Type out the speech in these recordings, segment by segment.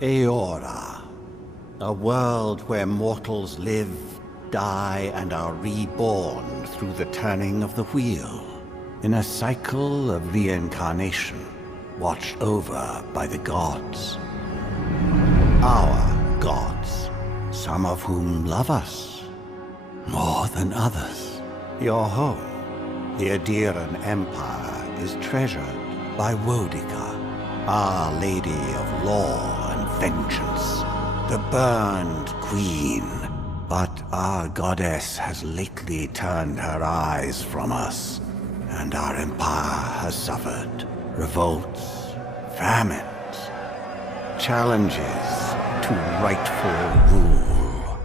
Eora, a world where mortals live, die, and are reborn through the turning of the wheel, in a cycle of reincarnation, watched over by the gods. Our gods, some of whom love us more than others. Your home, the Adiran Empire, is treasured by Wodica, Our Lady of Law and Vengeance, the Burned Queen. But our goddess has lately turned her eyes from us, and our empire has suffered revolts, famines, challenges to rightful rule.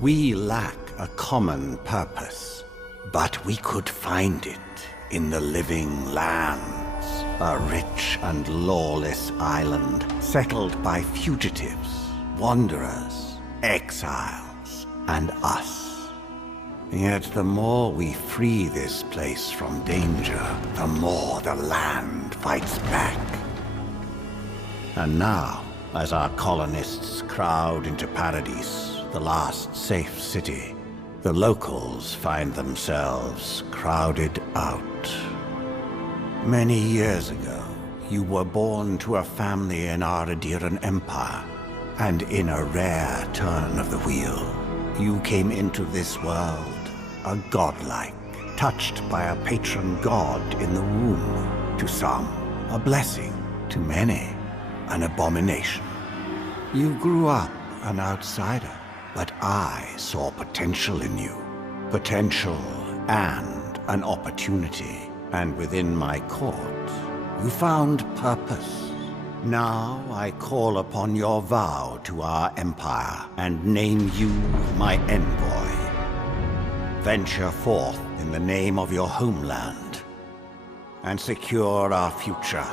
We lack a common purpose, but we could find it in the living lands, a rich and lawless island settled by fugitives, wanderers, exiles, and us. Yet the more we free this place from danger, the more the land fights back. And now, as our colonists crowd into Paradise, the last safe city, the locals find themselves crowded out. Many years ago, you were born to a family in our Adiran Empire, and in a rare turn of the wheel, you came into this world a godlike, touched by a patron god in the womb. To some, a blessing. To many, an abomination. You grew up an outsider, but I saw potential in you. Potential and an opportunity. And within my court, you found purpose. Now I call upon your vow to our empire and name you my envoy. Venture forth in the name of your homeland and secure our future.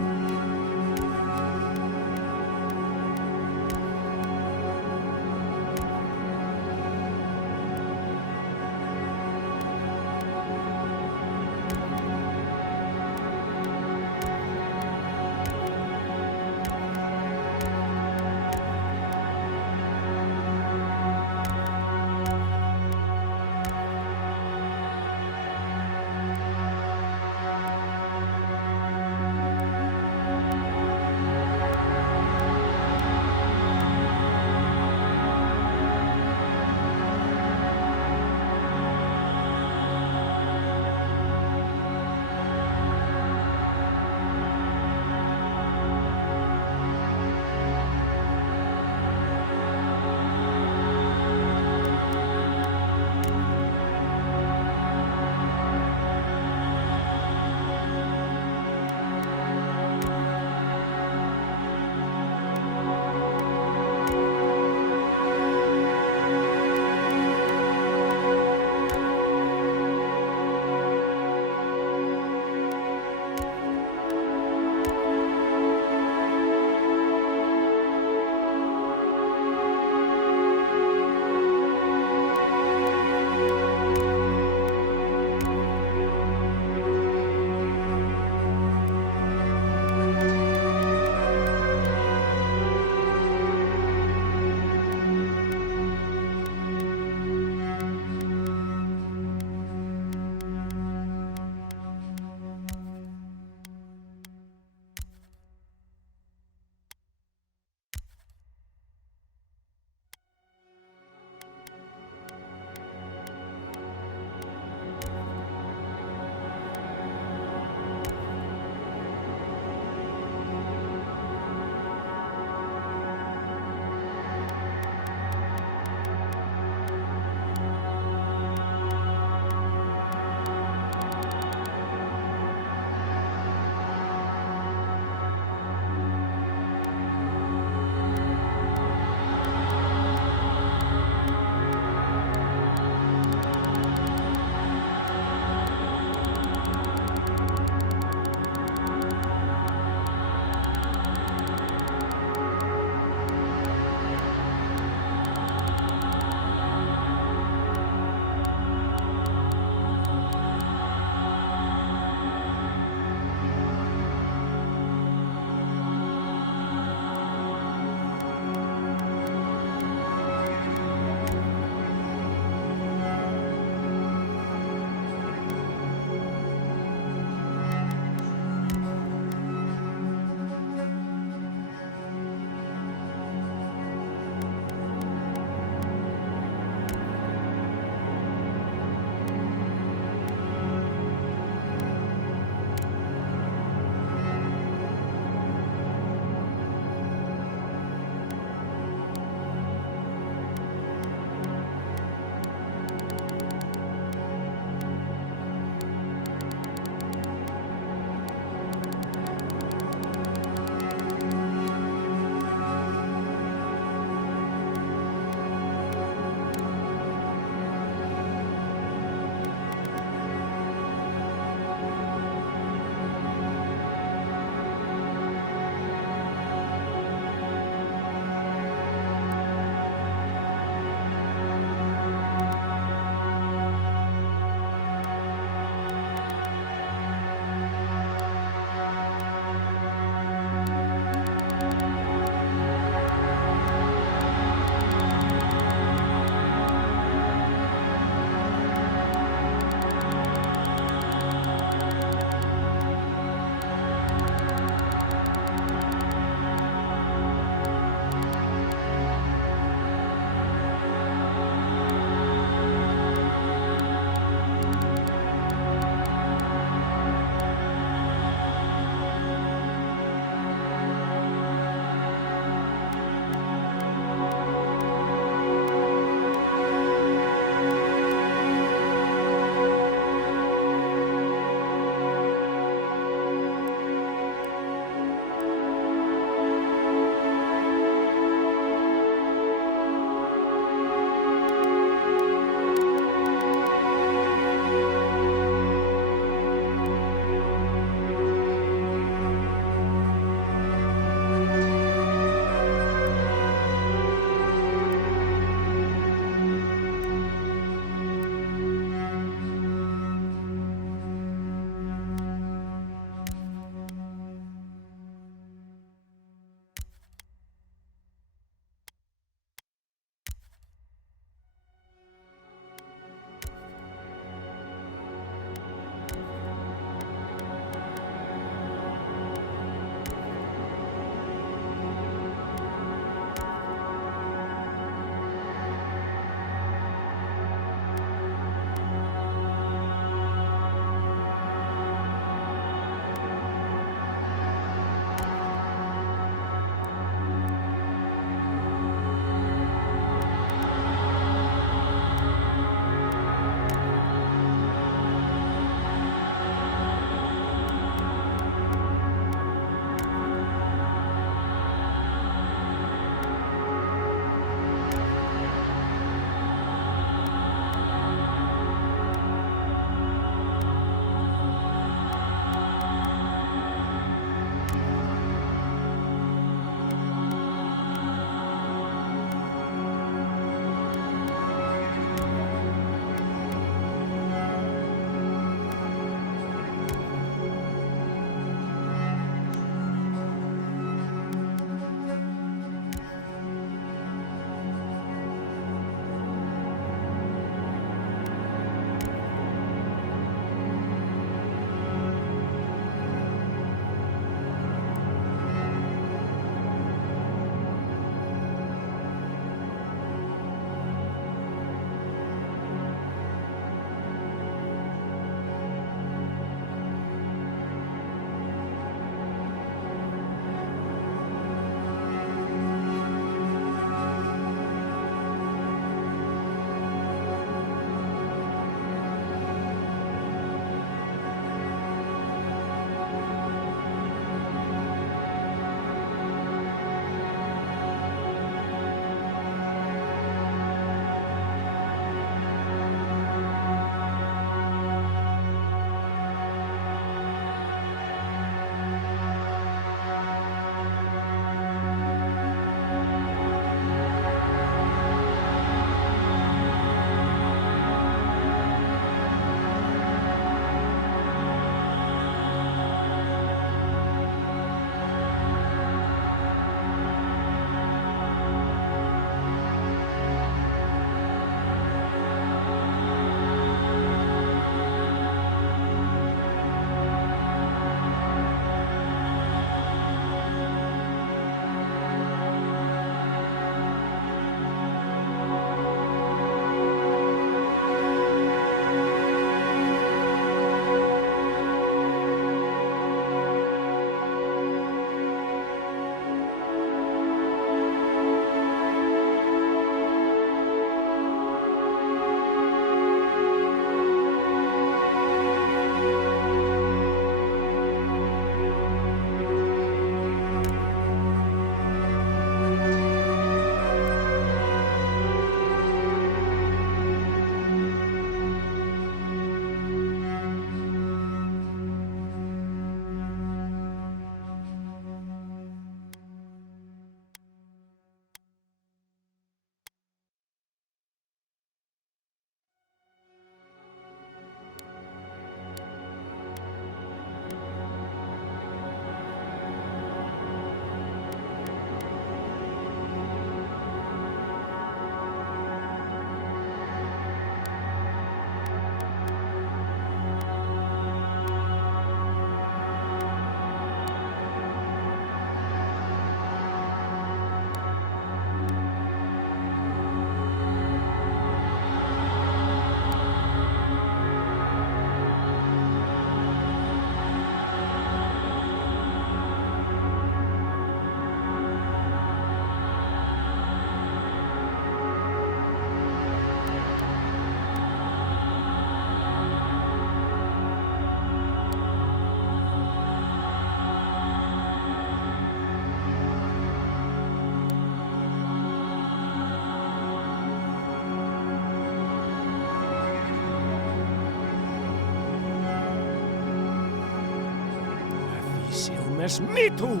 Silmes mitu!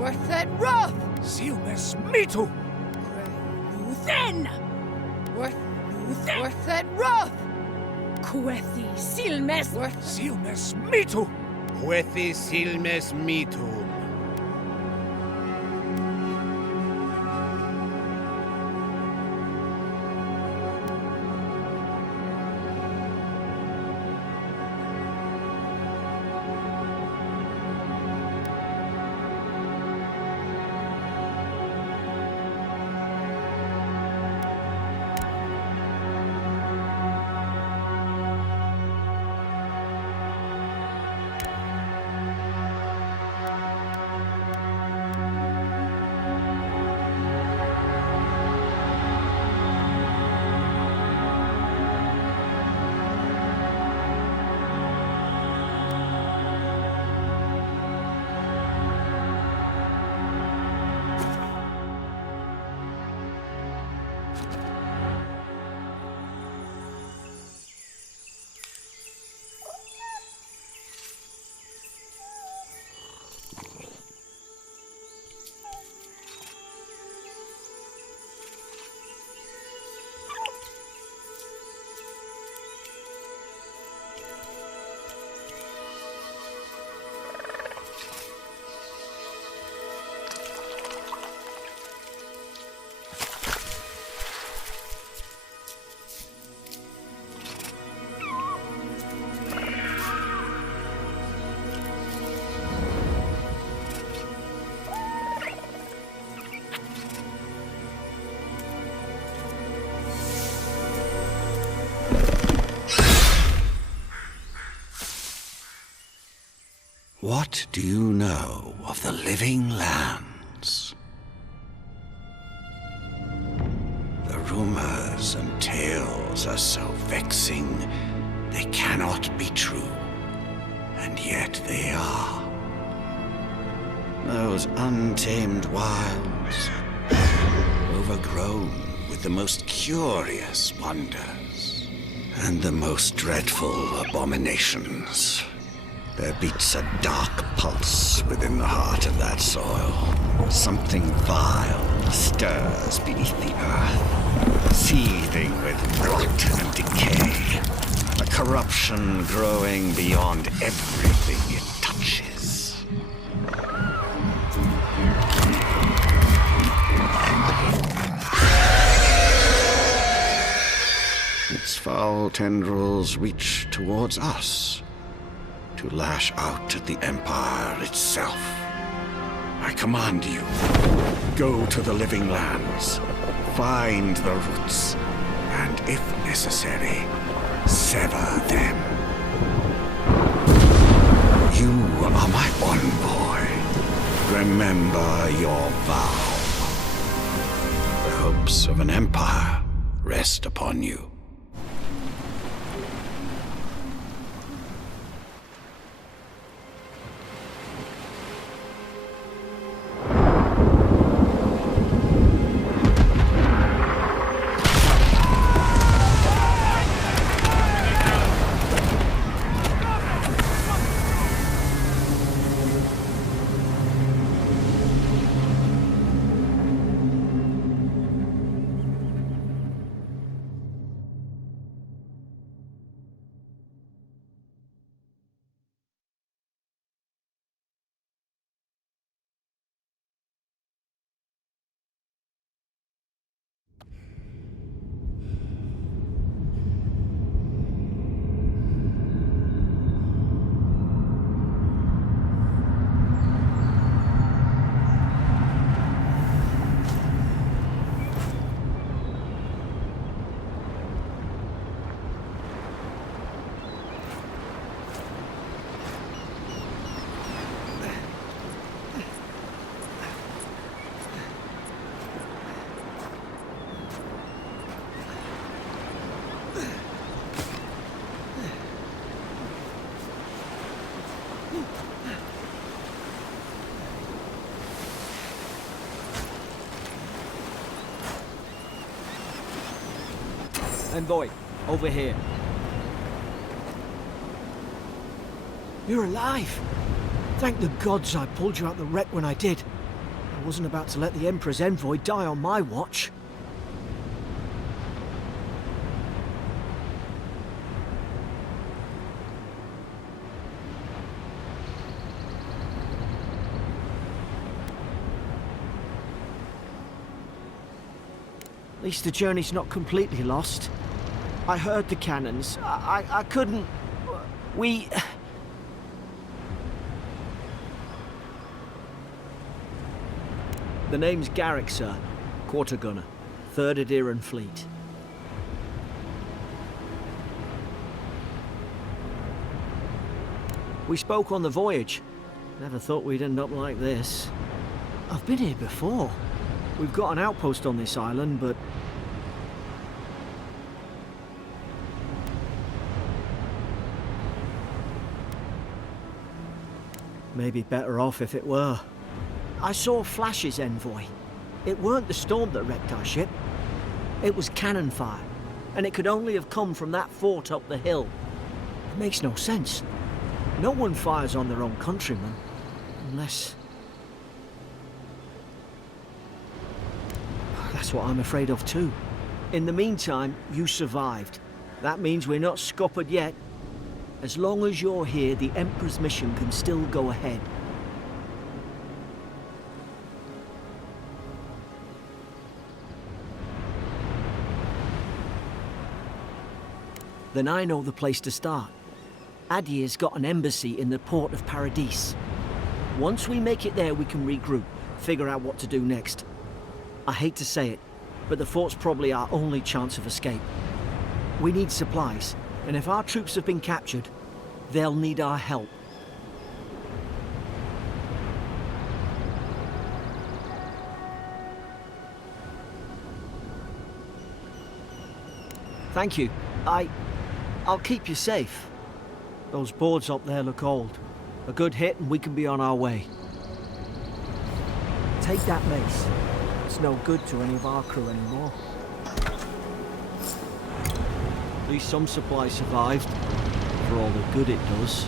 Worth that rough! Silmes mitu! Then! Worth that rough! Quethi silmes worth Silmes mitu! Quethi silmes mitum. What do you know of the living lands? The rumors and tales are so vexing, they cannot be true, and yet they are. Those untamed wilds, overgrown with the most curious wonders and the most dreadful abominations. There beats a dark pulse within the heart of that soil. Something vile stirs beneath the earth, seething with rot and decay. A corruption growing beyond everything it touches. Its foul tendrils reach towards us, to lash out at the Empire itself. I command you, go to the living lands, find the roots, and if necessary, sever them. You are my envoy. Remember your vow. The hopes of an empire rest upon you. Envoy, over here. You're alive! Thank the gods I pulled you out the wreck when I did. I wasn't about to let the Emperor's envoy die on my watch. At least the journey's not completely lost. I heard the cannons. I couldn't... We... The name's Garrick, sir. Quarter gunner. 3rd Adiran Fleet. We spoke on the voyage. Never thought we'd end up like this. I've been here before. We've got an outpost on this island, but... Maybe better off if it were. I saw flashes, Envoy. It weren't the storm that wrecked our ship. It was cannon fire, and it could only have come from that fort up the hill. It makes no sense. No one fires on their own countrymen, unless... That's what I'm afraid of too. In the meantime, you survived. That means we're not scuppered yet. As long as you're here, the Emperor's mission can still go ahead. Then I know the place to start. Adir's got an embassy in the port of Paradis. Once we make it there, we can regroup, figure out what to do next. I hate to say it, but the fort's probably our only chance of escape. We need supplies, and if our troops have been captured, they'll need our help. Thank you. I'll keep you safe. Those boards up there look old. A good hit and we can be on our way. Take that mace. It's no good to any of our crew anymore. At least some supplies survived, for all the good it does.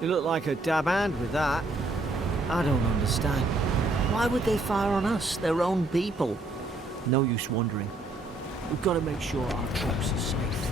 You look like a dab hand with that. I don't understand. Why would they fire on us, their own people? No use wondering. We've got to make sure our troops are safe.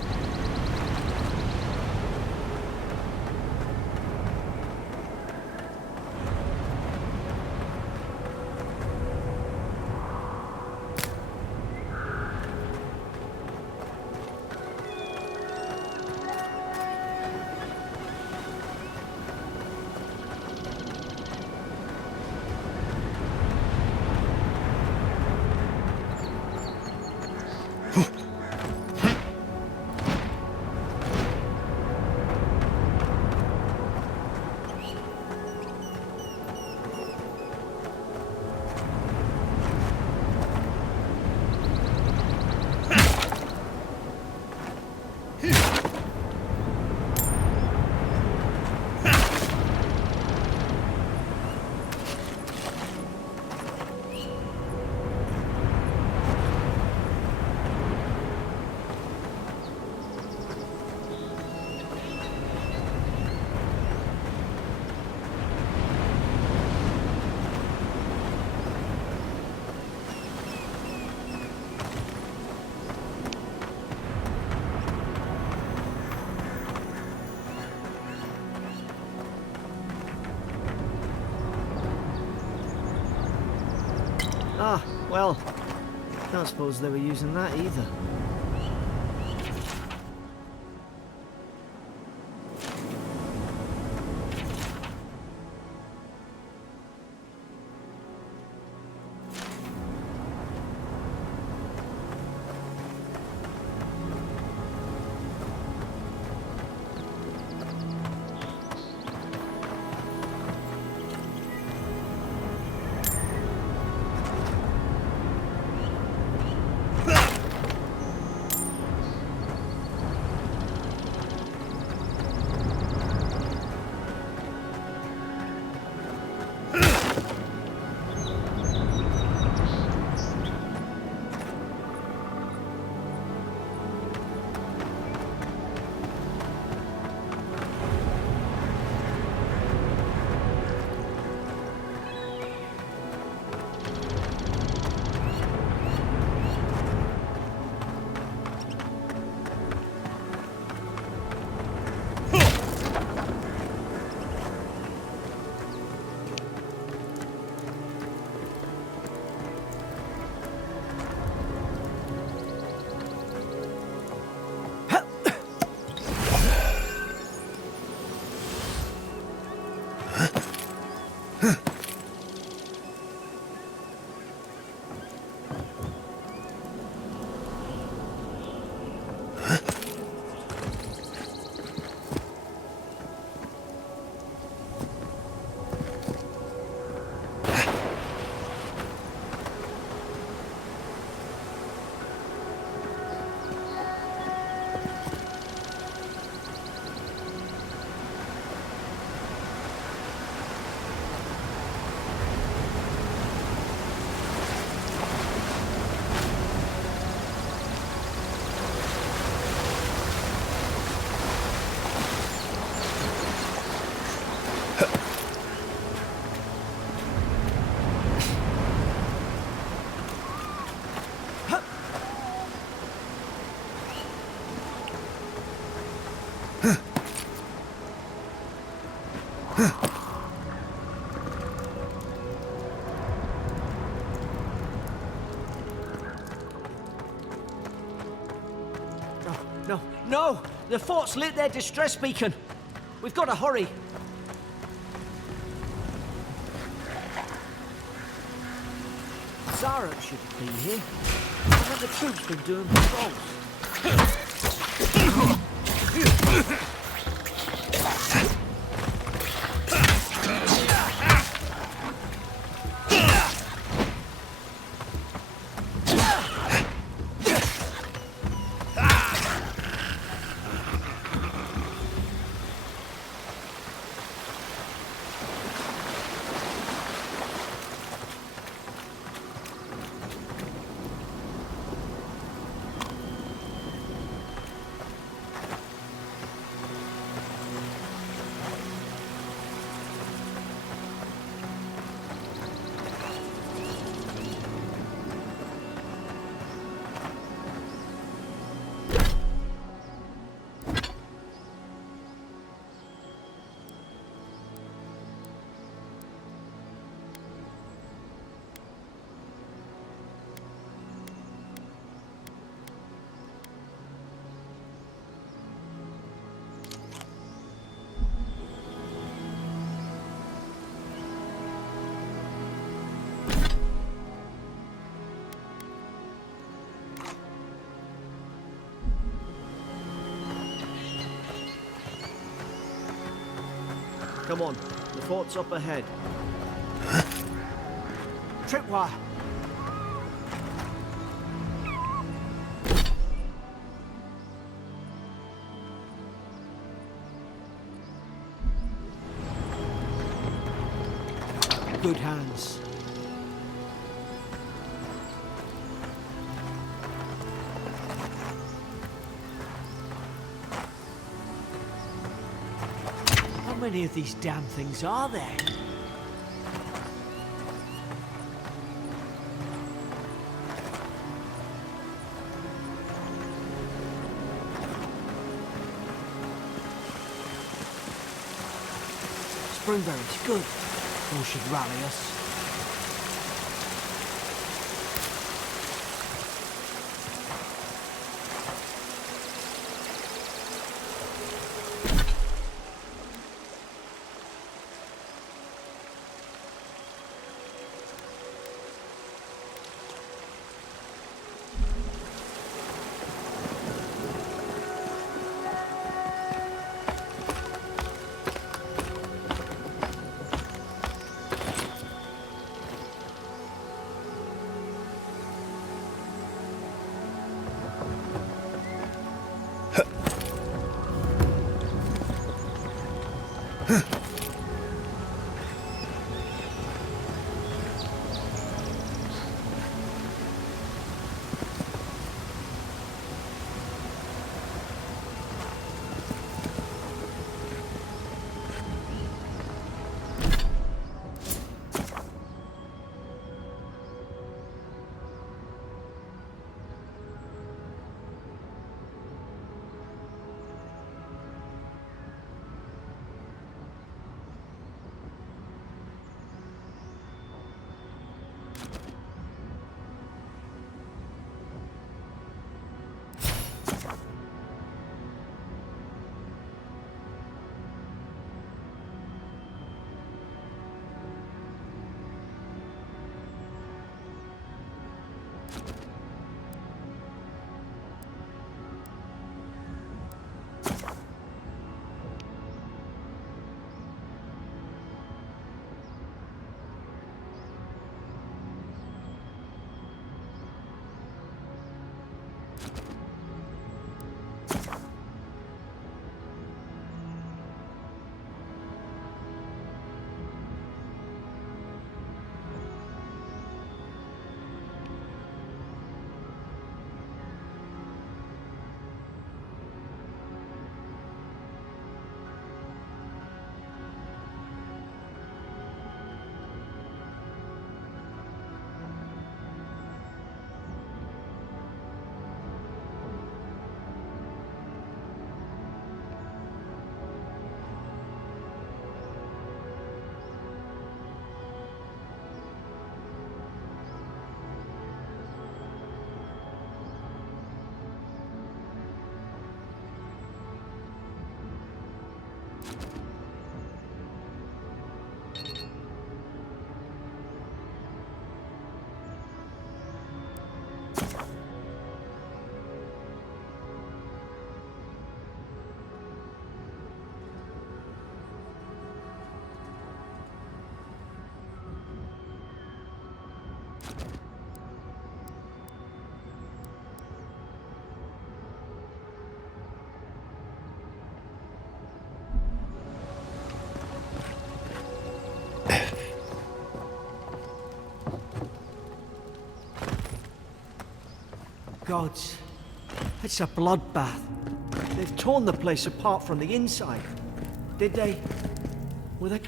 Ah, well, can't suppose they were using that either. No, no! The fort's lit their distress beacon! We've got to hurry! Zara should be here. What have the troops been doing patrols? Come on, the fort's up ahead. Tripwire! Good hands. How many of these damn things are there? Springberries, good. Those should rally us. Gods, it's a bloodbath. They've torn the place apart from the inside. Did they? Were they?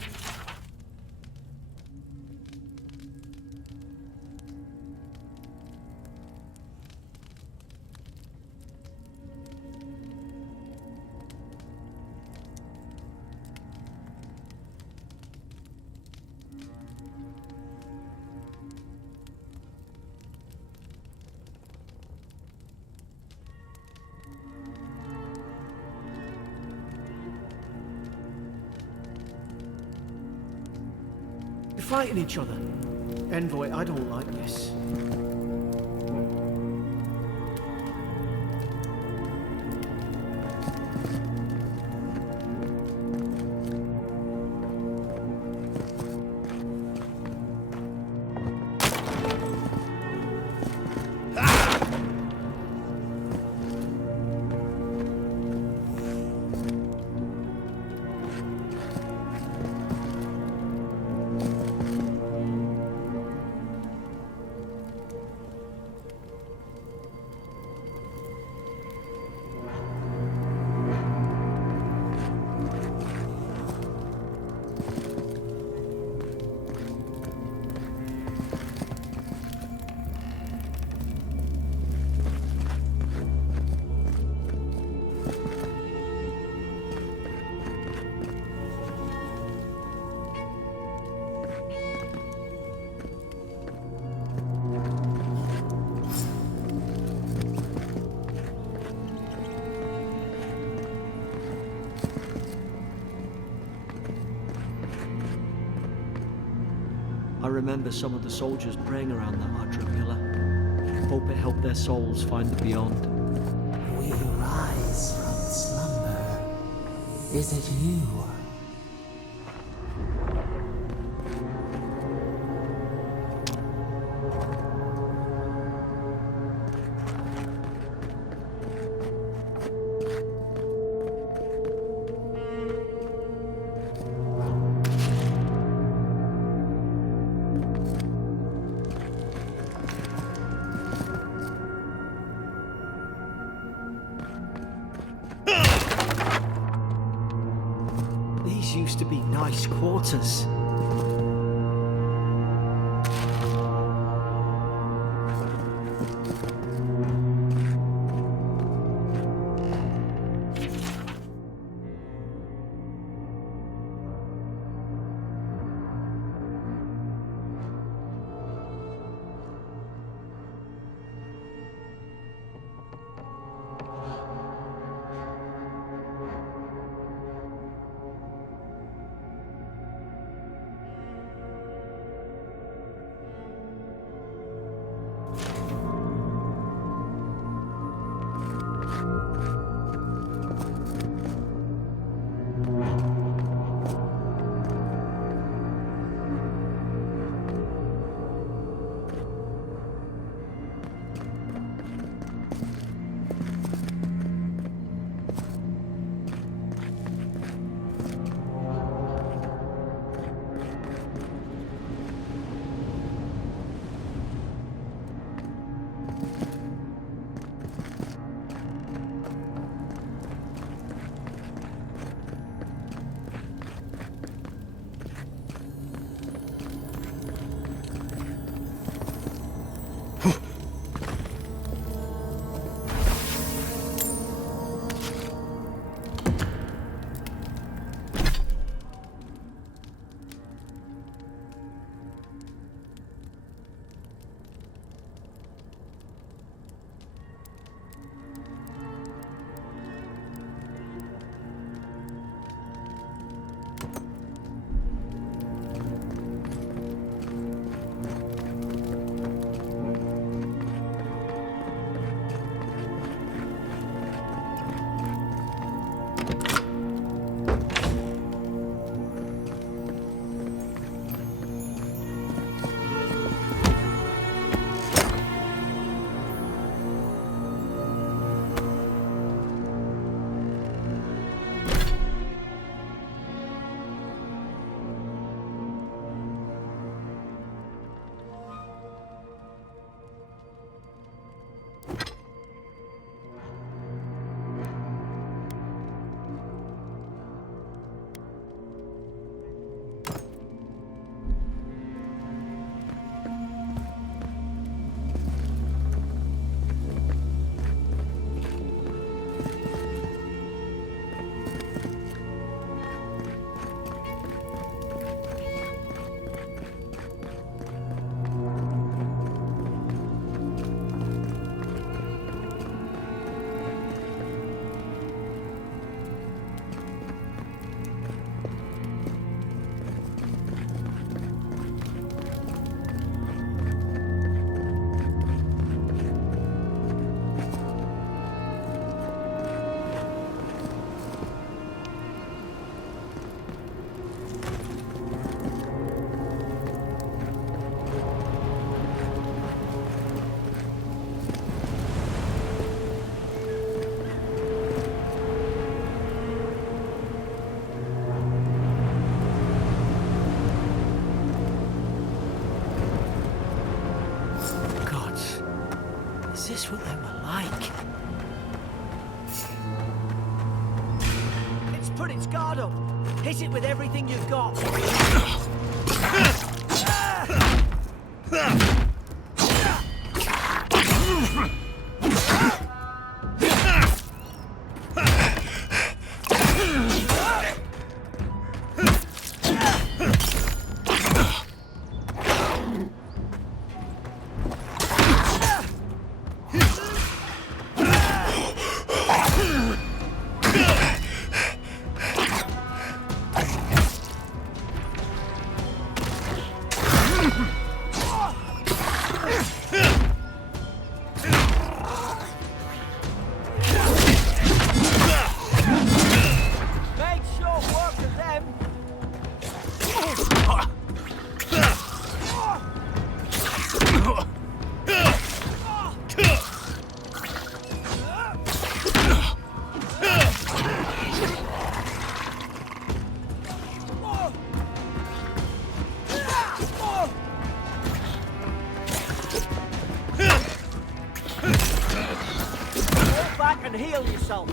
Fighting each other. Envoy, I don't like this. remember some of the soldiers praying around that Atra pillar. Hope it helped their souls find the beyond. We rise from slumber. Is it you? These used to be nice quarters. Is this what they were like? It's put its guard up. Hit it with everything you've got. back and heal yourself.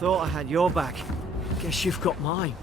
Thought I had your back. Guess you've got mine.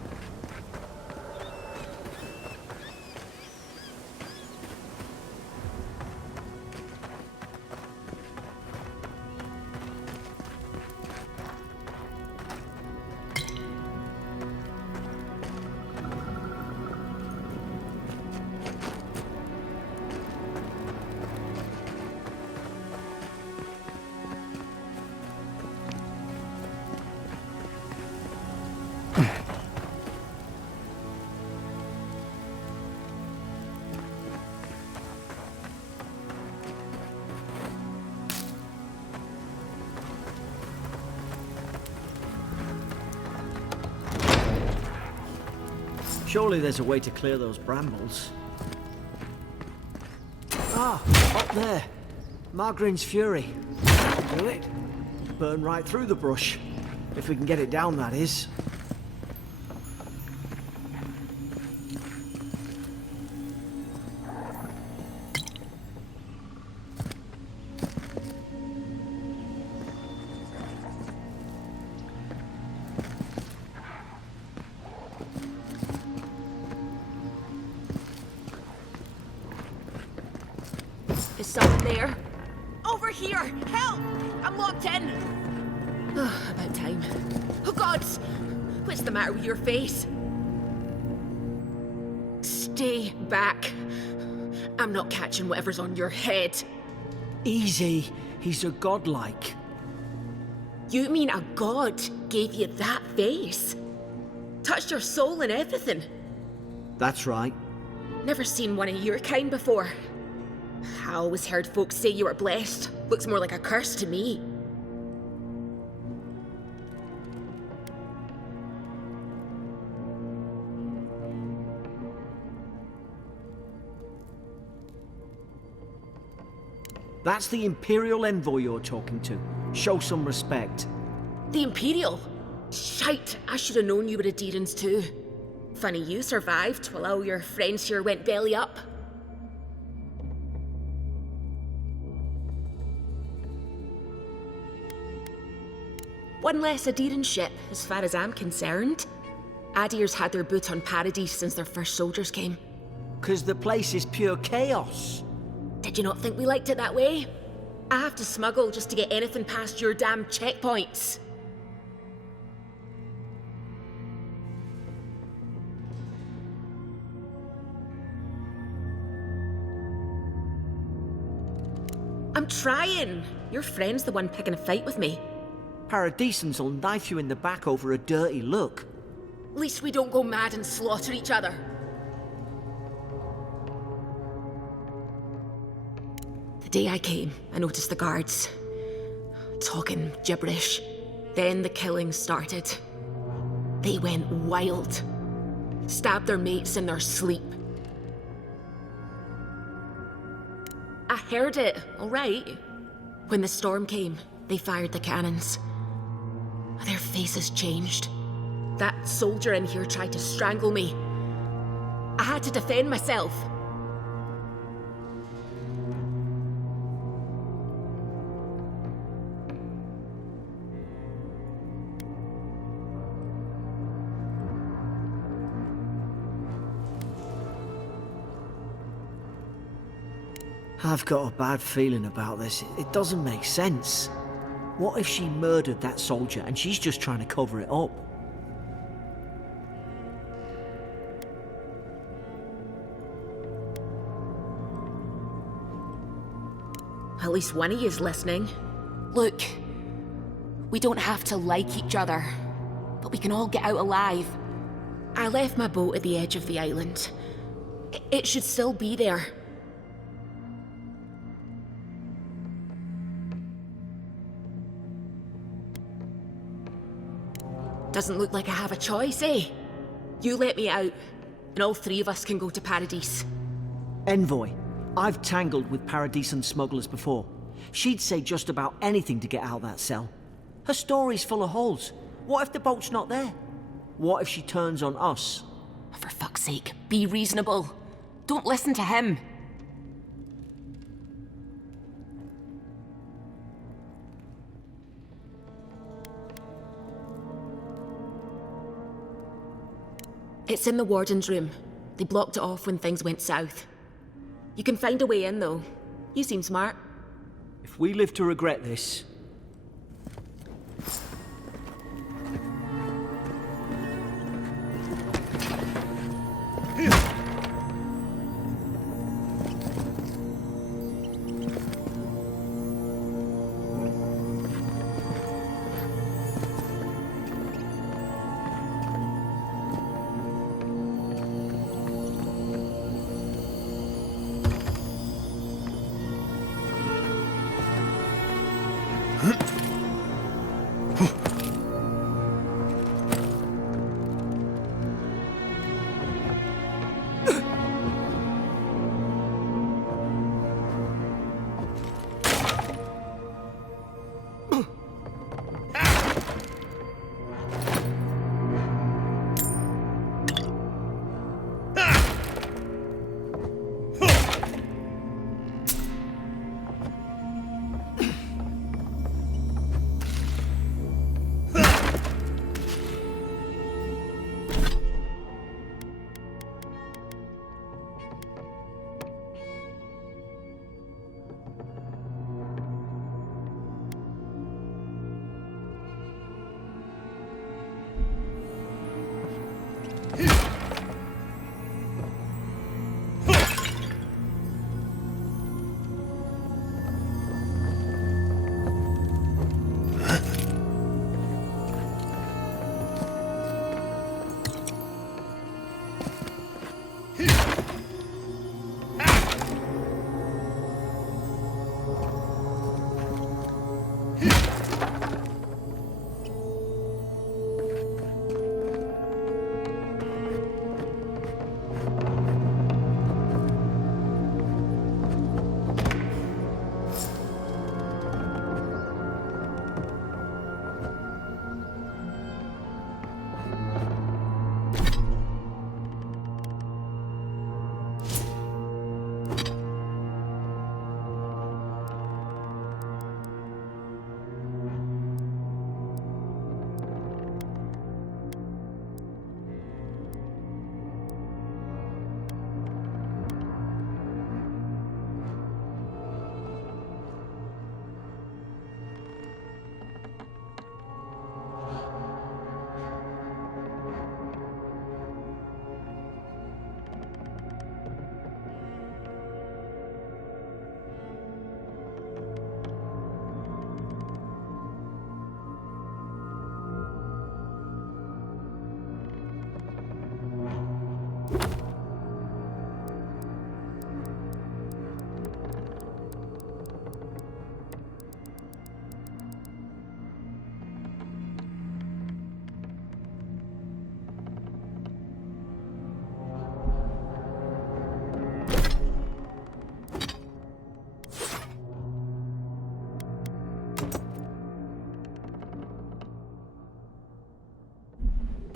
Surely there's a way to clear those brambles. Ah, up there. Margarine's Fury. Do it. Burn right through the brush. If we can get it down, that is. Is someone there? Over here! Help! I'm locked in! About time. Oh God! What's the matter with your face? Stay back. I'm not catching whatever's on your head. Easy. He's a godlike. You mean a god gave you that face? Touched your soul and everything? That's right. Never seen one of your kind before. I always heard folks say you were blessed. Looks more like a curse to me. That's the Imperial envoy you're talking to. Show some respect. The Imperial? Shite, I should have known you were a Deerans too. Funny you survived while all your friends here went belly up. One less Aderan ship, as far as I'm concerned. Adir's had their boot on Paradise since their first soldiers came. 'Cause the place is pure chaos. Did you not think we liked it that way? I have to smuggle just to get anything past your damn checkpoints. I'm trying. Your friend's the one picking a fight with me. Paradisans will knife you in the back over a dirty look. At least we don't go mad and slaughter each other. The day I came, I noticed the guards talking gibberish. Then the killing started. They went wild. Stabbed their mates in their sleep. I heard it, all right. When the storm came, they fired the cannons. Their faces changed. That soldier in here tried to strangle me. I had to defend myself. I've got a bad feeling about this. It doesn't make sense. What if she murdered that soldier and she's just trying to cover it up? At least one of you's listening. Look, we don't have to like each other, but we can all get out alive. I left my boat at the edge of the island. It should still be there. Doesn't look like I have a choice, eh? You let me out, and all three of us can go to Paradise. Envoy, I've tangled with Paradisan smugglers before. She'd say just about anything to get out of that cell. Her story's full of holes. What if the boat's not there? What if she turns on us? For fuck's sake, be reasonable. Don't listen to him. It's in the warden's room. They blocked it off when things went south. You can find a way in, though. You seem smart. If we live to regret this...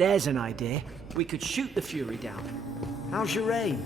There's an idea. We could shoot the Fury down. How's your aim?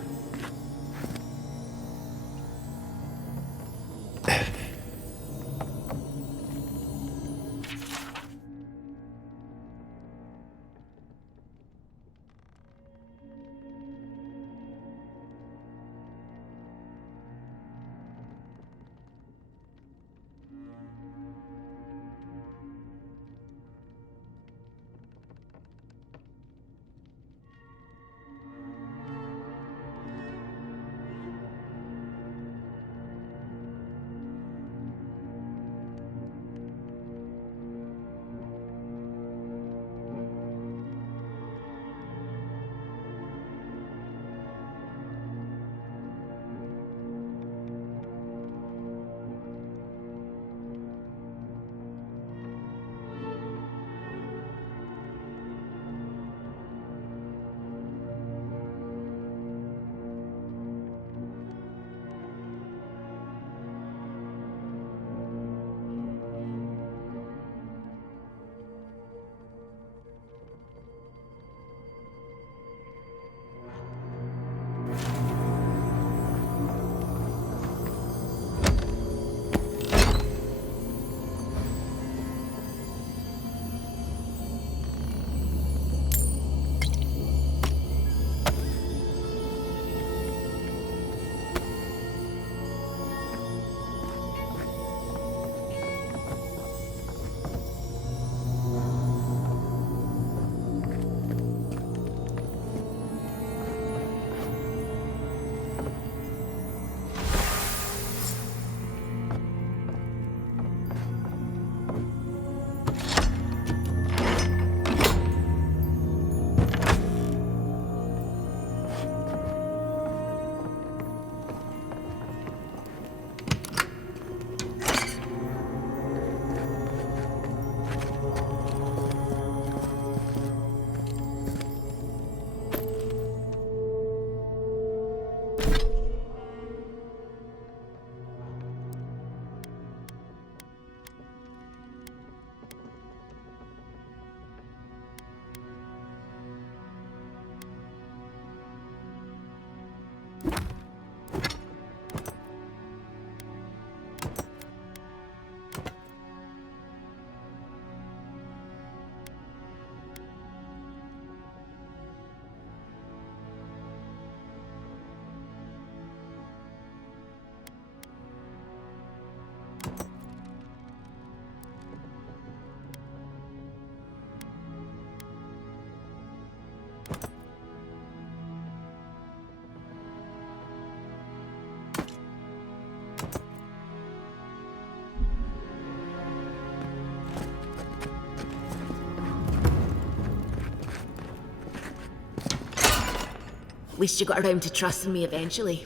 At least you got around to trusting me eventually.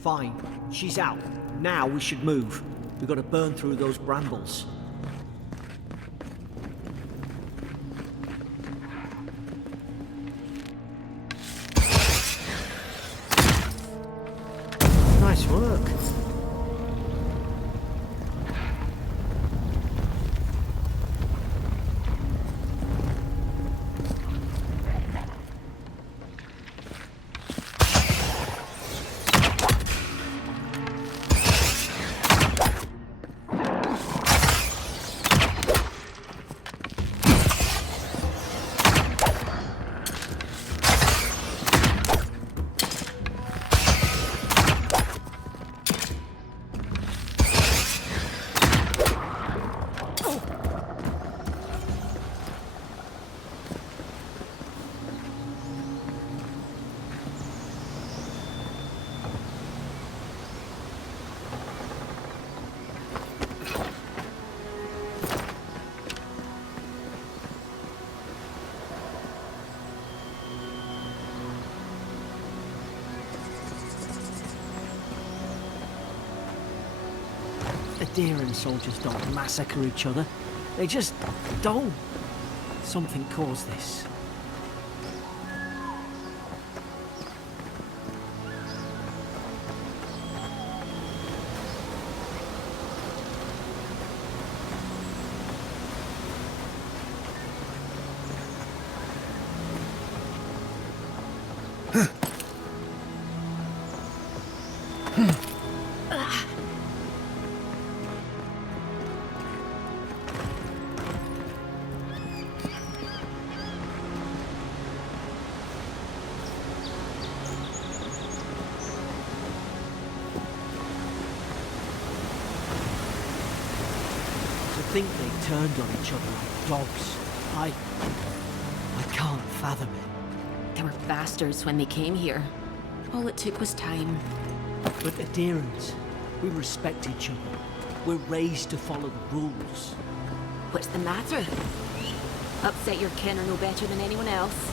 Fine. She's out. Now we should move. We've got to burn through those brambles. Nice work. Adherent soldiers don't massacre each other. They just don't. Something caused this. turned on each other like dogs. I can't fathom it. They were bastards when they came here. All it took was time. But adherents, we respect each other. We're raised to follow the rules. What's the matter? Upset your kin are no better than anyone else.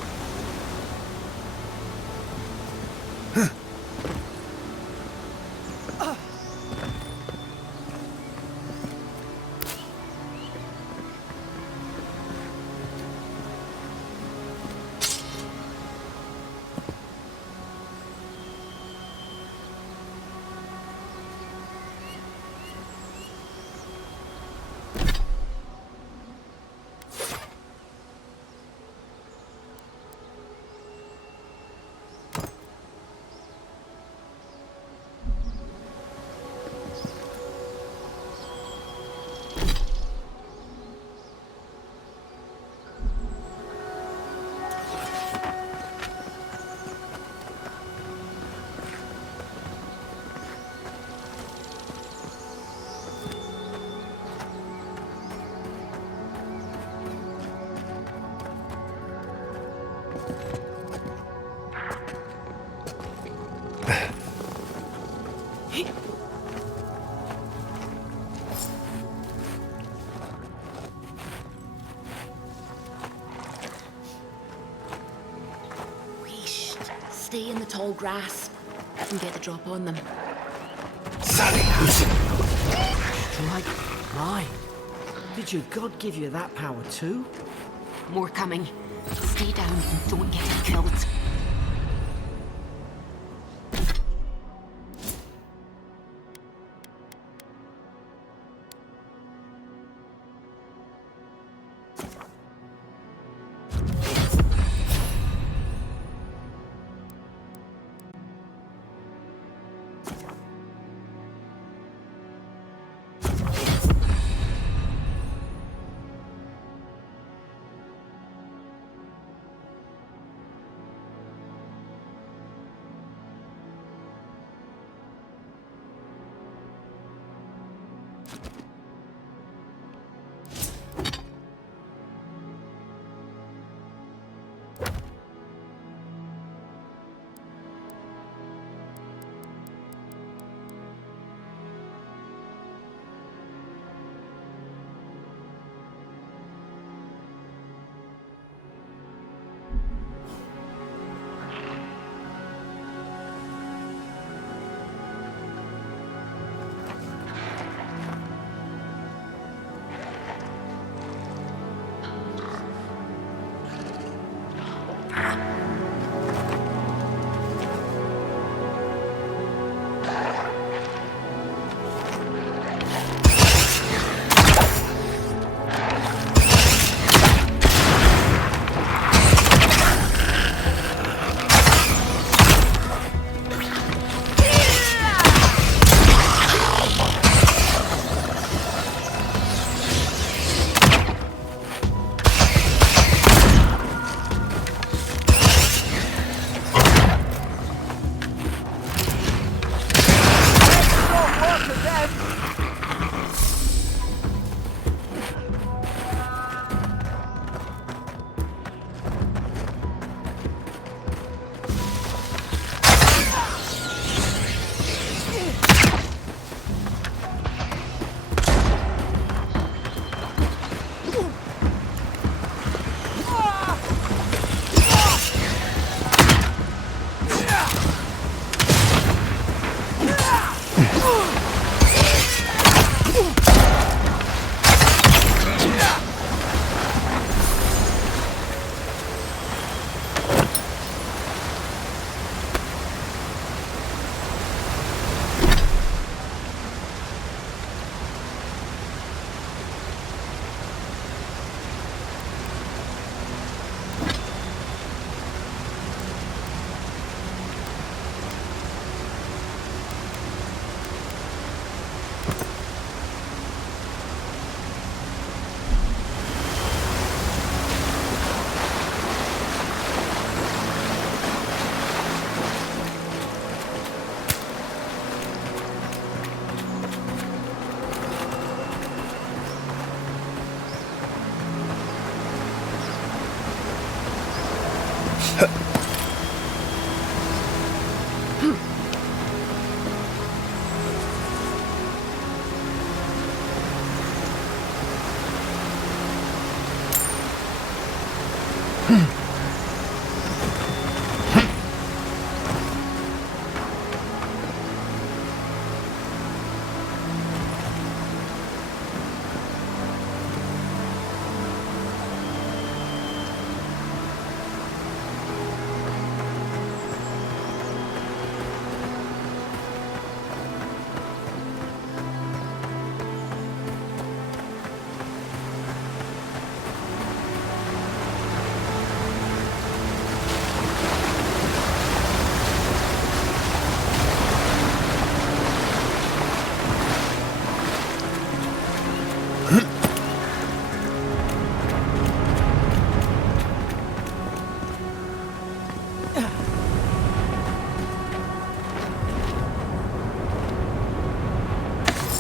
Stay in the tall grass and get the drop on them. Strike mine. Did your god give you that power too? More coming. Stay down and don't get killed.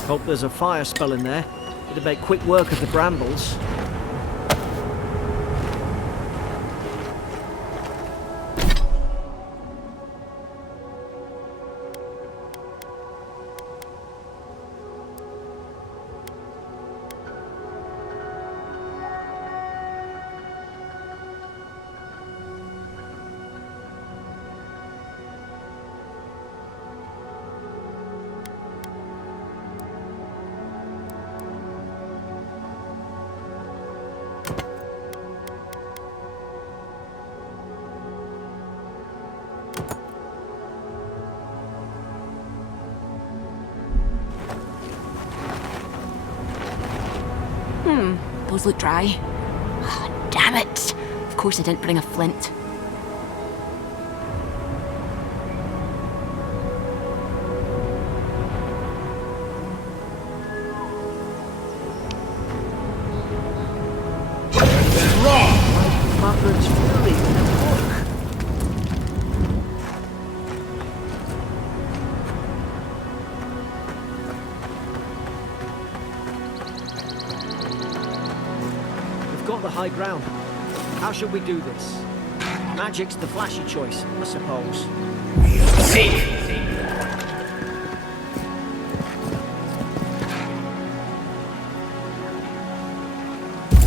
Hope there's a fire spell in there. It'd make quick work of the brambles. Those look dry. Ah, damn it! Of course I didn't bring a flint. Margaret's fury. Look. We've got the high ground. How should we do this? Magic's the flashy choice, I suppose. Seek!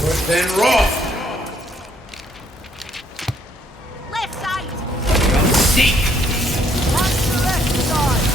Worse than raw! Left side! Seek! On the left side!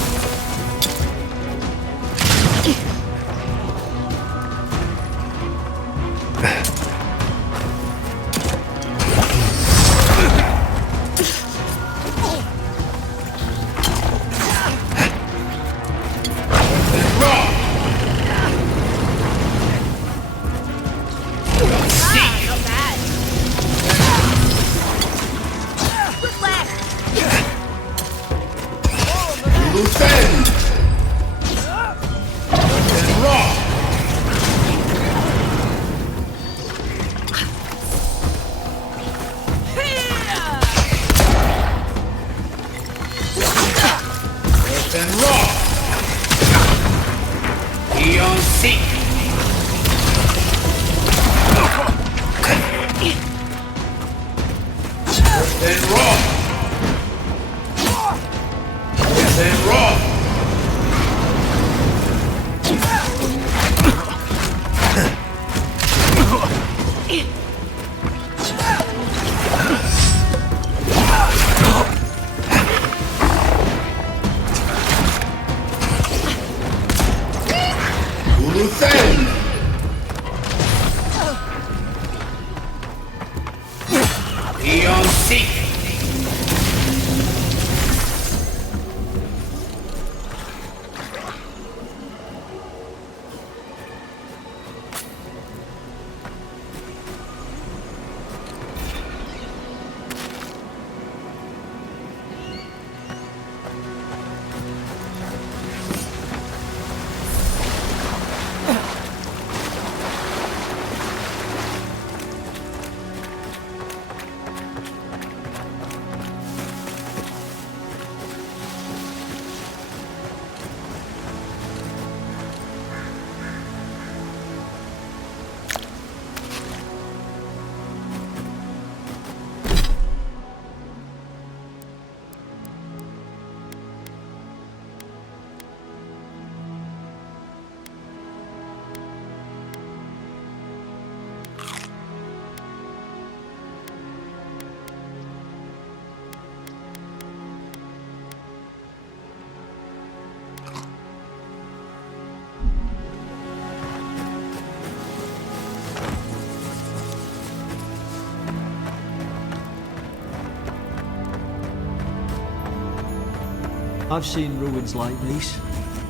I've seen ruins like these.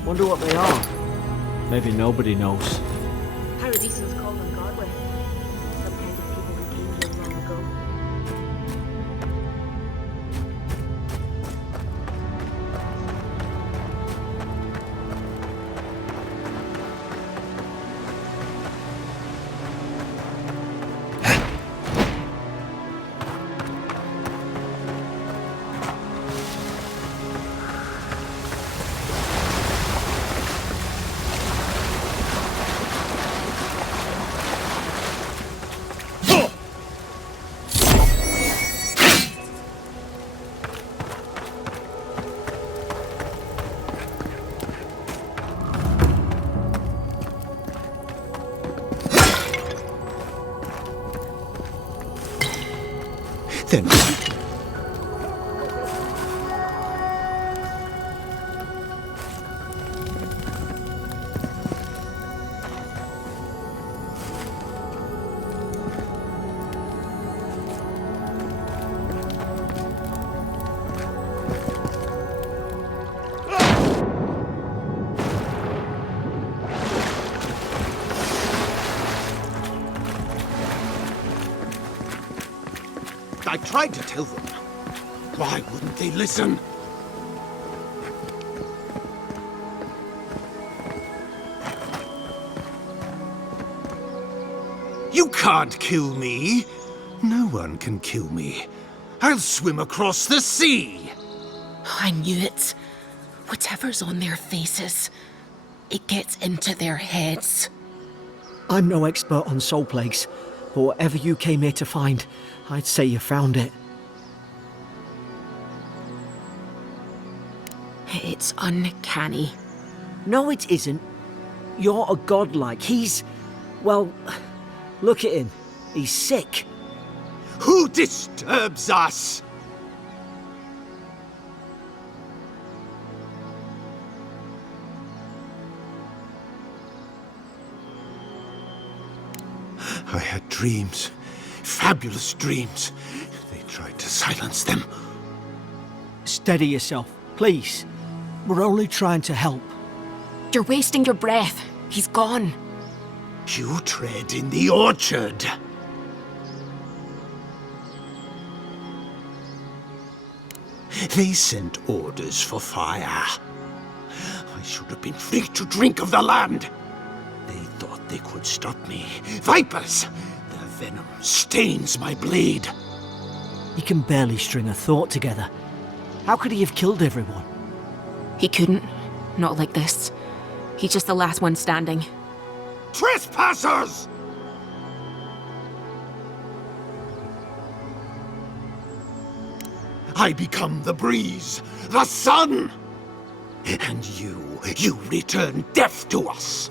Wonder what they are. Maybe nobody knows. Paradisans call them godly. Some kind of people who came here long ago. Then I tried to tell them. Why wouldn't they listen? You can't kill me. No one can kill me. I'll swim across the sea. I knew it. Whatever's on their faces, it gets into their heads. I'm no expert on soul plagues, but whatever you came here to find, I'd say you found it. It's uncanny. No, it isn't. You're a godlike. He's... well, look at him. He's sick. Who disturbs us? I had dreams. Fabulous dreams. They tried to silence them. Steady yourself, please. We're only trying to help. You're wasting your breath. He's gone. You tread in the orchard. They sent orders for fire. I should have been free to drink of the land. They thought they could stop me. Vipers! Their venom stains my blade. He can barely string a thought together. How could he have killed everyone? He couldn't. Not like this. He's just the last one standing. Trespassers! I become the breeze, the sun! And you return death to us!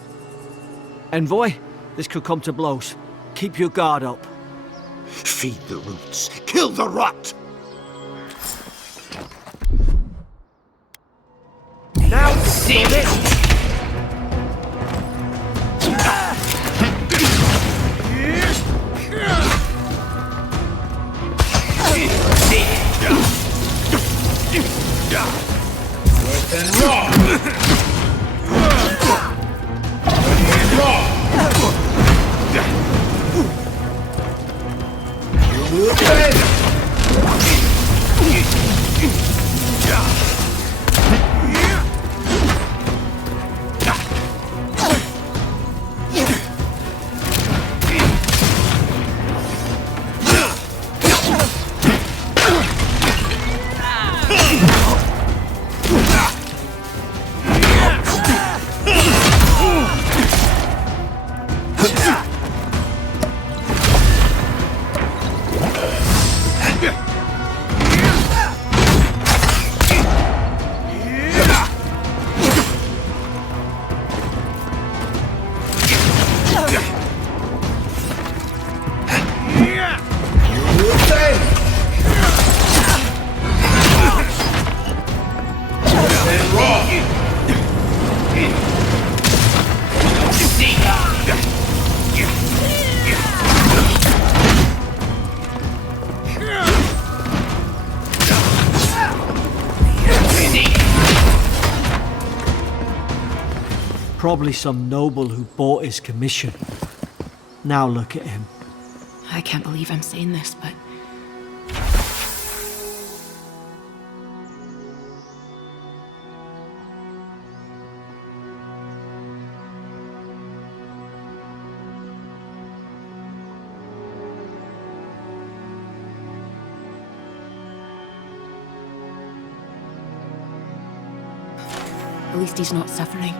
Envoy, this could come to blows. Keep your guard up. Feed the roots, kill the rot! Now, Seek! Worse than raw! You will fail! Probably some noble who bought his commission. Now look at him. I can't believe I'm saying this, but at least he's not suffering.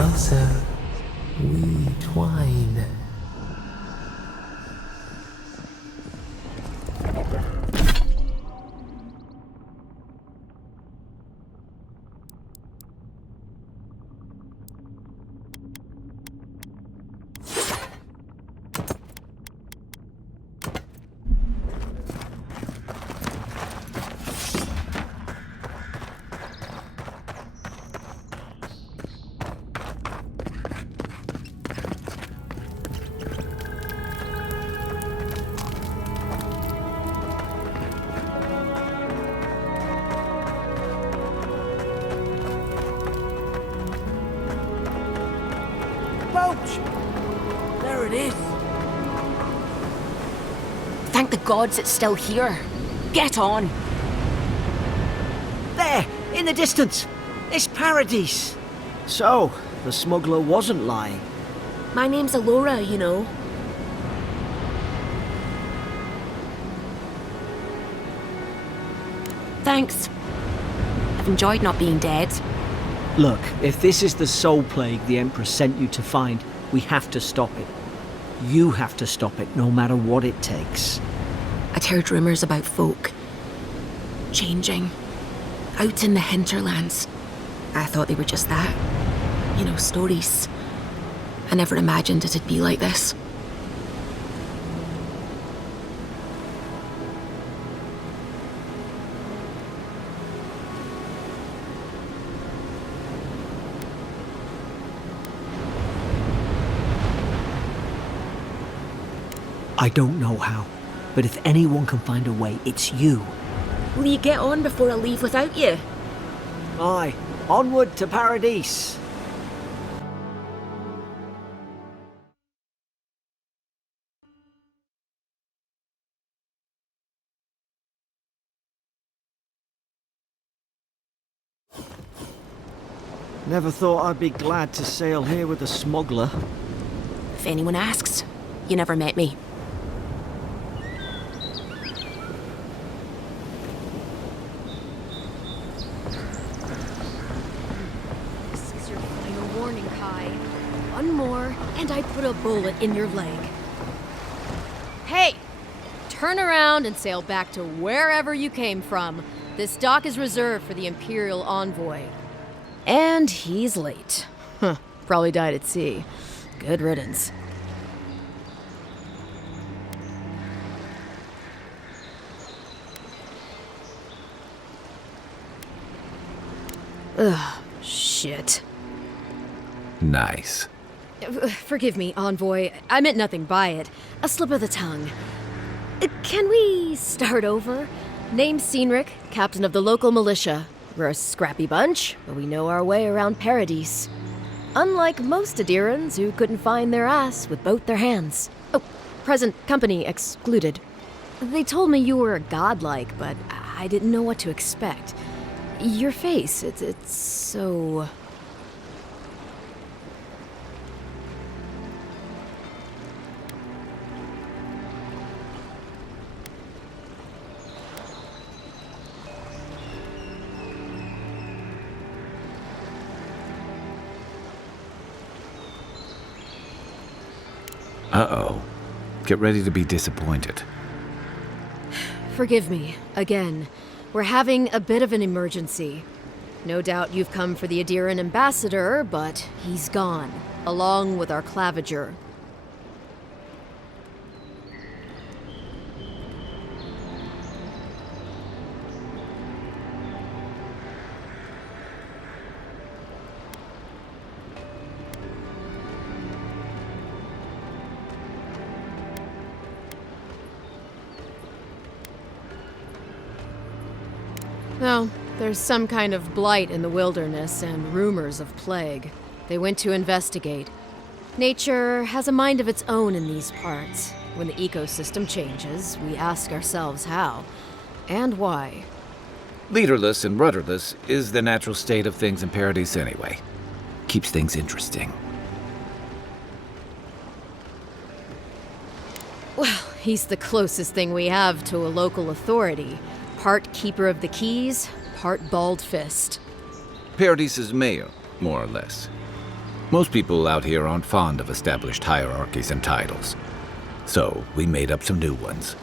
Closer, we twine. There it is. Thank the gods it's still here. Get on. There, in the distance. It's Paradise. So, the smuggler wasn't lying. My name's Alora, you know. Thanks. I've enjoyed not being dead. Look, if this is the soul plague the Empress sent you to find, we have to stop it. You have to stop it, no matter what it takes. I'd heard rumours about folk changing out in the hinterlands. I thought they were just that. You know, stories. I never imagined it'd be like this. I don't know how, but if anyone can find a way, it's you. Will you get on before I leave without you? Aye, onward to Paradise. Never thought I'd be glad to sail here with a smuggler. If anyone asks, you never met me. This is your final warning, Kai. One more, and I put a bullet in your leg. Hey! Turn around and sail back to wherever you came from. This dock is reserved for the Imperial envoy. And he's late. Huh, probably died at sea. Good riddance. Ugh, shit. Nice. Forgive me, envoy. I meant nothing by it. A slip of the tongue. Can we start over? Name's Cynric, captain of the local militia. We're a scrappy bunch, but we know our way around Paradise. Unlike most Adirans who couldn't find their ass with both their hands. Oh, present company excluded. They told me you were godlike, but I didn't know what to expect. Your face, it's so... Uh-oh. Get ready to be disappointed. Forgive me, again. We're having a bit of an emergency. No doubt you've come for the Adiran ambassador, but he's gone, along with our claviger. Well, there's some kind of blight in the wilderness and rumors of plague. They went to investigate. Nature has a mind of its own in these parts. When the ecosystem changes, we ask ourselves how and why. Leaderless and rudderless is the natural state of things in Paradise anyway. Keeps things interesting. Well, he's the closest thing we have to a local authority. Part keeper of the keys, part bald fist. Paradise's mayor, more or less. Most people out here aren't fond of established hierarchies and titles. So, we made up some new ones.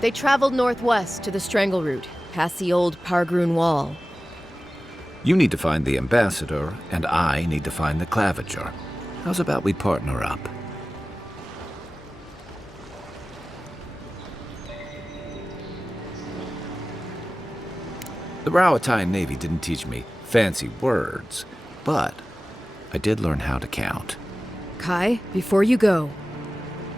They traveled northwest to the Strangle Route, past the old Pargroon Wall. You need to find the ambassador, and I need to find the claviger. How's about we partner up? The Rowatine Navy didn't teach me fancy words, but I did learn how to count. Kai, before you go,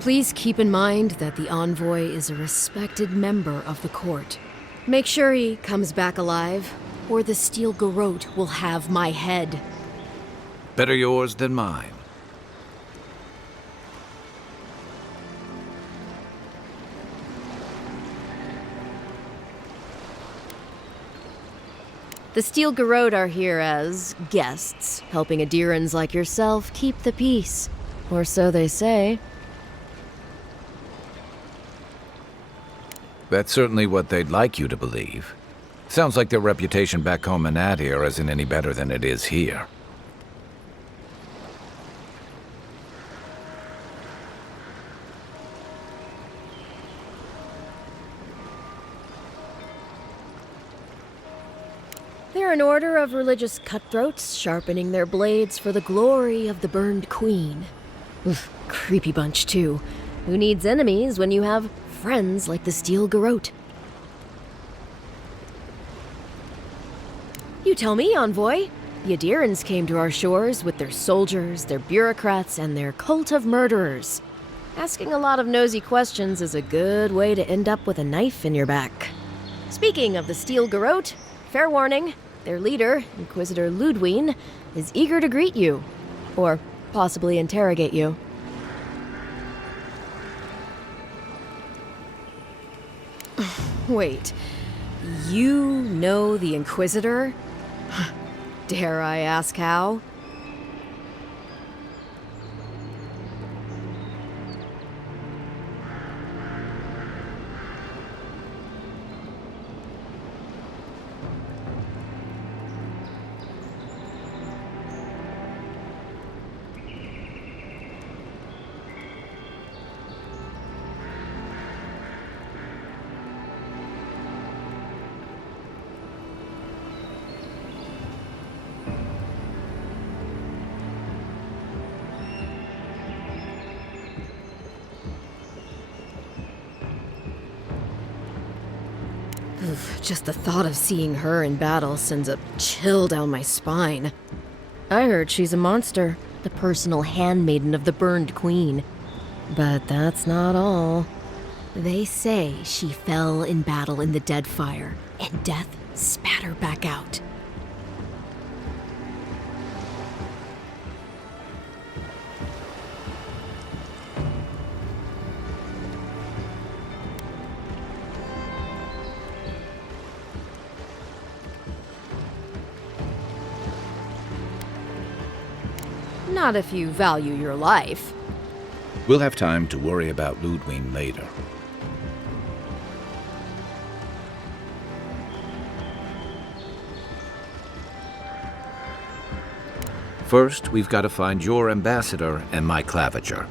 please keep in mind that the envoy is a respected member of the court. Make sure he comes back alive, or the Steel Garrote will have my head. Better yours than mine. The Steel Garrote are here as guests, helping Adirans like yourself keep the peace. Or so they say. That's certainly what they'd like you to believe. Sounds like their reputation back home in Adir isn't any better than it is here. They're an order of religious cutthroats, sharpening their blades for the glory of the burned queen. Oof, creepy bunch, too. Who needs enemies when you have friends like the Steel Garrote? You tell me, Envoy. The Adirans came to our shores with their soldiers, their bureaucrats, and their cult of murderers. Asking a lot of nosy questions is a good way to end up with a knife in your back. Speaking of the Steel Garrote, fair warning, their leader, Inquisitor Ludwine, is eager to greet you. Or possibly interrogate you. Wait, you know the Inquisitor? Dare I ask how? Just the thought of seeing her in battle sends a chill down my spine. I heard she's a monster, the personal handmaiden of the burned queen. But that's not all. They say she fell in battle in the Deadfire, and death spat her back out. Not if you value your life. We'll have time to worry about Ludwine later. First, we've got to find your ambassador and my claviger.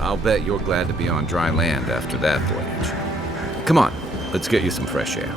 I'll bet you're glad to be on dry land after that voyage. Come on, let's get you some fresh air.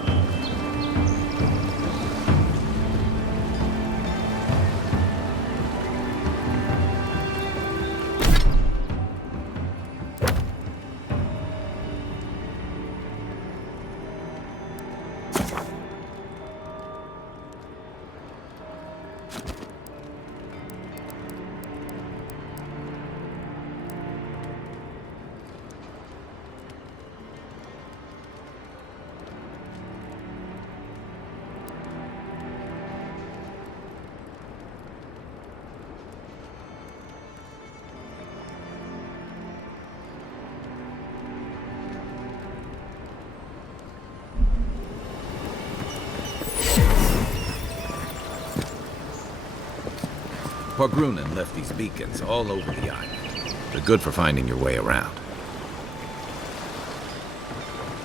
Horgrunen left these beacons all over the island. They're good for finding your way around.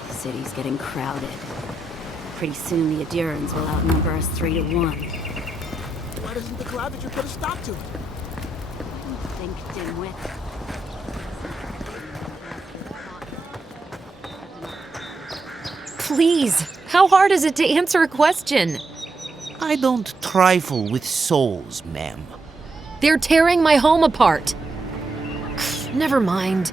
The city's getting crowded. Pretty soon the Adirans will outnumber us 3-1. Why doesn't the Clavager put a stop to it? Think, dimwit. Please, how hard is it to answer a question? I don't trifle with souls, ma'am. They're tearing my home apart. Never mind.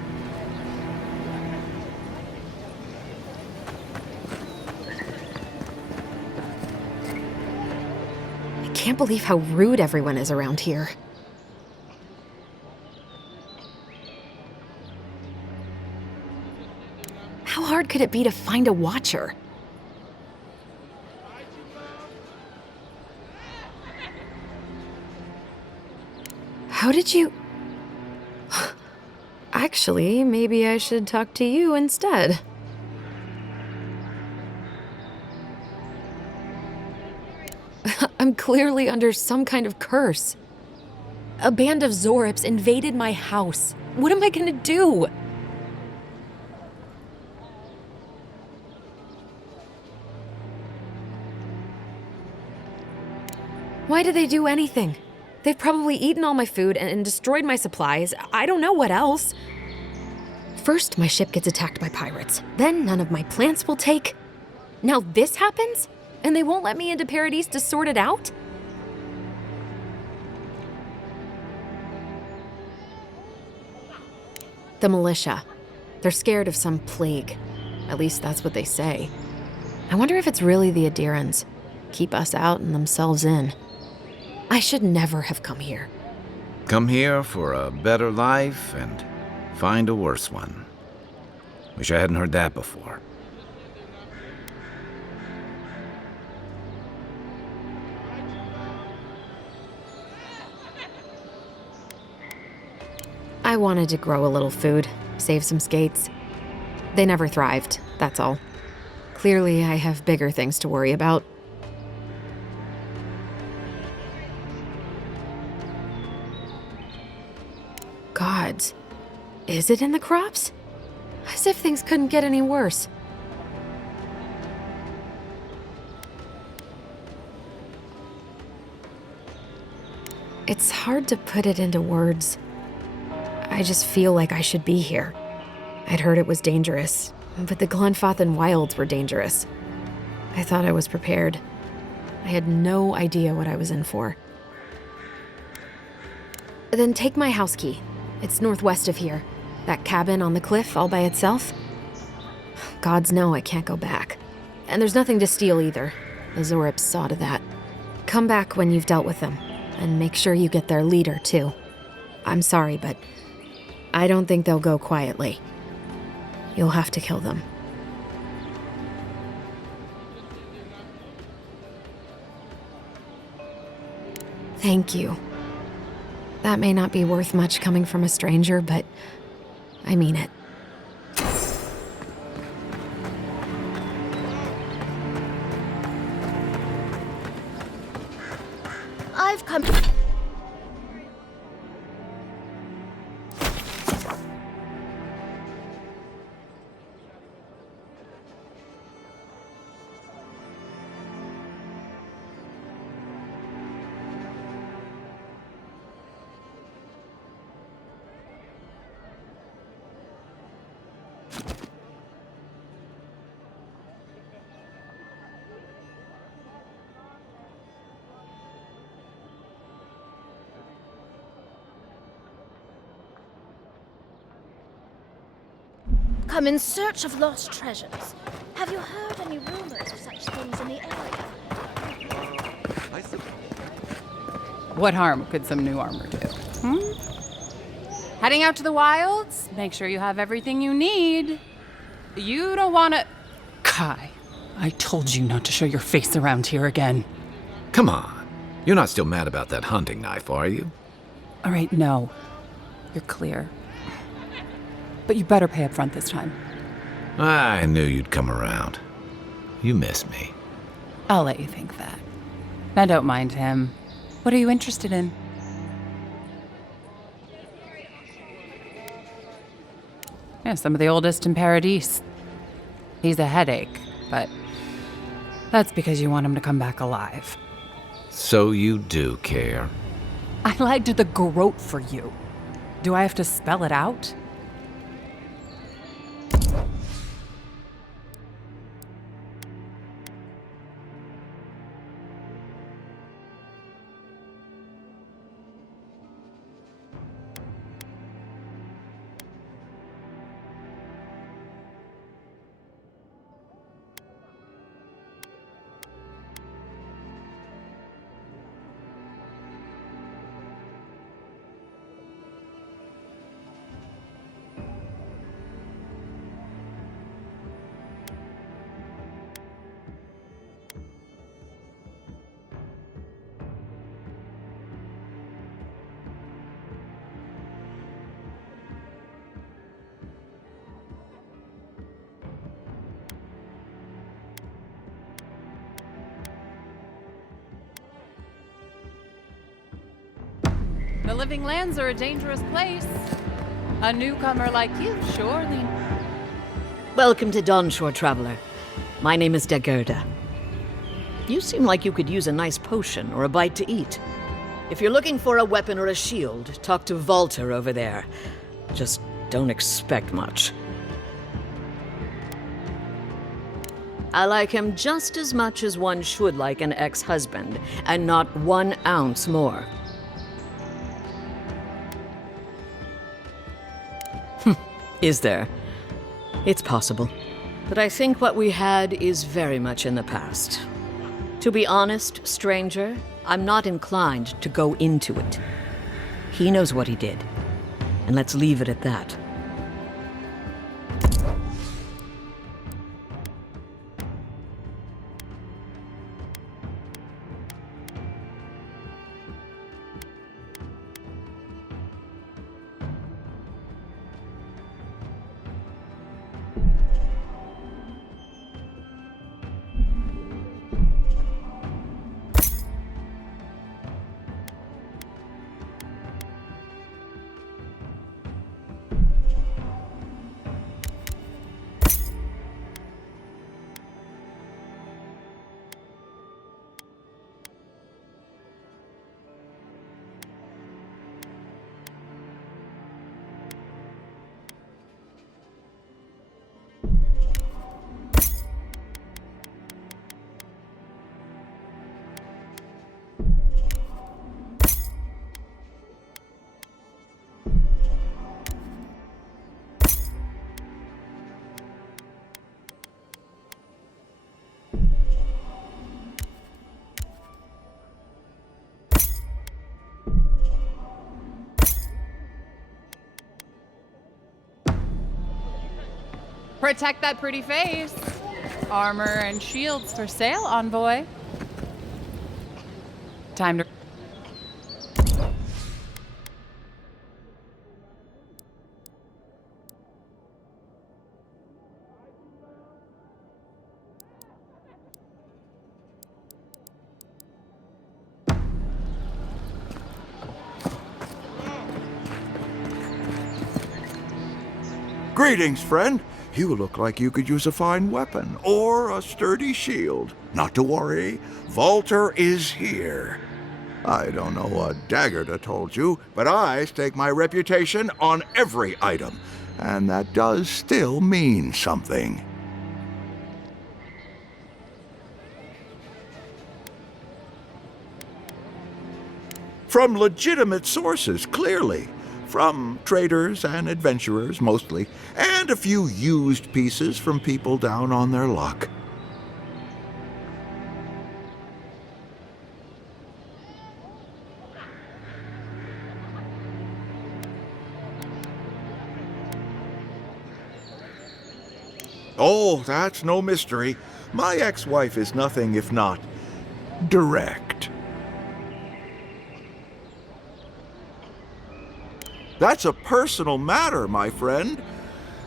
I can't believe how rude everyone is around here. How hard could it be to find a watcher? How did you... Actually, maybe I should talk to you instead. I'm clearly under some kind of curse. A band of Zorips invaded my house. What am I gonna do? Why did they do anything? They've probably eaten all my food and destroyed my supplies. I don't know what else. First, my ship gets attacked by pirates. Then none of my plants will take. Now this happens? And they won't let me into Paradise to sort it out? The militia. They're scared of some plague. At least that's what they say. I wonder if it's really the Adirans. Keep us out and themselves in. I should never have come here. Come here for a better life and find a worse one. Wish I hadn't heard that before. I wanted to grow a little food, save some skates. They never thrived, that's all. Clearly, I have bigger things to worry about. Gods, is it in the crops? As if things couldn't get any worse. It's hard to put it into words. I just feel like I should be here. I'd heard it was dangerous, but the Glenfathan wilds were dangerous. I thought I was prepared. I had no idea what I was in for. Then take my house key. It's northwest of here. That cabin on the cliff all by itself. Gods know I can't go back. And there's nothing to steal either. The Zorips saw to that. Come back when you've dealt with them, and make sure you get their leader, too. I'm sorry, but I don't think they'll go quietly. You'll have to kill them. Thank you. That may not be worth much coming from a stranger, but I mean it. I've come... Come in search of lost treasures. Have you heard any rumors of such things in the area? What harm could some new armor do? Heading out to the wilds? Make sure you have everything you need. You don't want to... Kai, I told you not to show your face around here again. Come on. You're not still mad about that hunting knife, are you? All right, no. You're clear. But you better pay up front this time. I knew you'd come around. You miss me. I'll let you think that. Now don't mind him. What are you interested in? Yeah, some of the oldest in Paradise. He's a headache, but that's because you want him to come back alive. So you do care. I lied to the garrote for you. Do I have to spell it out? The living lands are a dangerous place. A newcomer like you surely... Welcome to Dawnshore, traveler. My name is Dagerda. You seem like you could use a nice potion or a bite to eat. If you're looking for a weapon or a shield, talk to Walter over there. Just don't expect much. I like him just as much as one should like an ex-husband, and not 1 ounce more. Is there? It's possible. But I think what we had is very much in the past. To be honest, stranger, I'm not inclined to go into it. He knows what he did. And let's leave it at that. Protect that pretty face. Armor and shields for sale, envoy. Time to... Greetings, friend. You look like you could use a fine weapon or a sturdy shield. Not to worry, Walter is here. I don't know what Dagerda told you, but I stake my reputation on every item, and that does still mean something. From legitimate sources, clearly. From traders and adventurers, mostly, and a few used pieces from people down on their luck. Oh, that's no mystery. My ex-wife is nothing if not direct. That's a personal matter, my friend.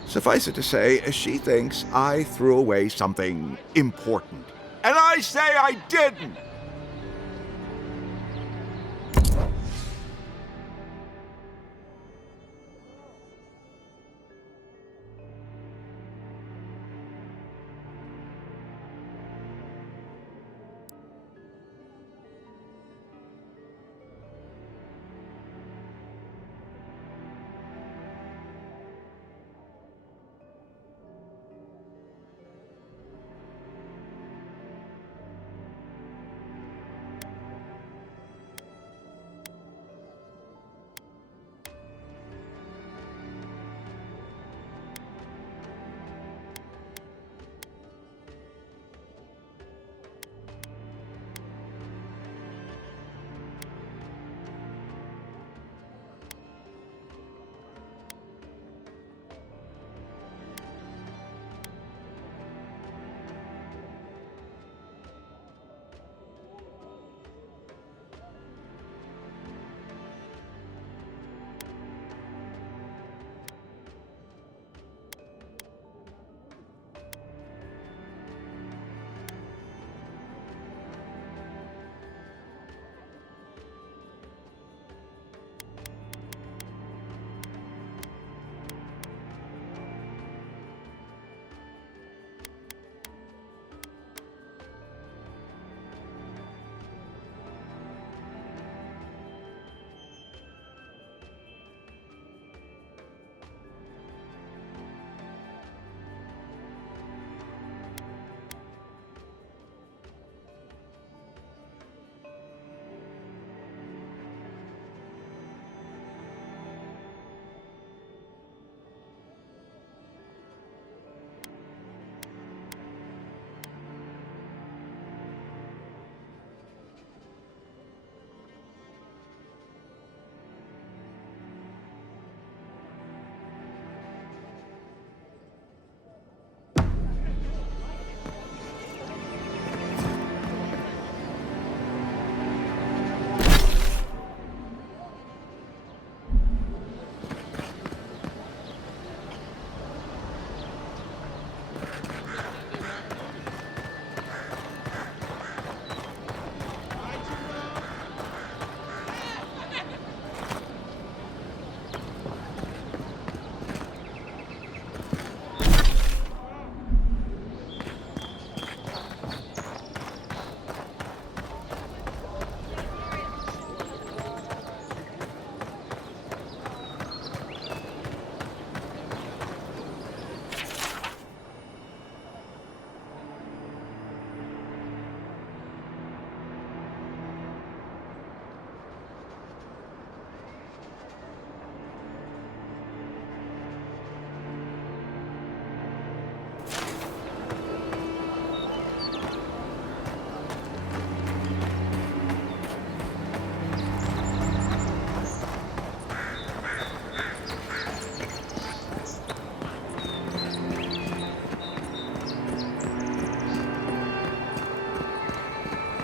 Suffice it to say, she thinks I threw away something important. And I say I didn't!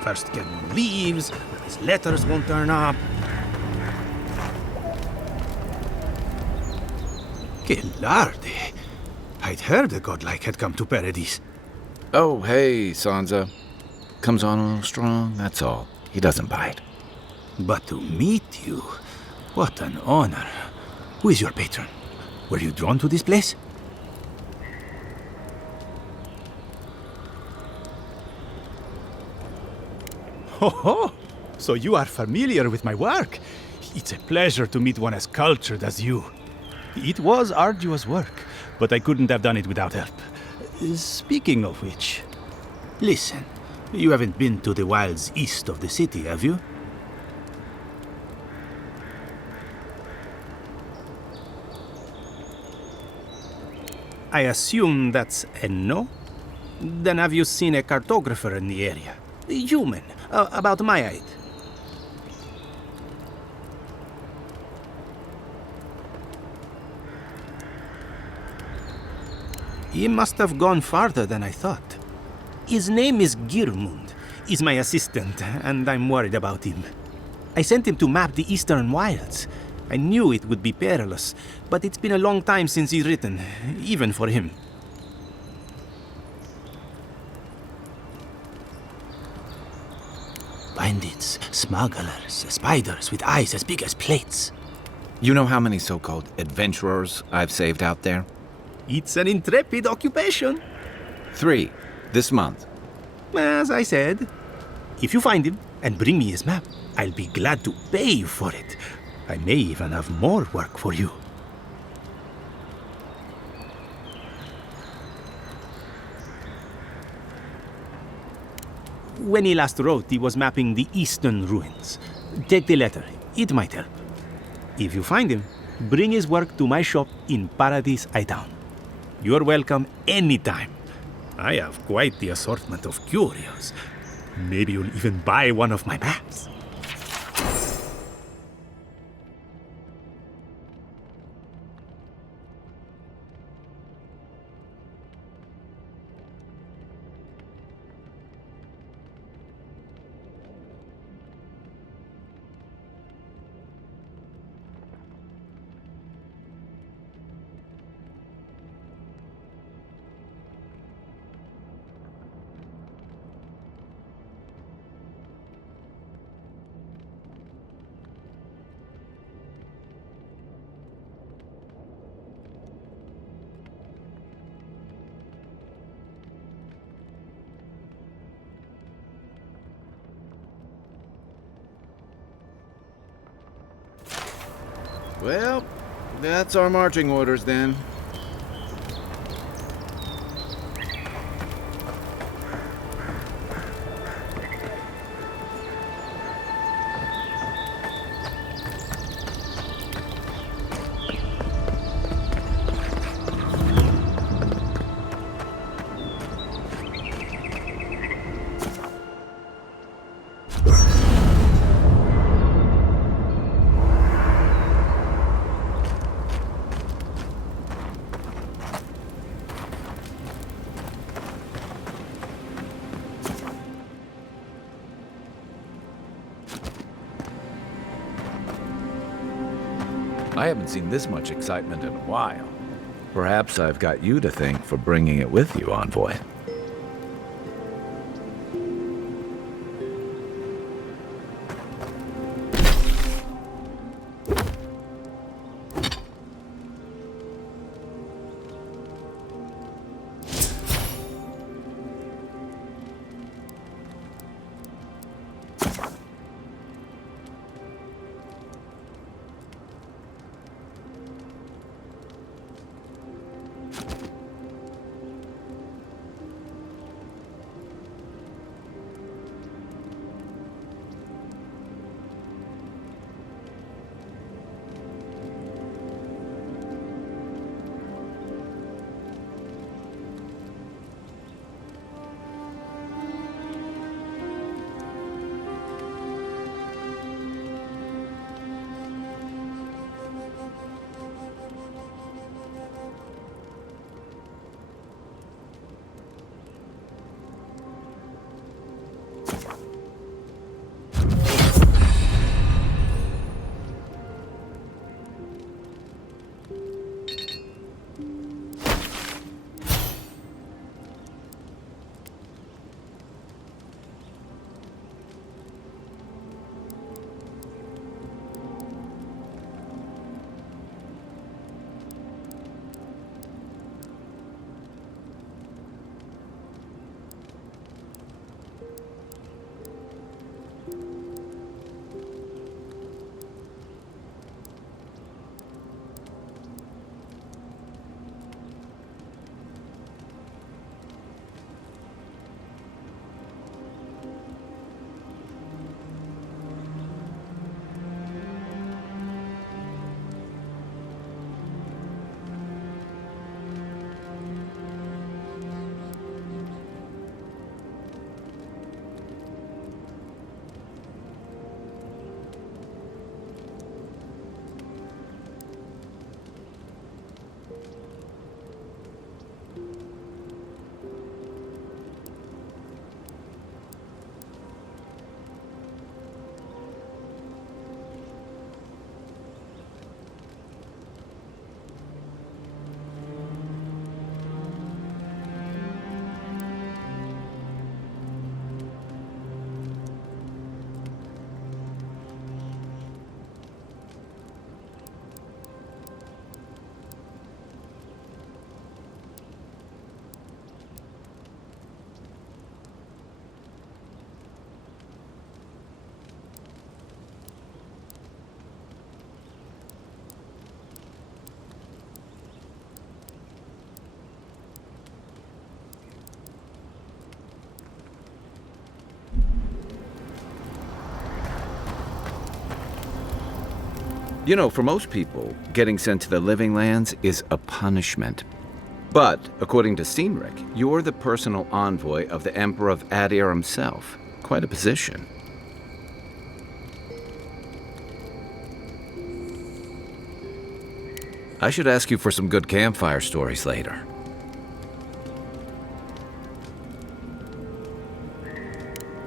First Germon leaves, his letters won't turn up. Que larde. I'd heard a godlike had come to Paradise. Oh, hey, Sansa. Comes on a little strong, that's all. He doesn't bite. But to meet you, what an honor. Who is your patron? Were you drawn to this place? Ho ho! So you are familiar with my work. It's a pleasure to meet one as cultured as you. It was arduous work, but I couldn't have done it without help. Speaking of which, listen, you haven't been to the wilds east of the city, have you? I assume that's a no? Then have you seen a cartographer in the area? A human, about my height. He must have gone farther than I thought. His name is Girmund. He's my assistant, and I'm worried about him. I sent him to map the eastern wilds. I knew it would be perilous, but it's been a long time since he's written, even for him. Bandits, smugglers, spiders with eyes as big as plates. You know how many so-called adventurers I've saved out there? It's an intrepid occupation. 3, this month. As I said, if you find him and bring me his map, I'll be glad to pay you for it. I may even have more work for you. When he last wrote, he was mapping the eastern ruins. Take the letter. It might help. If you find him, bring his work to my shop in Paradise Town. You're welcome anytime. I have quite the assortment of curios. Maybe you'll even buy one of my maps. Well, that's our marching orders then. I haven't seen this much excitement in a while. Perhaps I've got you to thank for bringing it with you, Envoy. You know, for most people, getting sent to the Living Lands is a punishment. But, according to Cynric, you're the personal envoy of the Emperor of Adir himself. Quite a position. I should ask you for some good campfire stories later.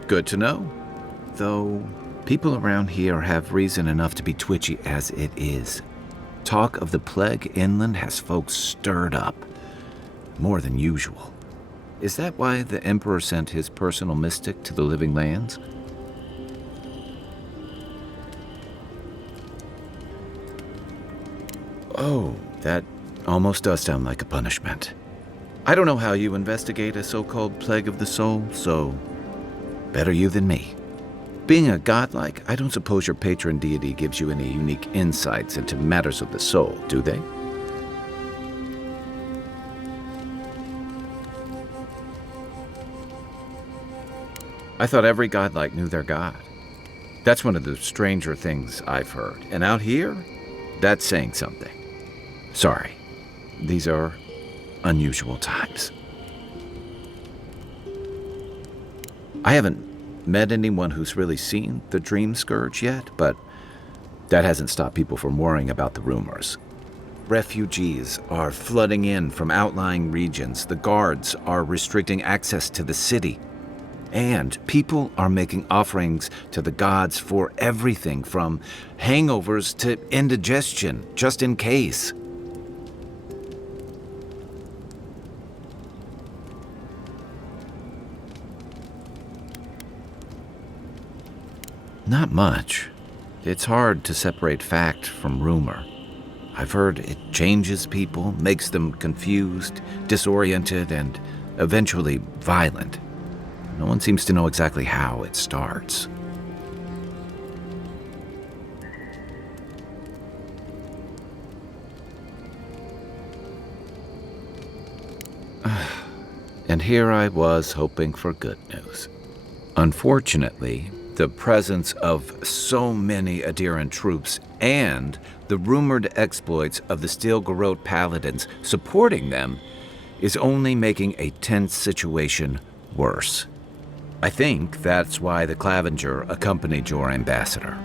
Good to know. Though, people around here have reason enough to be twitchy as it is. Talk of the plague inland has folks stirred up. More than usual. Is that why the Emperor sent his personal mystic to the Living Lands? Oh, that almost does sound like a punishment. I don't know how you investigate a so-called plague of the soul, so better you than me. Being a godlike, I don't suppose your patron deity gives you any unique insights into matters of the soul, do they? I thought every godlike knew their god. That's one of the stranger things I've heard. And out here, that's saying something. Sorry, these are unusual times. I haven't met anyone who's really seen the Dream Scourge yet, but that hasn't stopped people from worrying about the rumors. Refugees are flooding in from outlying regions. The guards are restricting access to the city. And people are making offerings to the gods for everything from hangovers to indigestion, just in case. Not much. It's hard to separate fact from rumor. I've heard it changes people, makes them confused, disoriented, and eventually violent. No one seems to know exactly how it starts. And here I was hoping for good news. Unfortunately, the presence of so many Adiran troops and the rumored exploits of the Steel-Garrote paladins supporting them is only making a tense situation worse. I think that's why the Clavenger accompanied your ambassador.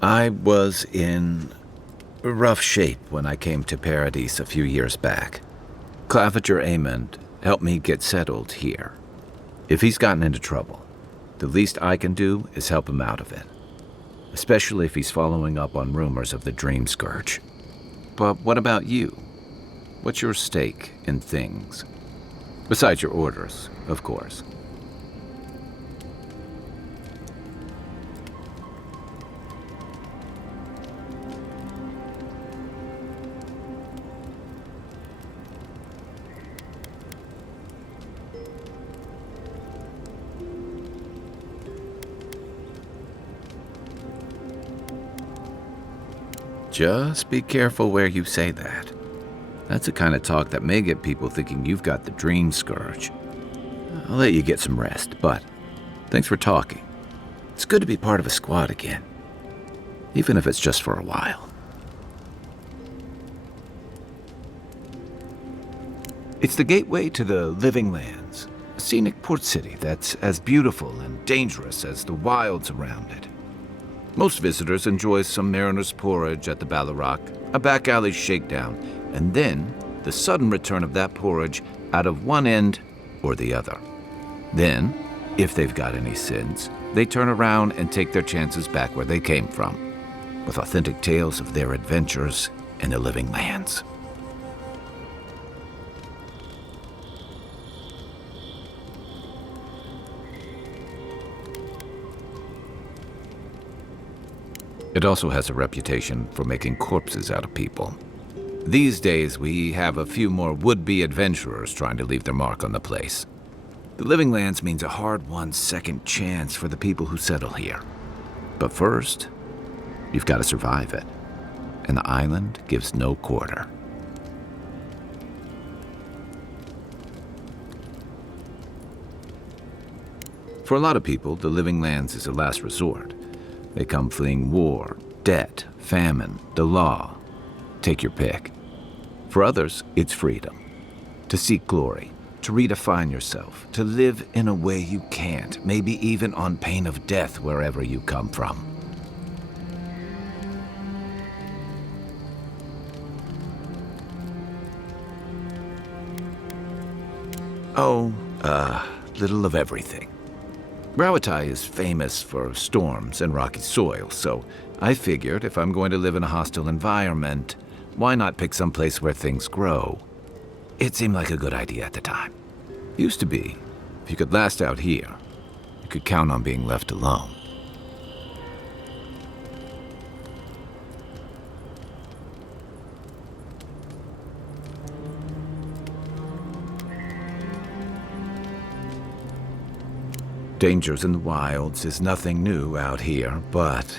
I was in rough shape when I came to Paradise a few years back. Clavenger Amond helped me get settled here. If he's gotten into trouble, the least I can do is help him out of it. Especially if he's following up on rumors of the Dream Scourge. But what about you? What's your stake in things? Besides your orders, of course. Just be careful where you say that. That's the kind of talk that may get people thinking you've got the Dream Scourge. I'll let you get some rest, but thanks for talking. It's good to be part of a squad again, even if it's just for a while. It's the gateway to the Living Lands, a scenic port city that's as beautiful and dangerous as the wilds around it. Most visitors enjoy some mariner's porridge at the Ballarrock, a back alley shakedown, and then the sudden return of that porridge out of one end or the other. Then, if they've got any sins, they turn around and take their chances back where they came from, with authentic tales of their adventures in the Living Lands. It also has a reputation for making corpses out of people. These days, we have a few more would-be adventurers trying to leave their mark on the place. The Living Lands means a hard-won second chance for the people who settle here. But first, you've got to survive it. And the island gives no quarter. For a lot of people, the Living Lands is a last resort. They come fleeing war, debt, famine, the law. Take your pick. For others, it's freedom. To seek glory, to redefine yourself, to live in a way you can't, maybe even on pain of death wherever you come from. Oh, little of everything. Rawatai is famous for storms and rocky soil, so I figured if I'm going to live in a hostile environment, why not pick some place where things grow? It seemed like a good idea at the time. Used to be. If you could last out here, you could count on being left alone. Dangers in the wilds is nothing new out here, but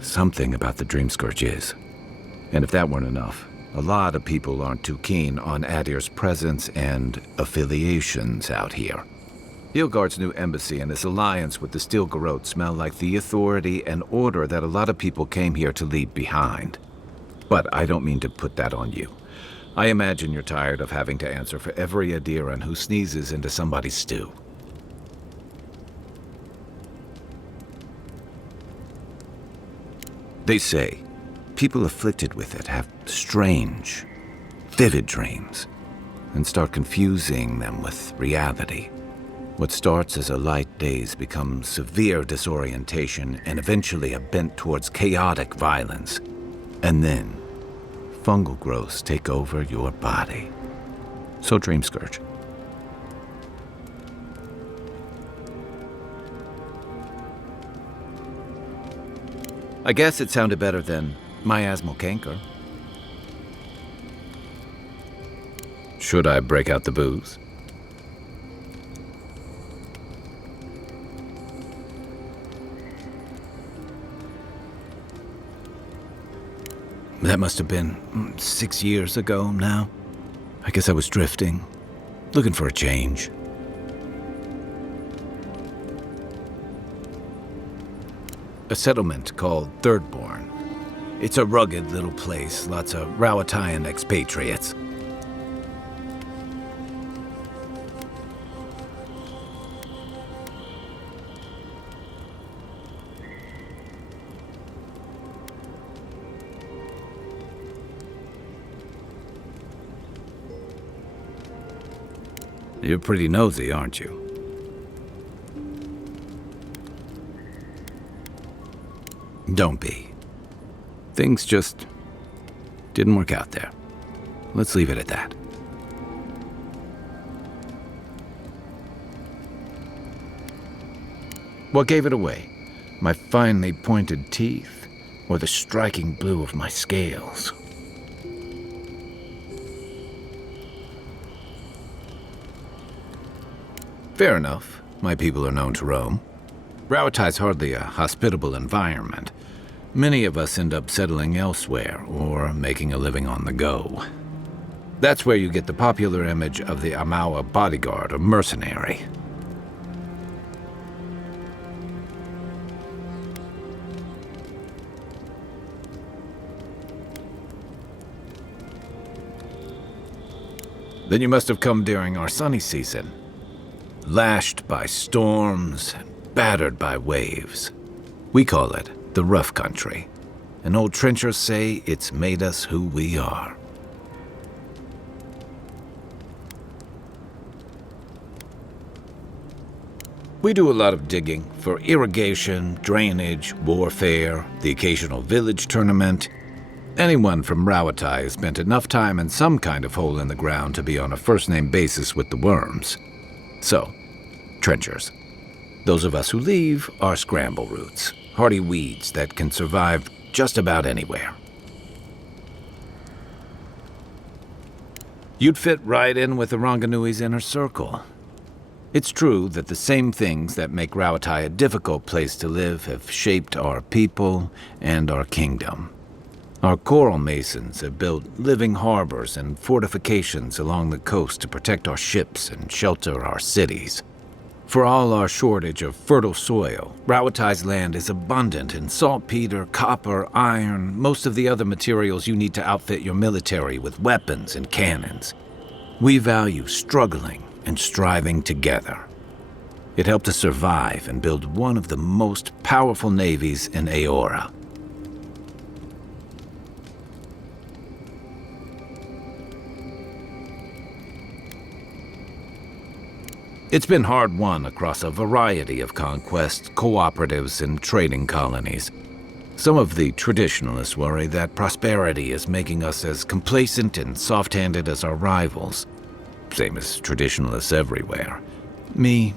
something about the Dream Scourge is. And if that weren't enough, a lot of people aren't too keen on Adir's presence and affiliations out here. Ilgard's new embassy and his alliance with the Steel Garrote smell like the authority and order that a lot of people came here to leave behind. But I don't mean to put that on you. I imagine you're tired of having to answer for every Adiran who sneezes into somebody's stew. They say people afflicted with it have strange, vivid dreams and start confusing them with reality. What starts as a light daze becomes severe disorientation and eventually a bent towards chaotic violence. And then, fungal growths take over your body. So Dream Scourge. I guess it sounded better than miasmal canker. Should I break out the booze? That must have been 6 years ago now. I guess I was drifting, looking for a change. A settlement called Thirdborn. It's a rugged little place, lots of Rawatayan expatriates. You're pretty nosy, aren't you? Don't be. Things just didn't work out there. Let's leave it at that. What gave it away? My finely pointed teeth, or the striking blue of my scales? Fair enough. My people are known to roam. Rawatai's hardly a hospitable environment. Many of us end up settling elsewhere or making a living on the go. That's where you get the popular image of the Amawa bodyguard or mercenary. Then you must have come during our sunny season. Lashed by storms and battered by waves. We call it the rough country, and old trenchers say it's made us who we are. We do a lot of digging for irrigation, drainage, warfare, the occasional village tournament. Anyone from Rawatai has spent enough time in some kind of hole in the ground to be on a first-name basis with the worms. So, trenchers. Those of us who leave are scramble roots, hardy weeds that can survive just about anywhere. You'd fit right in with the Ranganui's inner circle. It's true that the same things that make Rawatai a difficult place to live have shaped our people and our kingdom. Our coral masons have built living harbors and fortifications along the coast to protect our ships and shelter our cities. For all our shortage of fertile soil, Rawatai's land is abundant in saltpeter, copper, iron, most of the other materials you need to outfit your military with weapons and cannons. We value struggling and striving together. It helped us survive and build one of the most powerful navies in Aora. It's been hard-won across a variety of conquests, cooperatives, and trading colonies. Some of the traditionalists worry that prosperity is making us as complacent and soft-handed as our rivals. Same as traditionalists everywhere. Me,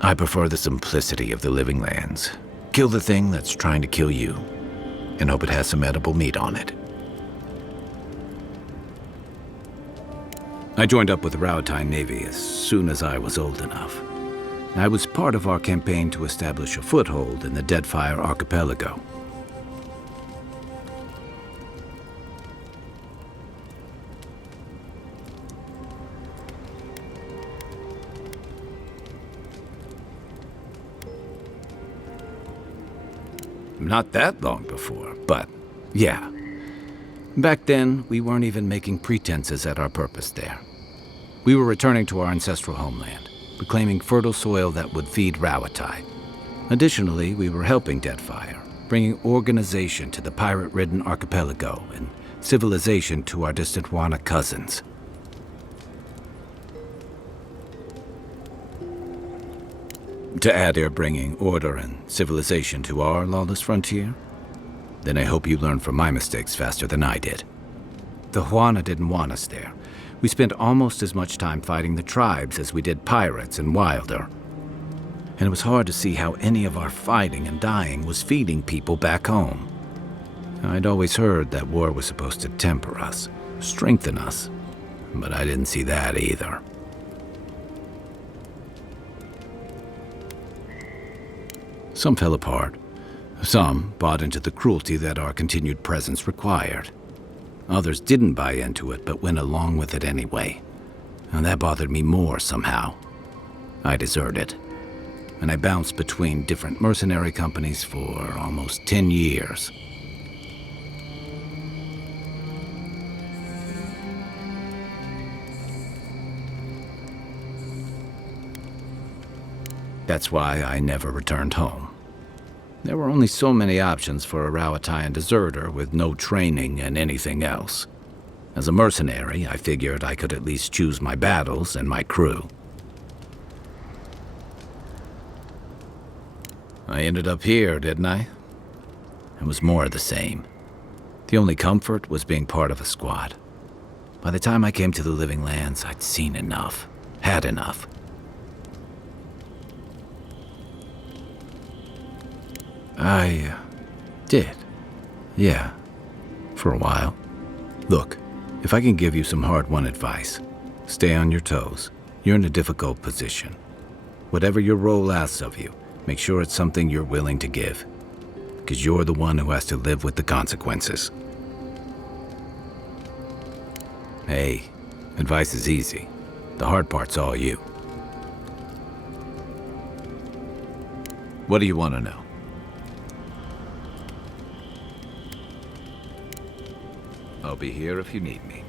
I prefer the simplicity of the living lands. Kill the thing that's trying to kill you, and hope it has some edible meat on it. I joined up with the Rawatai Navy as soon as I was old enough. I was part of our campaign to establish a foothold in the Deadfire Archipelago. Not that long before, but yeah. Back then, we weren't even making pretenses at our purpose there. We were returning to our ancestral homeland, reclaiming fertile soil that would feed Rawatai. Additionally, we were helping Deadfire, bringing organization to the pirate-ridden archipelago and civilization to our distant Wana cousins. To add, you're bringing order and civilization to our lawless frontier? Then I hope you learn from my mistakes faster than I did. The Huana didn't want us there. We spent almost as much time fighting the tribes as we did pirates and Wilder. And it was hard to see how any of our fighting and dying was feeding people back home. I'd always heard that war was supposed to temper us, strengthen us, but I didn't see that either. Some fell apart. Some bought into the cruelty that our continued presence required. Others didn't buy into it, but went along with it anyway. And that bothered me more somehow. I deserted. And I bounced between different mercenary companies for almost 10 years. That's why I never returned home. There were only so many options for a Rawataian deserter with no training and anything else. As a mercenary, I figured I could at least choose my battles and my crew. I ended up here, didn't I? It was more of the same. The only comfort was being part of a squad. By the time I came to the Living Lands, I'd seen enough, had enough. I did. Yeah, for a while. Look, if I can give you some hard-won advice, stay on your toes. You're in a difficult position. Whatever your role asks of you, make sure it's something you're willing to give. Because you're the one who has to live with the consequences. Hey, advice is easy. The hard part's all you. What do you want to know? I'll be here if you need me.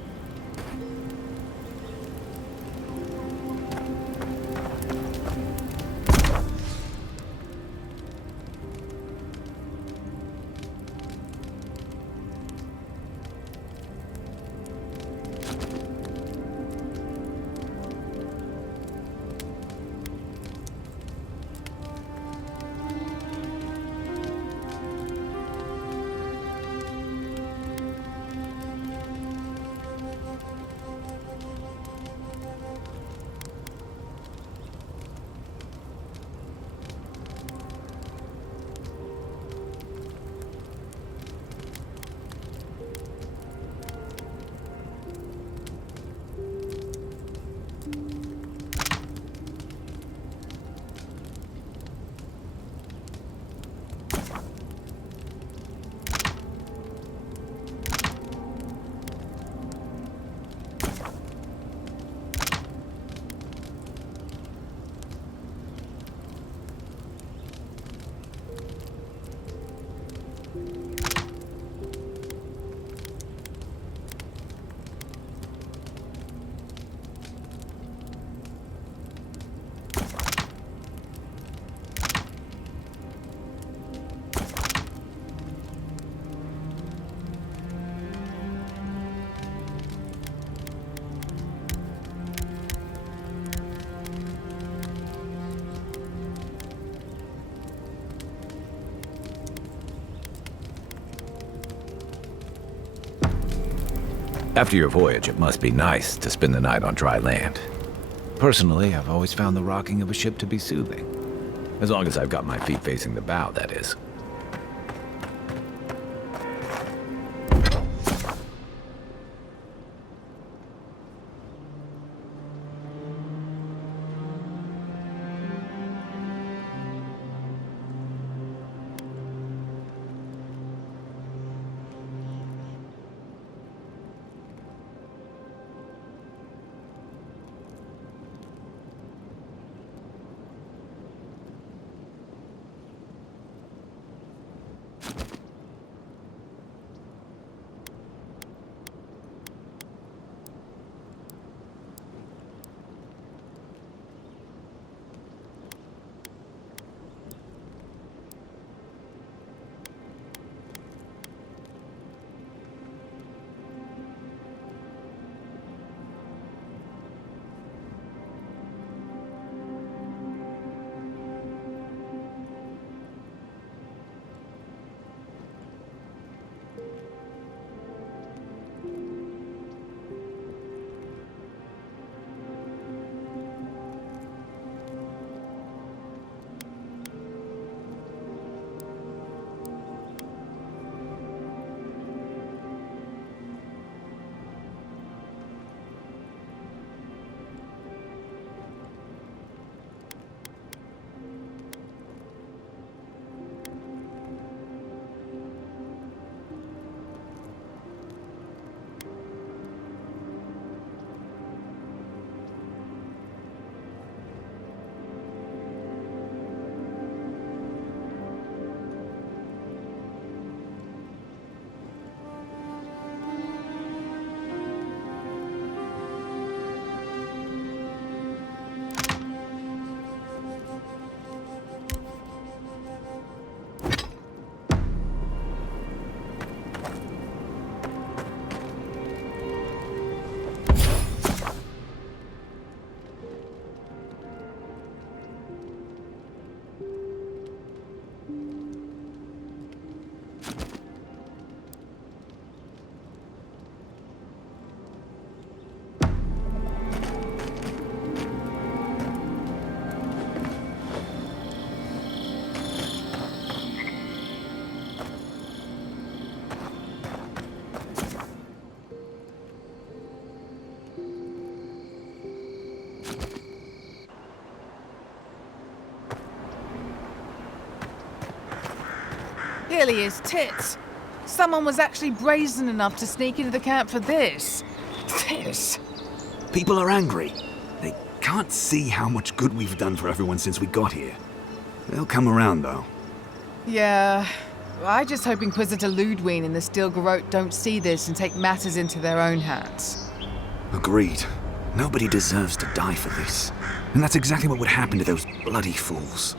After your voyage, it must be nice to spend the night on dry land. Personally, I've always found the rocking of a ship to be soothing. As long as I've got my feet facing the bow, that is. Clearly his tits. Someone was actually brazen enough to sneak into the camp for this. This. People are angry. They can't see how much good we've done for everyone since we got here. They'll come around, though. Yeah. I just hope Inquisitor Ludwig and the Steel Garrote don't see this and take matters into their own hands. Agreed. Nobody deserves to die for this. And that's exactly what would happen to those bloody fools.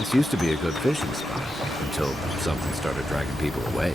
This used to be a good fishing spot, until something started dragging people away.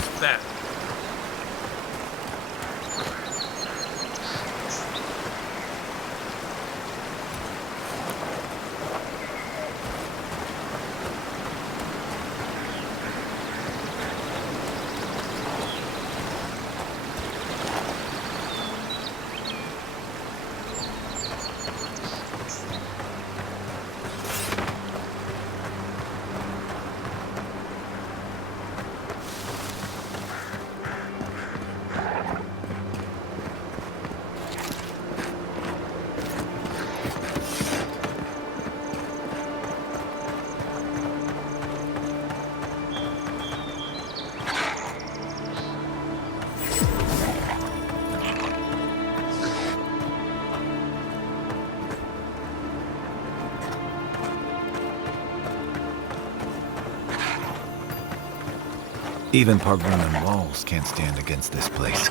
Who's that? Even Park-Roman walls can't stand against this place.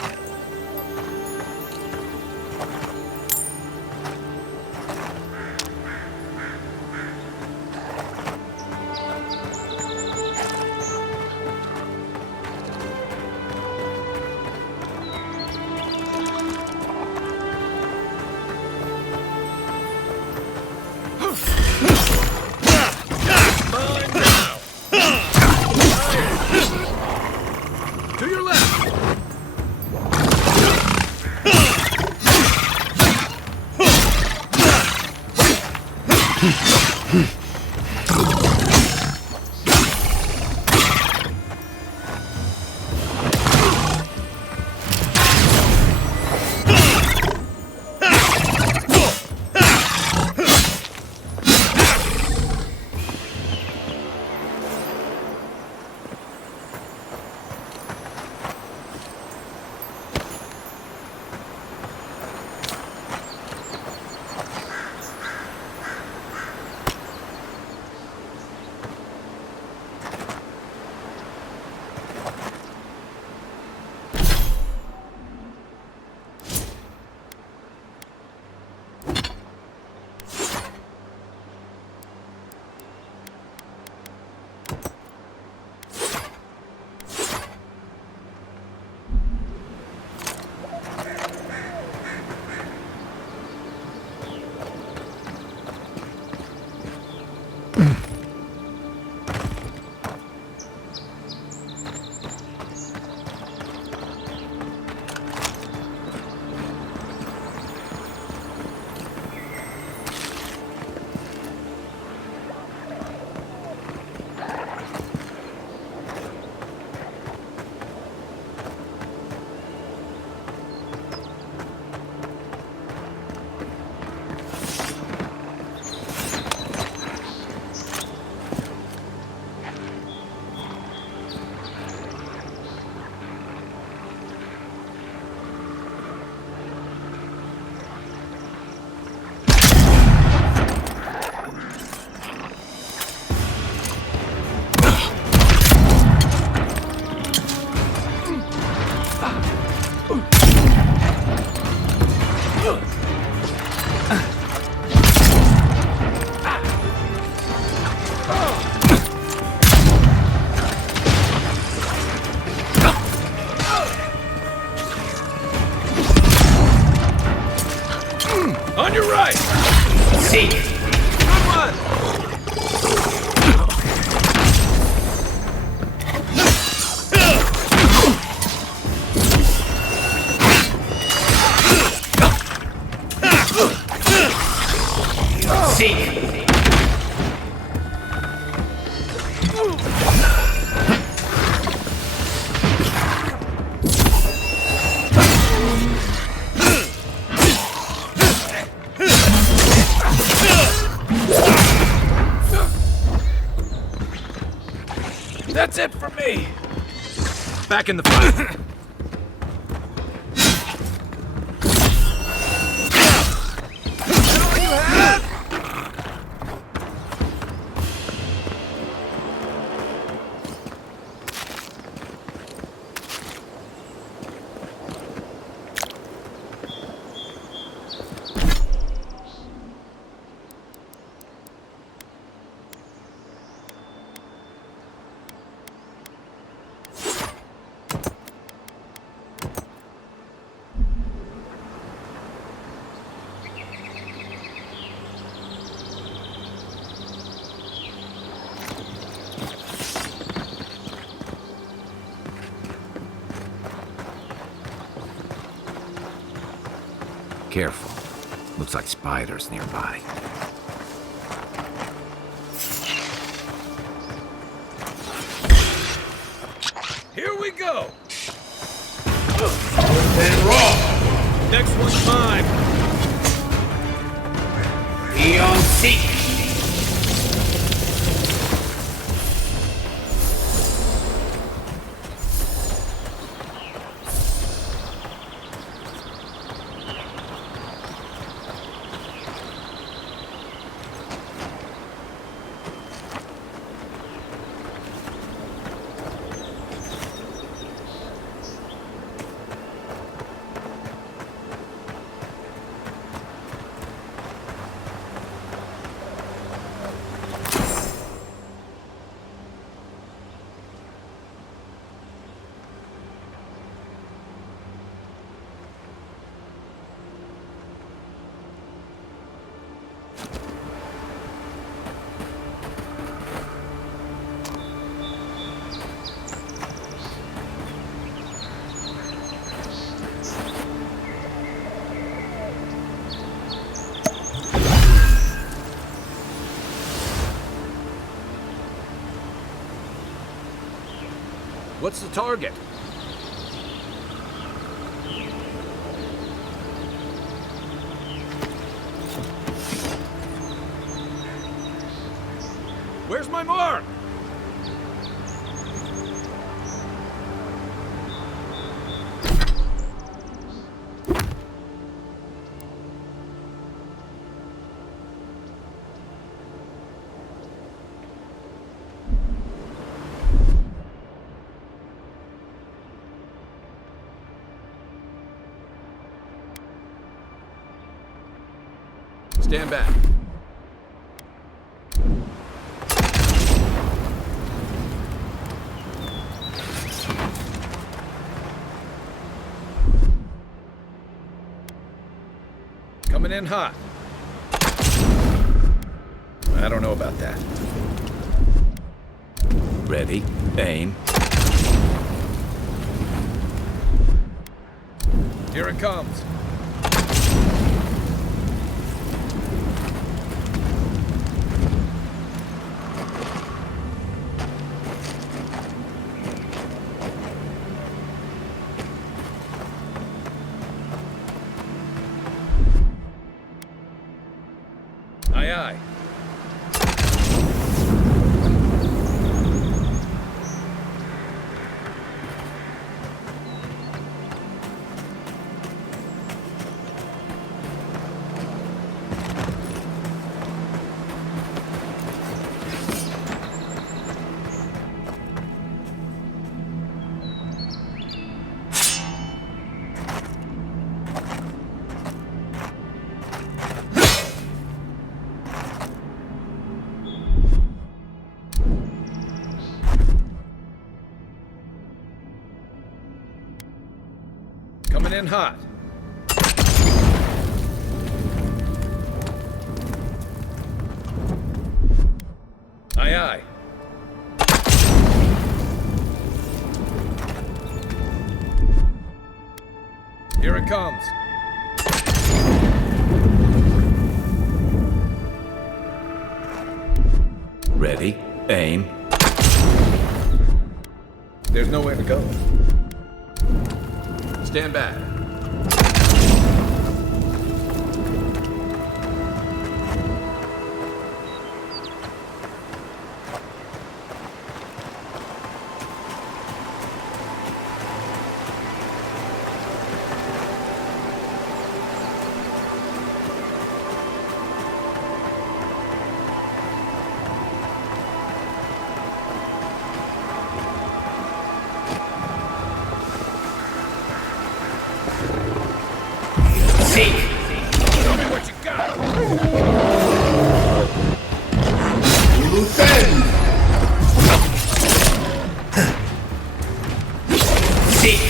On your right! See! Good one! See! That's it for me! Back in the fight! Careful. Looks like spiders nearby. Here we go! And raw! Next one's mine! Eon Seek! What's the target? Where's my mark? Stand back. Coming in hot. I don't know about that. Ready, aim. Here it comes. Aye, aye. Coming in hot. Aye, aye. Here it comes. Ready, aim. There's nowhere to go. Stand back. Seek! Show me what you got! Luthen! Seek!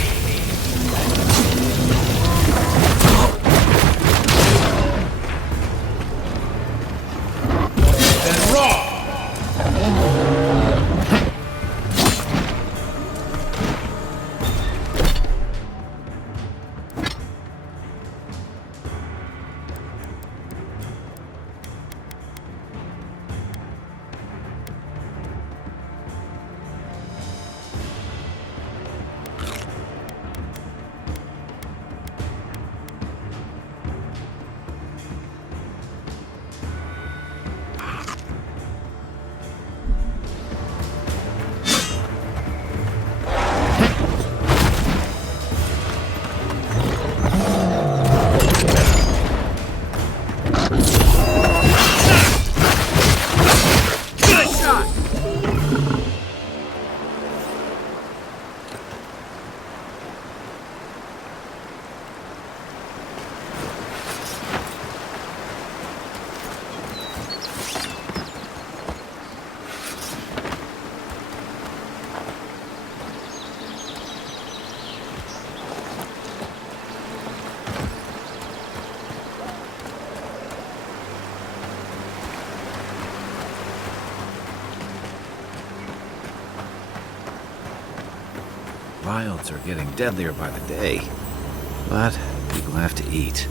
And raw! Wilds are getting deadlier by the day. But people have to eat.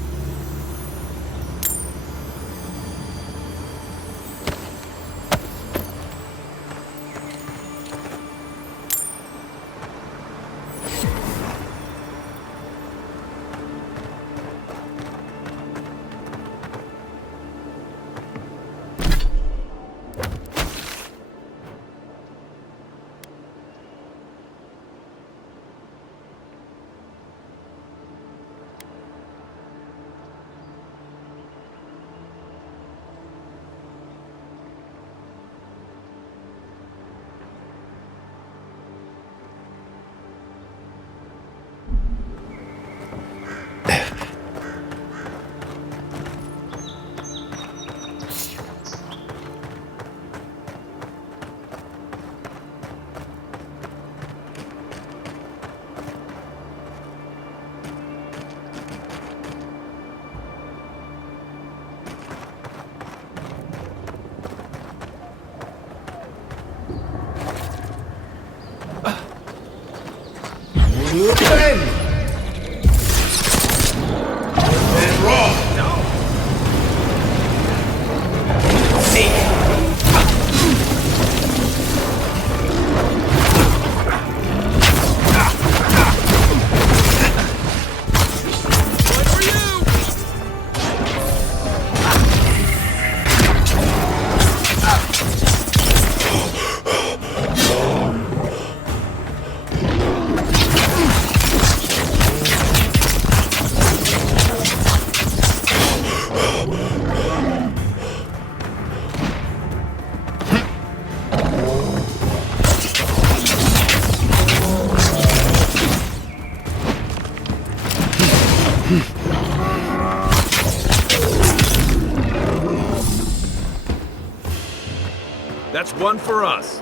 That's one for us.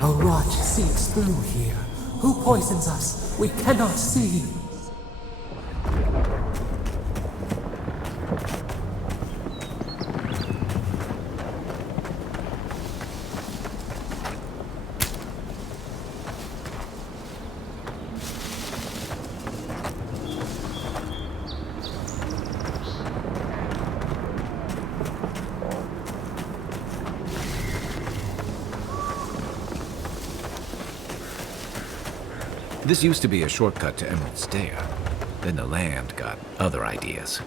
A rot seeps through here. Who poisons us? We cannot see. This used to be a shortcut to Emerald Stair. Then the land got other ideas.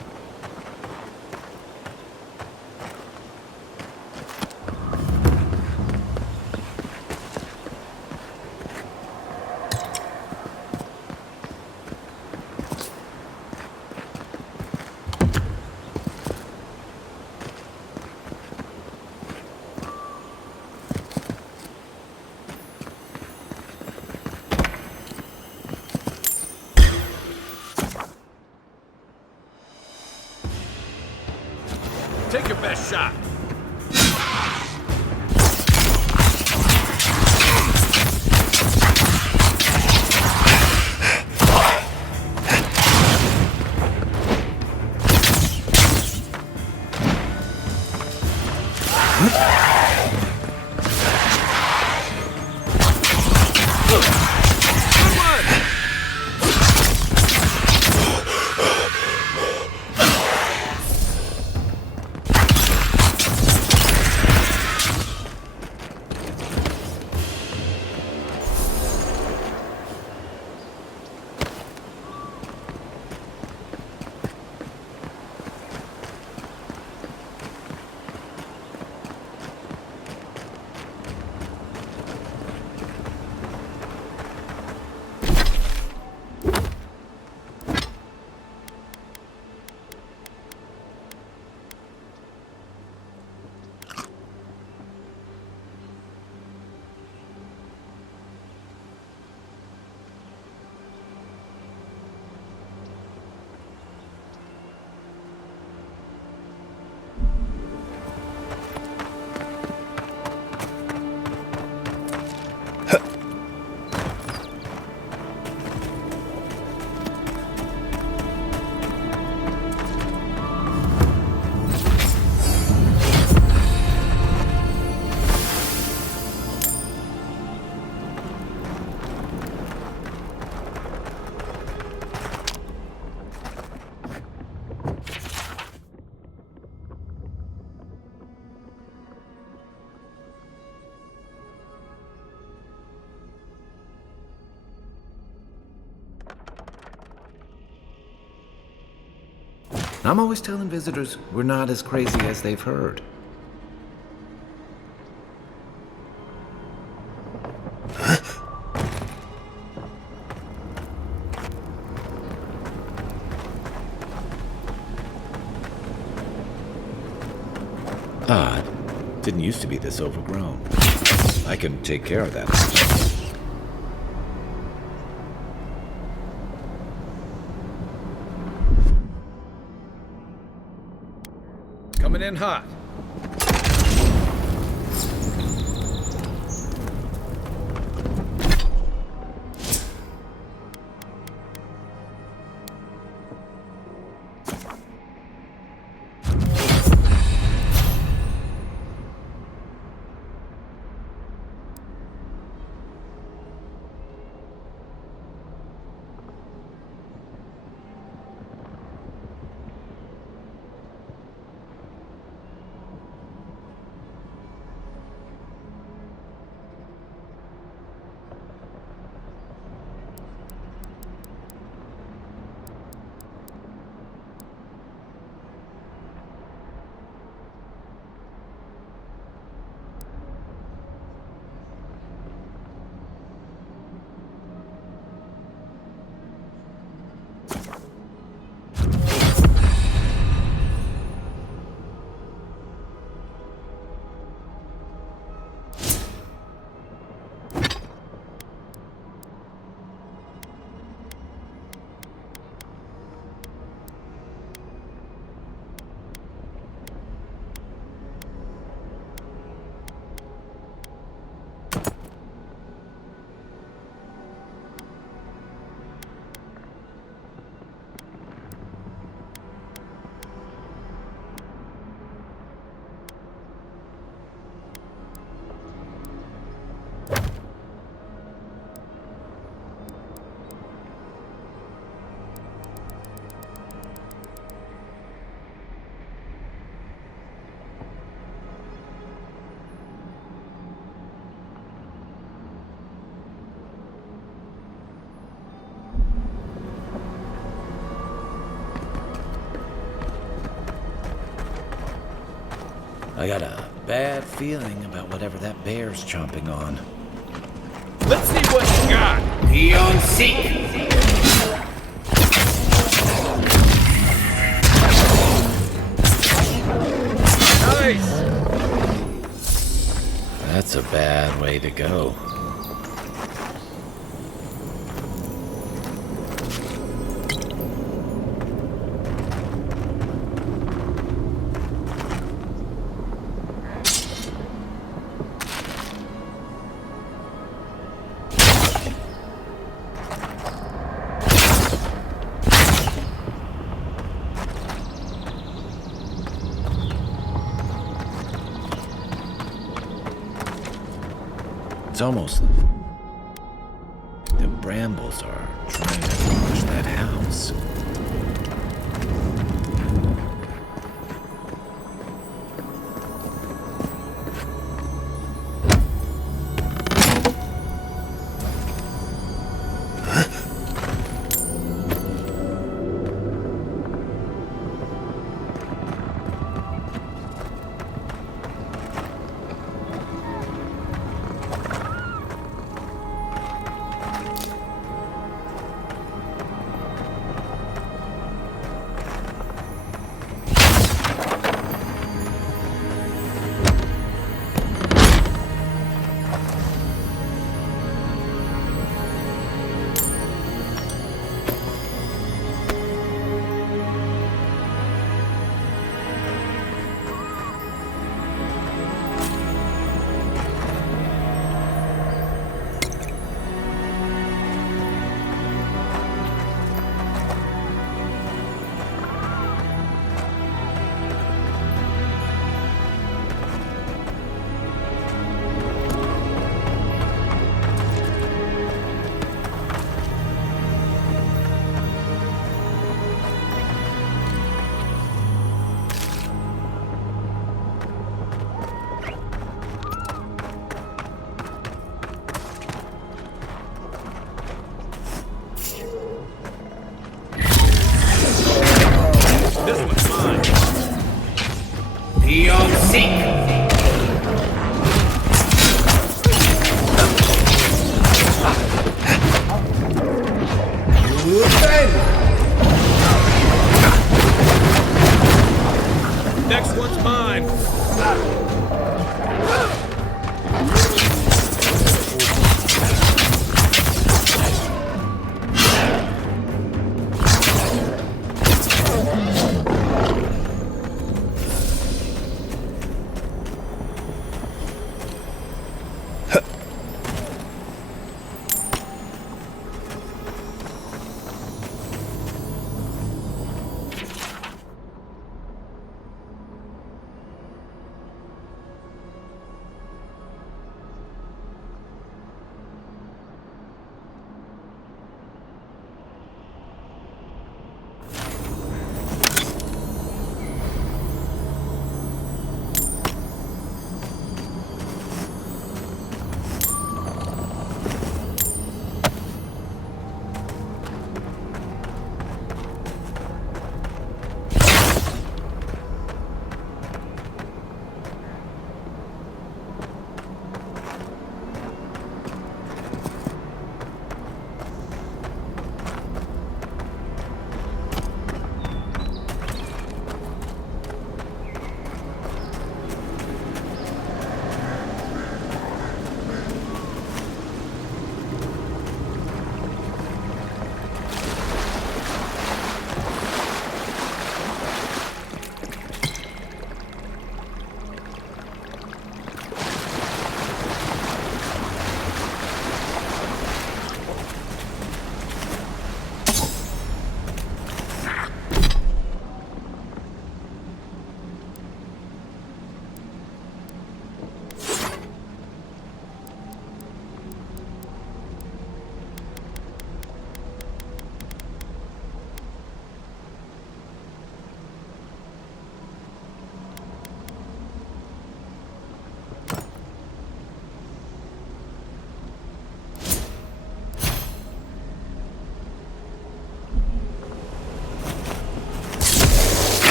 Take your best shot. I'm always telling visitors we're not as crazy as they've heard. Odd. Didn't used to be this overgrown. I can take care of that. Coming in hot. I got a bad feeling about whatever that bear's chomping on. Let's see what you got. Beyond seek. Nice. That's a bad way to go. It's almost... the brambles are trying to demolish that house.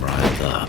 Riled up.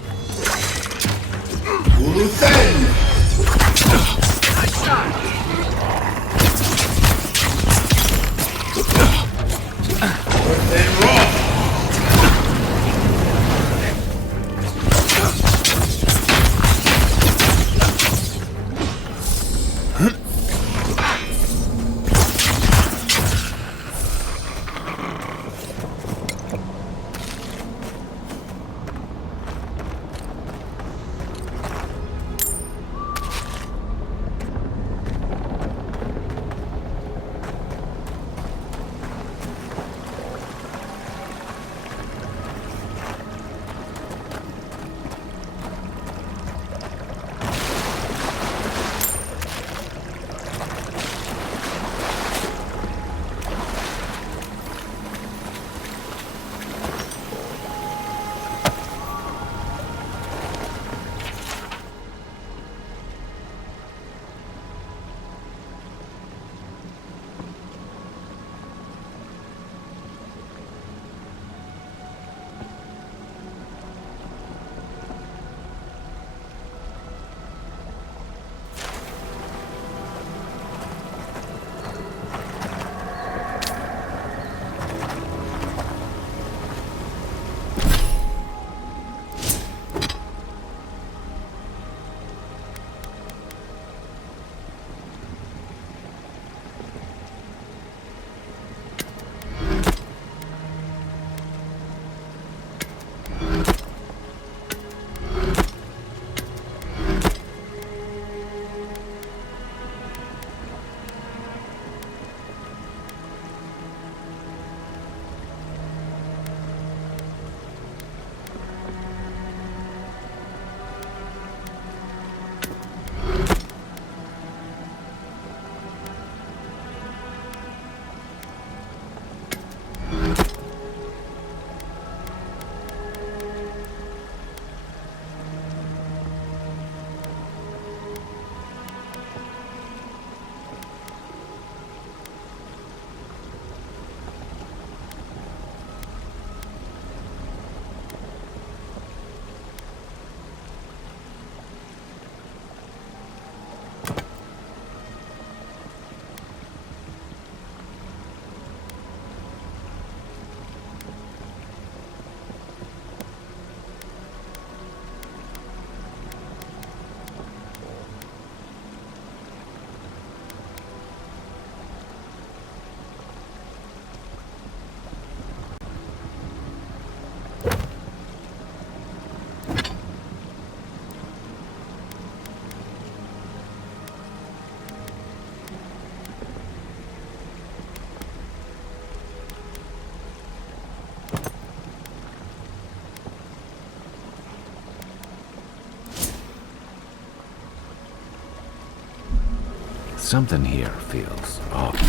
Something here feels off.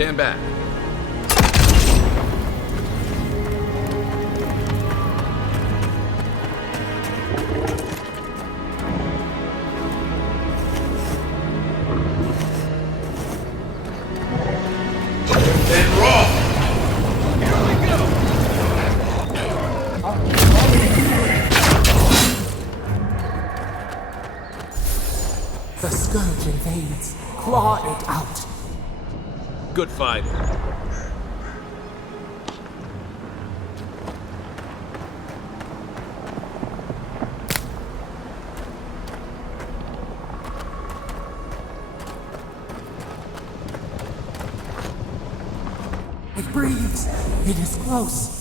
Stand back. The scourge invades. Claw it out. Good fight. It breathes. It is close.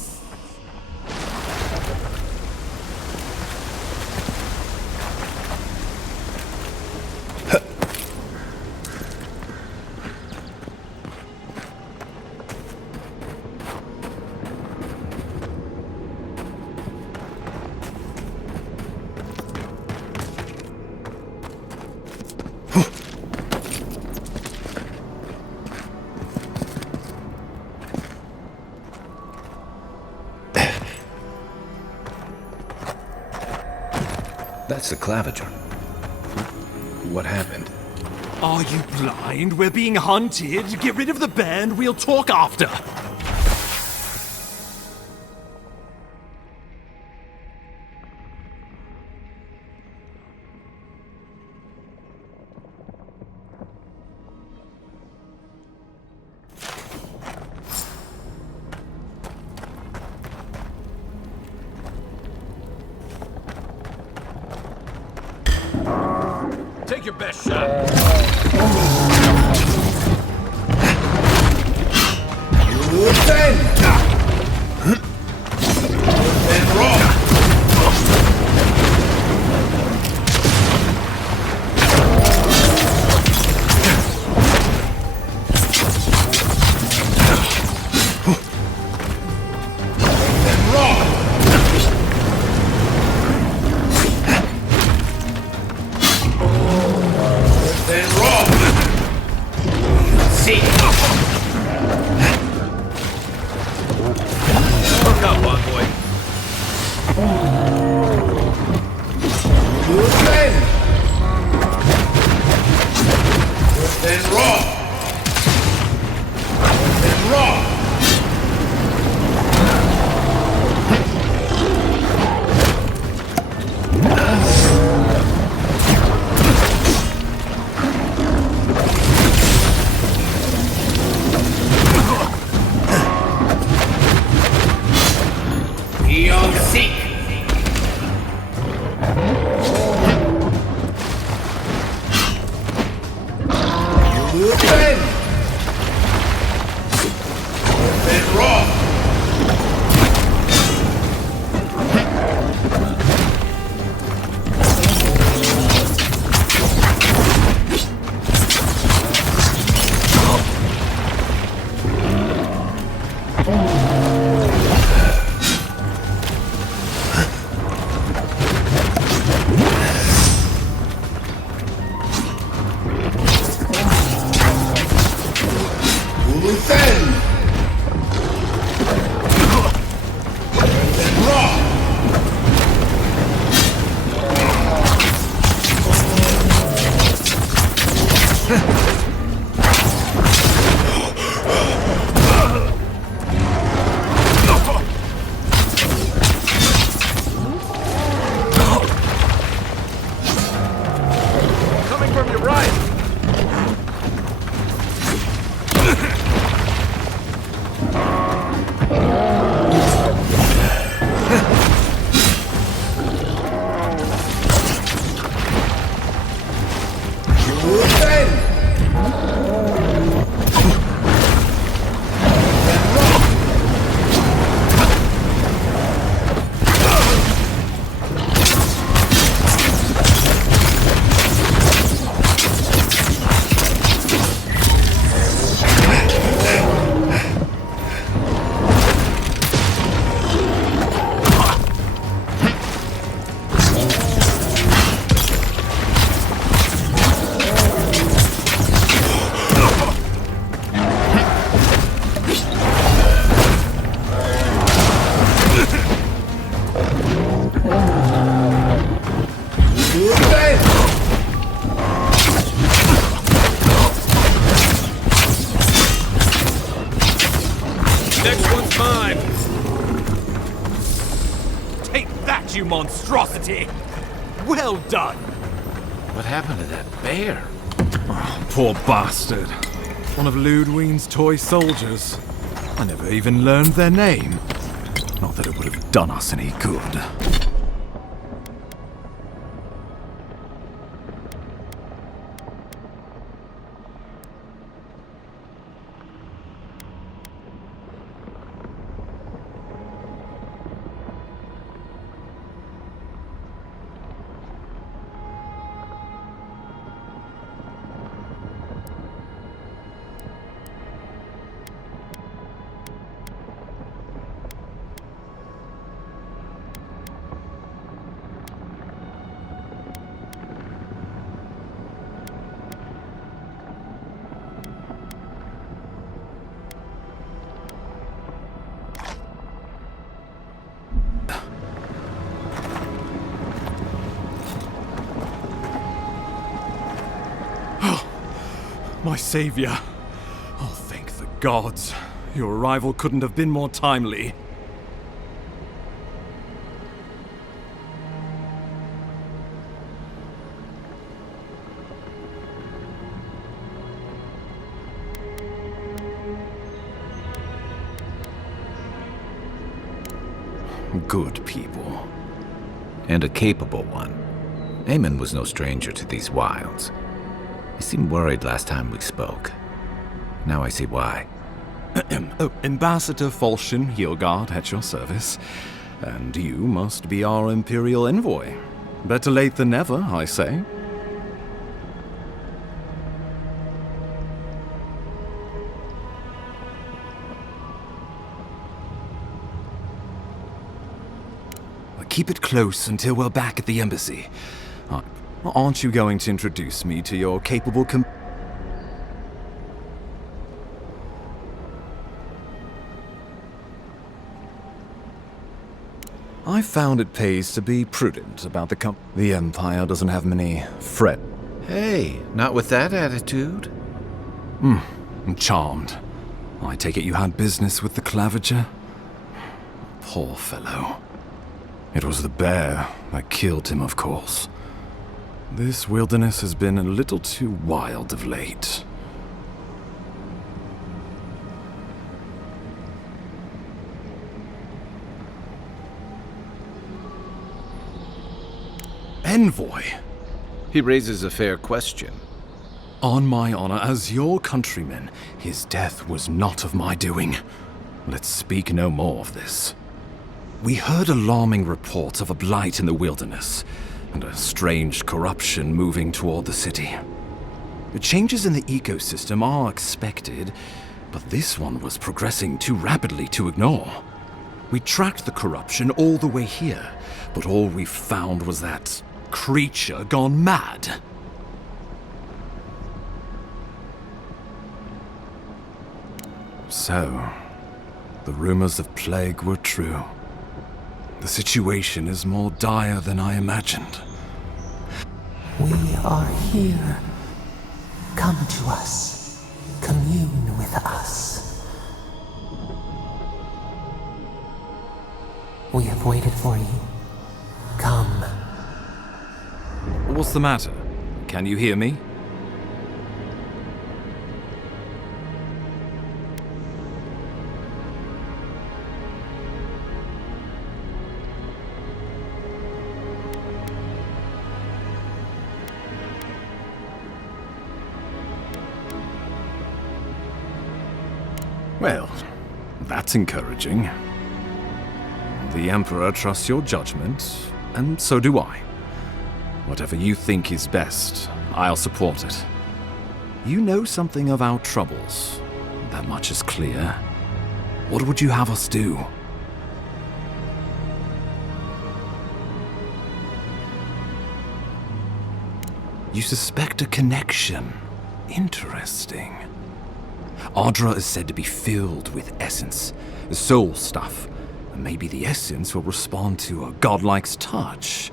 That's the claviger. What happened? Are you blind? We're being hunted. Get rid of the band. We'll talk after. Take your best shot. Next one's mine. Take that, you monstrosity! Well done! What happened to that bear? Oh, poor bastard. One of Ludwine's toy soldiers. I never even learned their name. Not that it would have done us any good. My savior. Oh, thank the gods. Your arrival couldn't have been more timely. Good people. And a capable one. Eamon was no stranger to these wilds. He seemed worried last time we spoke. Now I see why. Ambassador Falchion Hildegard at your service. And you must be our Imperial envoy. Better late than never, I say. Keep it close until we're back at the embassy. Aren't you going to introduce me to your capable I found it pays to be prudent about the Empire doesn't have many friends. Hey, not with that attitude. I'm charmed. I take it you had business with the Claviger? Poor fellow. It was the bear that killed him, of course. This wilderness has been a little too wild of late. Envoy? He raises a fair question. On my honor as your countryman, his death was not of my doing. Let's speak no more of this. We heard alarming reports of a blight in the wilderness, and a strange corruption moving toward the city. The changes in the ecosystem are expected, but this one was progressing too rapidly to ignore. We tracked the corruption all the way here, but all we found was that creature gone mad. So, the rumors of plague were true. The situation is more dire than I imagined. We are here. Come to us. Commune with us. We have waited for you. Come. What's the matter? Can you hear me? Well, that's encouraging. The Emperor trusts your judgment, and so do I. Whatever you think is best, I'll support it. You know something of our troubles. That much is clear. What would you have us do? You suspect a connection. Interesting. Ardra is said to be filled with essence, soul stuff. Maybe the essence will respond to a godlike's touch.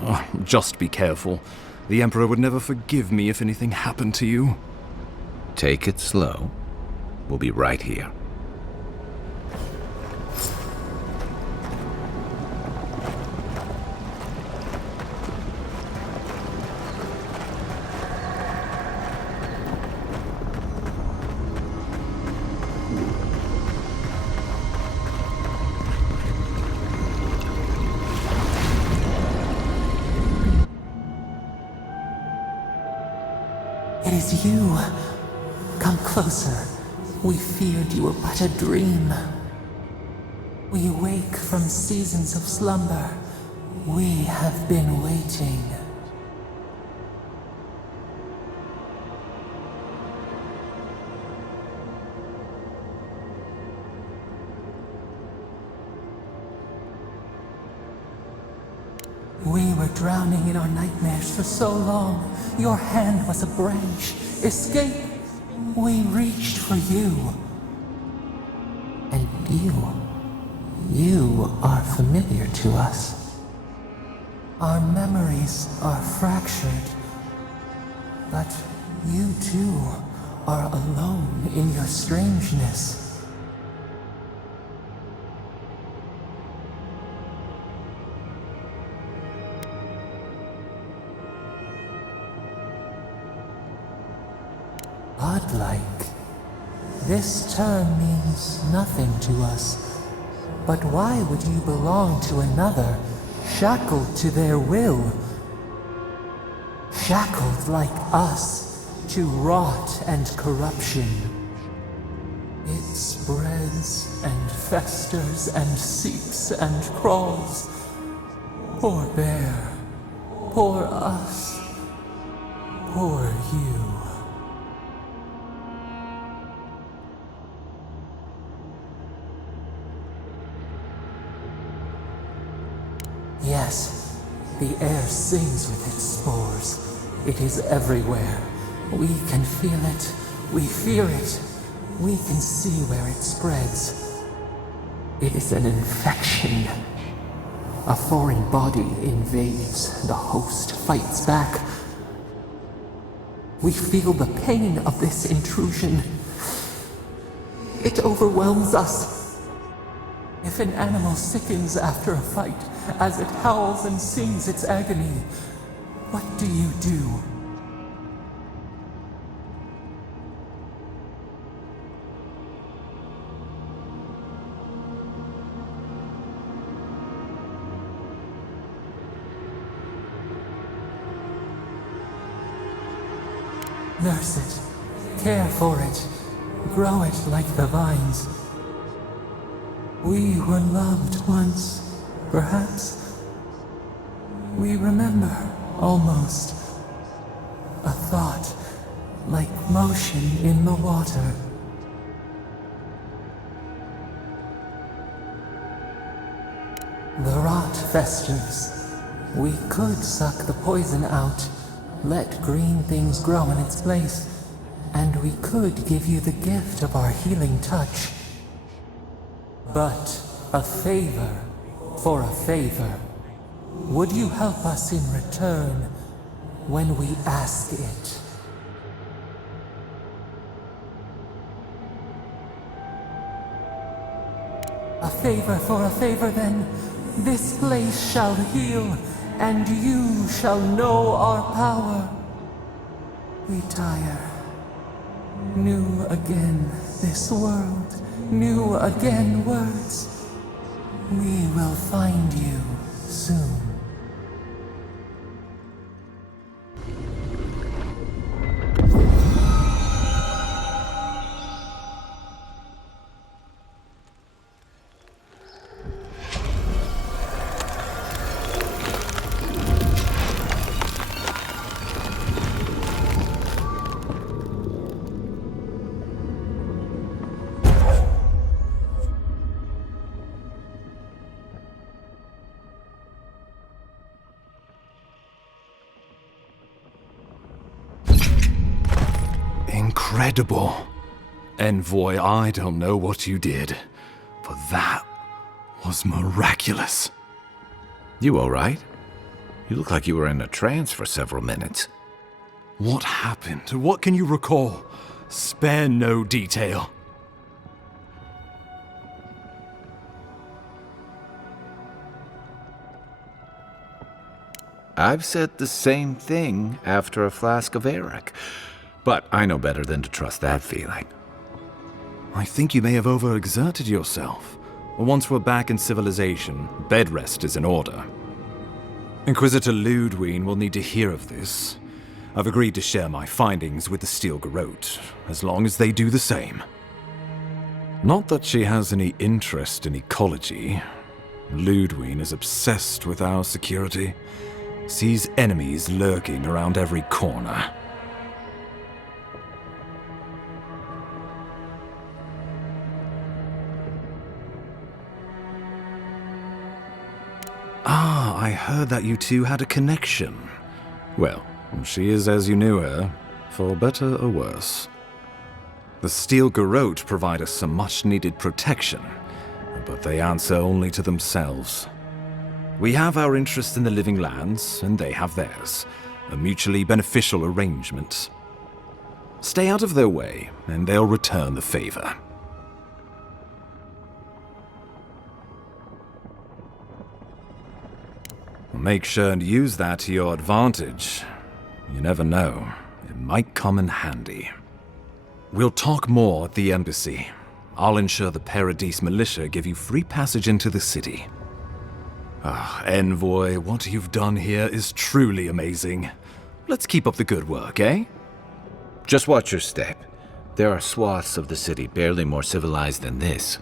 Oh, just be careful. The Emperor would never forgive me if anything happened to you. Take it slow. We'll be right here. It is you. Come closer. We feared you were but a dream. We awake from seasons of slumber. We have been waiting. We were drowning in our nightmares for so long. Your hand was a branch. Escape! We reached for you. And you are familiar to us. Our memories are fractured, but You too are alone in your strangeness. Godlike. This term means nothing to us. But why would you belong to another, shackled to their will? Shackled like us to rot and corruption. It spreads and festers and seeps and crawls. Poor bear, poor us, poor you. Yes, the air sings with its spores. It is everywhere. We can feel it. We fear it. We can see where it spreads. It is an infection. A foreign body invades. The host fights back. We feel the pain of this intrusion. It overwhelms us. If an animal sickens after a fight, as it howls and sings its agony, what do you do? Nurse it, care for it, grow it like the vines. We were loved once. Perhaps we remember, almost, a thought like motion in the water. The rot festers. We could suck the poison out, let green things grow in its place, and we could give you the gift of our healing touch. But a favor for a favor. Would you help us in return when we ask it? A favor for a favor then. This place shall heal, and you shall know our power. We tire. New again this world, new again words. We will find you soon. Incredible. Envoy, I don't know what you did, but that was miraculous. You all right? You look like you were in a trance for several minutes. What happened? What can you recall? Spare no detail. I've said the same thing after a flask of Eric, but I know better than to trust that feeling. I think you may have overexerted yourself. Once we're back in civilization, bed rest is in order. Inquisitor Ludwig will need to hear of this. I've agreed to share my findings with the Steel Garrote, as long as they do the same. Not that she has any interest in ecology. Ludwig is obsessed with our security, sees enemies lurking around every corner. Ah, I heard that you two had a connection. Well, she is as you knew her, for better or worse. The Steel Garrote provide us some much-needed protection, but they answer only to themselves. We have our interest in the living lands, and they have theirs. A mutually beneficial arrangement. Stay out of their way, and they'll return the favor. Make sure and use that to your advantage. You never know. It might come in handy. We'll talk more at the embassy. I'll ensure the Paradise militia give you free passage into the city. Envoy, what you've done here is truly amazing. Let's keep up the good work, eh? Just watch your step. There are swaths of the city barely more civilized than this.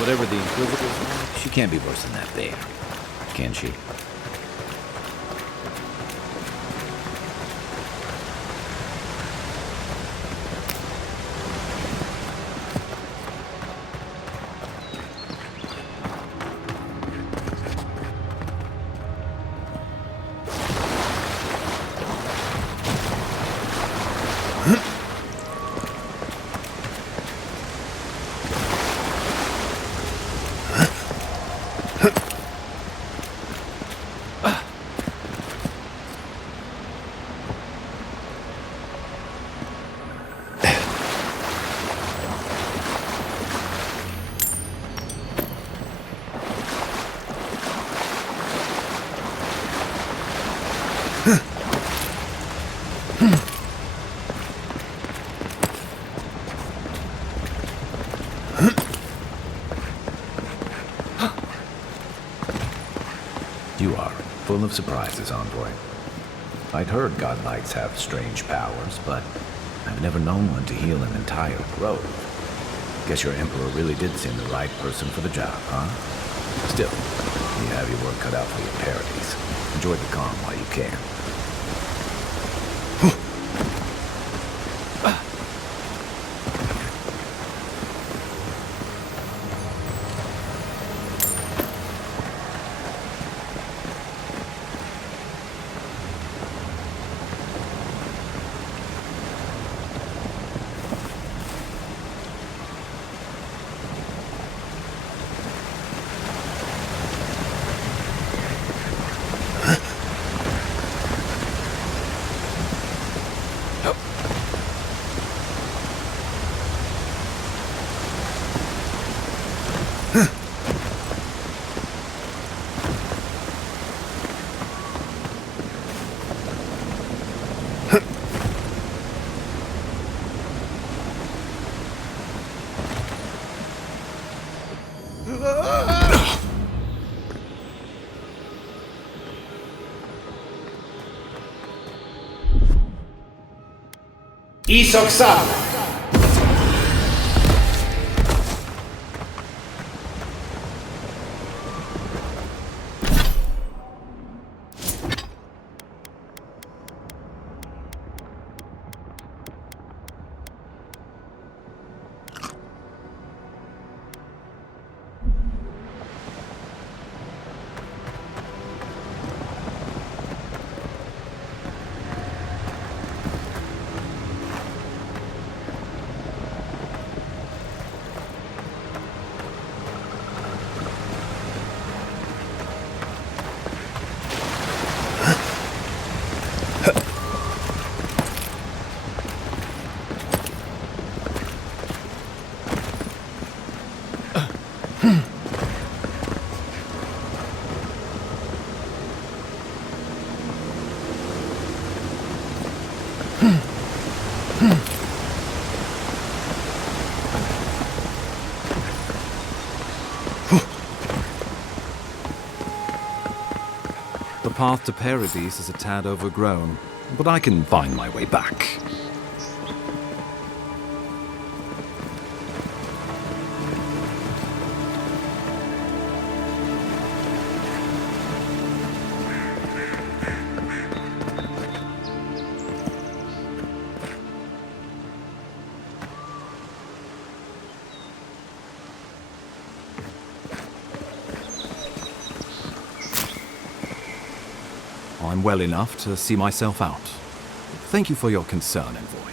Whatever the Inquisitor's like, she can't be worse than that there, can she? You are full of surprises, Envoy. I'd heard godlights have strange powers, but I've never known one to heal an entire grove. Guess your Emperor really did seem the right person for the job, huh? Still, you have your work cut out for your Paradise. Enjoy the calm while you can. Isoksa. The path to Paradise is a tad overgrown, but I can find my way back. I'm well enough to see myself out. Thank you for your concern, Envoy.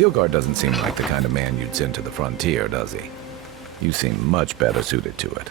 Hilgard doesn't seem like the kind of man you'd send to the frontier, does he? You seem much better suited to it.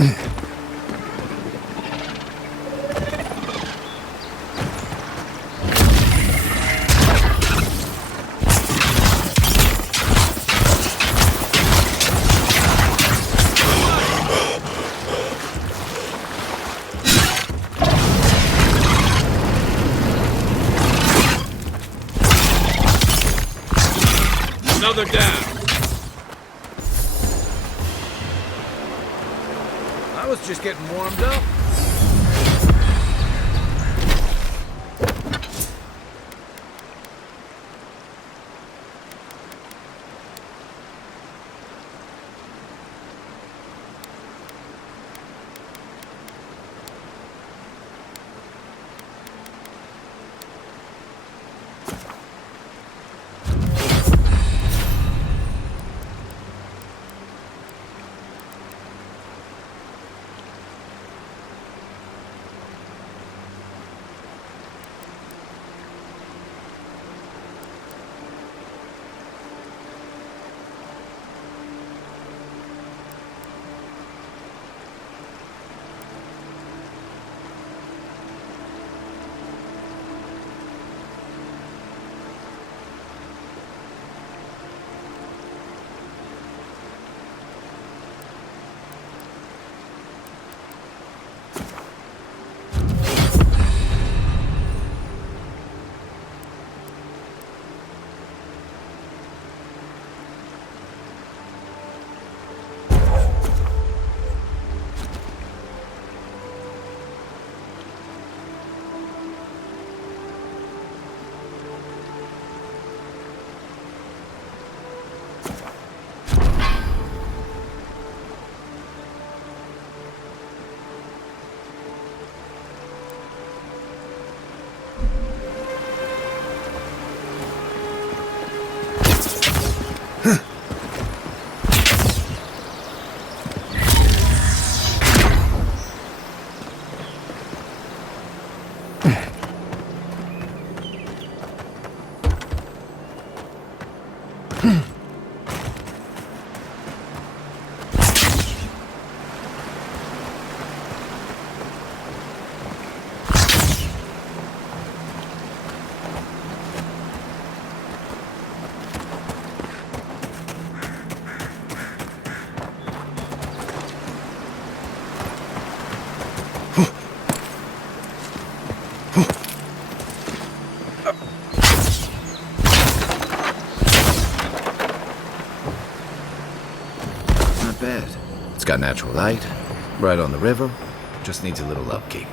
Another down. I was just getting warmed up. Bad. It's got natural light, right on the river, just needs a little upkeep.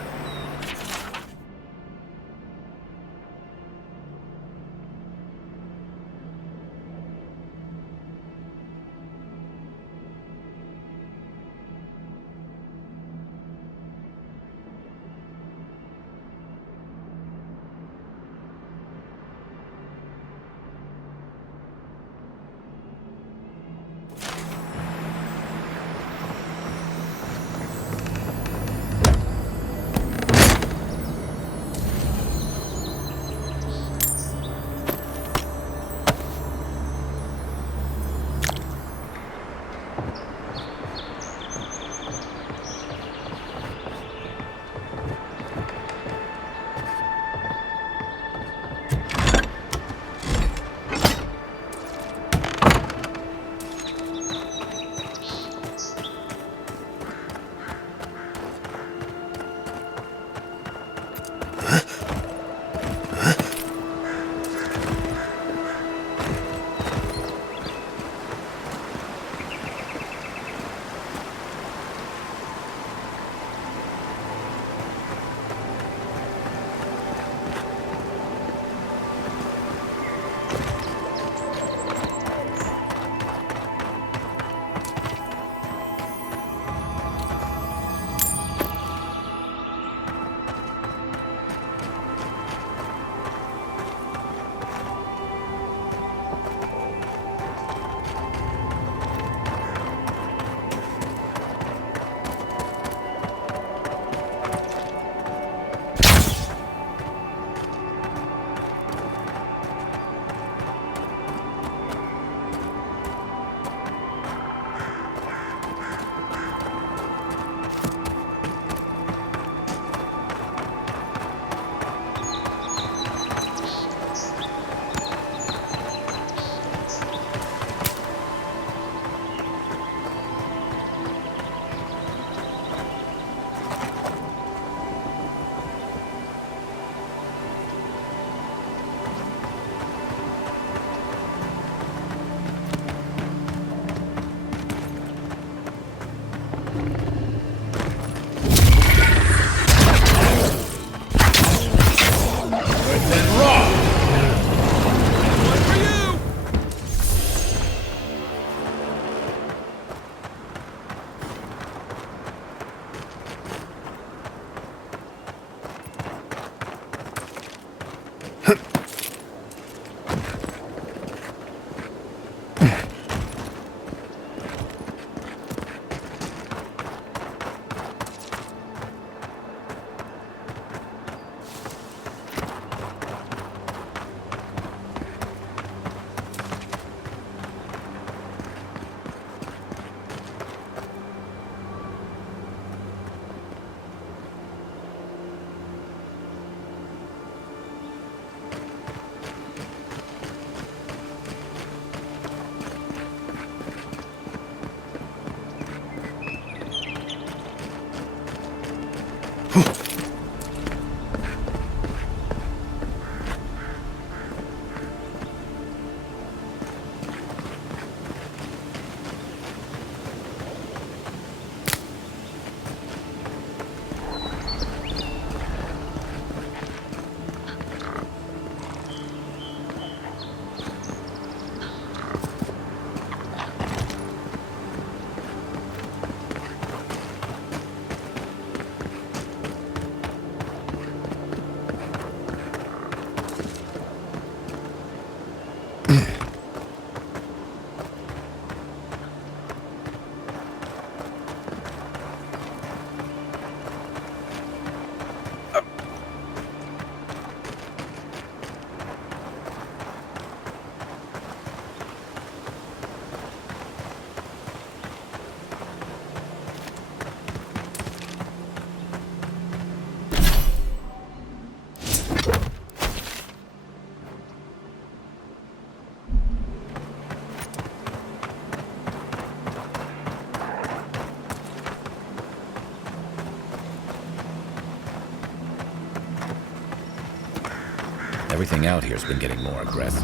Everything out here's been getting more aggressive.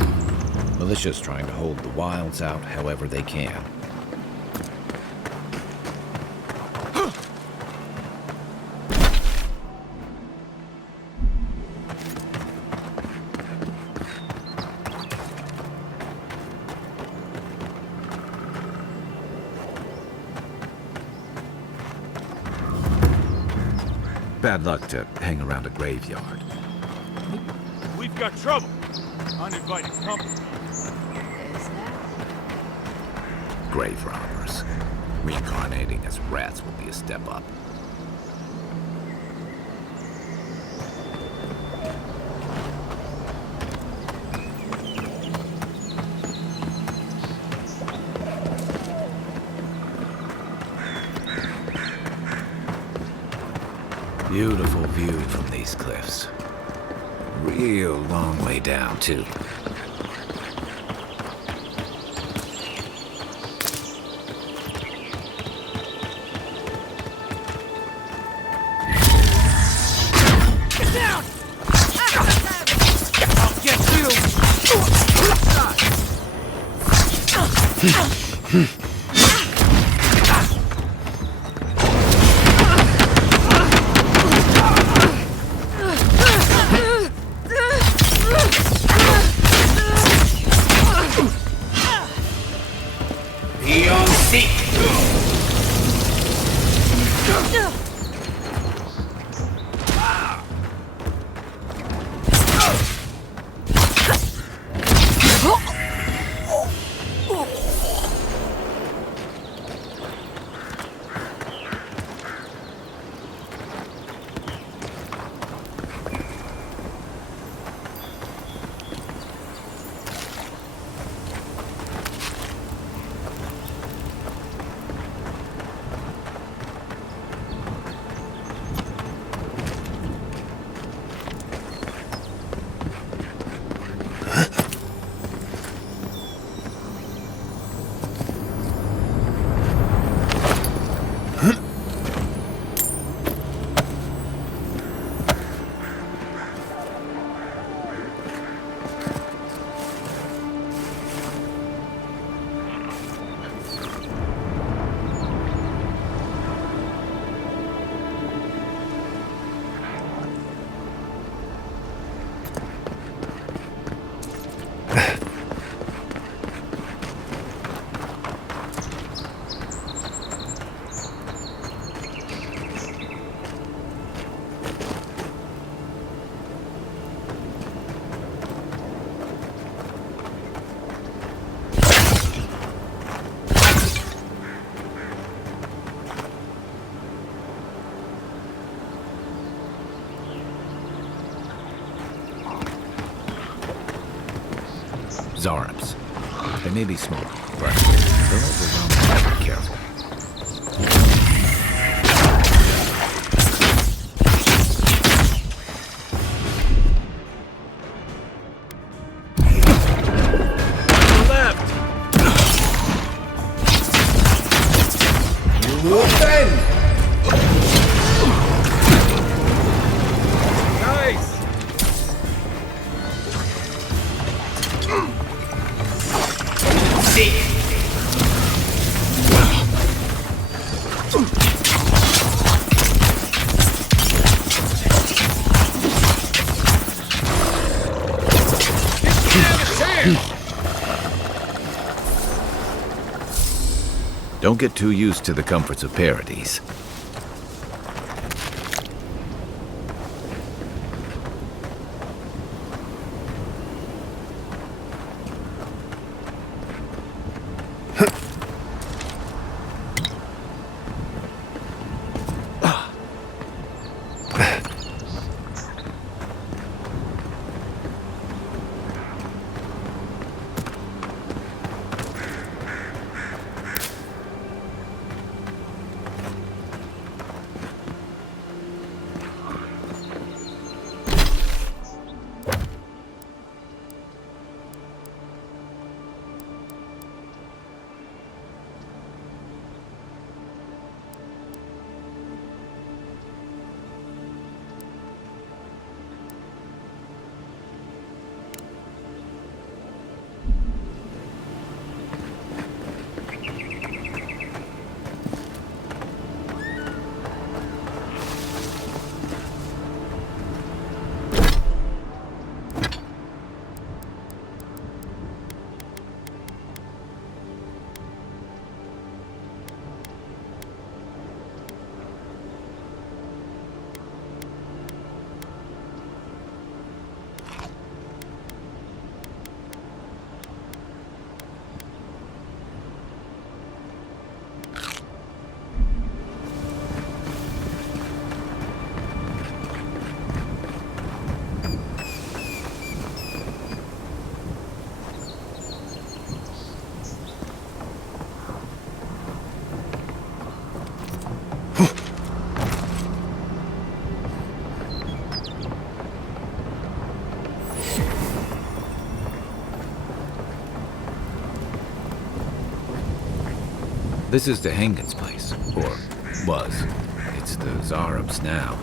Militia's trying to hold the wilds out however they can. Bad luck to hang around a graveyard. We've got trouble. Uninvited company. Grave robbers. Reincarnating as rats will be a step up. Beautiful view from these cliffs. Real long way down, too. Get down! I'll get you! Zarps. They may be small, but they're overwhelming. Be careful. You will bend! Don't get too used to the comforts of Paradise. This is the Hengen's place, or was. It's the Zarab's now.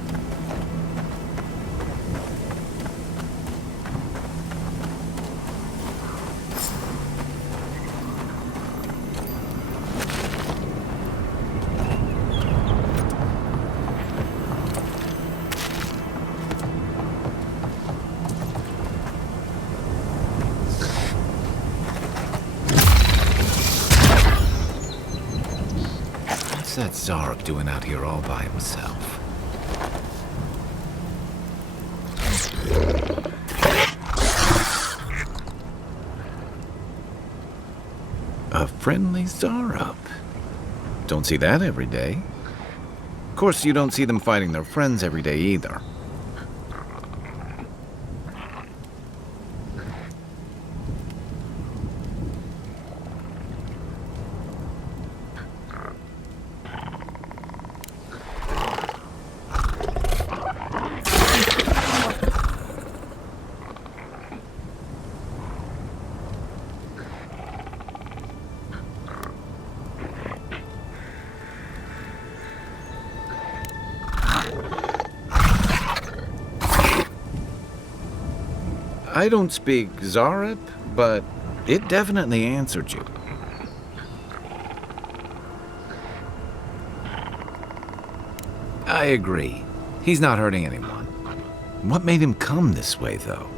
What's that Zarab doing out here all by himself? A friendly Zarab. Don't see that every day. Of course, you don't see them fighting their friends every day either. I don't speak Zarab, but it definitely answered you. I agree. He's not hurting anyone. What made him come this way, though?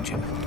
behind you.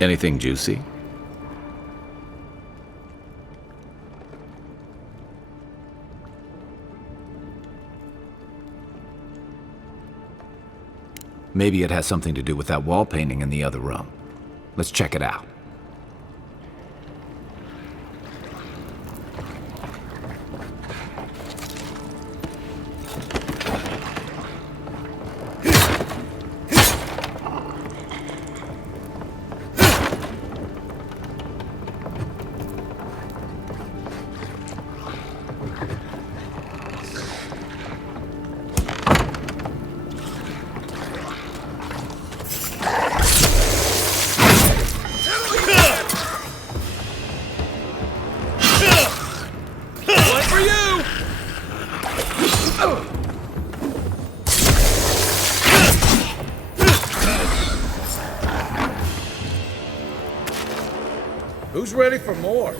Anything juicy? Maybe it has something to do with that wall painting in the other room. Let's check it out. Who's ready for more?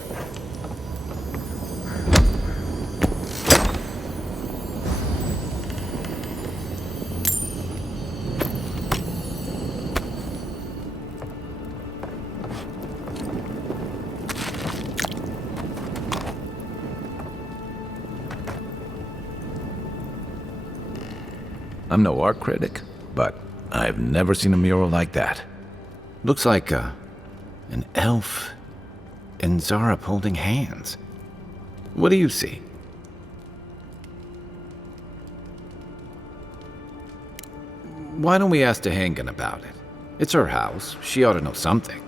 I'm no art critic, but I've never seen a mural like that. Looks like an elf and Zarep holding hands. What do you see? Why don't we ask Tehangan about it? It's her house. She ought to know something.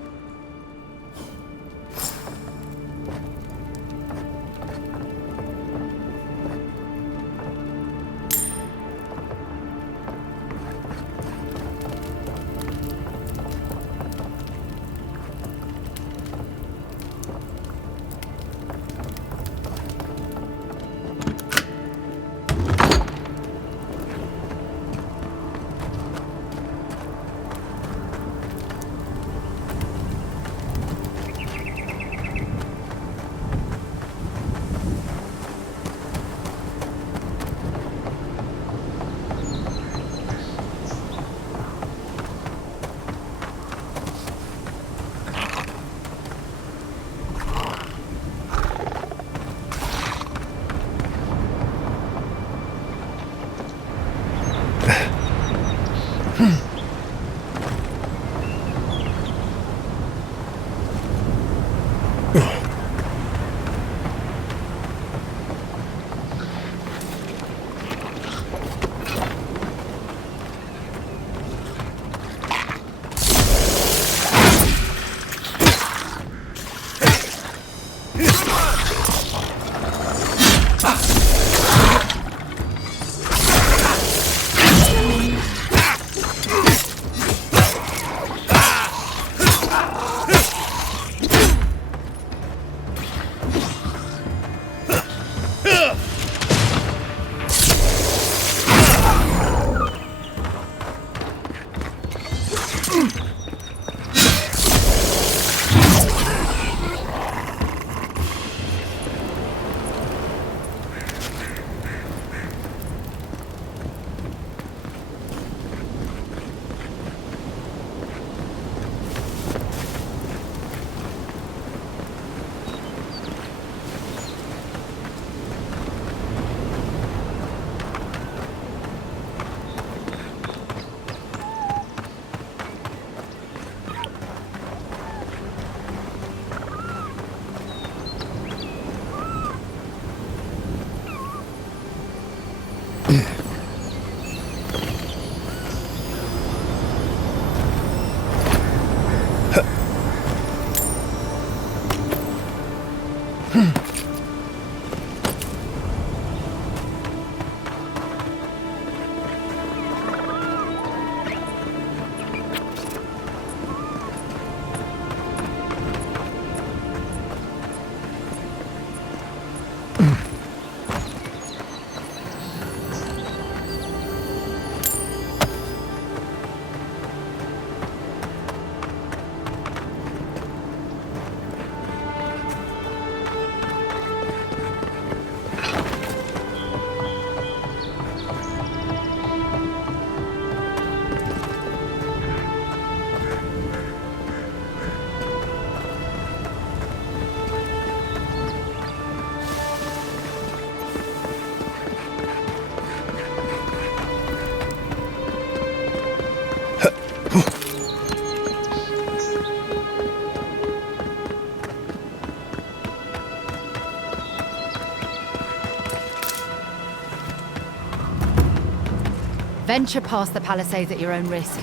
Venture past the palisades at your own risk.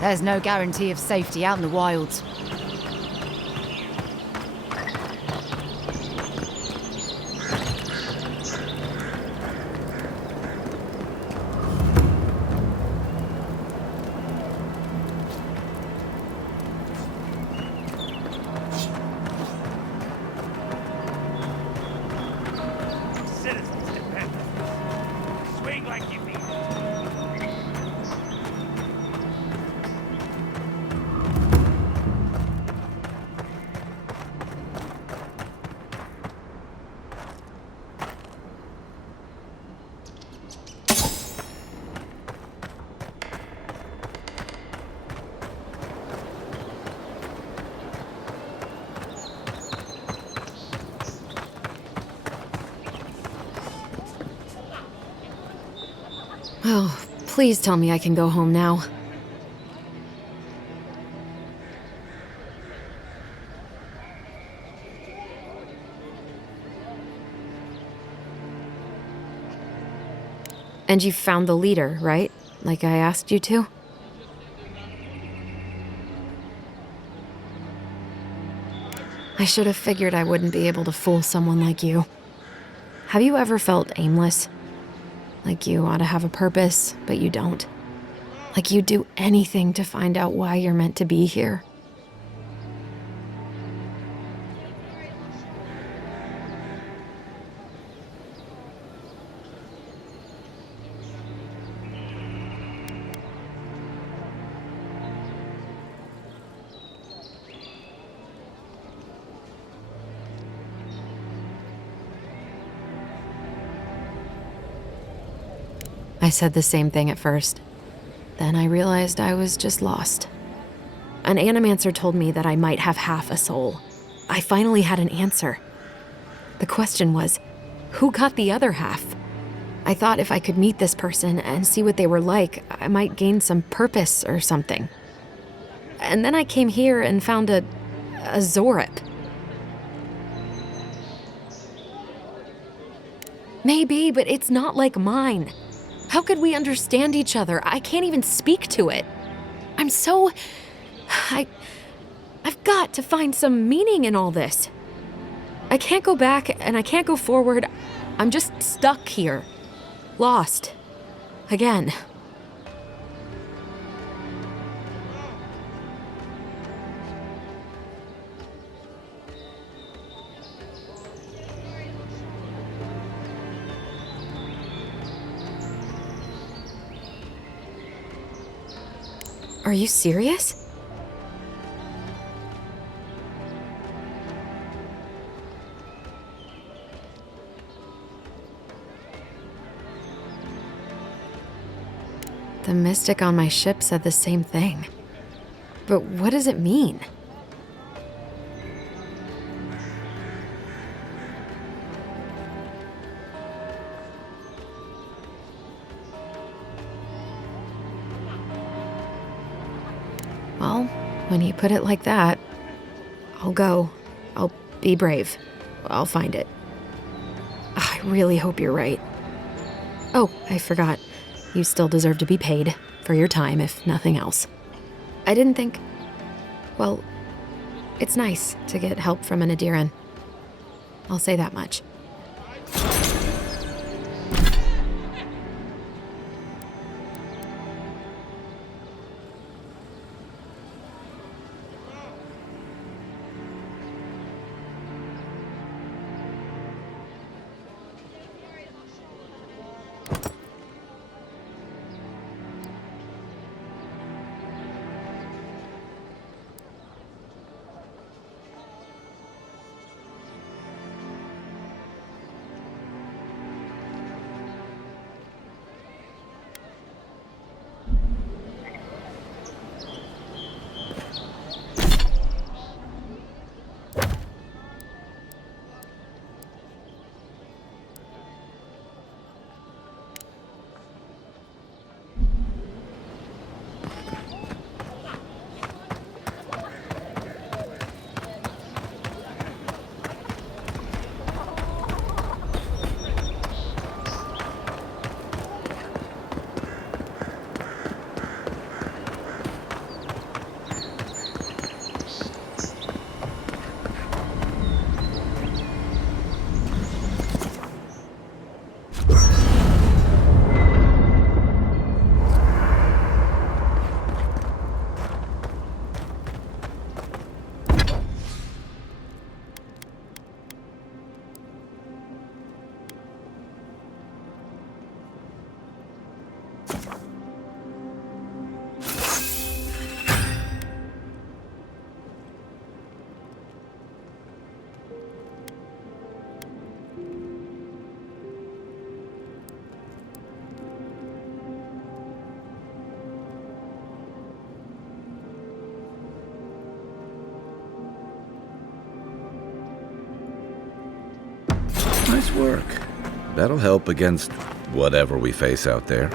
There's no guarantee of safety out in the wilds. Citizens depend on this. Swing like you mean it. Oh, please tell me I can go home now. And you found the leader, right? Like I asked you to? I should have figured I wouldn't be able to fool someone like you. Have you ever felt aimless? Like you ought to have a purpose, but you don't? Like you'd do anything to find out why you're meant to be here? I said the same thing at first. Then I realized I was just lost. An animancer told me that I might have half a soul. I finally had an answer. The question was, who got the other half? I thought if I could meet this person and see what they were like, I might gain some purpose or something. And then I came here and found a Zorip. Maybe, but it's not like mine. How could we understand each other? I can't even speak to it. I've got to find some meaning in all this. I can't go back and I can't go forward. I'm just stuck here. Lost. Again. Are you serious? The mystic on my ship said the same thing. But what does it mean? Well, when you put it like that, I'll go. I'll be brave. I'll find it. I really hope you're right. Oh, I forgot. You still deserve to be paid for your time, if nothing else. I didn't think... Well, it's nice to get help from an Adiran. I'll say that much. Nice work. That'll help against whatever we face out there.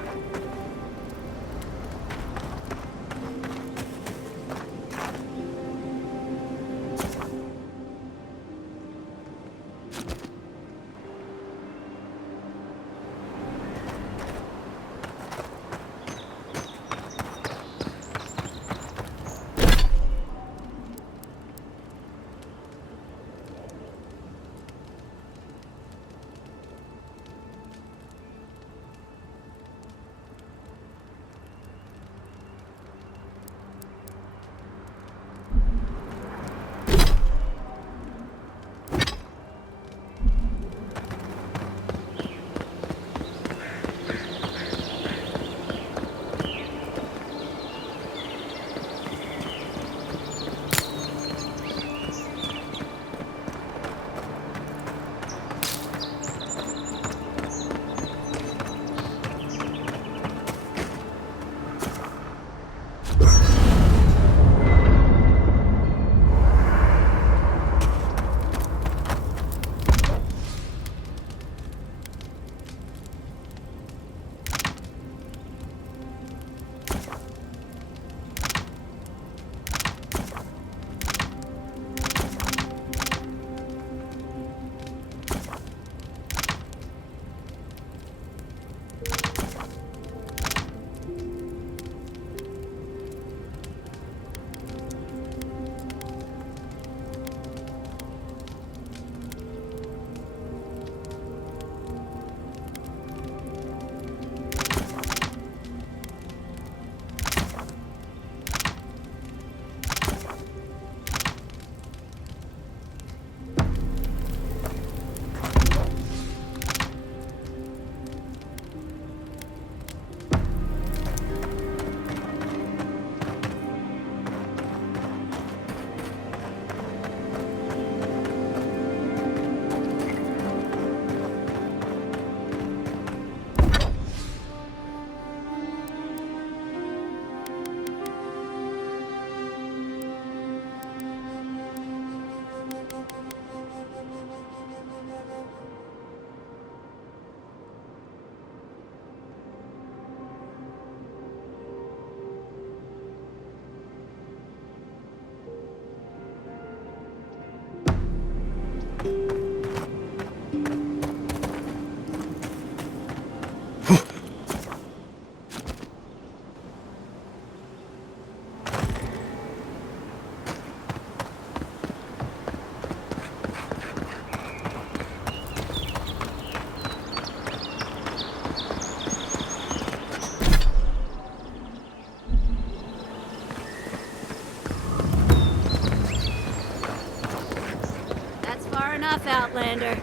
Outlander.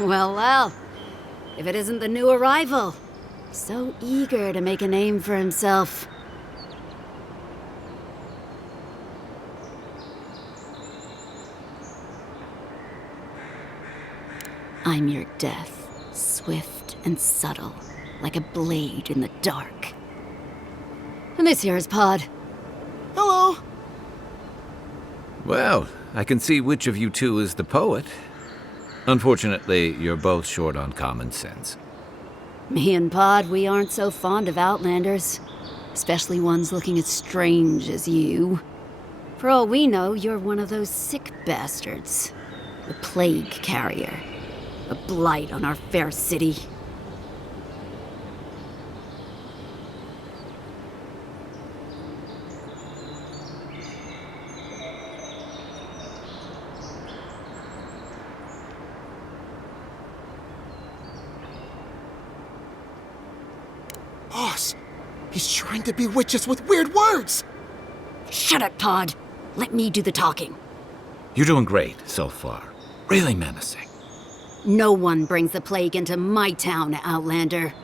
Well, well. If it isn't the new arrival. So eager to make a name for himself. I'm your death, swift and subtle, like a blade in the dark. And this here is Pod. Hello! Well, I can see which of you two is the poet. Unfortunately, you're both short on common sense. Me and Pod, we aren't so fond of Outlanders. Especially ones looking as strange as you. For all we know, you're one of those sick bastards. The plague carrier. A blight on our fair city. Boss, he's trying to bewitch us with weird words! Shut it, Pod. Let me do the talking. You're doing great so far. Really menacing. No one brings the plague into my town, Outlander.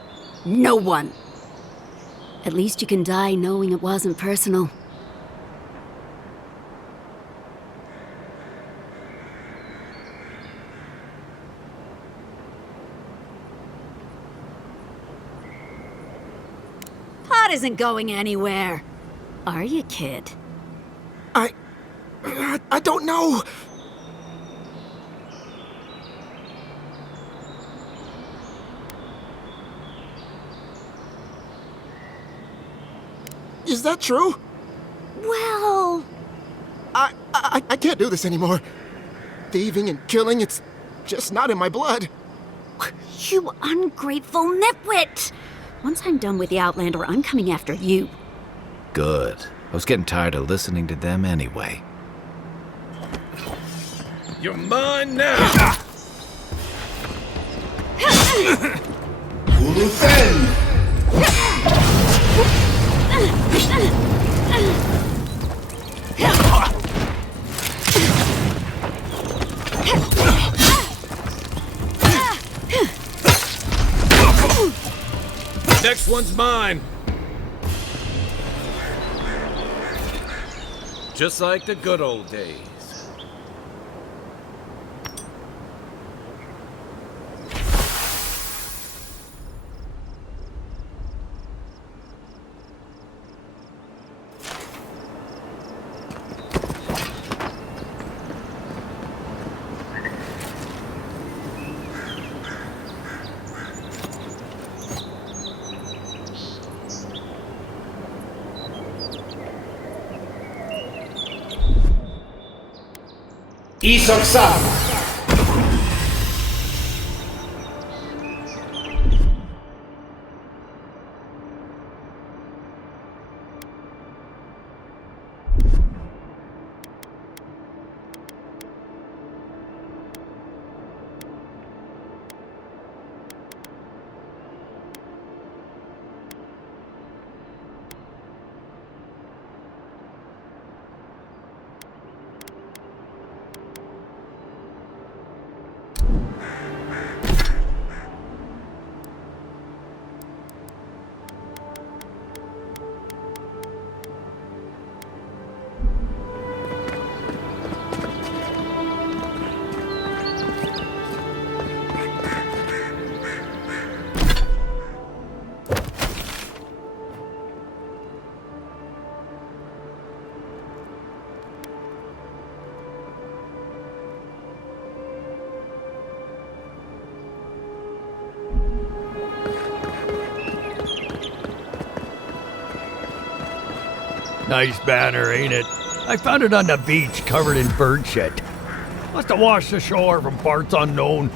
No one. At least you can die knowing it wasn't personal. Pod isn't going anywhere. Are you, kid? I don't know. Is that true? Well... I can't do this anymore. Thieving and killing, it's just not in my blood. You ungrateful nitwit! Once I'm done with the Outlander, I'm coming after you. Good. I was getting tired of listening to them anyway. You're mine now! Next one's mine. Just like the good old days. Isoksan! Nice banner, ain't it? I found it on the beach, covered in bird shit. Must have washed ashore from parts unknown.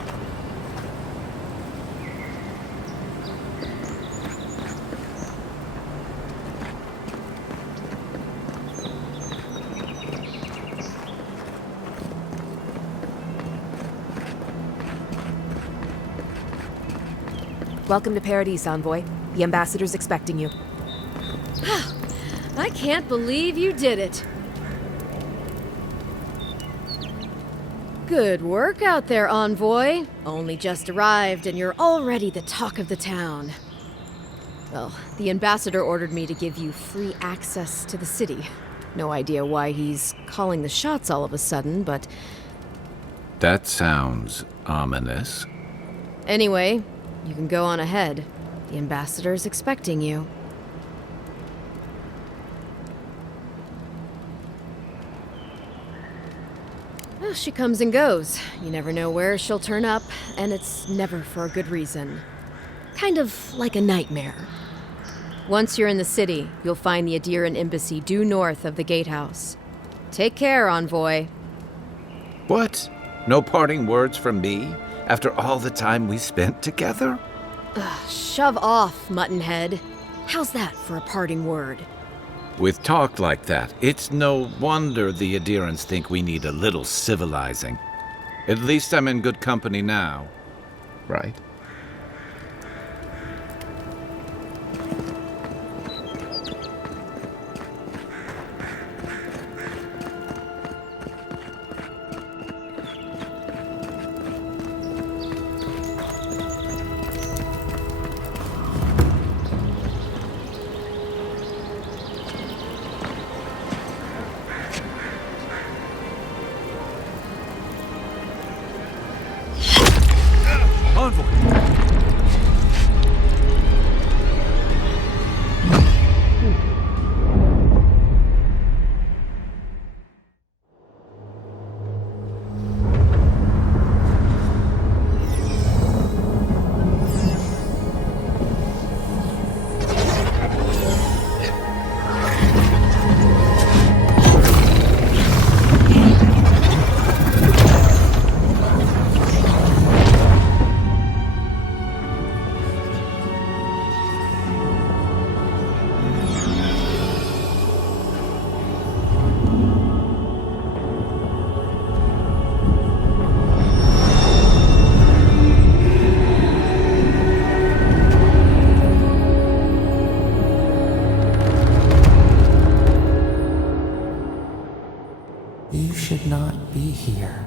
Welcome to Paradise, Envoy. The ambassador's expecting you. I can't believe you did it. Good work out there, Envoy. Only just arrived and you're already the talk of the town. Well, the ambassador ordered me to give you free access to the city. No idea why he's calling the shots all of a sudden, but... That sounds ominous. Anyway, you can go on ahead. The ambassador's expecting you. Well, she comes and goes. You never know where she'll turn up, and it's never for a good reason. Kind of like a nightmare. Once you're in the city, you'll find the Adiran embassy due north of the gatehouse. Take care, Envoy. What? No parting words from me? After all the time we spent together? Shove off, Muttonhead. How's that for a parting word? With talk like that, it's no wonder the Adirans think we need a little civilizing. At least I'm in good company now, right? Envoy, should not be here.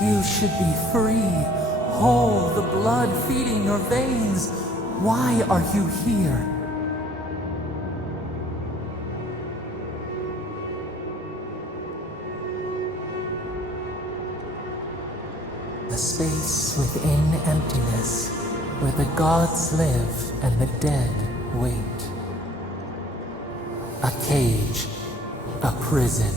You should be free, whole, the blood feeding your veins. Why are you here? The space within emptiness, where the gods live and the dead wait. A cage, a prison.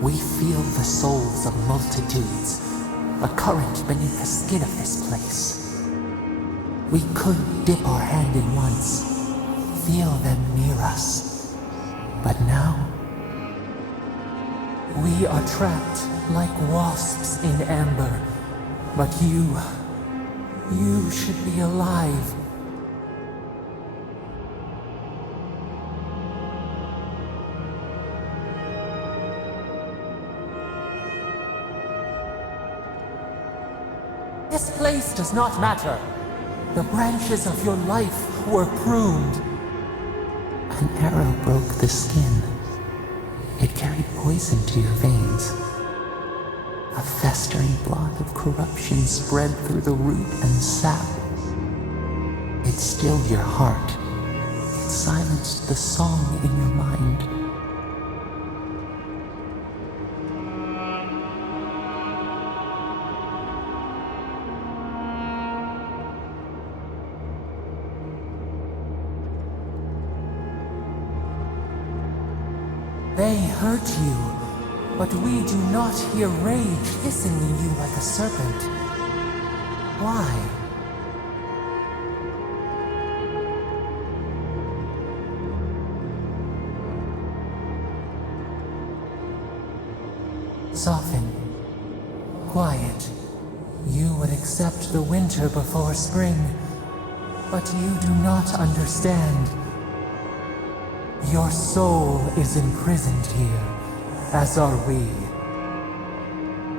We feel the souls of multitudes, a current beneath the skin of this place. We could dip our hand in once, feel them near us. But now, we are trapped like wasps in amber. But you should be alive. This place does not matter. The branches of your life were pruned. An arrow broke the skin. It carried poison to your veins. A festering blot of corruption spread through the root and sap. It stilled your heart. It silenced the song in your mind. They hurt you, but we do not hear rage hissing in you like a serpent. Why? Soften. Quiet. You would accept the winter before spring, but you do not understand. Your soul is imprisoned here, as are we.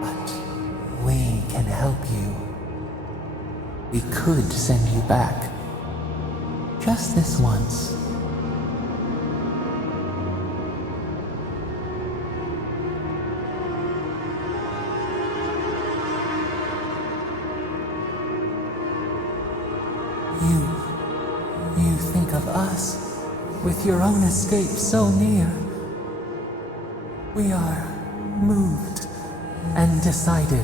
But we can help you. We could send you back. Just this once. You think of us? With your own escape so near, we are moved and decided.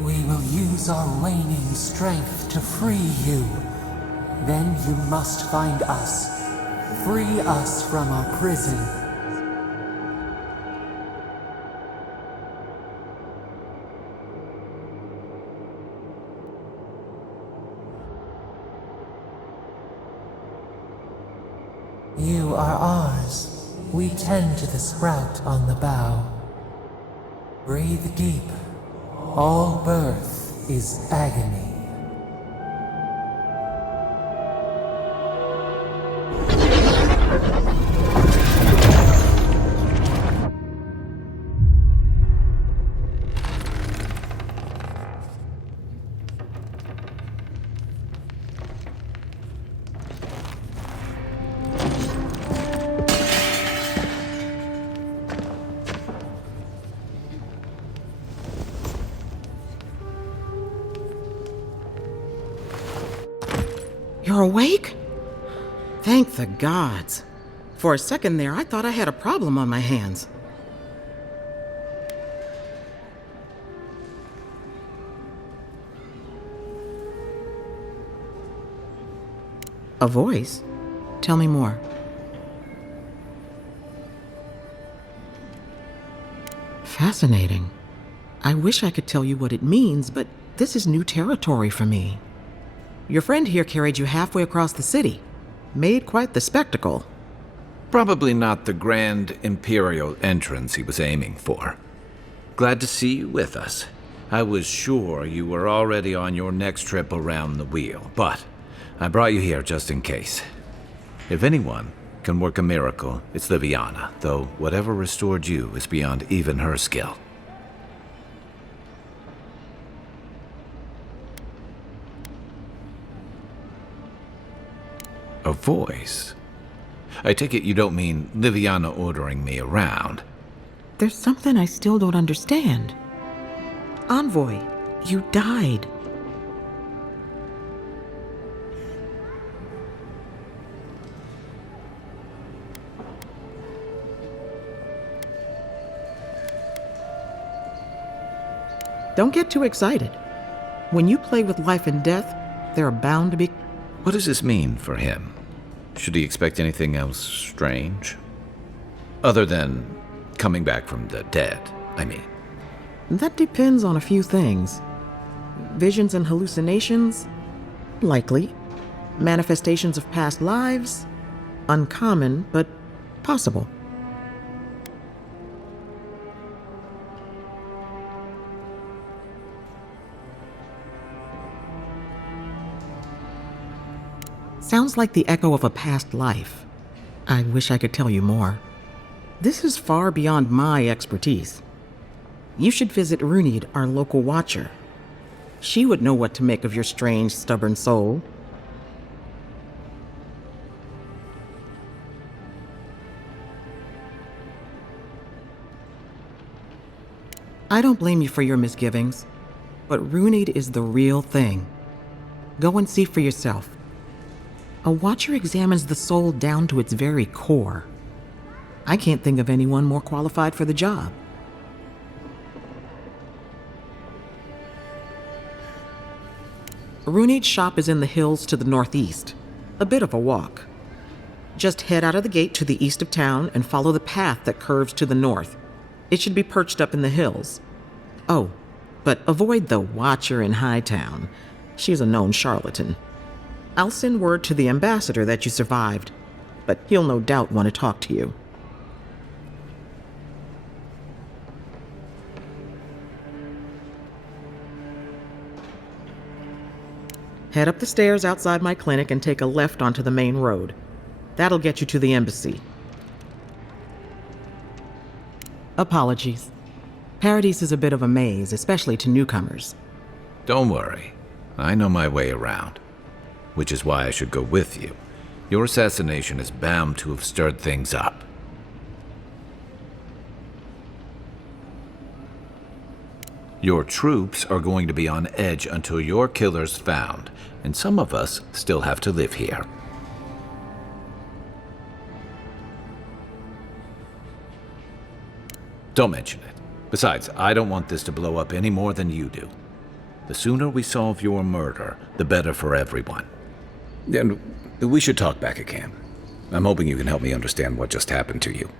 We will use our waning strength to free you. Then you must find us. Free us from our prison. You are ours. We tend to the sprout on the bough. Breathe deep. All birth is agony. You're awake? Thank the gods. For a second there, I thought I had a problem on my hands. A voice? Tell me more. Fascinating. I wish I could tell you what it means, but this is new territory for me. Your friend here carried you halfway across the city. Made quite the spectacle. Probably not the grand imperial entrance he was aiming for. Glad to see you with us. I was sure you were already on your next trip around the wheel, but I brought you here just in case. If anyone can work a miracle, it's Liviana, though whatever restored you is beyond even her skill. A voice? I take it you don't mean Liviana ordering me around. There's something I still don't understand. Envoy, you died. Don't get too excited. When you play with life and death, there are bound to be... What does this mean for him? Should he expect anything else strange? Other than coming back from the dead, I mean. That depends on a few things. Visions and hallucinations? Likely. Manifestations of past lives? Uncommon, but possible. Sounds like the echo of a past life. I wish I could tell you more. This is far beyond my expertise. You should visit Runid, our local watcher. She would know what to make of your strange, stubborn soul. I don't blame you for your misgivings, but Runid is the real thing. Go and see for yourself. A watcher examines the soul down to its very core. I can't think of anyone more qualified for the job. Runid's shop is in the hills to the northeast. A bit of a walk. Just head out of the gate to the east of town and follow the path that curves to the north. It should be perched up in the hills. Oh, but avoid the watcher in Hightown. She's a known charlatan. I'll send word to the ambassador that you survived, but he'll no doubt want to talk to you. Head up the stairs outside my clinic and take a left onto the main road. That'll get you to the embassy. Apologies. Paradise is a bit of a maze, especially to newcomers. Don't worry. I know my way around. Which is why I should go with you. Your assassination is bound to have stirred things up. Your troops are going to be on edge until your killer's found, and some of us still have to live here. Don't mention it. Besides, I don't want this to blow up any more than you do. The sooner we solve your murder, the better for everyone. And we should talk back at camp. I'm hoping you can help me understand what just happened to you.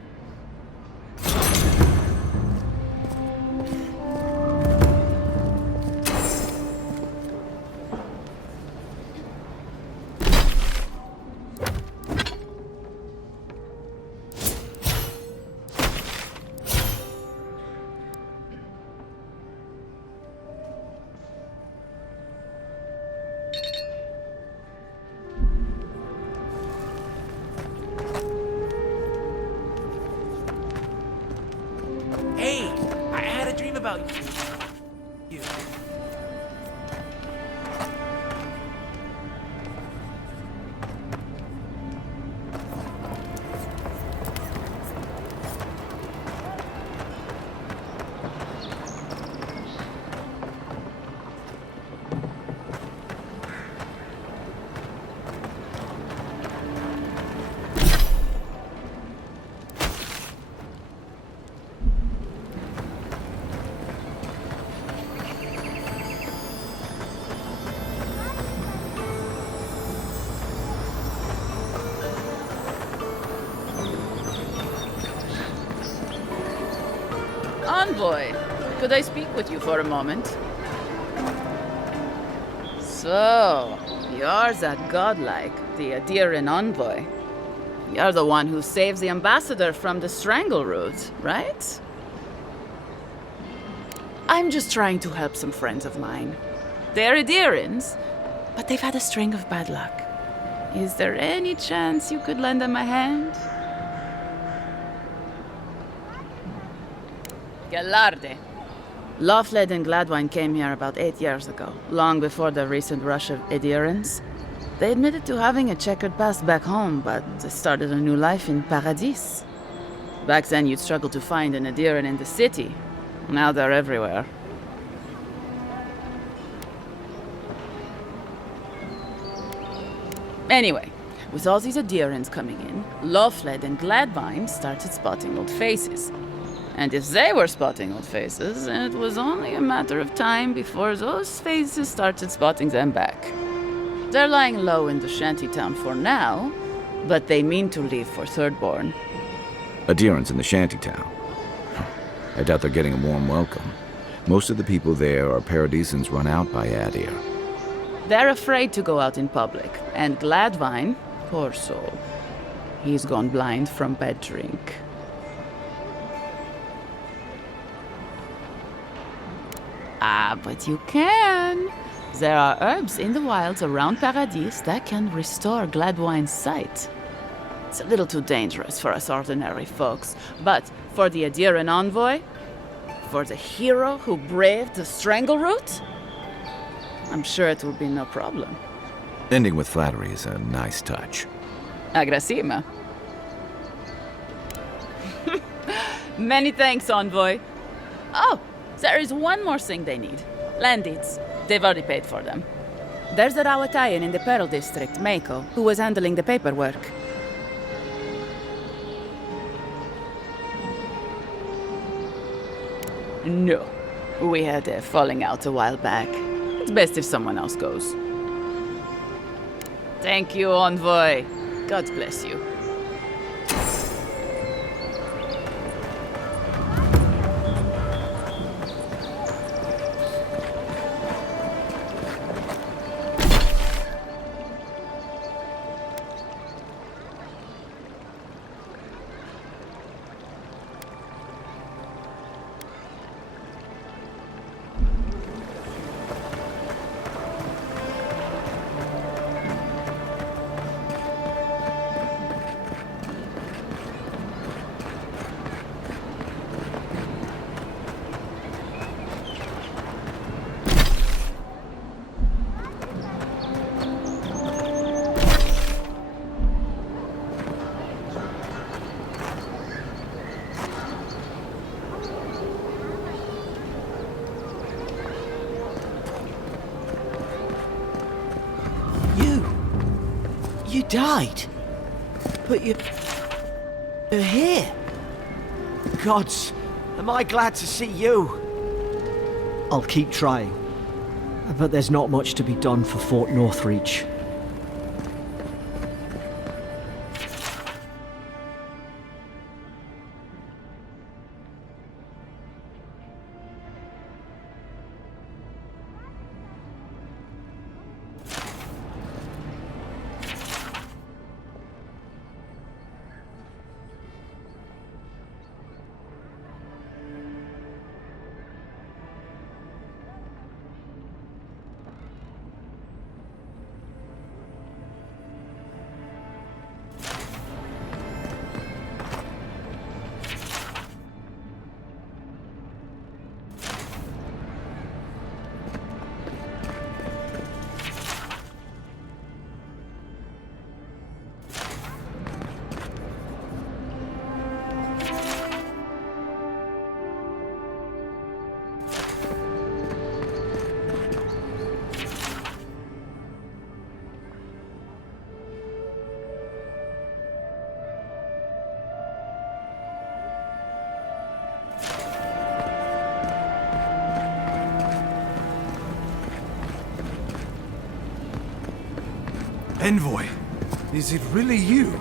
Hey, I had a dream about you. Envoy, could I speak with you for a moment? So, you're that godlike, the Adiran envoy. You're the one who saves the ambassador from the strangle root, right? I'm just trying to help some friends of mine. They're Adirans, but they've had a string of bad luck. Is there any chance you could lend them a hand? Galarde. Lofled and Gladwine came here about 8 years ago, long before the recent rush of Adirans. They admitted to having a checkered past back home, but they started a new life in Paradis. Back then, you'd struggle to find an Adiran in the city. Now they're everywhere. Anyway, with all these Adirans coming in, Lawfled and Gladvine started spotting old faces. And if they were spotting old faces, it was only a matter of time before those faces started spotting them back. They're lying low in the shantytown for now, but they mean to leave for Thirdborn. Adirans in the shantytown. I doubt they're getting a warm welcome. Most of the people there are Paradisans run out by Adir. They're afraid to go out in public, and Gladvine, poor soul, he's gone blind from bad drink. Ah, but you can. There are herbs in the wilds around Paradis that can restore Gladwine's sight. It's a little too dangerous for us ordinary folks, but for the Adiran envoy, for the hero who braved the strangle route, I'm sure it will be no problem. Ending with flattery is a nice touch. Agrasima. Many thanks, envoy. Oh, there is one more thing they need. Land deeds. They've already paid for them. There's a Rawatayan in the Pearl District, Mako, who was handling the paperwork. No. We had a falling out a while back. It's best if someone else goes. Thank you, envoy. God bless you. You died. But you're here. Gods, am I glad to see you. I'll keep trying. But there's not much to be done for Fort Northreach. Envoy, is it really you?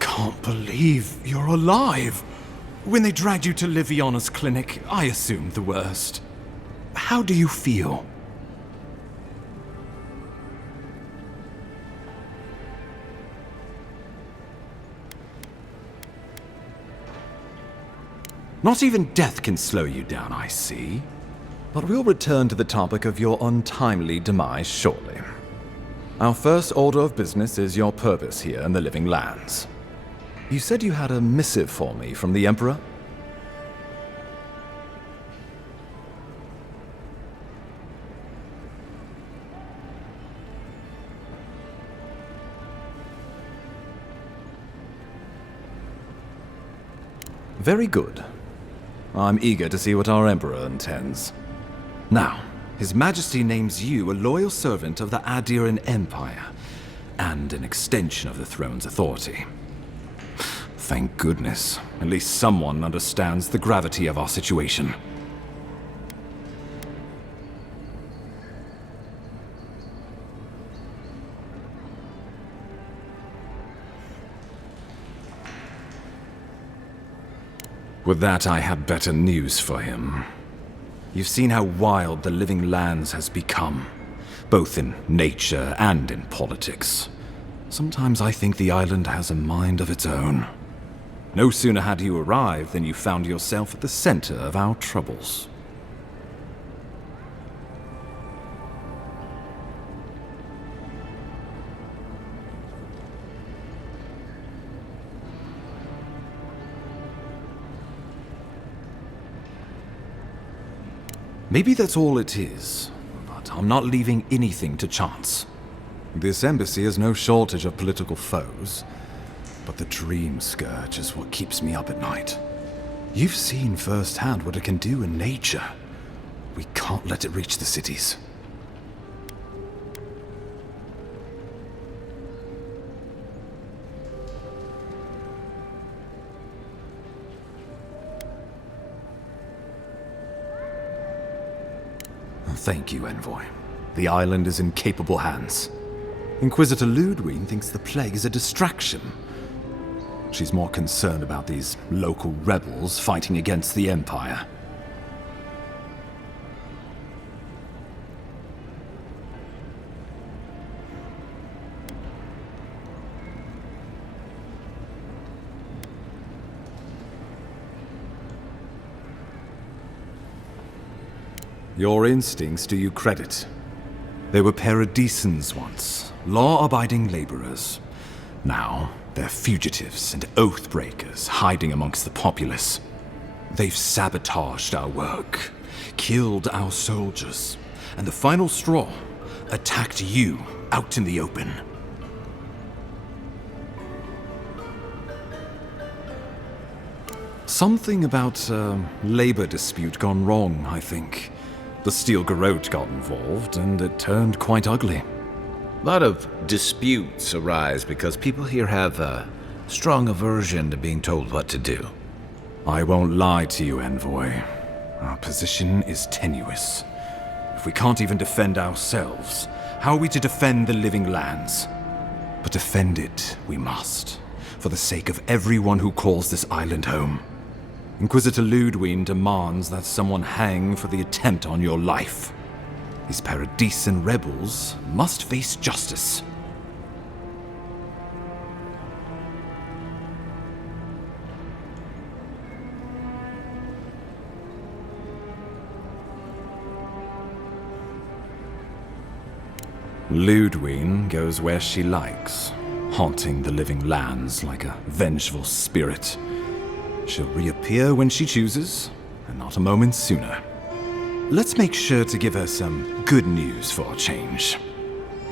Can't believe you're alive. When they dragged you to Liviana's clinic, I assumed the worst. How do you feel? Not even death can slow you down, I see. But we'll return to the topic of your untimely demise shortly. Our first order of business is your purpose here in the Living Lands. You said you had a missive for me from the Emperor? Very good. I'm eager to see what our Emperor intends. Now, His Majesty names you a loyal servant of the Adiran Empire, and an extension of the throne's authority. Thank goodness, at least someone understands the gravity of our situation. With that, I have better news for him. You've seen how wild the Living Lands has become, both in nature and in politics. Sometimes I think the island has a mind of its own. No sooner had you arrived than you found yourself at the center of our troubles. Maybe that's all it is, but I'm not leaving anything to chance. This embassy has no shortage of political foes, but the Dream Scourge is what keeps me up at night. You've seen firsthand what it can do in nature. We can't let it reach the cities. Thank you, Envoy. The island is in capable hands. Inquisitor Ludwig thinks the plague is a distraction. She's more concerned about these local rebels fighting against the Empire. Your instincts do you credit. They were paradisans once, law-abiding laborers. Now, they're fugitives and oath-breakers hiding amongst the populace. They've sabotaged our work, killed our soldiers, and the final straw, attacked you out in the open. Something about a labor dispute gone wrong, I think. The Steel Garrote got involved, and it turned quite ugly. A lot of disputes arise because people here have a strong aversion to being told what to do. I won't lie to you, Envoy. Our position is tenuous. If we can't even defend ourselves, how are we to defend the Living Lands? But defend it we must, for the sake of everyone who calls this island home. Inquisitor Ludwig demands that someone hang for the attempt on your life. These Paradisan rebels must face justice. Ludwig goes where she likes, haunting the Living Lands like a vengeful spirit. She'll reappear when she chooses, and not a moment sooner. Let's make sure to give her some good news for a change.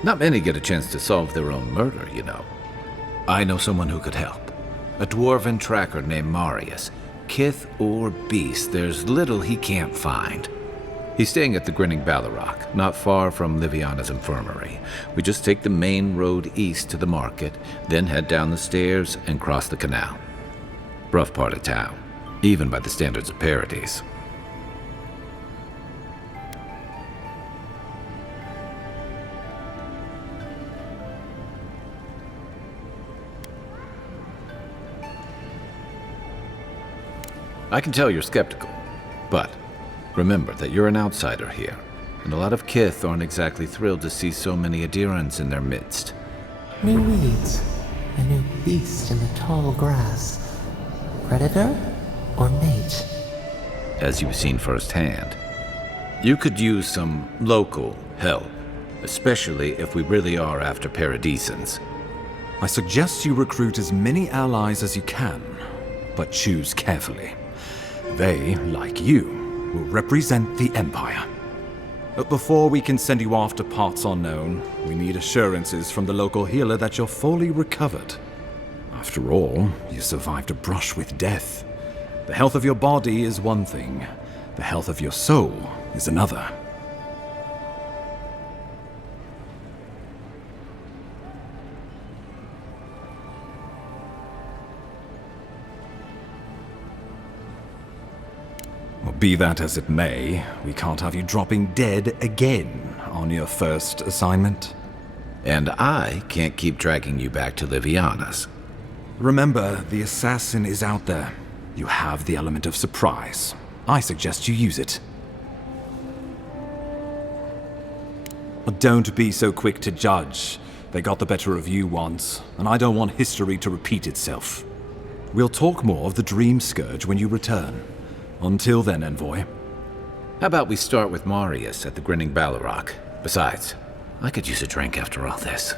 Not many get a chance to solve their own murder, you know. I know someone who could help. A dwarven tracker named Marius. Kith or beast, there's little he can't find. He's staying at the Grinning Ballarrock, not far from Liviana's infirmary. We just take the main road east to the market, then head down the stairs and cross the canal. Rough part of town, even by the standards of Paradis. I can tell you're skeptical, but remember that you're an outsider here, and a lot of Kith aren't exactly thrilled to see so many Adirans in their midst. New weeds, a new beast in the tall grass. Predator or mate? as you've seen firsthand. You could use some local help, especially if we really are after Paradisans. I suggest you recruit as many allies as you can, but choose carefully. They, like you, will represent the Empire. But before we can send you off to parts unknown, we need assurances from the local healer that you're fully recovered. After all, you survived a brush with death. The health of your body is one thing, the health of your soul is another. Well, be that as it may, we can't have you dropping dead again on your first assignment. And I can't keep dragging you back to Liviana's. Remember, the assassin is out there. You have the element of surprise. I suggest you use it. But don't be so quick to judge. They got the better of you once, and I don't want history to repeat itself. We'll talk more of the Dream Scourge when you return. Until then, Envoy. How about we start with Marius at the Grinning Balrog? Besides, I could use a drink after all this.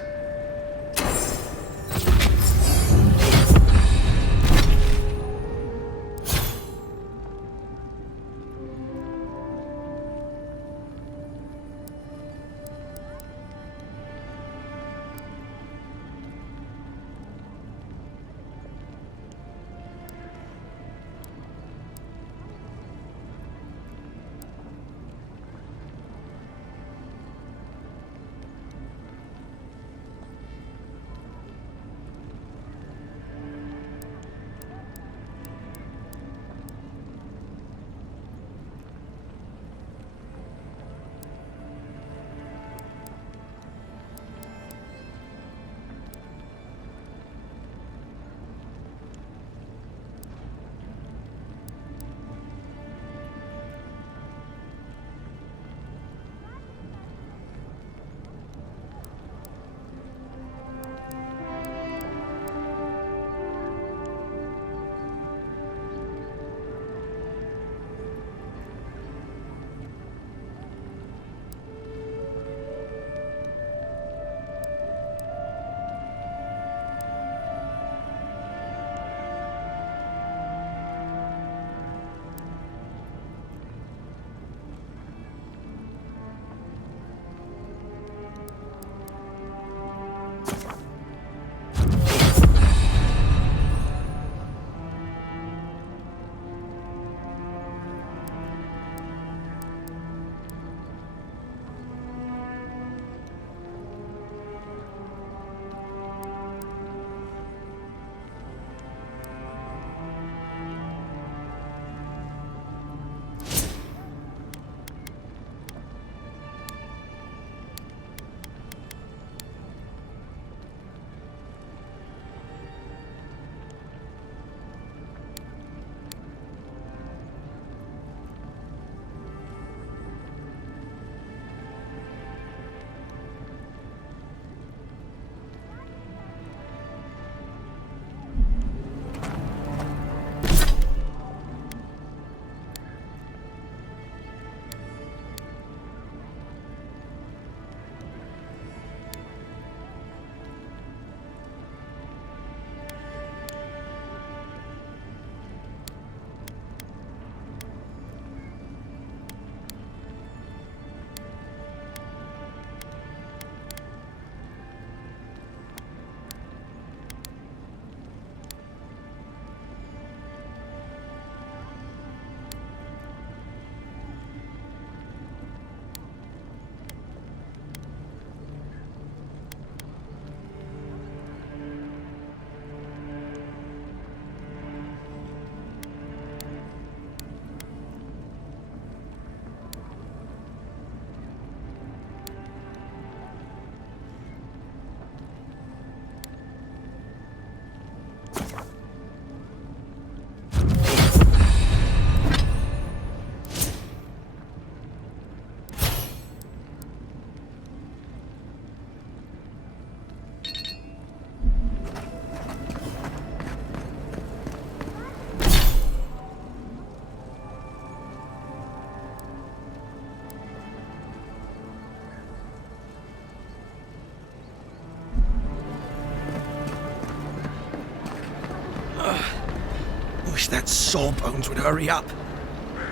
wish that sawbones would hurry up.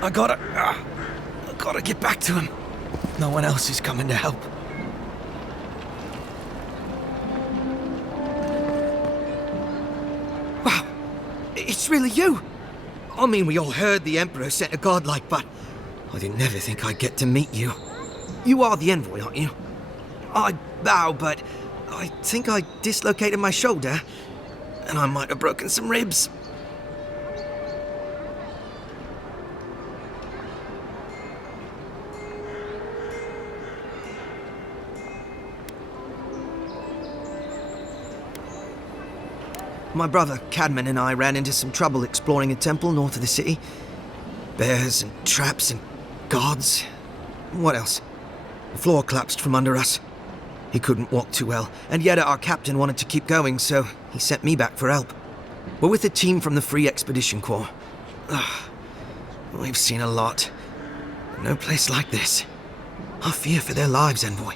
I gotta get back to him. No one else is coming to help. Wow, it's really you. I mean, we all heard the Emperor sent a godlike, but I didn't ever think I'd get to meet you. You are the envoy, aren't you? I bow, but I think I dislocated my shoulder, and I might have broken some ribs. My brother, Cadman, and I ran into some trouble exploring a temple north of the city. Bears and traps and guards. What else? The floor collapsed from under us. He couldn't walk too well, and yet our captain wanted to keep going, so he sent me back for help. We're with a team from the Free Expedition Corps. We've seen a lot. No place like this. I fear for their lives, envoy.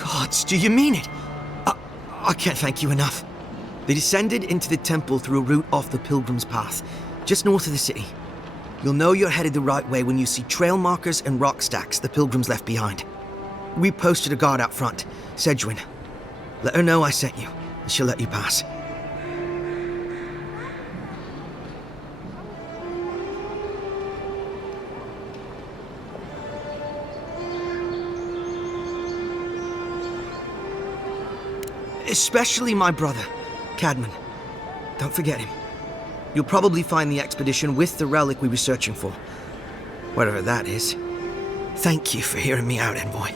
Gods, do you mean it? I can't thank you enough. They descended into the temple through a route off the Pilgrim's Path, just north of the city. You'll know you're headed the right way when you see trail markers and rock stacks the Pilgrims left behind. We posted a guard out front, Sedgwin. Let her know I sent you, and she'll let you pass. Especially my brother, Cadman. Don't forget him. You'll probably find the expedition with the relic we were searching for. Whatever that is. Thank you for hearing me out, envoy.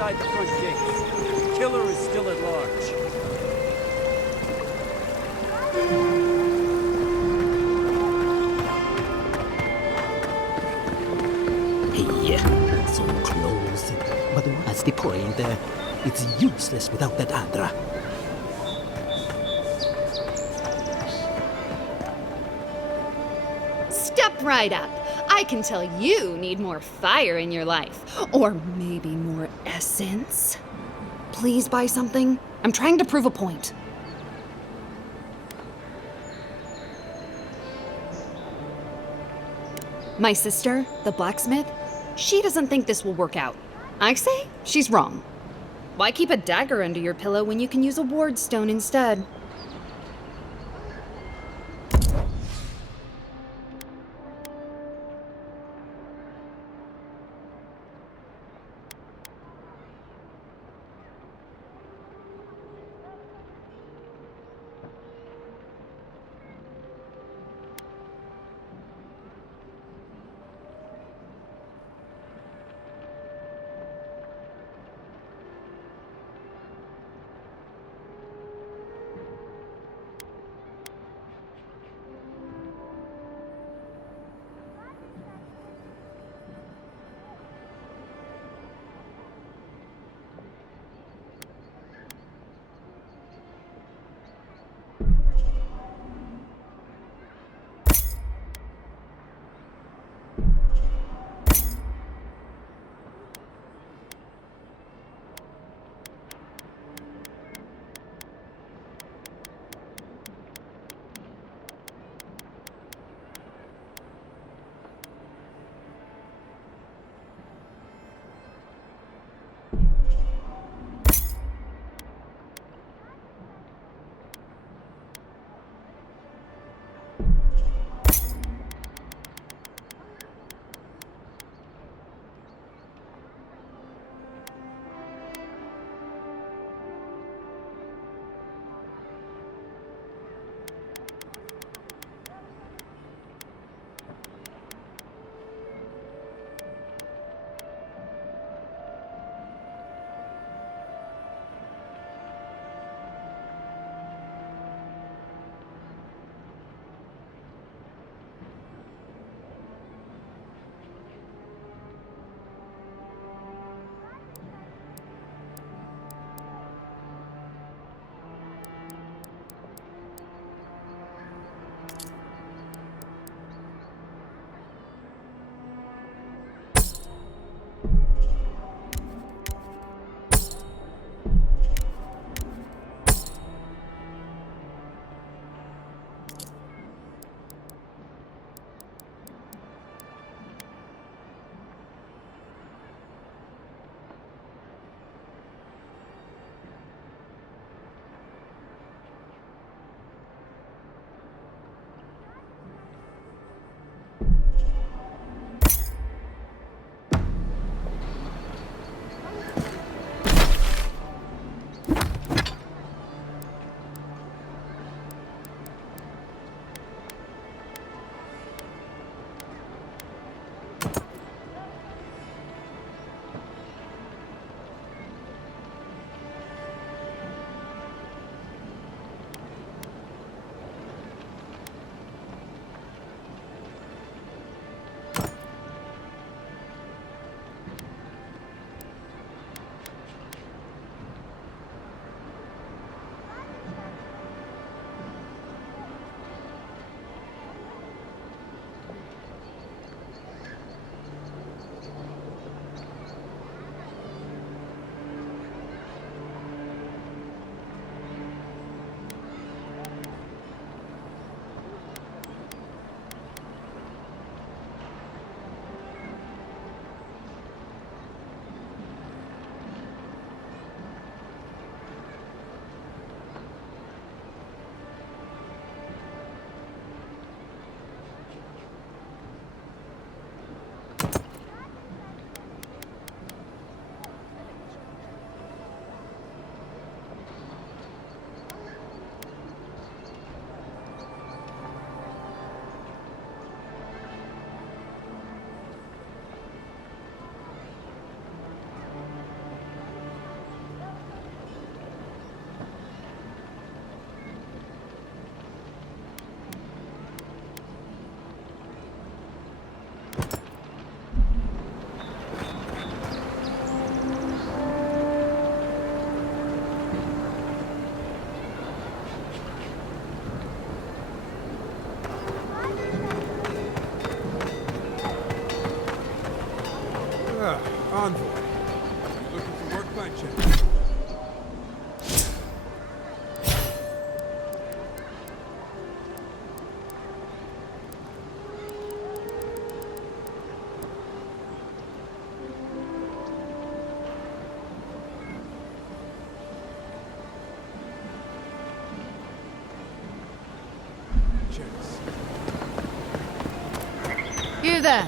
The front gates. The killer is still at large. Hey, so close. But what's the point? It's useless without that Adra. Step right up. I can tell you need more fire in your life. Or maybe more essence. Please buy something. I'm trying to prove a point. My sister, the blacksmith, she doesn't think this will work out. I say she's wrong. Why keep a dagger under your pillow when you can use a ward stone instead? Envoy. You looking for work by chance? You there!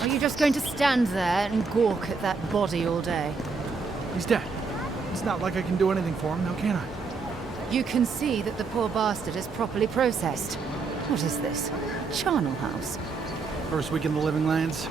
Are you just going to stand there and gawk at that body all day? He's dead. It's not like I can do anything for him, now can I? You can see that the poor bastard is properly processed. What is this? Charnel House? First week in the Living Lands.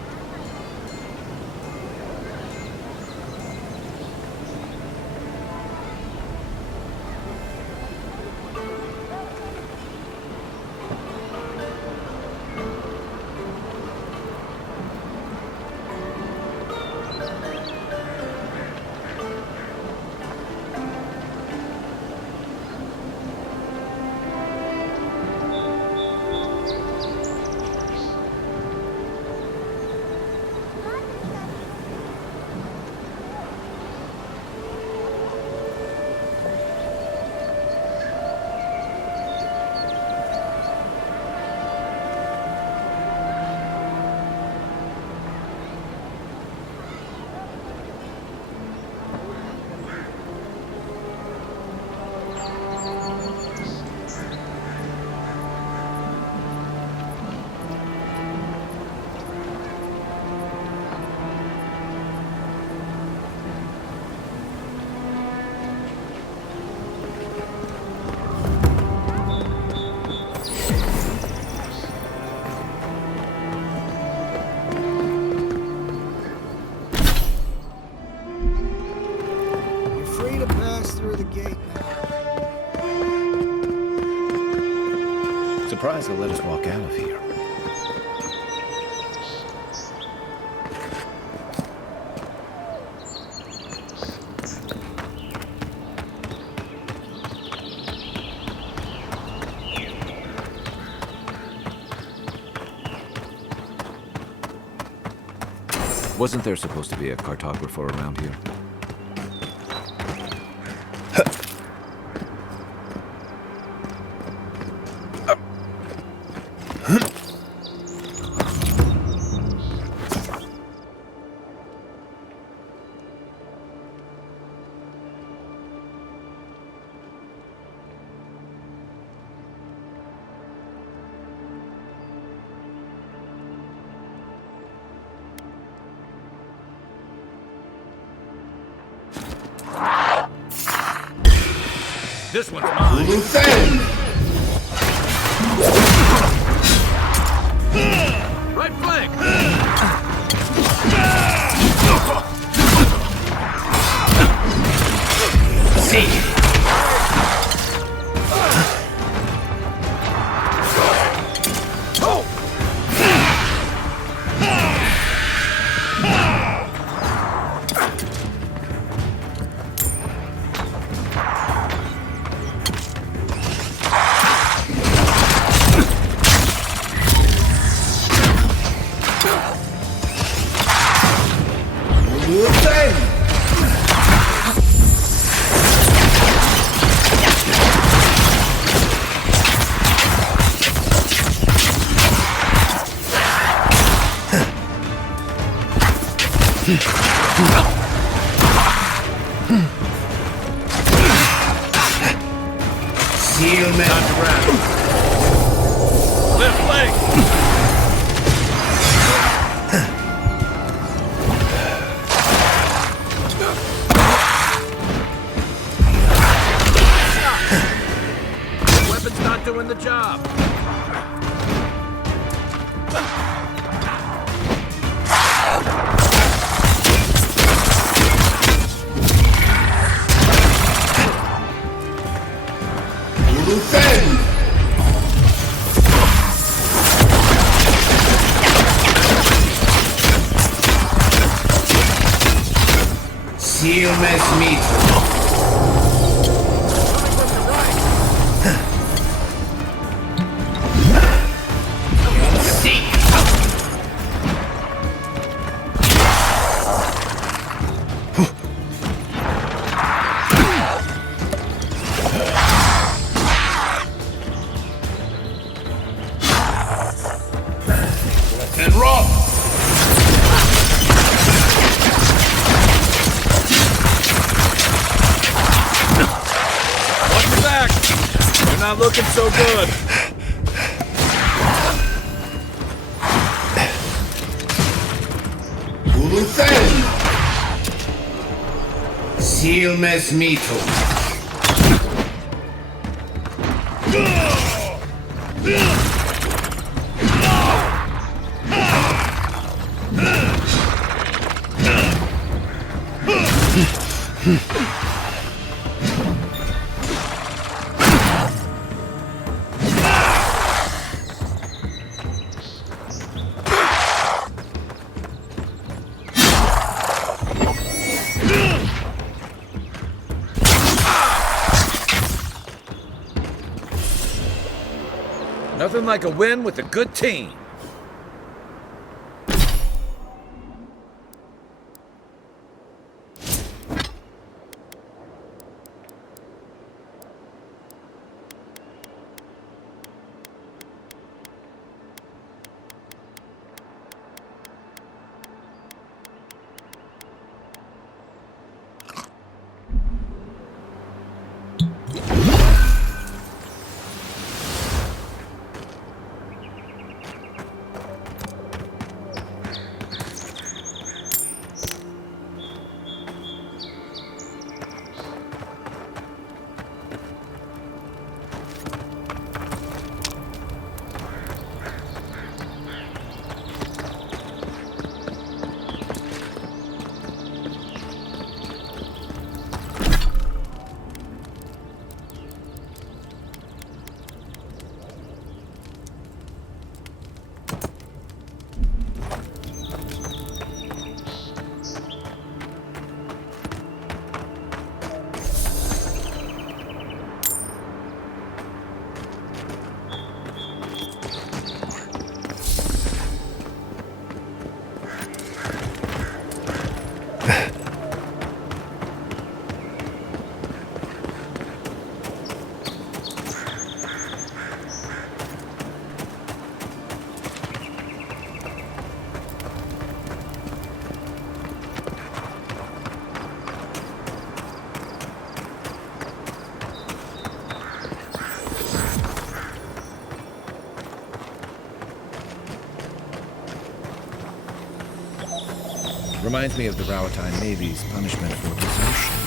Surprised they'll let us walk out of here. Wasn't there supposed to be a cartographer around here? This one's mine. Right flank. See. Left leg. Weapon's not doing the job. Seal mess meat. not looking so good. Uluthen! Silmes mito. Nothing like a win with a good team. Reminds me of the Rawatine Navy's punishment for desertion.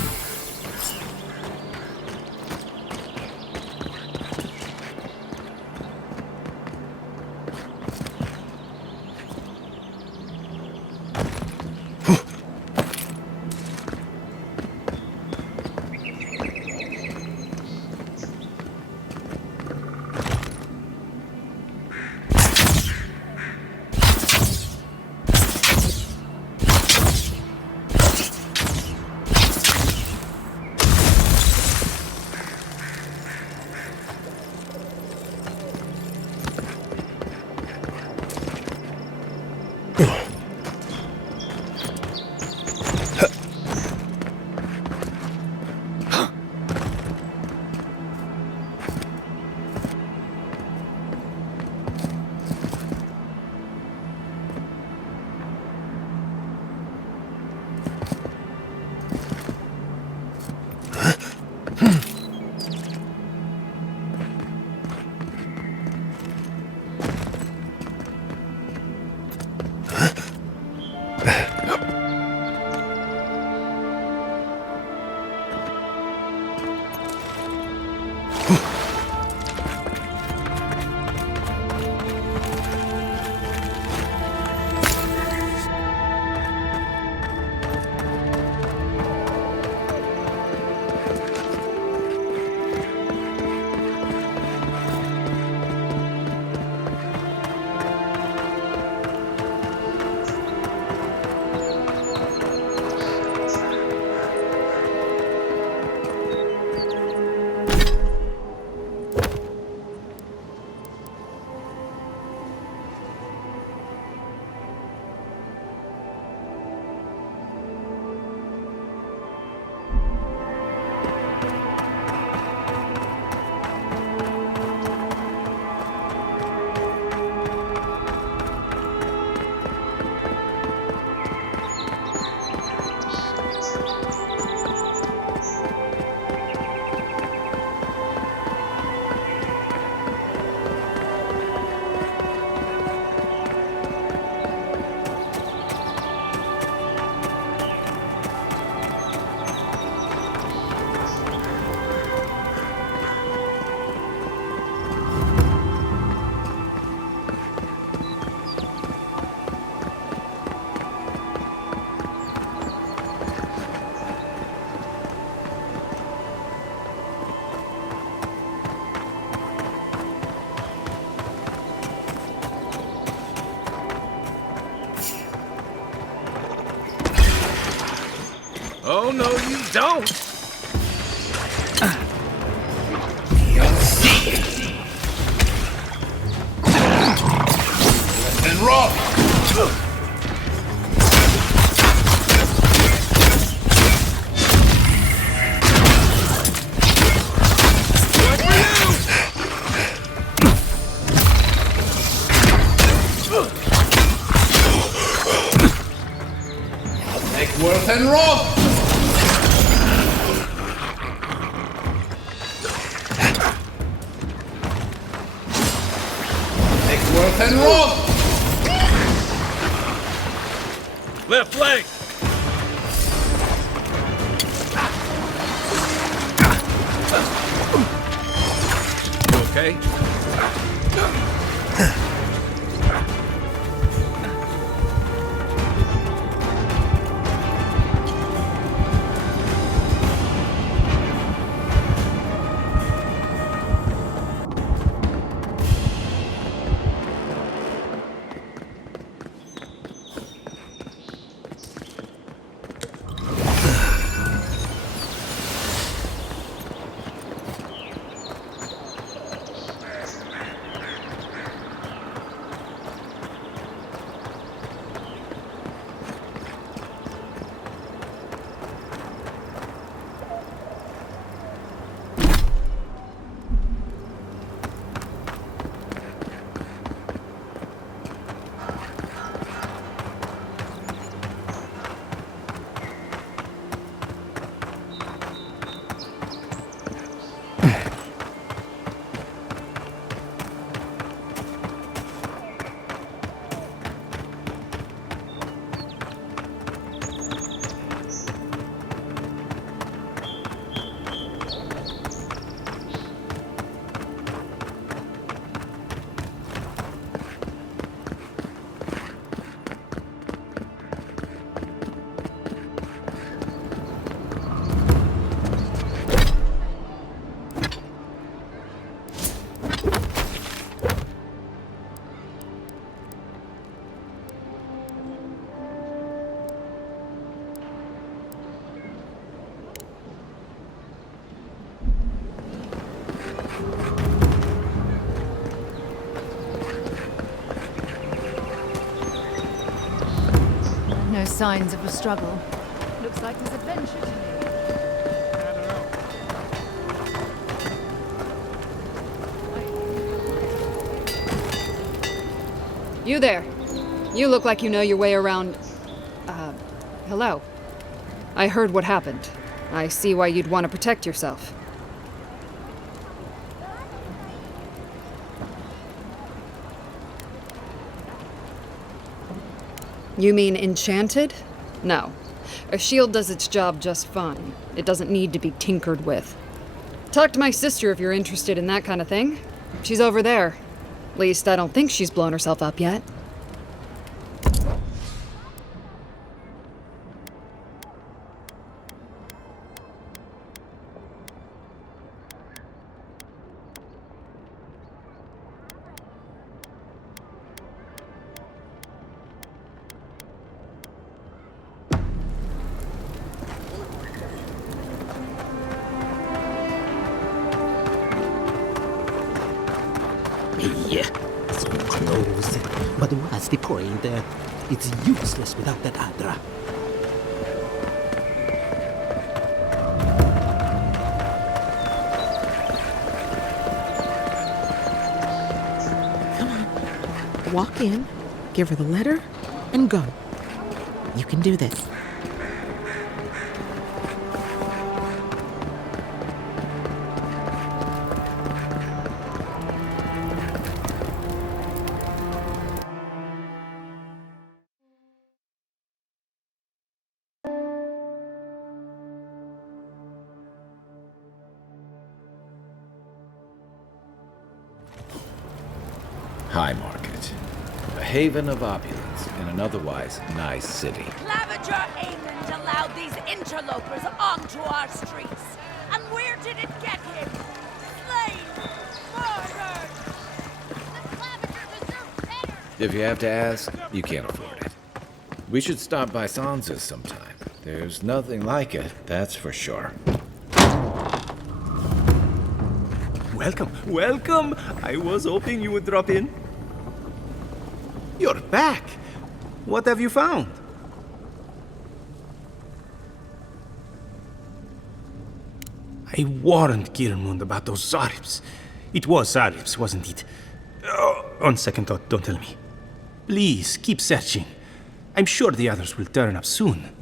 don't! You'll see! And rock! Worth and rock! Take Worth and rock! Left leg! You okay? No signs of a struggle. Looks like there's adventure to me. You there. You look like you know your way around... hello. I heard what happened. I see why you'd want to protect yourself. You mean enchanted? No. A shield does its job just fine. It doesn't need to be tinkered with. Talk to my sister if you're interested in that kind of thing. She's over there. At least I don't think she's blown herself up yet. Yeah, so close. But what's the point? It's useless without that Adra. Come on. Walk in, give her the letter, and go. You can do this. High Market. A haven of opulence in an otherwise nice city. Claviger Aemond allowed these interlopers onto our streets. And where did it get him? Slain! Murdered! The Claviger deserve better! If you have to ask, you can't afford it. We should stop by Sansa's sometime. There's nothing like it, that's for sure. Welcome, welcome! I was hoping you would drop in. You're back! What have you found? I warned Gilmund about those Zaribs. It was Zaribs, wasn't it? On second thought, don't tell me. Please, keep searching. I'm sure the others will turn up soon.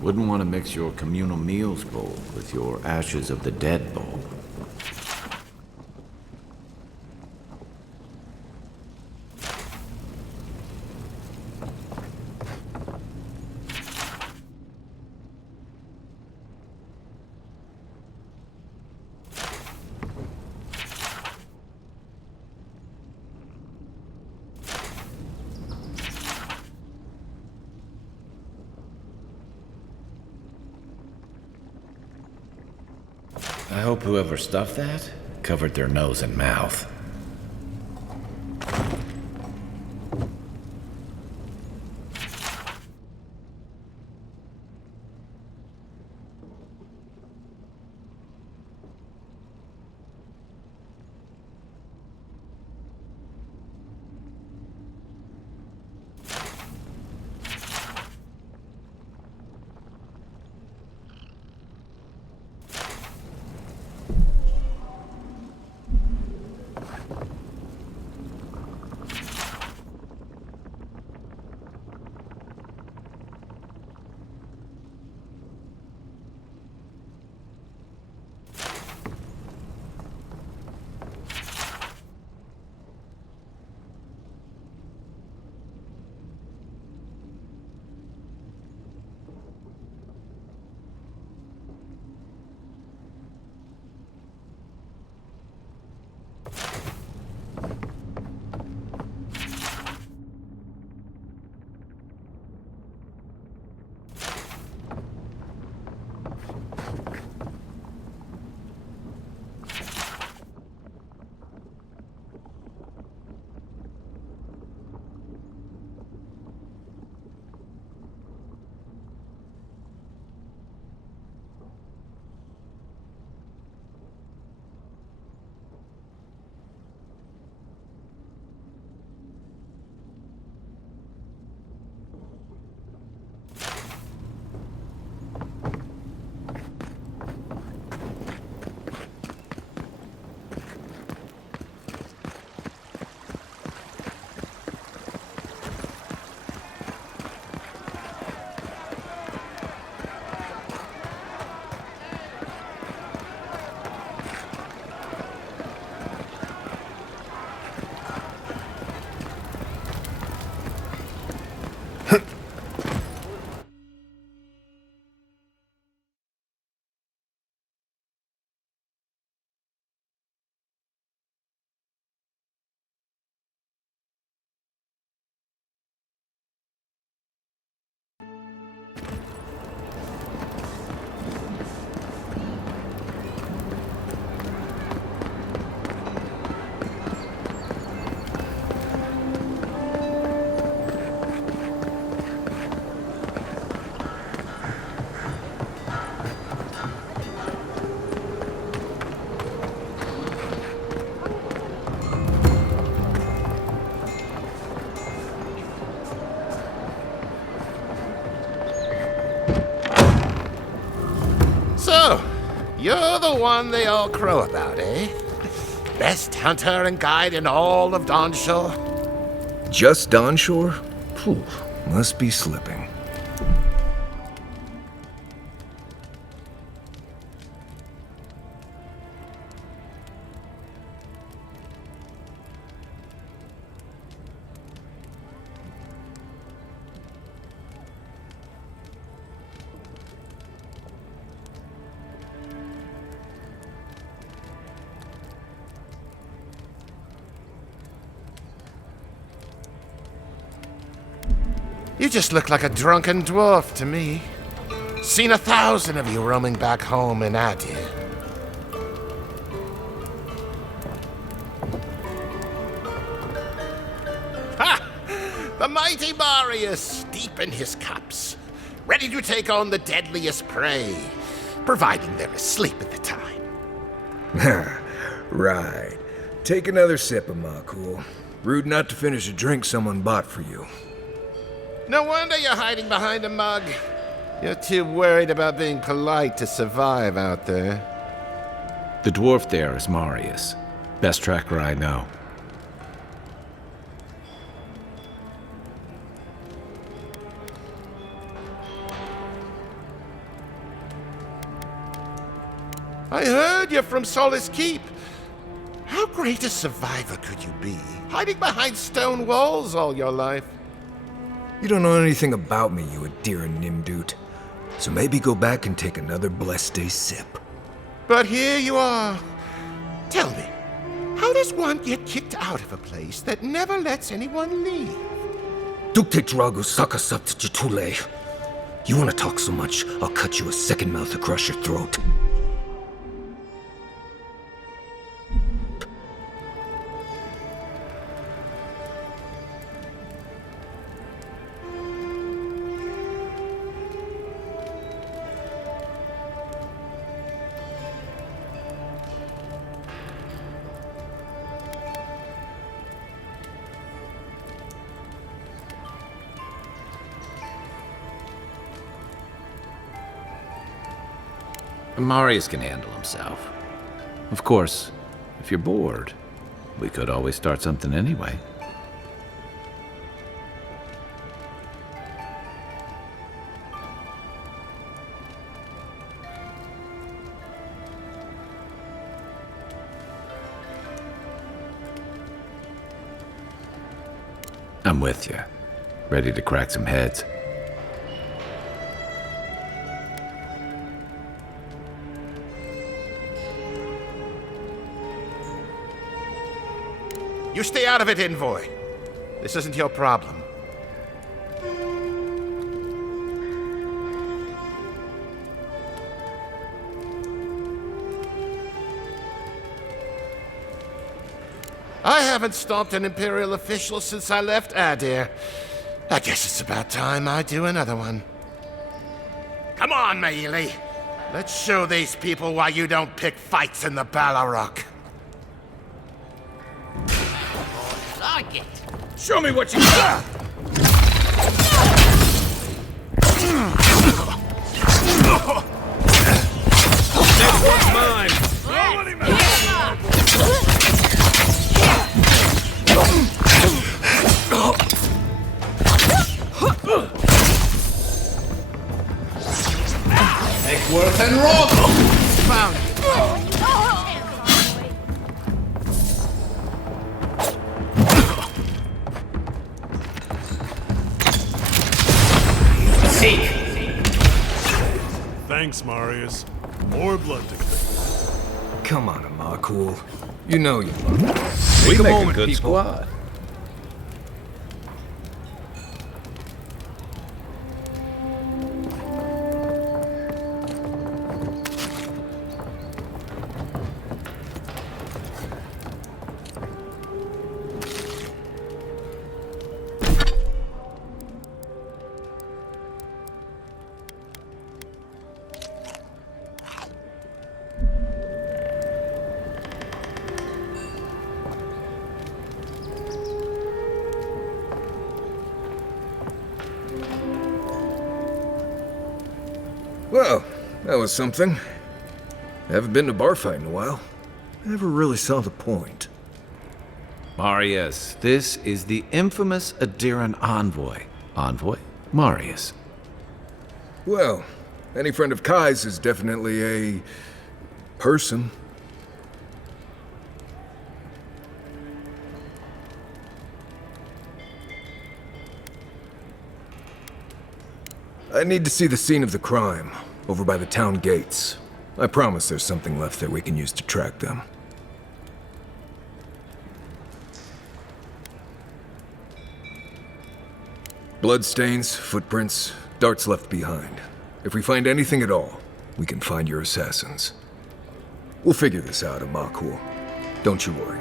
Wouldn't want to mix your communal meals bowl with your Ashes of the Dead bowl. I hope whoever stuffed that covered their nose and mouth. So, you're the one they all crow about, eh? Best hunter and guide in all of Dawnshore? Just Dawnshore? Phew, must be slipping. You just look like a drunken dwarf to me. Seen 1,000 of you roaming back home in Adir. Ha! The mighty Marius, deep in his cups, ready to take on the deadliest prey, providing they're asleep at the time. Right. Take another sip of my cool. Rude not to finish a drink someone bought for you. No wonder you're hiding behind a mug. You're too worried about being polite to survive out there. The dwarf there is Marius. Best tracker I know. I heard you're from Solace Keep. How great a survivor could you be, hiding behind stone walls all your life? You don't know anything about me, you Adira Nimdut. So maybe go back and take another blessed day sip. But here you are. Tell me, how does one get kicked out of a place that never lets anyone leave? Dukte Drago Sakasapt Jitule. You wanna talk so much, I'll cut you a second mouth across your throat. Marius can handle himself. Of course, if you're bored, we could always start something anyway. I'm with you, ready to crack some heads. You stay out of it, Envoy. This isn't your problem. I haven't stomped an Imperial official since I left Adir. I guess it's about time I do another one. Come on, Maili. Let's show these people why you don't pick fights in the Ballarok. Like it. Show me what you got! This one's mine! Take worth and roll! Found it. Thanks, Marius. More blood to clean. Come on, Amakul. You know you love it. We Take make moment, a good people. squad. Well, that was something. Haven't been to a bar fight in a while. Never really saw the point. Marius, this is the infamous Adiran envoy. Envoy? Marius. Well, any friend of Kai's is definitely a person. I need to see the scene of the crime, over by the town gates. I promise there's something left there we can use to track them. Bloodstains, footprints, darts left behind. If we find anything at all, we can find your assassins. We'll figure this out, Amakul. Don't you worry.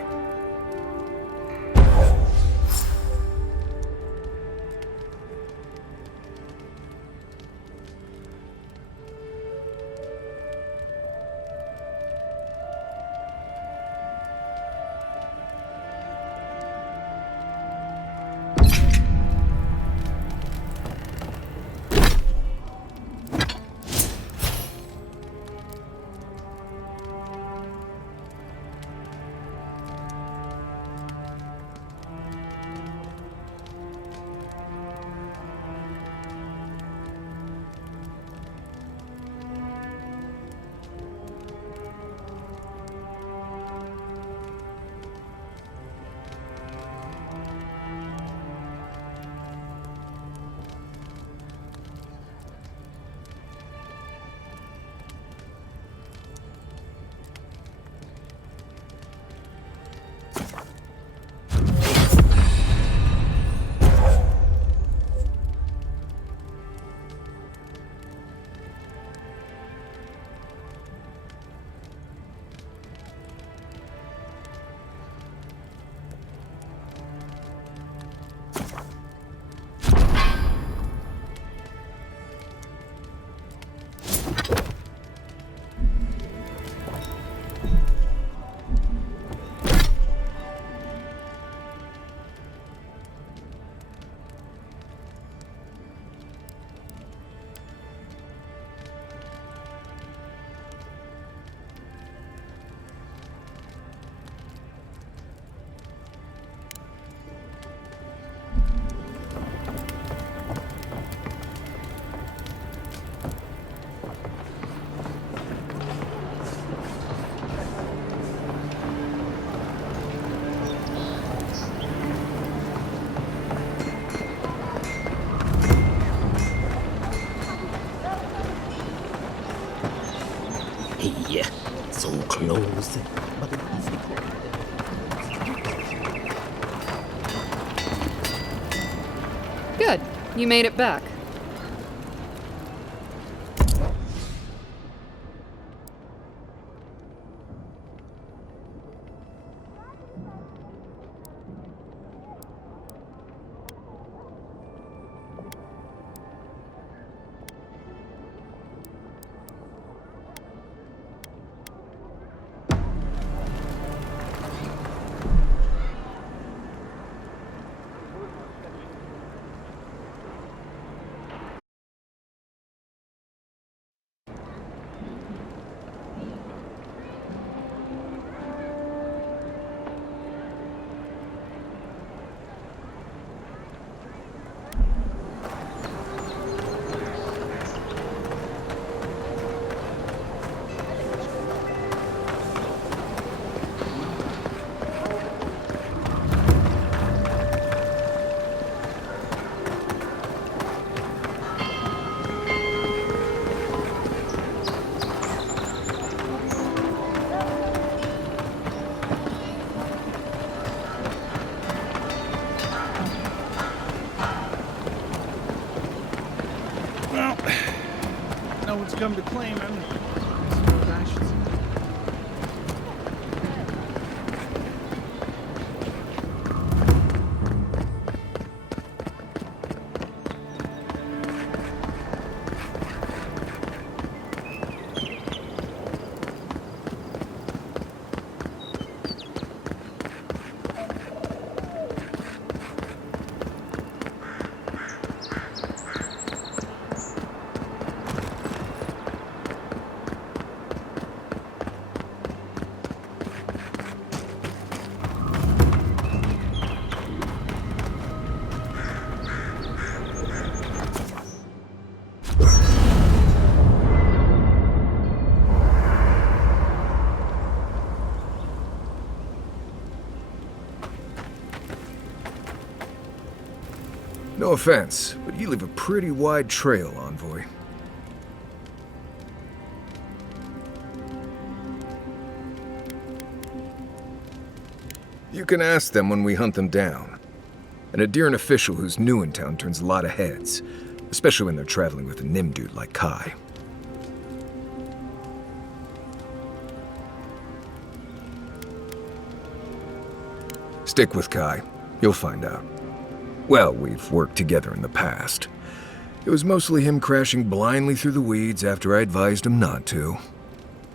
knows, but what's the point? Good. You made it back. No one's come to claim him. No offense, but you leave a pretty wide trail, Envoy. You can ask them when we hunt them down. An Adyrn official who's new in town turns a lot of heads, especially when they're traveling with a Nim dude like Kai. Stick with Kai. You'll find out. Well, we've worked together in the past. It was mostly him crashing blindly through the weeds after I advised him not to.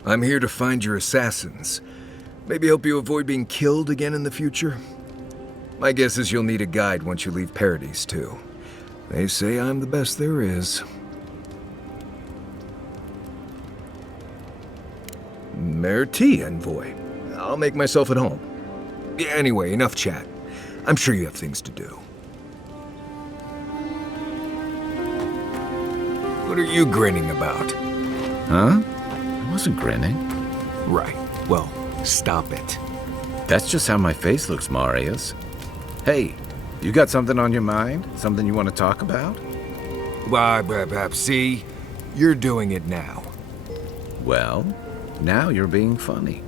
I'm here to find your assassins. Maybe help you avoid being killed again in the future. My guess is you'll need a guide once you leave Paradise, too. They say I'm the best there is. Merci, Envoy. I'll make myself at home. Anyway, enough chat. I'm sure you have things to do. What are you grinning about? Huh? I wasn't grinning. Right. Well, stop it. That's just how my face looks, Marius. Hey, you got something on your mind? Something you want to talk about? See? You're doing it now. Well, now you're being funny.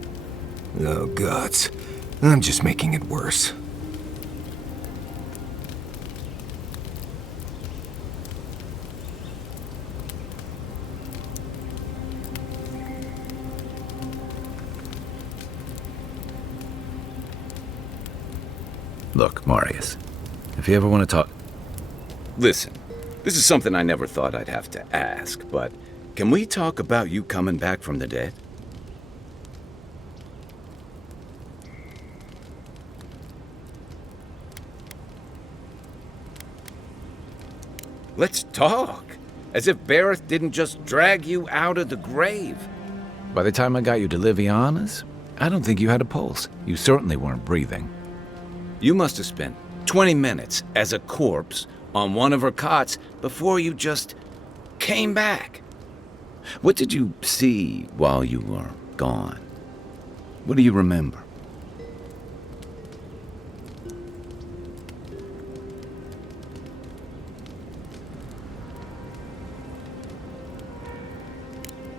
Oh, gods. I'm just making it worse. Look, Marius, if you ever want to talk... Listen, this is something I never thought I'd have to ask, but can we talk about you coming back from the dead? Let's talk, as if Bareth didn't just drag you out of the grave. By the time I got you to Liviana's, I don't think you had a pulse. You certainly weren't breathing. You must have spent 20 minutes as a corpse on one of her cots before you just came back. What did you see while you were gone? What do you remember?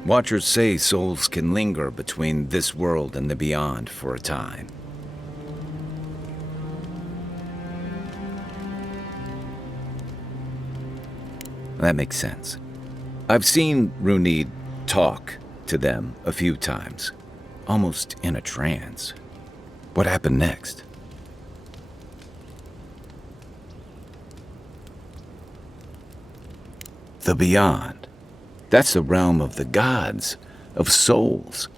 Watchers say souls can linger between this world and the beyond for a time. That makes sense. I've seen Runid talk to them a few times, almost in a trance. What happened next? The beyond. That's the realm of the gods, of souls.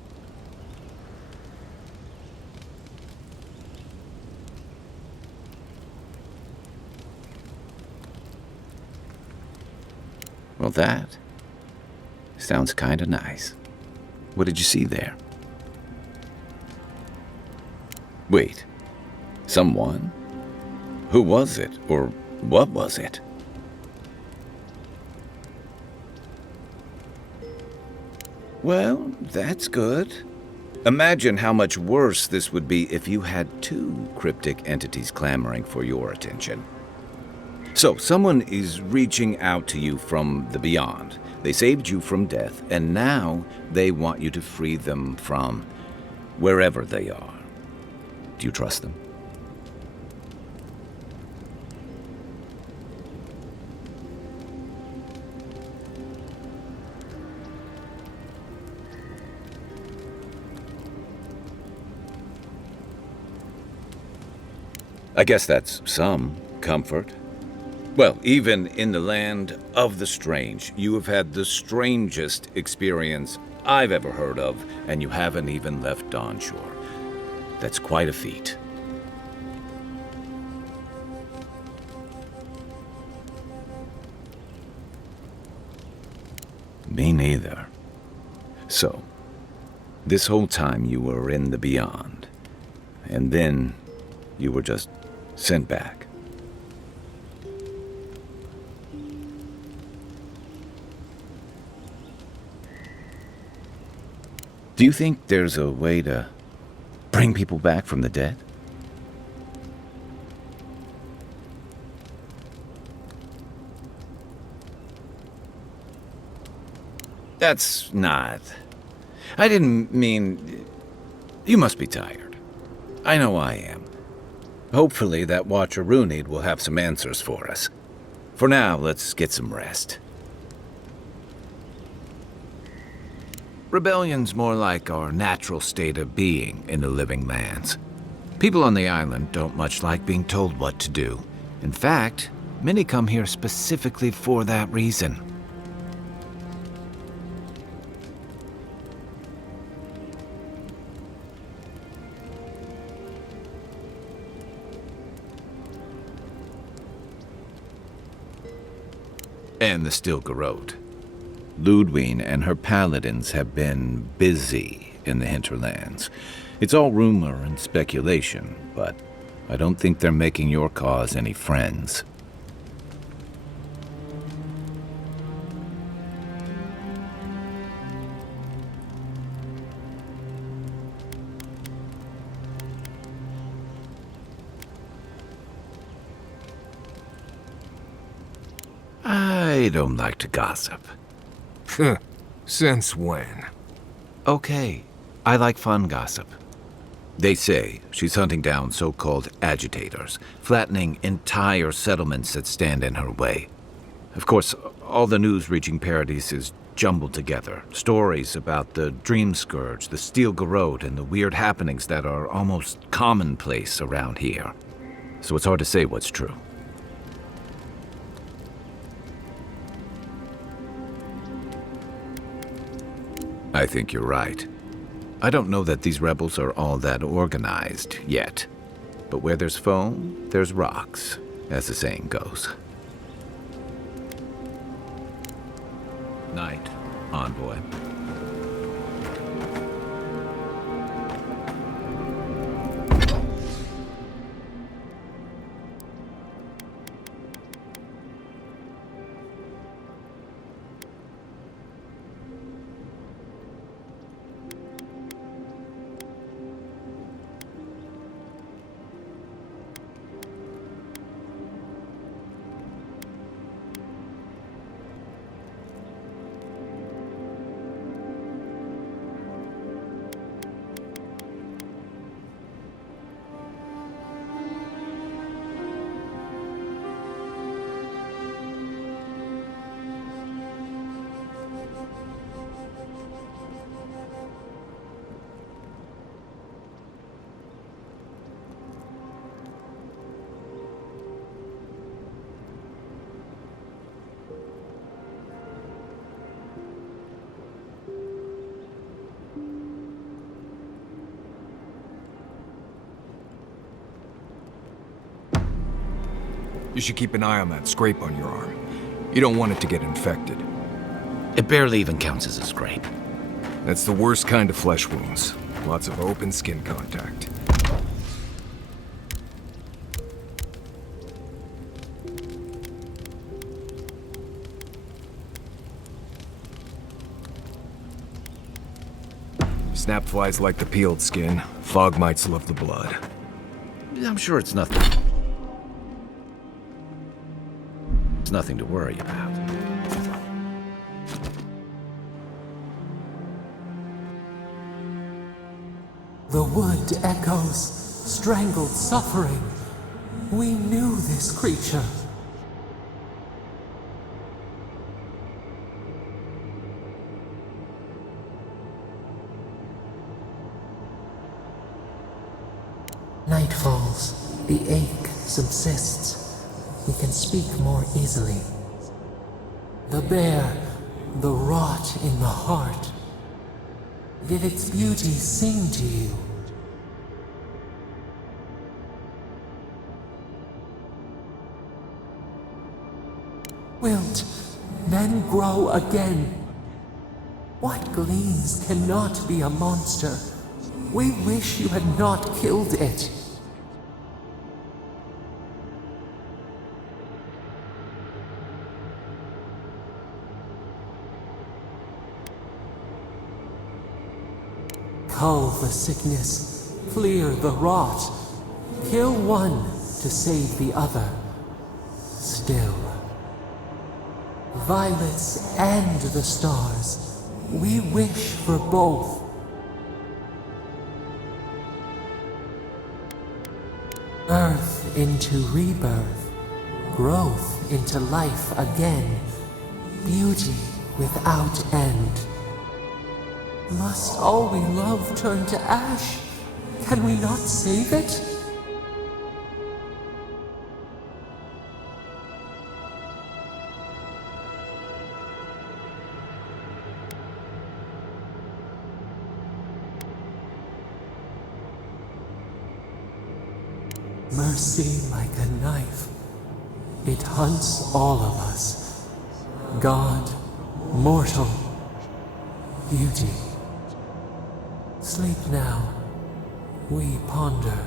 Well, that sounds kinda nice. What did you see there? Wait, someone? Who was it, or what was it? Well, that's good. Imagine how much worse this would be if you had two cryptic entities clamoring for your attention. So, someone is reaching out to you from the beyond. They saved you from death, and now they want you to free them from wherever they are. Do you trust them? I guess that's some comfort. Well, even in the land of the strange, you have had the strangest experience I've ever heard of, and you haven't even left Dawnshore. That's quite a feat. Me neither. So, this whole time you were in the beyond, and then you were just sent back. Do you think there's a way to bring people back from the dead? That's not... I didn't mean... You must be tired. I know I am. Hopefully that Watcher Runid will have some answers for us. For now, let's get some rest. Rebellion's more like our natural state of being in the living lands. People on the island don't much like being told what to do. In fact, many come here specifically for that reason. And the Stilgarrote. Ludwine and her paladins have been busy in the hinterlands. It's all rumor and speculation, but I don't think they're making your cause any friends. I don't like to gossip. Since when? Okay, I like fun gossip. They say she's hunting down so-called agitators, flattening entire settlements that stand in her way. Of course, all the news reaching Paradis is jumbled together. Stories about the Dream Scourge, the Stilgarrote, and the weird happenings that are almost commonplace around here. So it's hard to say what's true. I think you're right. I don't know that these rebels are all that organized yet. But where there's foam, there's rocks, as the saying goes. Night, envoy. You should keep an eye on that scrape on your arm. You don't want it to get infected. It barely even counts as a scrape. That's the worst kind of flesh wounds. Lots of open skin contact. Snapflies like the peeled skin. Fog mites love the blood. I'm sure it's nothing. It's nothing to worry about. The wood echoes, strangled suffering. We knew this creature. Night falls, the ache subsists. We can speak more easily. The bear, the rot in the heart. Did its beauty sing to you? Wilt, then grow again. What gleams cannot be a monster? We wish you had not killed it. Cull the sickness, clear the rot, kill one to save the other. Still, violets and the stars, we wish for both. Earth into rebirth, growth into life again, beauty without end. Must all we love turn to ash? Can we not save it? Mercy like a knife. It hunts all of us. God, mortal, beauty. Sleep now. We ponder.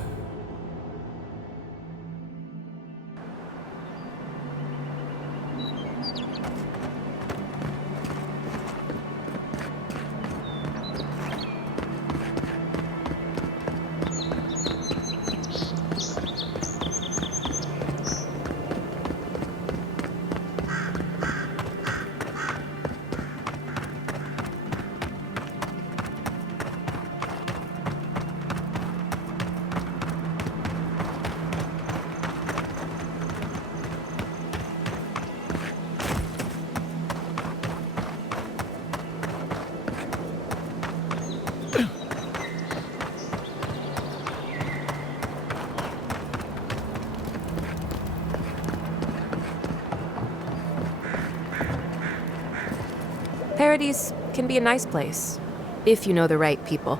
Paradise can be a nice place, if you know the right people.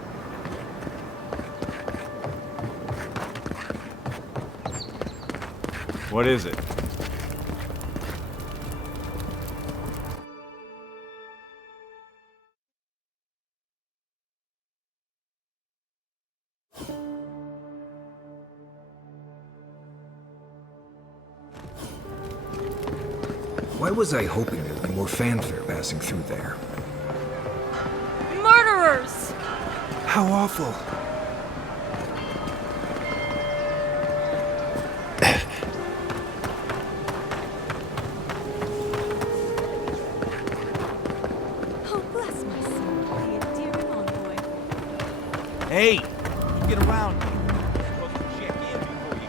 What is it? Why was I hoping there'd be more fanfare passing through there? Murderers! How awful. Oh, bless my soul, the endearing envoy. Hey, you get around me. You're supposed to check in before you.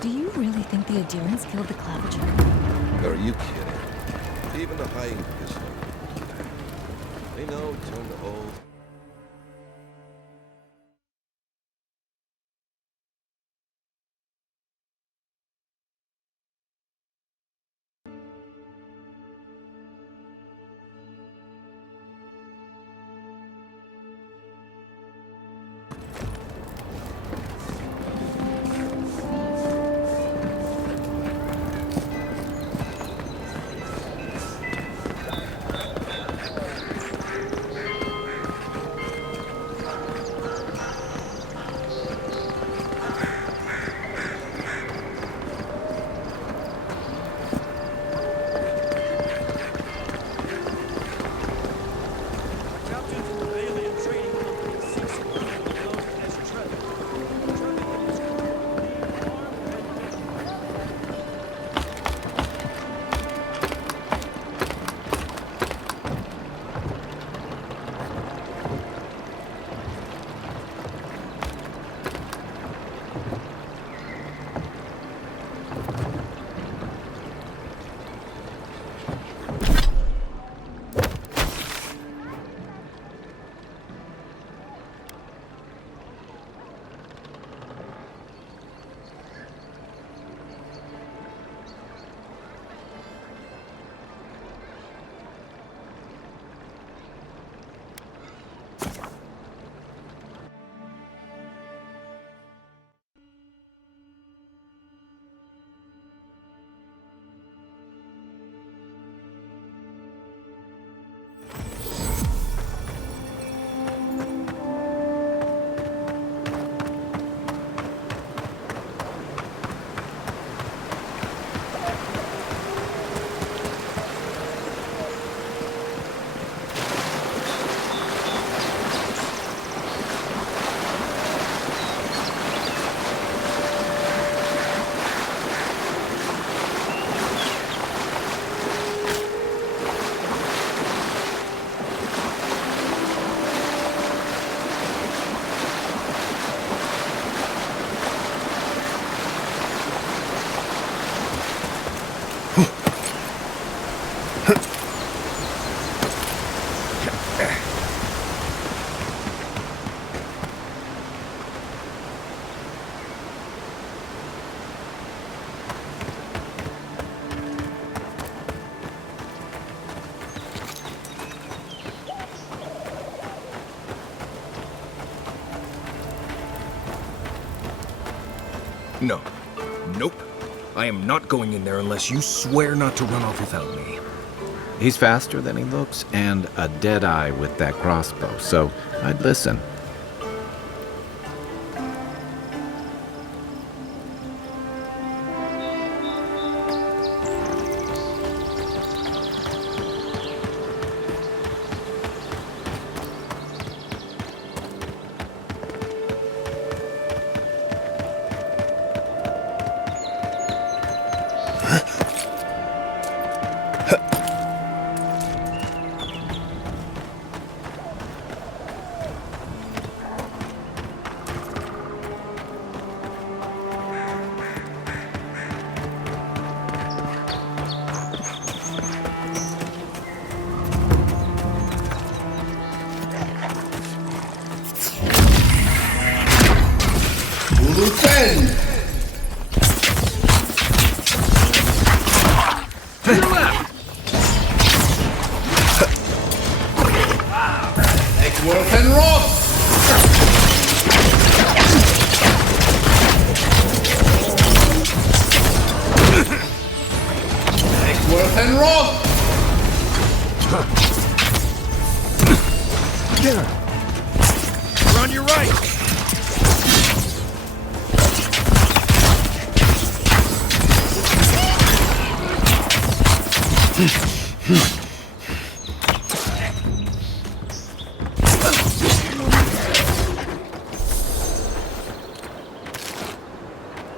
Do you really think the adherents killed the Clavager? Are you kidding? Even the High Inquisition. They know turn to old. No. Nope. I am not going in there unless you swear not to run off without me. He's faster than he looks and a dead eye with that crossbow, so I'd listen. We're on your right!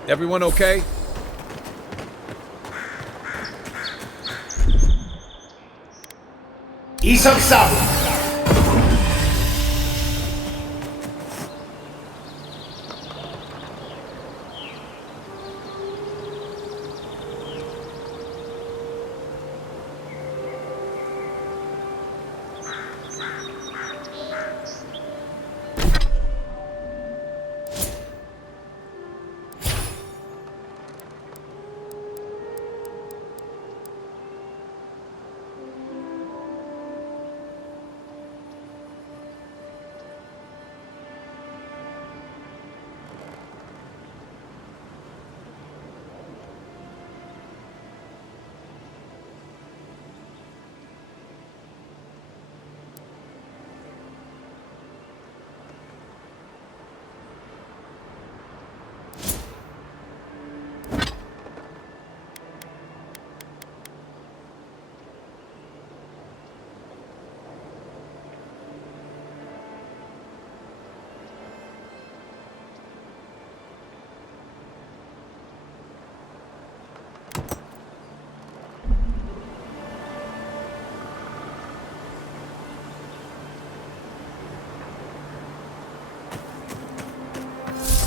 Everyone okay? 이석삼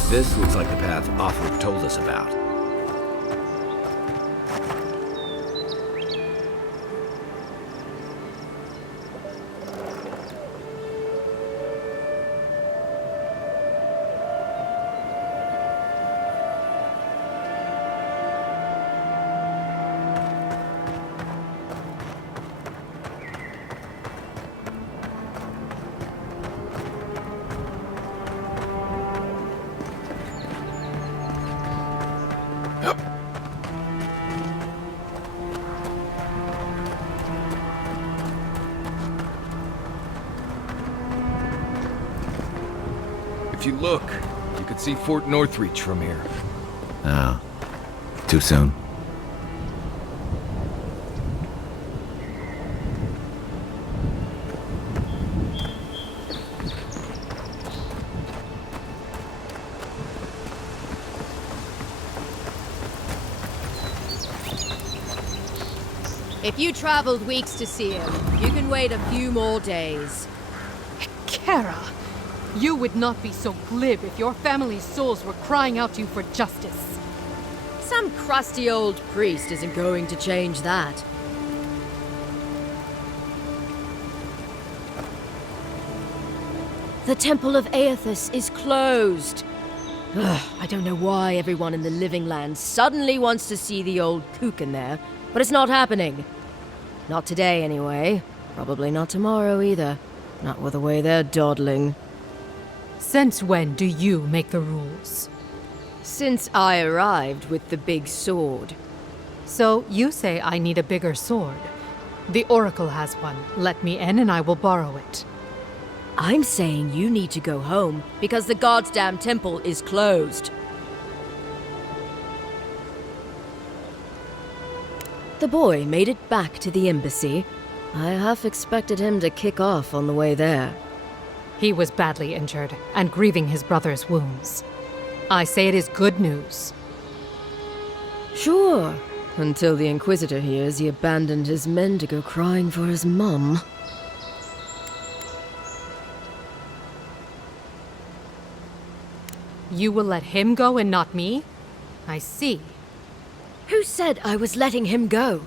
This looks like the path Offrook told us about. If you look, you could see Fort Northreach from here. Oh, too soon. If you traveled weeks to see him, you can wait a few more days. Kara, you would not be so glib if your family's souls were crying out to you for justice. Some crusty old priest isn't going to change that. The Temple of Aethys is closed. Ugh, I don't know why everyone in the Living Land suddenly wants to see the old kook in there, but it's not happening. Not today, anyway. Probably not tomorrow, either. Not with the way they're dawdling. Since when do you make the rules? Since I arrived with the big sword. So you say I need a bigger sword. The Oracle has one. Let me in and I will borrow it. I'm saying you need to go home because the goddamn temple is closed. The boy made it back to the embassy. I half expected him to kick off on the way there. He was badly injured and grieving his brother's wounds. I say it is good news. Sure, until the Inquisitor hears he abandoned his men to go crying for his mum. You will let him go and not me? I see. Who said I was letting him go?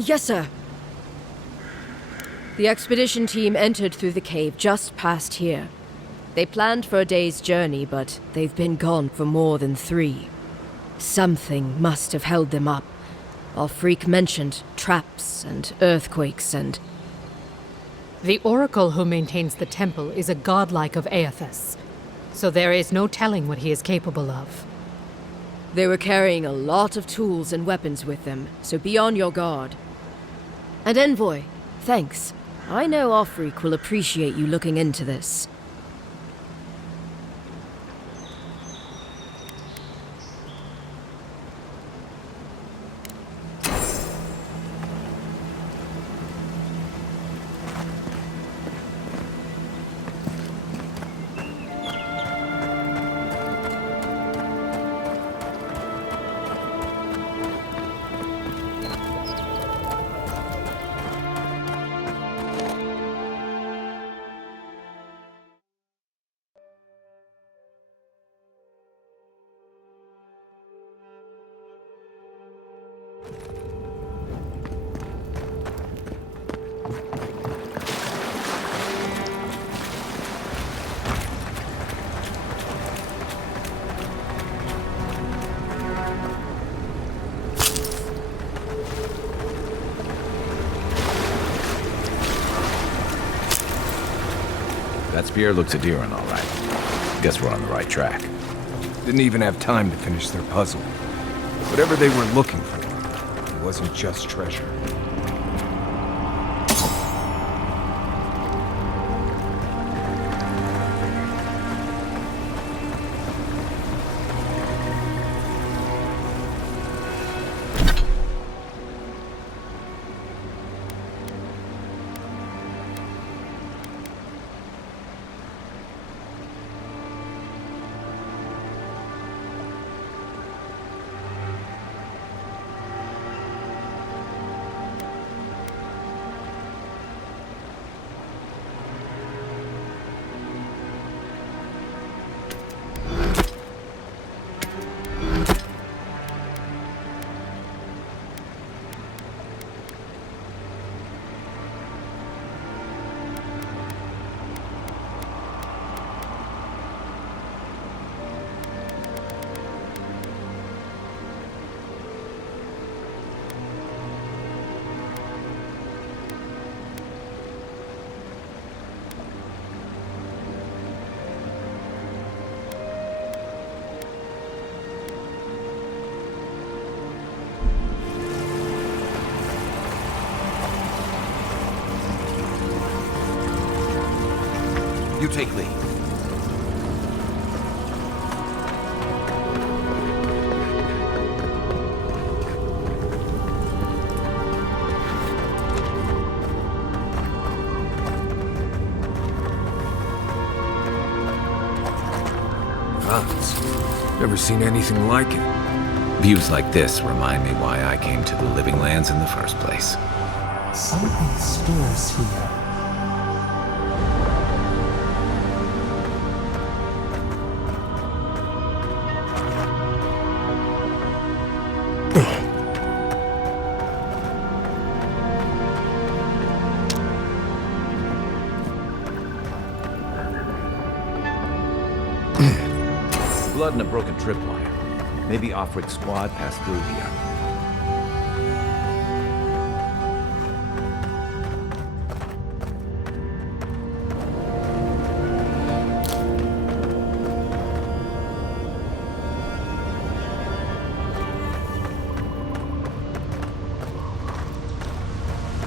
Yes, sir. The expedition team entered through the cave just past here. They planned for a day's journey, but they've been gone for more than 3. Something must have held them up. Our freak mentioned traps and earthquakes and... The Oracle who maintains the temple is a godlike of Aethys, so there is no telling what he is capable of. They were carrying a lot of tools and weapons with them, so be on your guard. And Envoy, thanks. I know Offreak will appreciate you looking into this. That spear looks Adiran, all right. Guess we're on the right track. Didn't even have time to finish their puzzle. Whatever they were looking for, it wasn't just treasure. You take lead. Never seen anything like it. Views like this remind me why I came to the Living Lands in the first place. Something stirs here. blood and a broken tripwire. Maybe Offred's squad passed through here.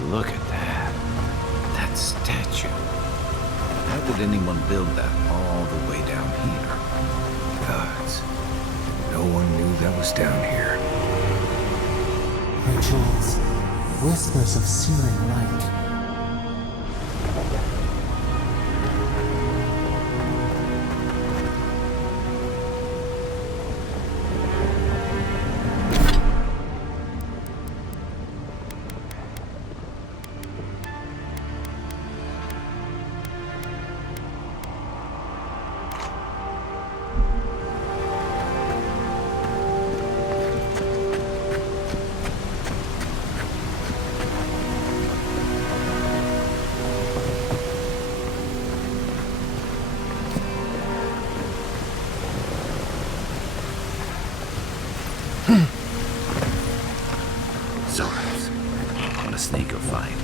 Look at that. That statue. How did anyone build that all the way down here? Gods. No one knew that was down here. Rituals, whispers of searing light. Zords. On a sneaker fight.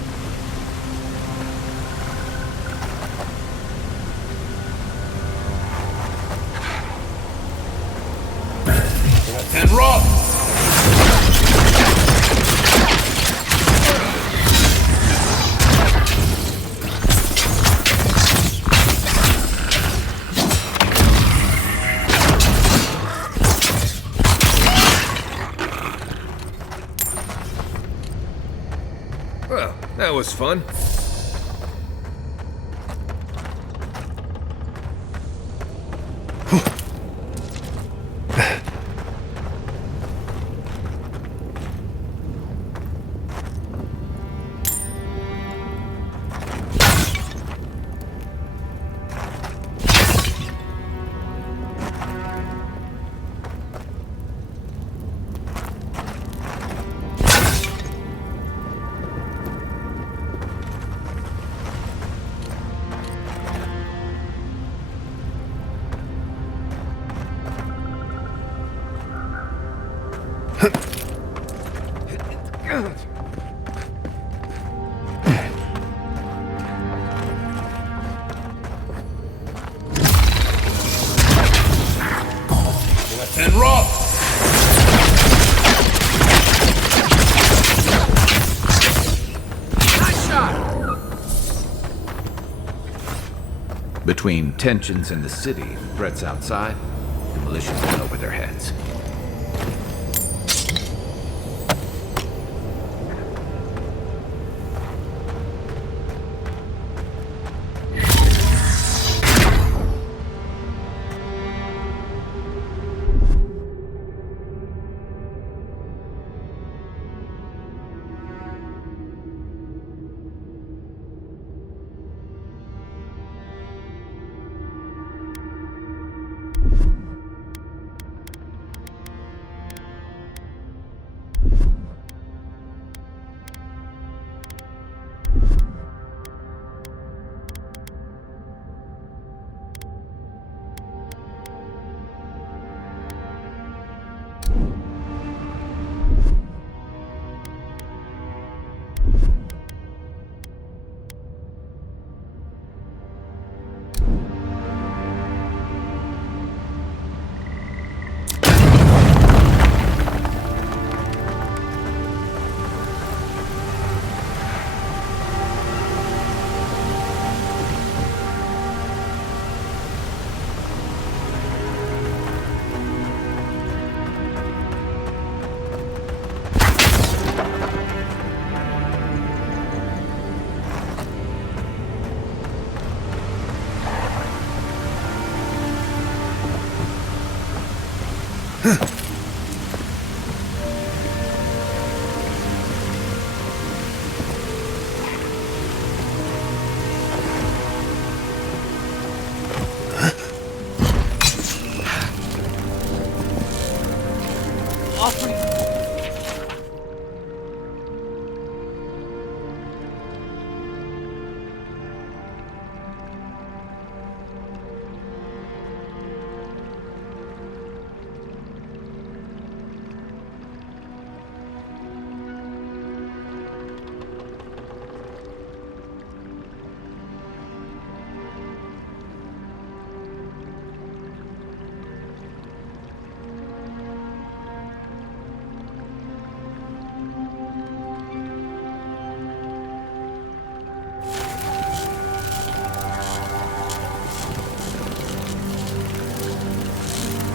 And rock! Well, that was fun. And rock! Nice shot! Between tensions in the city and threats outside, the militia's went over their heads.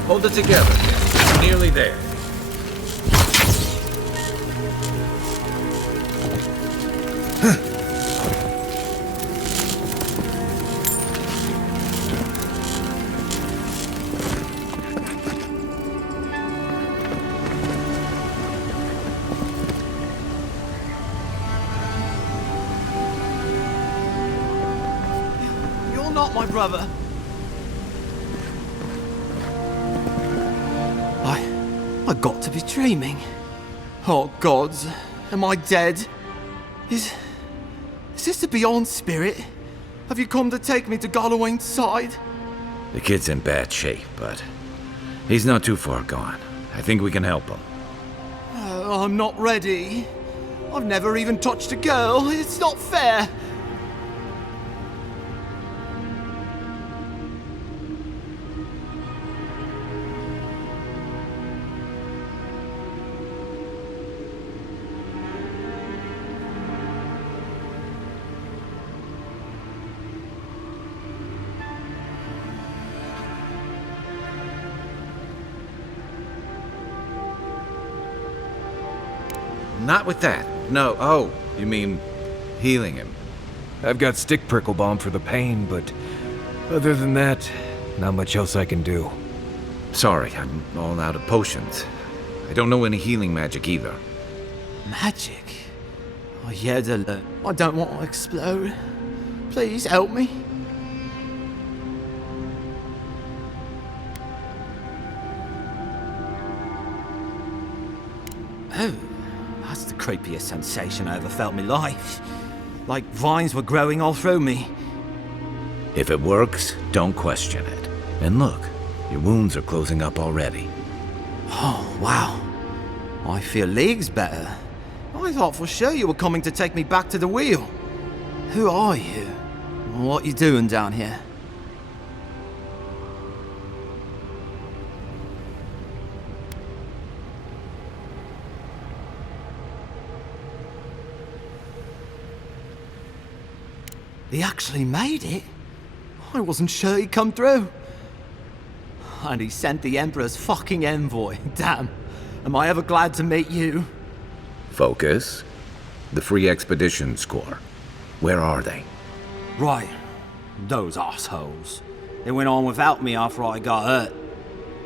Hold it together, kid. We're nearly there. You're not my brother. I got to be dreaming. Oh gods, am I dead? Is this the Beyond Spirit? Have you come to take me to Galloway's side? The kid's in bad shape, but he's not too far gone. I think we can help him. I'm not ready. I've never even touched a girl. It's not fair. Not with that. No. Oh, you mean healing him? I've got stick prickle balm for the pain, but other than that, not much else I can do. Sorry, I'm all out of potions. I don't know any healing magic either. Magic? Oh, yeah, I don't want to explode. Please help me. Oh, that's the creepiest sensation I ever felt in my life. Like vines were growing all through me. If it works, don't question it. And look, your wounds are closing up already. Oh, wow. I feel leagues better. I thought for sure you were coming to take me back to the wheel. Who are you? What you doing down here? He actually made it? I wasn't sure he'd come through. And he sent the Emperor's fucking envoy. Damn. Am I ever glad to meet you? Focus. The free expedition score. Where are they? Right. Those assholes. They went on without me after I got hurt.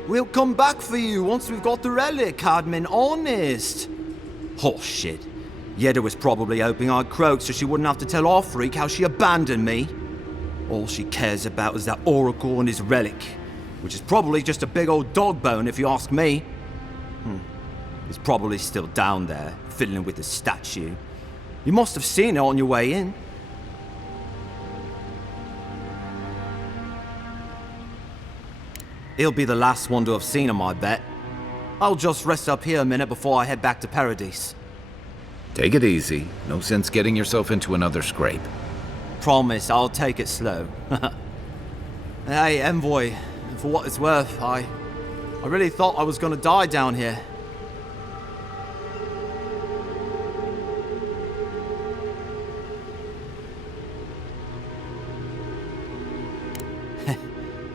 We'll come back for you once we've got the relic, Cadman. Honest. Oh, shit. Yeda was probably hoping I'd croak so she wouldn't have to tell our freak how she abandoned me. All she cares about is that Oracle and his relic, which is probably just a big old dog bone if you ask me. It's probably still down there, fiddling with the statue. You must have seen it on your way in. He'll be the last one to have seen him, I bet. I'll just rest up here a minute before I head back to Paradise. Take it easy. No sense getting yourself into another scrape. Promise, I'll take it slow. Hey, Envoy, for what it's worth, I really thought I was gonna die down here.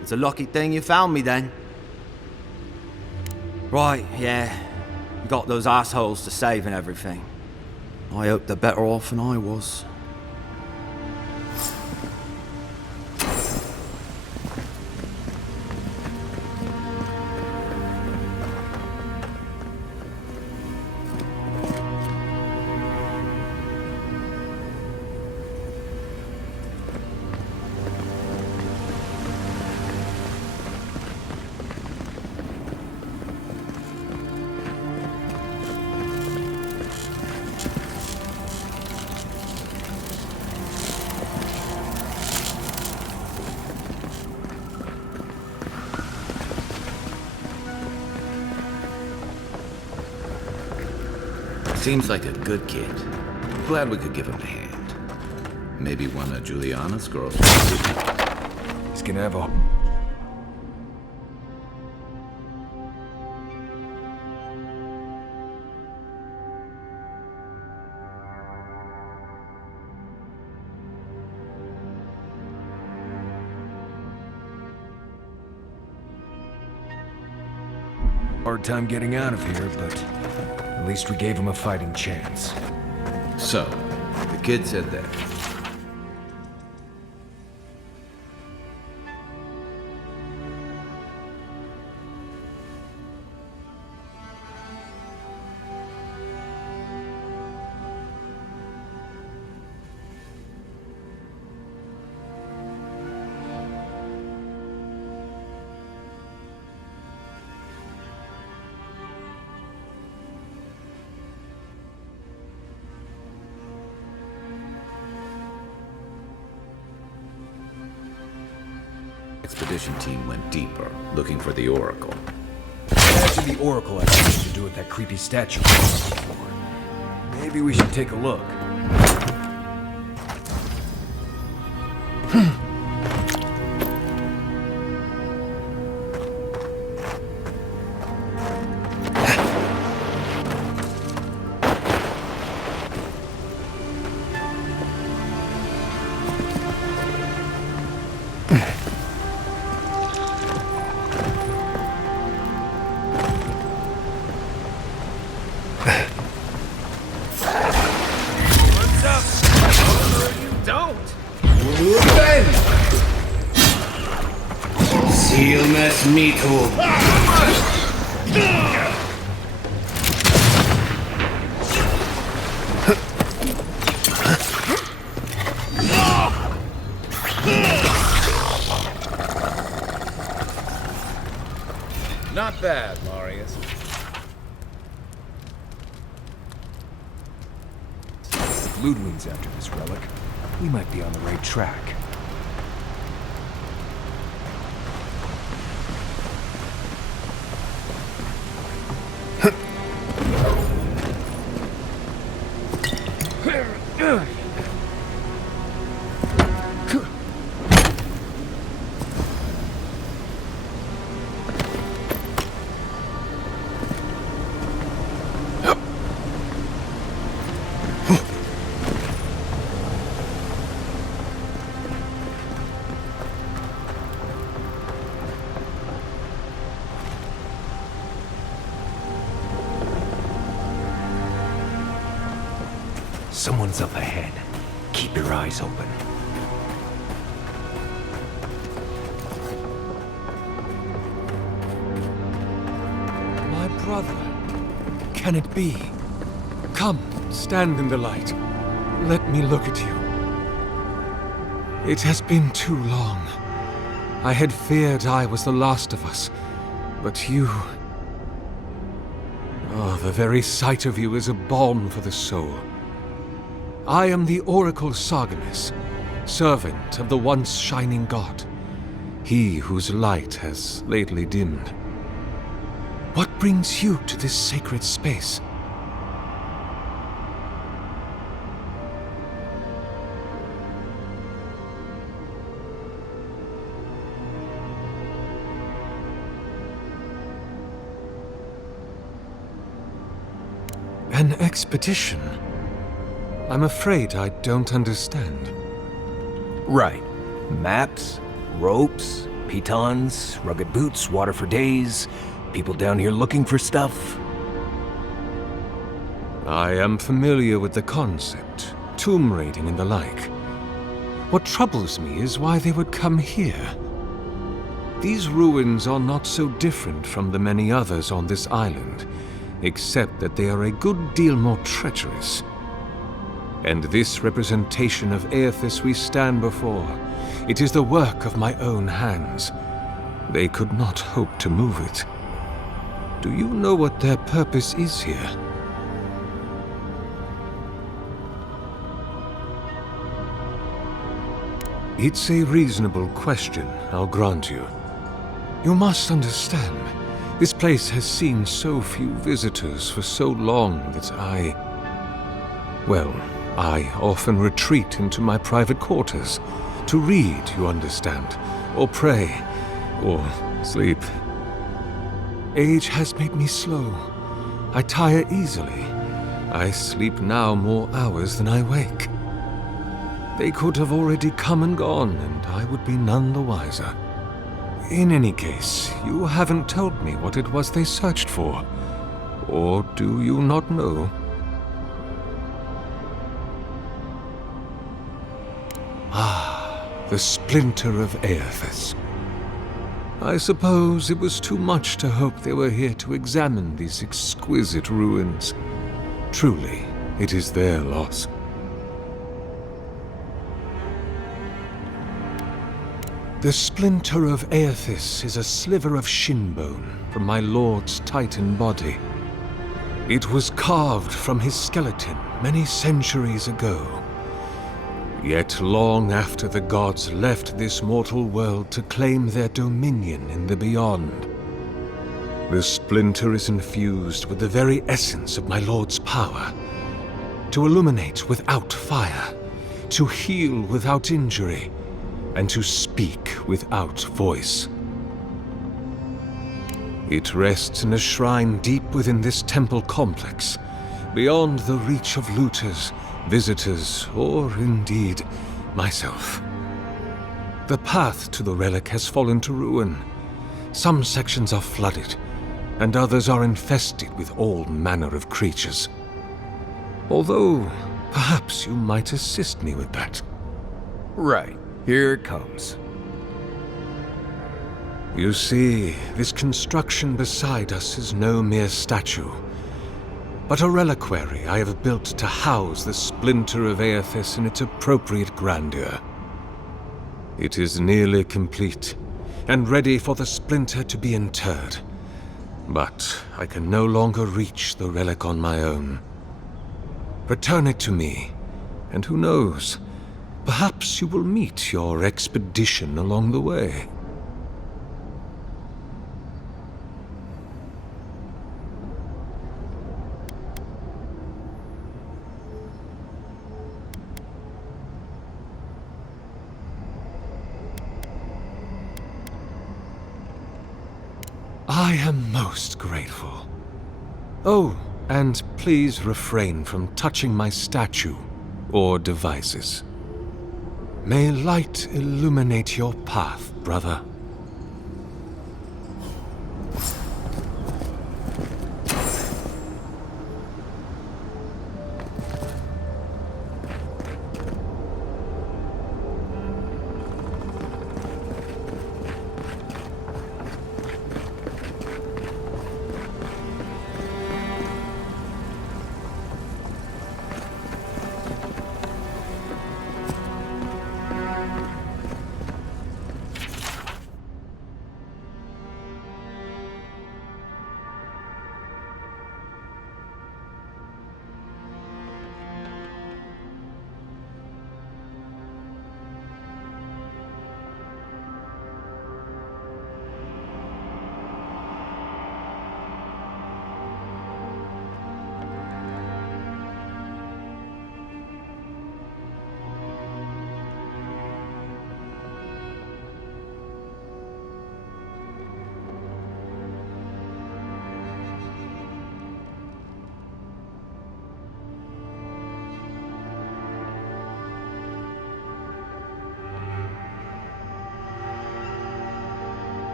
It's a lucky thing you found me then. Right, yeah. You got those assholes to save and everything. I hope they're better off than I was. Seems like a good kid. Glad we could give him a hand. Maybe one of Juliana's girls. He's gonna have a... hard time getting out of here, but at least we gave him a fighting chance. So, the kid said that. Expedition team went deeper, looking for the Oracle. Imagine the Oracle had something to do with that creepy statue we saw before. Maybe we should take a look. Silmes Mito. Not bad, Marius. If Ludwig's after this relic, we might be on the right track. Someone's up ahead. Keep your eyes open. My brother. Can it be? Come, stand in the light. Let me look at you. It has been too long. I had feared I was the last of us, but you... Oh, the very sight of you is a balm for the soul. I am the Oracle Sargenis, servant of the once shining god, he whose light has lately dimmed. What brings you to this sacred space? An expedition? I'm afraid I don't understand. Right. Maps, ropes, pitons, rugged boots, water for days, people down here looking for stuff. I am familiar with the concept, tomb raiding and the like. What troubles me is why they would come here. These ruins are not so different from the many others on this island, except that they are a good deal more treacherous. And this representation of Aethys we stand before, it is the work of my own hands. They could not hope to move it. Do you know what their purpose is here? It's a reasonable question, I'll grant you. You must understand, this place has seen so few visitors for so long that I often retreat into my private quarters. To read, you understand, or pray, or sleep. Age has made me slow. I tire easily. I sleep now more hours than I wake. They could have already come and gone, and I would be none the wiser. In any case, you haven't told me what it was they searched for. Or do you not know? Ah, the splinter of Aethys. I suppose it was too much to hope they were here to examine these exquisite ruins. Truly, it is their loss. The splinter of Aethys is a sliver of shin bone from my lord's titan body. It was carved from his skeleton many centuries ago. Yet long after the gods left this mortal world to claim their dominion in the beyond, the splinter is infused with the very essence of my lord's power. To illuminate without fire, to heal without injury, and to speak without voice. It rests in a shrine deep within this temple complex, beyond the reach of looters, visitors, or indeed myself. The path to the relic has fallen to ruin. Some sections are flooded, and others are infested with all manner of creatures. Although, perhaps you might assist me with that. Right. Here it comes. You see, this construction beside us is no mere statue, but a reliquary I have built to house the splinter of Aethys in its appropriate grandeur. It is nearly complete, and ready for the splinter to be interred. But I can no longer reach the relic on my own. Return it to me, and who knows, perhaps you will meet your expedition along the way. I am most grateful. Oh, and please refrain from touching my statue or devices. May light illuminate your path, brother.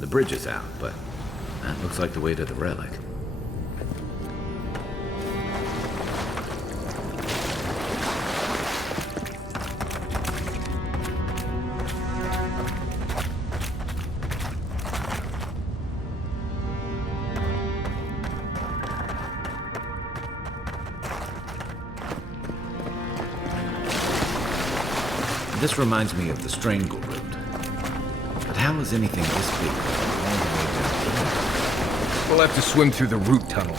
The bridge is out, but that looks like the way to the relic. This reminds me of the Strangle Route. But how is anything this big all the way down here? We'll have to swim through the root tunnel.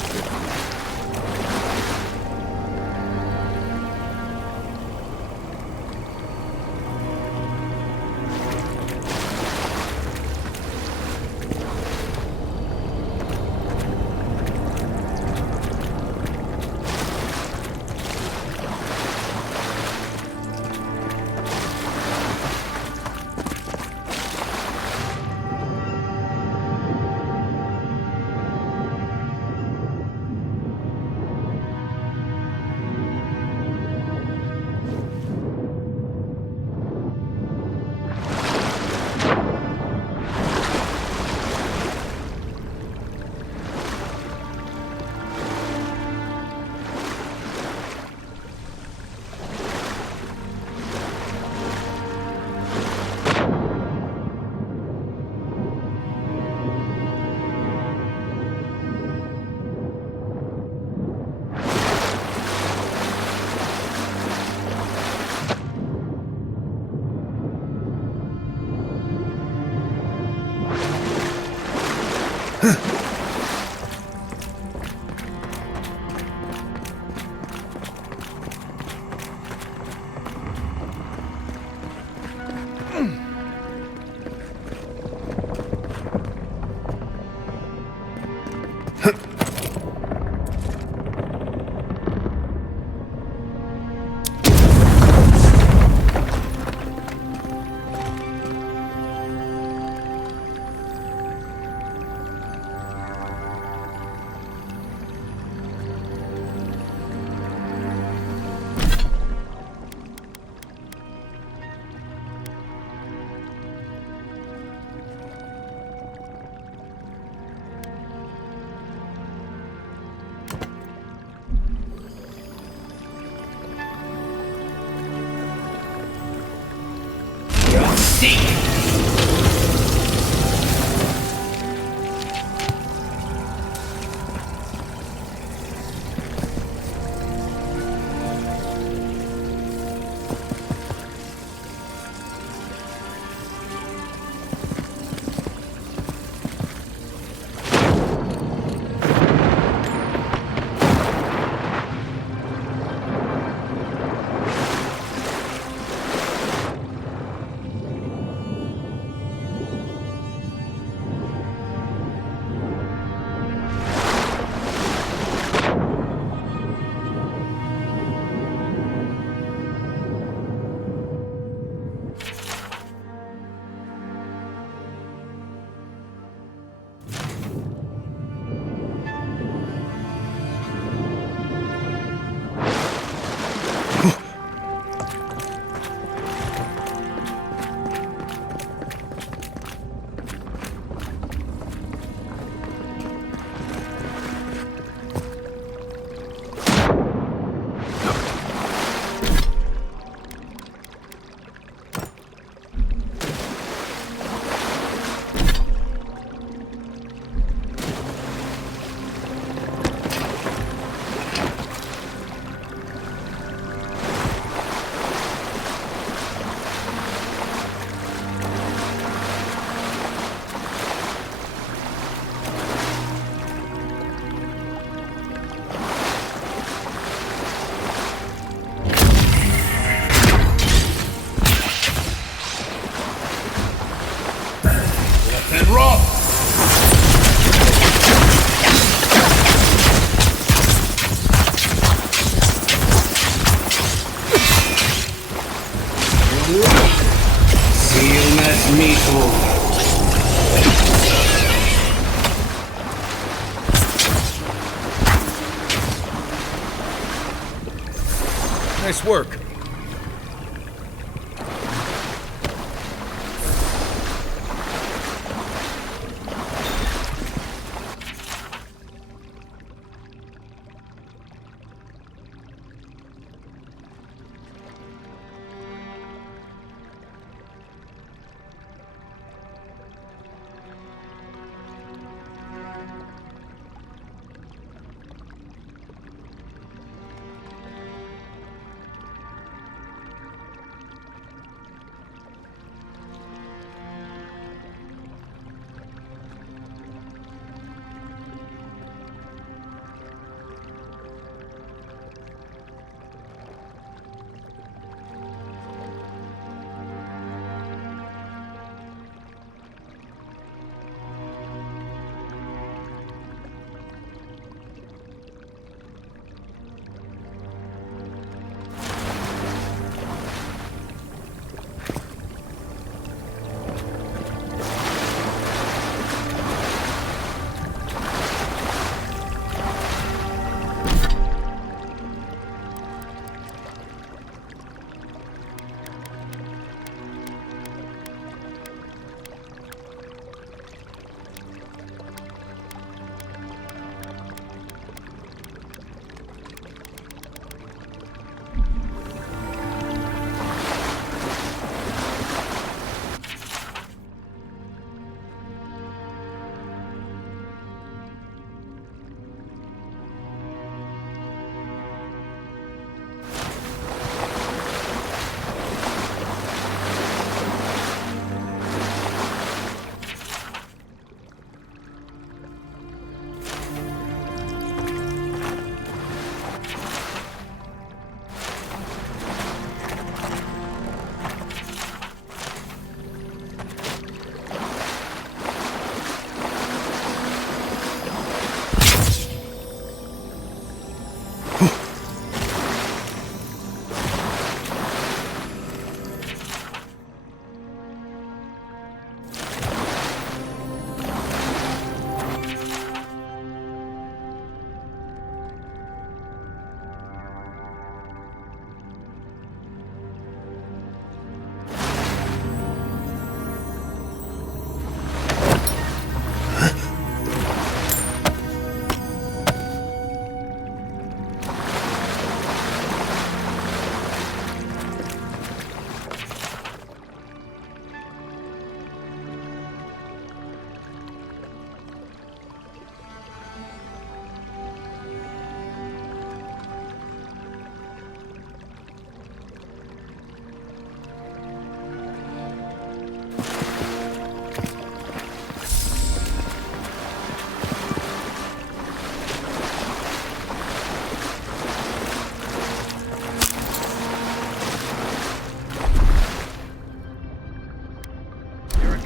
Seal mess meatloaf. Nice work.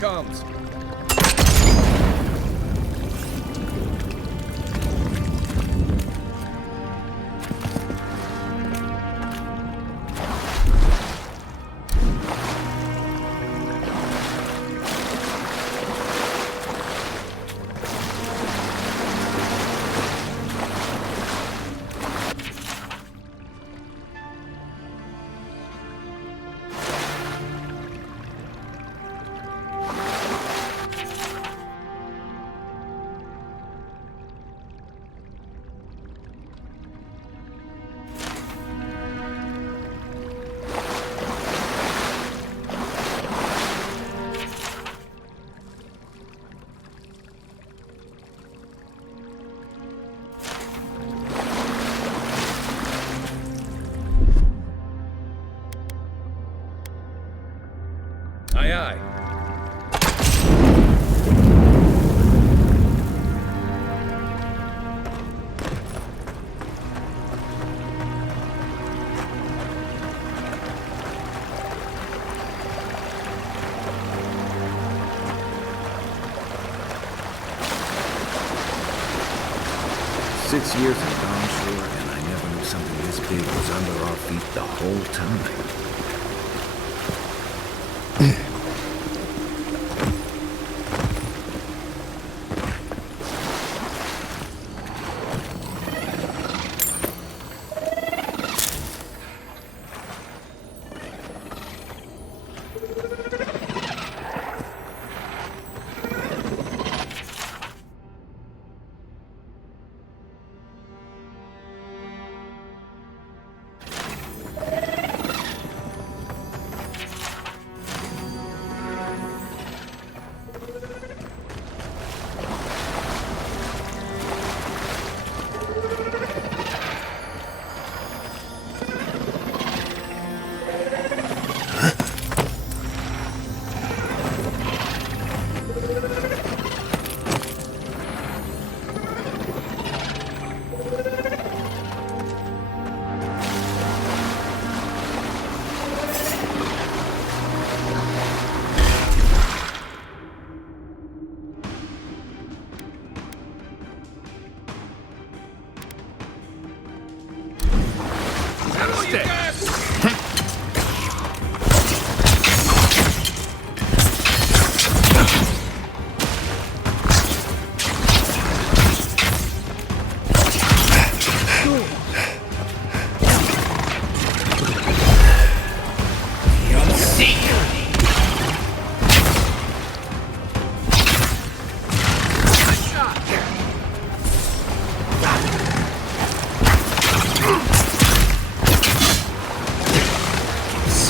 Comes. Aye, aye. 6 years in Dawn Shore, and I never knew something this big was under our feet the whole time.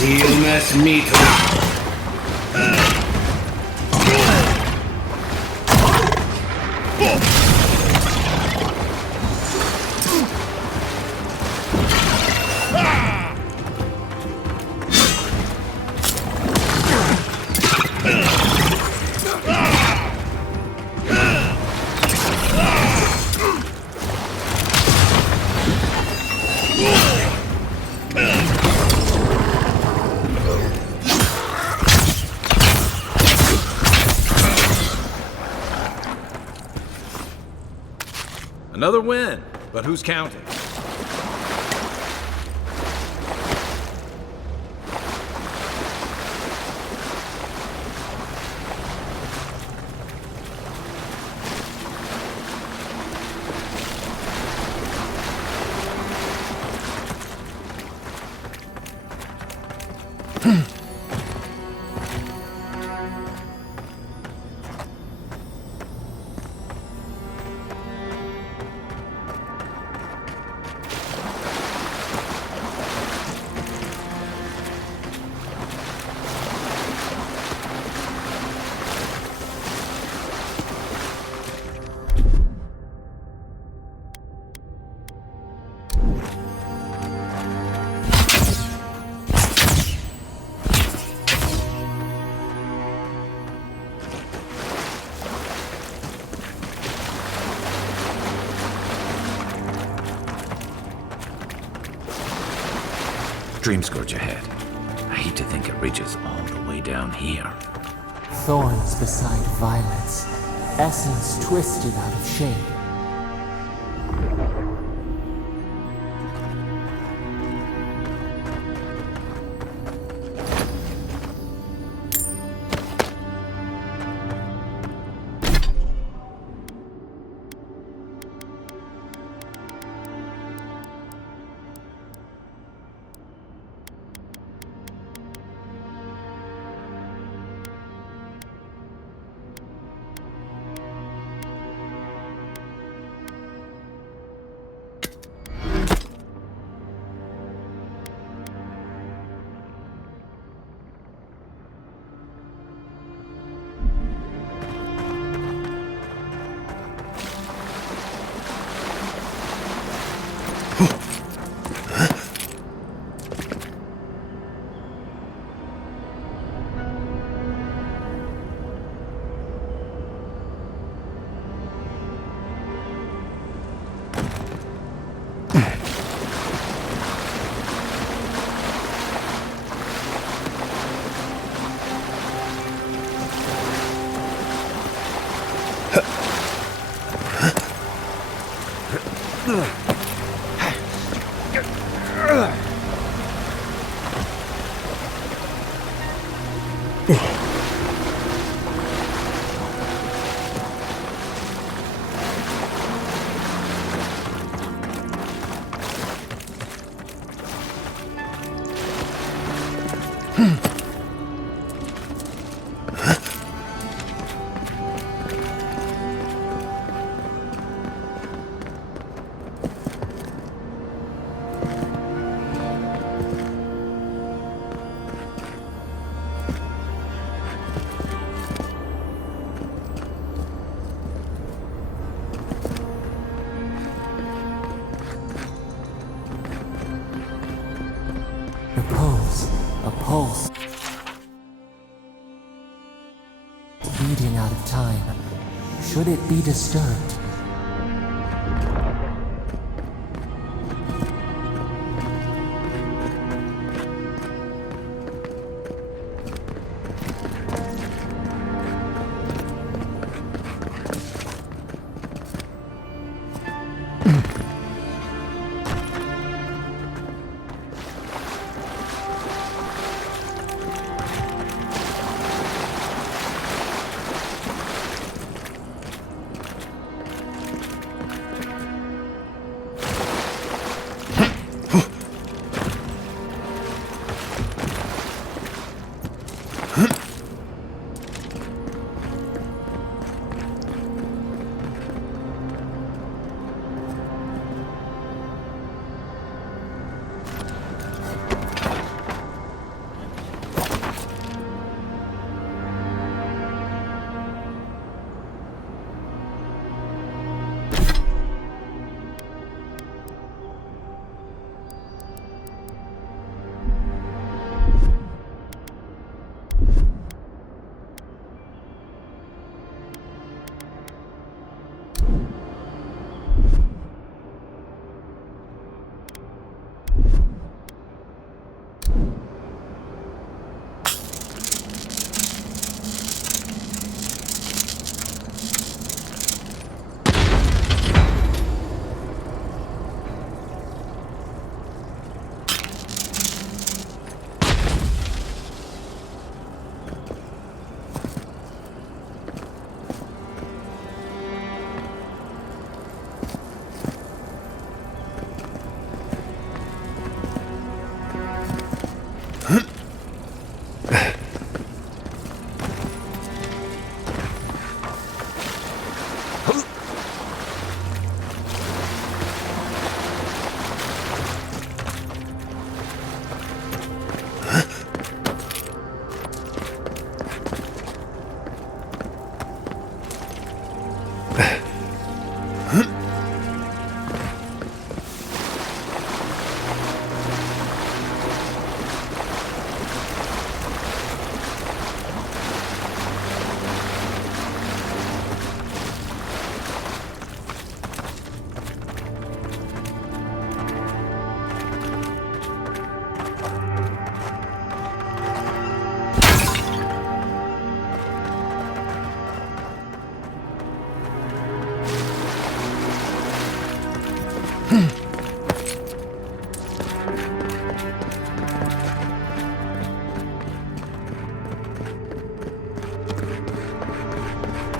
See you mess meat with. Another win, but who's counting? Dream scourge ahead. I hate to think it reaches all the way down here. Thorns beside violets, essence twisted out of shape. A pulse. Beating out of time. Should it be disturbed?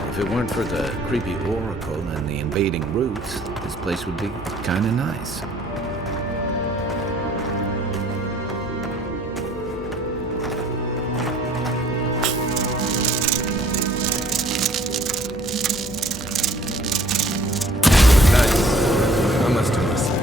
If it weren't for the creepy oracle and the invading roots, this place would be kinda nice. I must have missed that.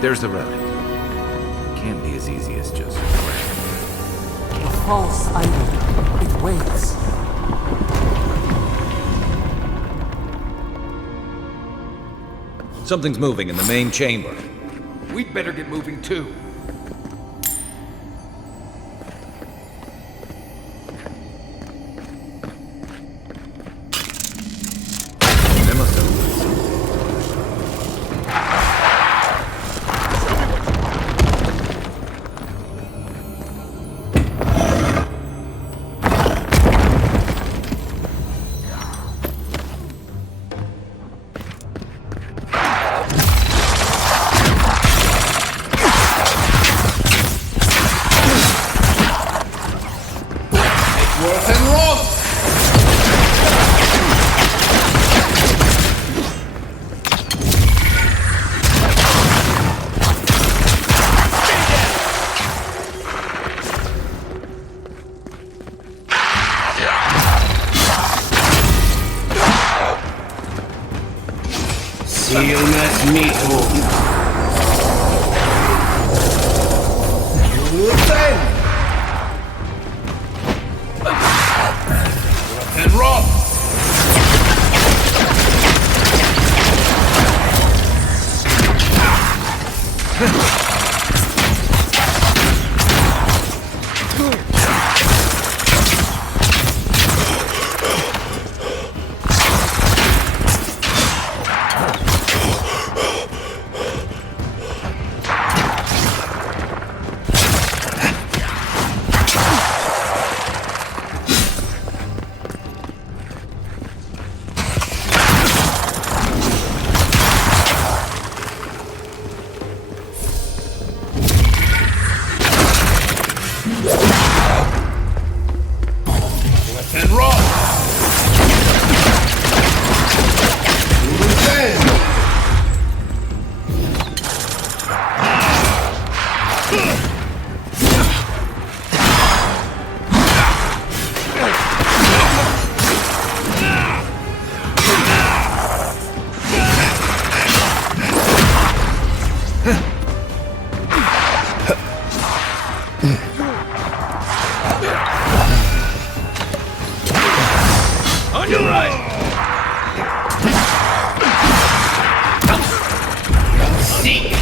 There's the relic. Can't be as easy as just A false idol. It waits. Something's moving in the main chamber. We'd better get moving too. They must have. You must meet You then! And rock! And rock! On your right! Seek!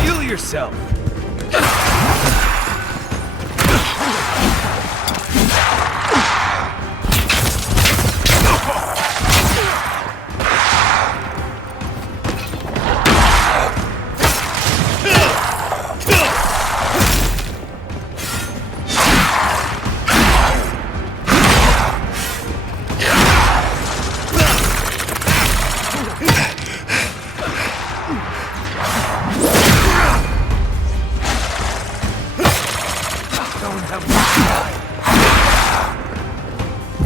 Heal yourself!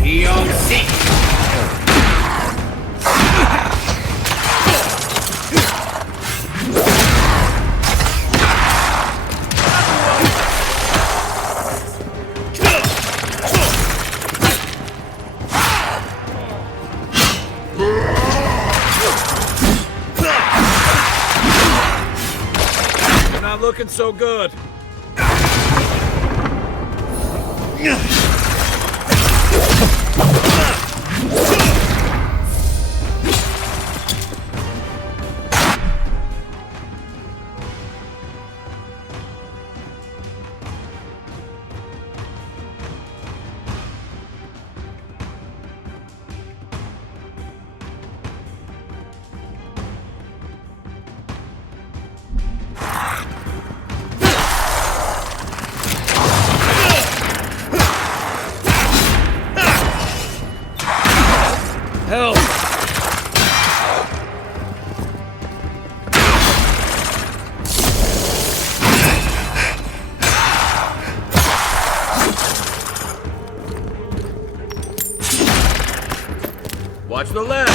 Beyond sick! You're not looking so good. Help! Watch the left!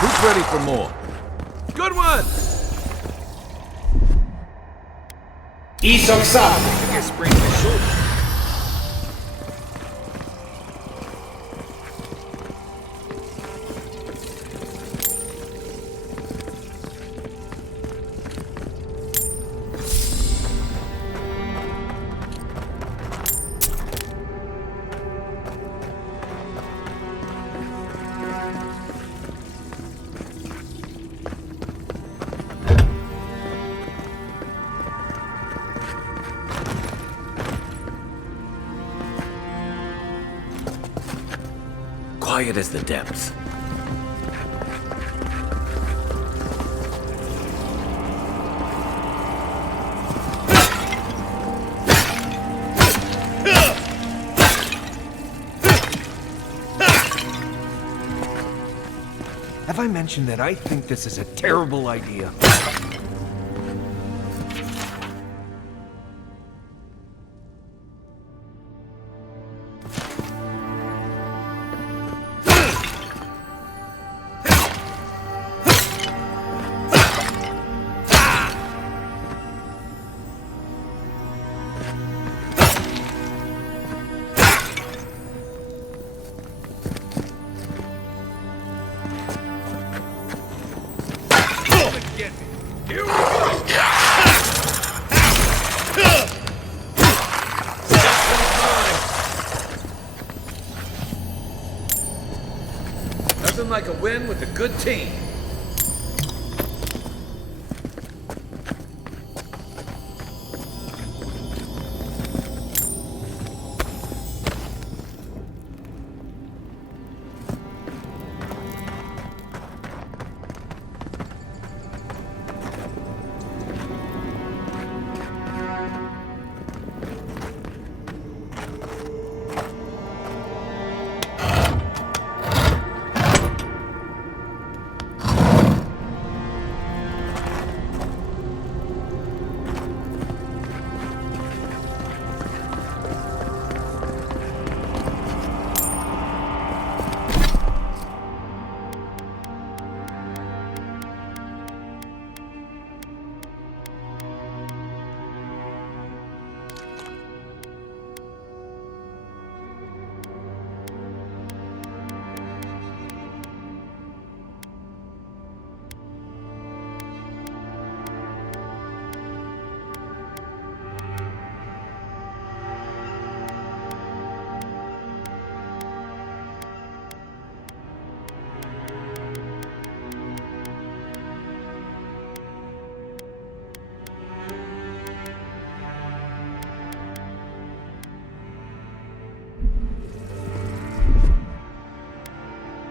Who's ready for more? Good one! Isok Sa! You're spraining your shoulder. Quiet as the depths. I mentioned that I think this is a terrible idea? Nothing like a win with a good team.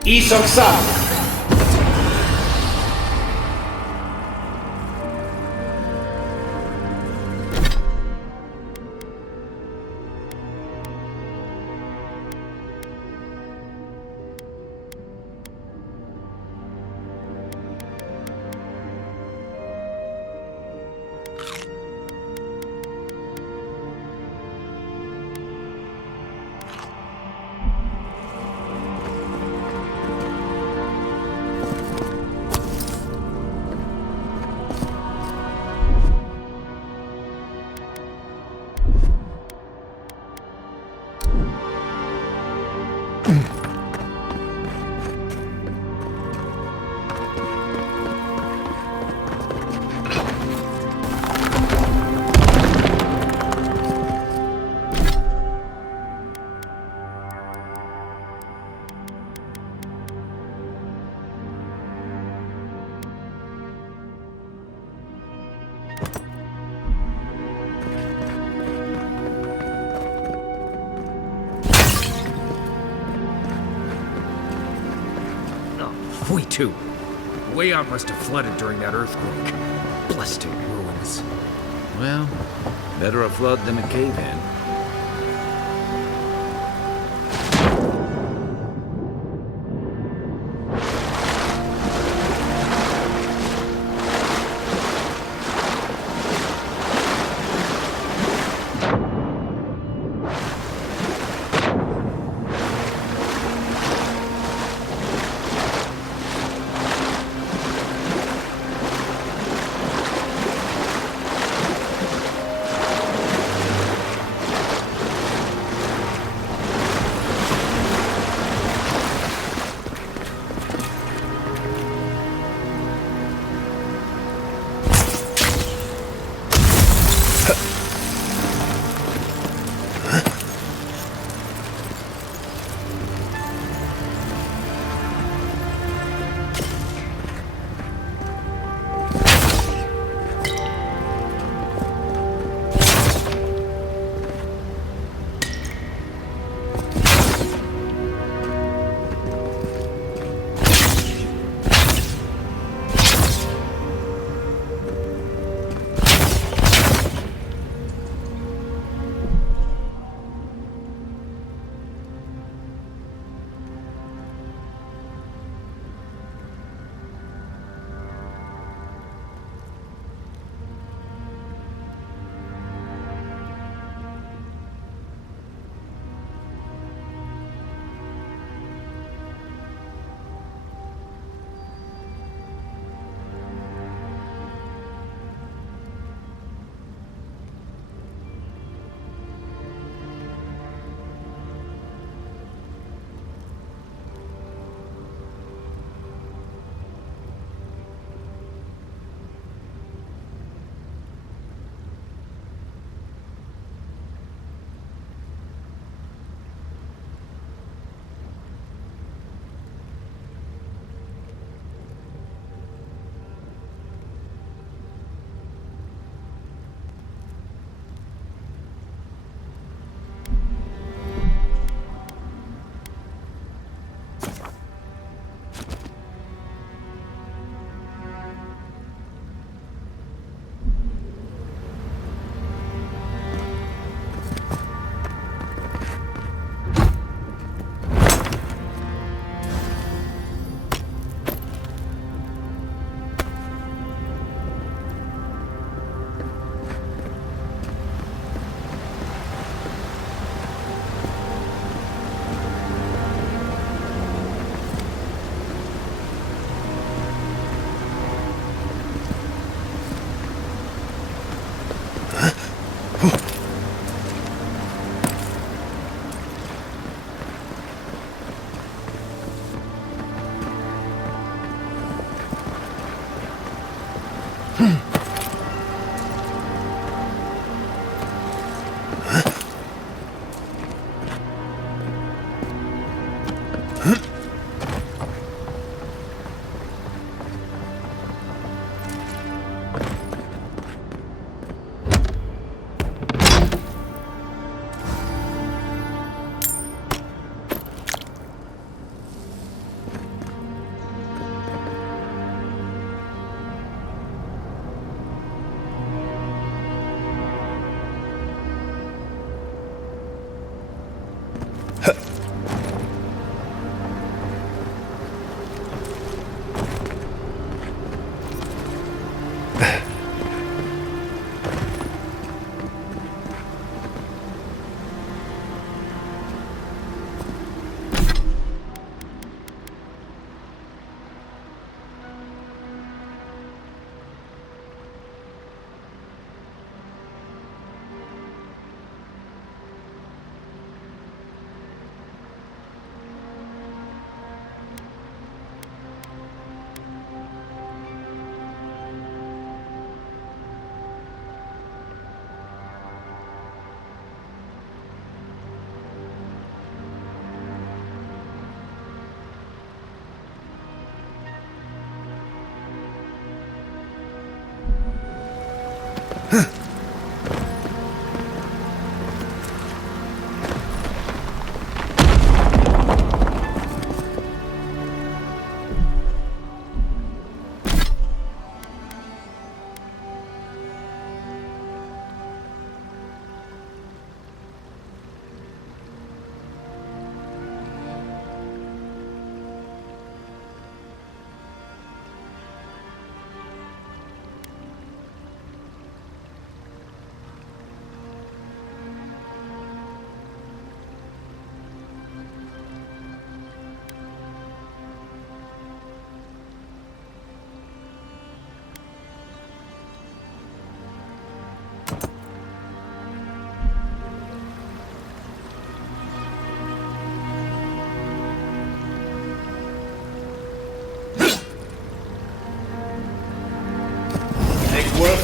Isoksa! We too. Wayon must have flooded during that earthquake. Blasted ruins. Well, better a flood than a cave-in.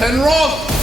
Tenroth!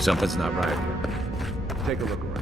Something's not right here. Take a look around.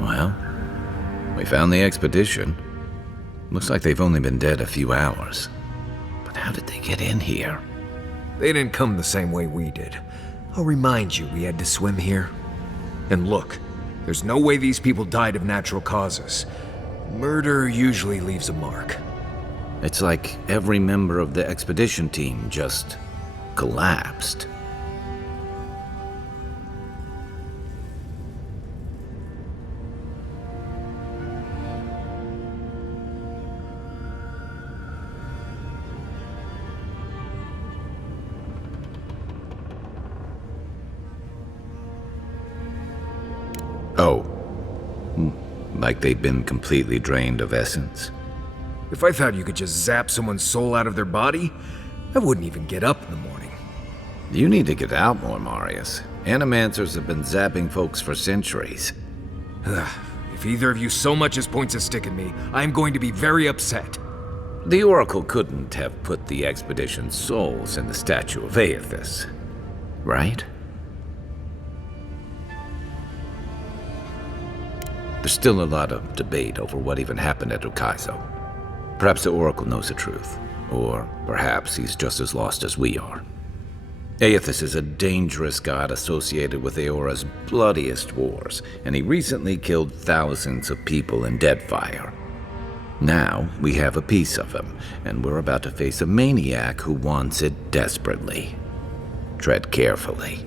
Well, we found the expedition. Looks like they've only been dead a few hours. But how did they get in here? They didn't come the same way we did. I'll remind you, we had to swim here. And look, there's no way these people died of natural causes. Murder usually leaves a mark. It's like every member of the expedition team just collapsed. Oh. Like they've been completely drained of essence? If I thought you could just zap someone's soul out of their body, I wouldn't even get up in the morning. You need to get out more, Marius. Animancers have been zapping folks for centuries. If either of you so much as points a stick at me, I'm going to be very upset. The Oracle couldn't have put the expedition's souls in the statue of Aethys, right? There's still a lot of debate over what even happened at Ukaizo. Perhaps the Oracle knows the truth, or perhaps he's just as lost as we are. Aethys is a dangerous god associated with Eora's bloodiest wars, and he recently killed thousands of people in Deadfire. Now we have a piece of him, and we're about to face a maniac who wants it desperately. Tread carefully.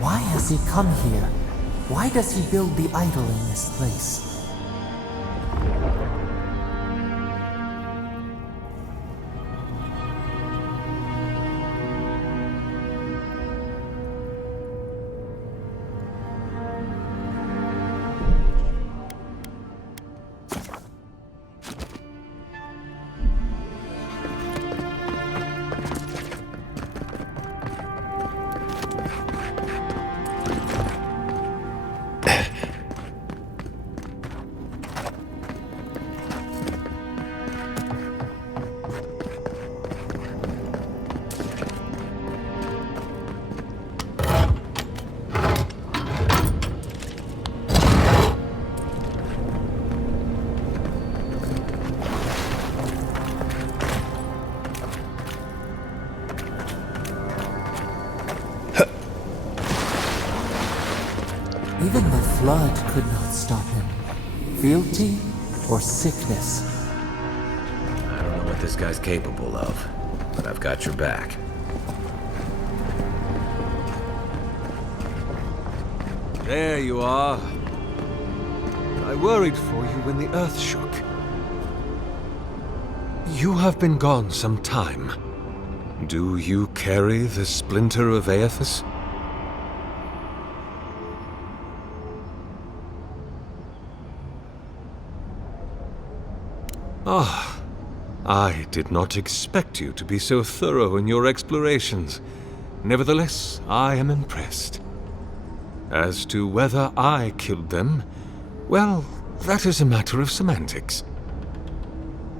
Why has he come here? Why does he build the idol in this place? flood could not stop him. Fealty or sickness. I don't know what this guy's capable of, but I've got your back. There you are. I worried for you when the earth shook. You have been gone some time. Do you carry the splinter of Aethys? Ah, I did not expect you to be so thorough in your explorations. Nevertheless, I am impressed. As to whether I killed them, well, that is a matter of semantics.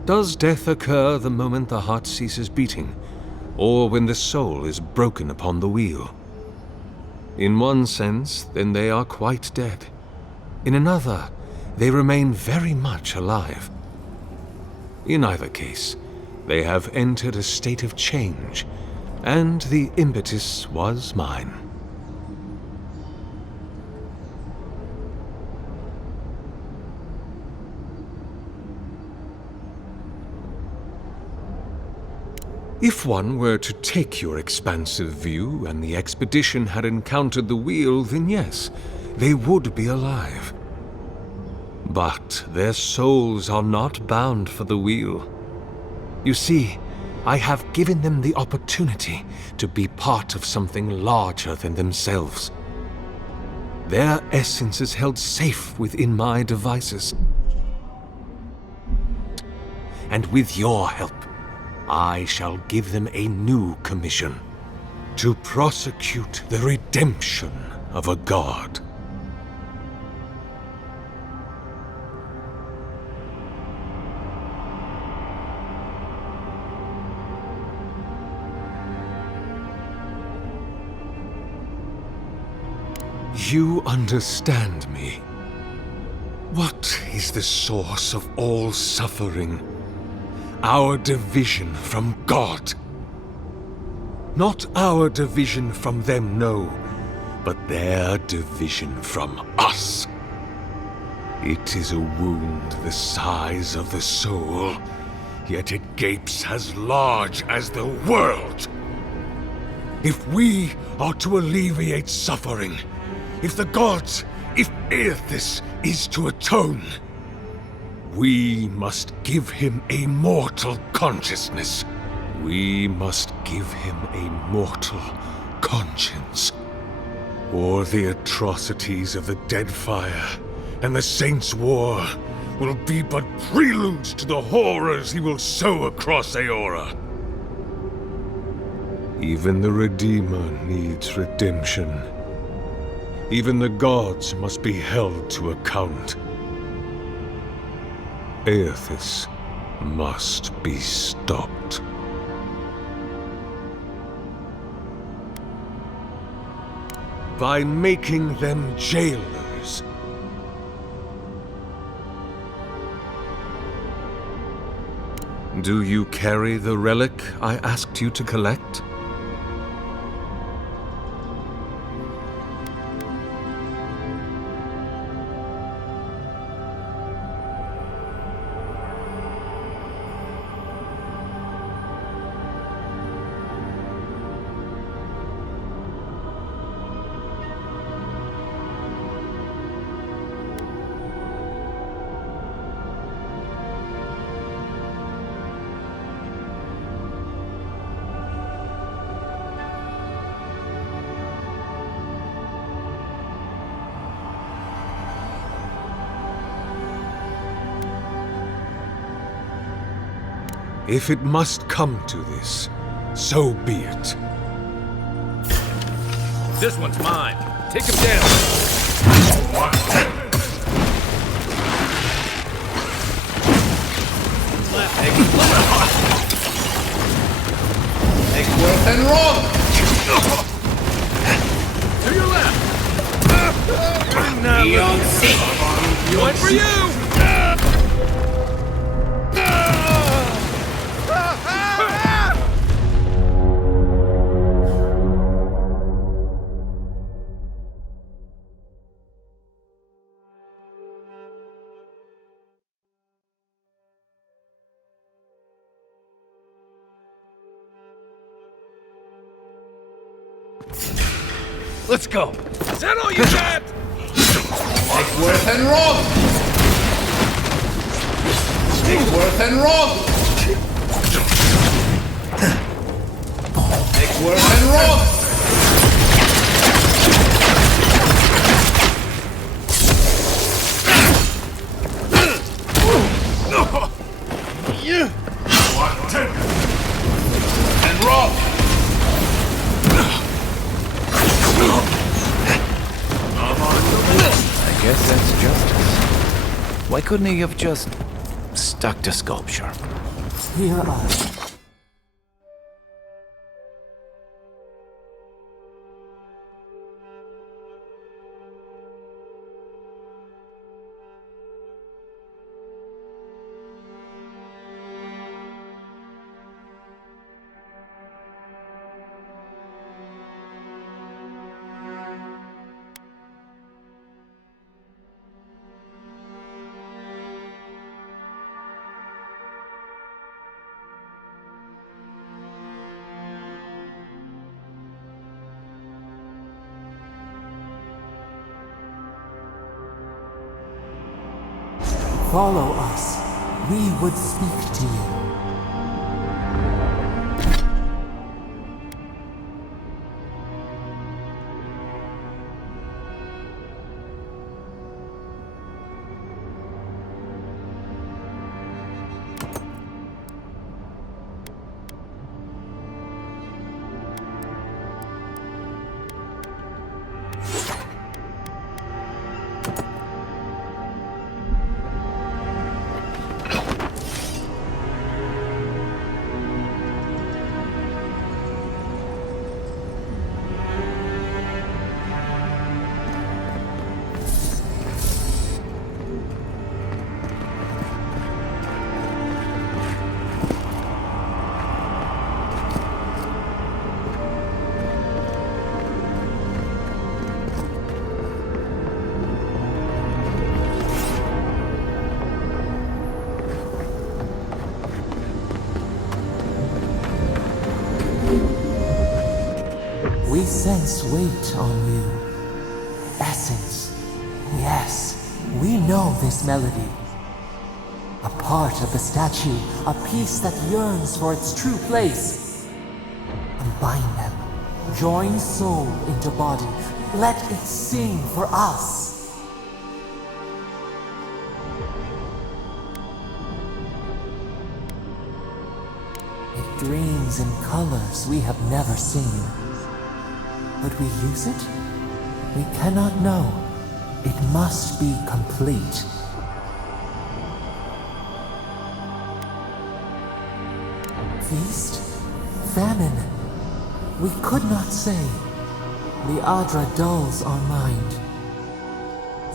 Does death occur the moment the heart ceases beating, or when the soul is broken upon the wheel? In one sense, then they are quite dead. In another, they remain very much alive. In either case, they have entered a state of change, and the impetus was mine. If one were to take your expansive view and the expedition had encountered the wheel, then yes, they would be alive. But their souls are not bound for the wheel. You see, I have given them the opportunity to be part of something larger than themselves. Their essence is held safe within my devices. And with your help, I shall give them a new commission: to prosecute the redemption of a god. You understand me. What is the source of all suffering? Our division from God. Not our division from them, no, but their division from us. It is a wound the size of the soul, yet it gapes as large as the world. If we are to alleviate suffering, if the gods, if Aethys is to atone, we must give him a mortal consciousness. We must give him a mortal conscience. Or the atrocities of the Deadfire and the Saints' War will be but preludes to the horrors he will sow across Aora. Even the Redeemer needs redemption. Even the gods must be held to account. Aethys must be stopped. By making them jailers. Do you carry the relic I asked you to collect? If it must come to this, so be it. This one's mine. Take him down. Next worth and wrong! To your left! Beyond sea! One for you! Let's go. Is that all you got? Take worth and rob! Take worth and rob! Take worth and rob! You. And rob! I guess that's justice. Why couldn't he have just stuck to sculpture? Hear us. Follow us. We would speak to you. We sense weight on you. Essence. Yes, we know this melody. A part of the statue, a piece that yearns for its true place. Combine them. Join soul into body. Let it sing for us. It dreams in colors we have never seen. Would we use it? We cannot know. It must be complete. Feast? Famine? We could not say. The Adra dulls our mind.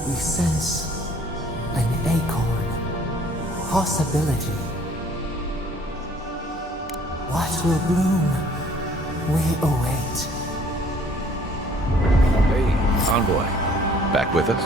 We sense an acorn. Possibility. What will bloom? We await. Hey, envoy. Back with us?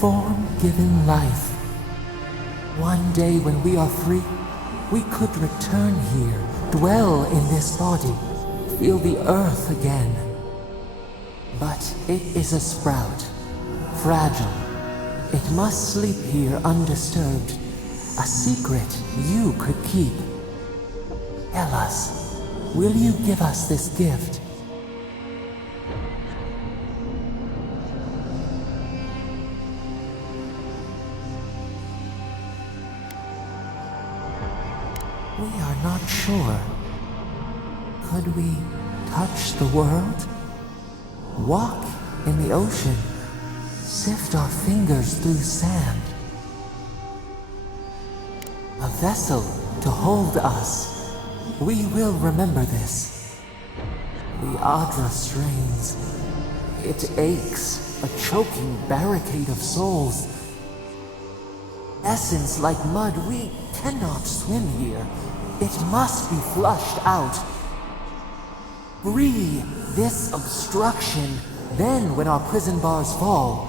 Form-given life. One day when we are free, we could return here, dwell in this body, feel the earth again. But it is a sprout, fragile. It must sleep here undisturbed. A secret you could keep. Tell us, will you give us this gift? We are not sure. Could we touch the world, walk in the ocean, sift our fingers through sand. A vessel to hold us. We will remember this. The Adra strains. It aches, a choking barricade of souls. Essence like mud, we cannot swim here. It must be flushed out. Free this obstruction. Then, when our prison bars fall,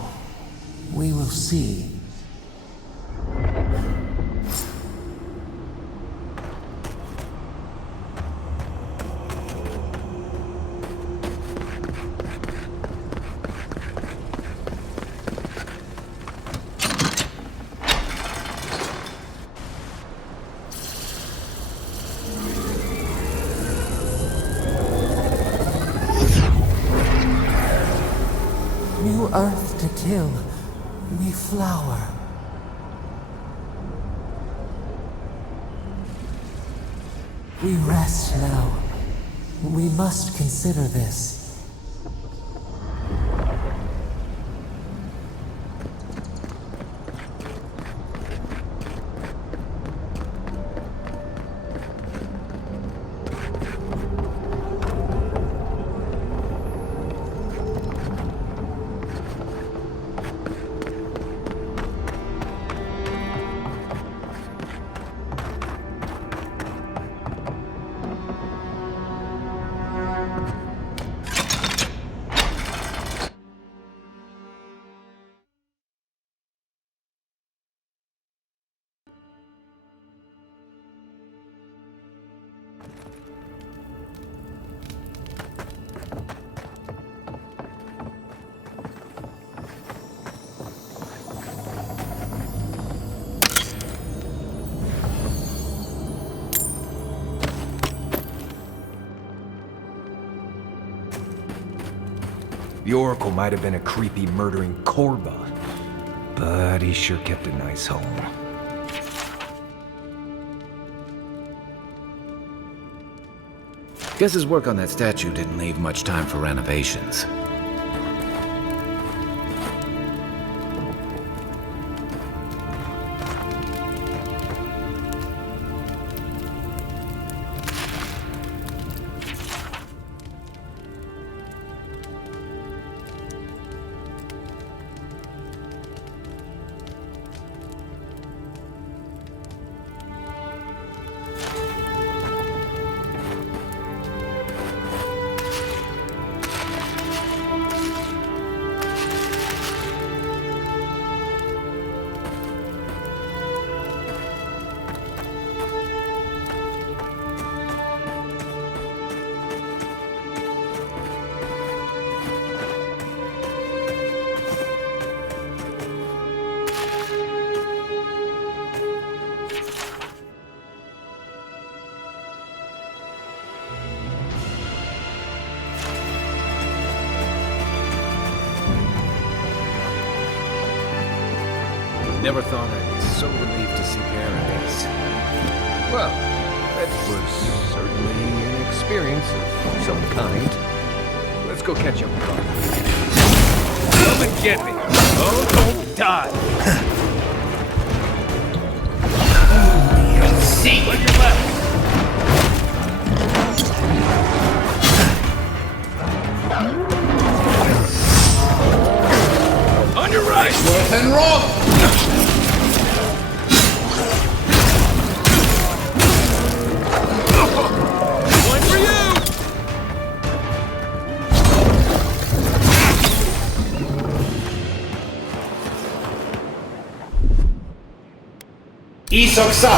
we will see. New earth to till, we flower. We rest now. We must consider this. The Oracle might have been a creepy, murdering Korba, but he sure kept a nice home. Guess his work on that statue didn't leave much time for renovations. Never thought I'd be so relieved to see paradise. Well, that was certainly an experience of some kind. Let's go catch up with Carl. Come and get me! Oh, don't die! See when you're left. On your right! Worth and rock! One for you! Isoksa!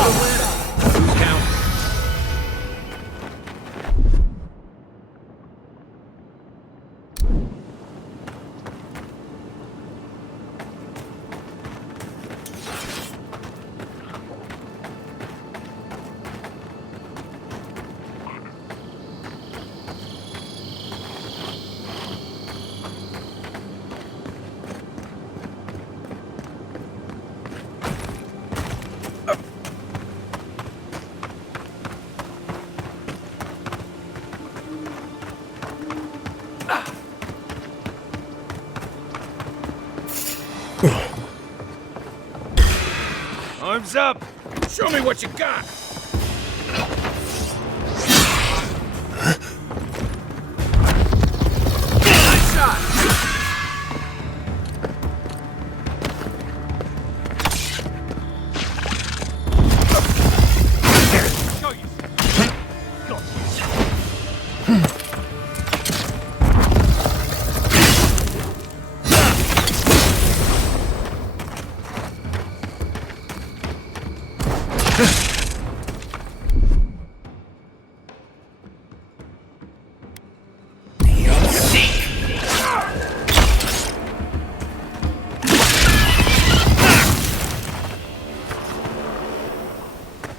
Arms up! Show me what you got! Nice shot!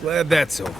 Glad that's over.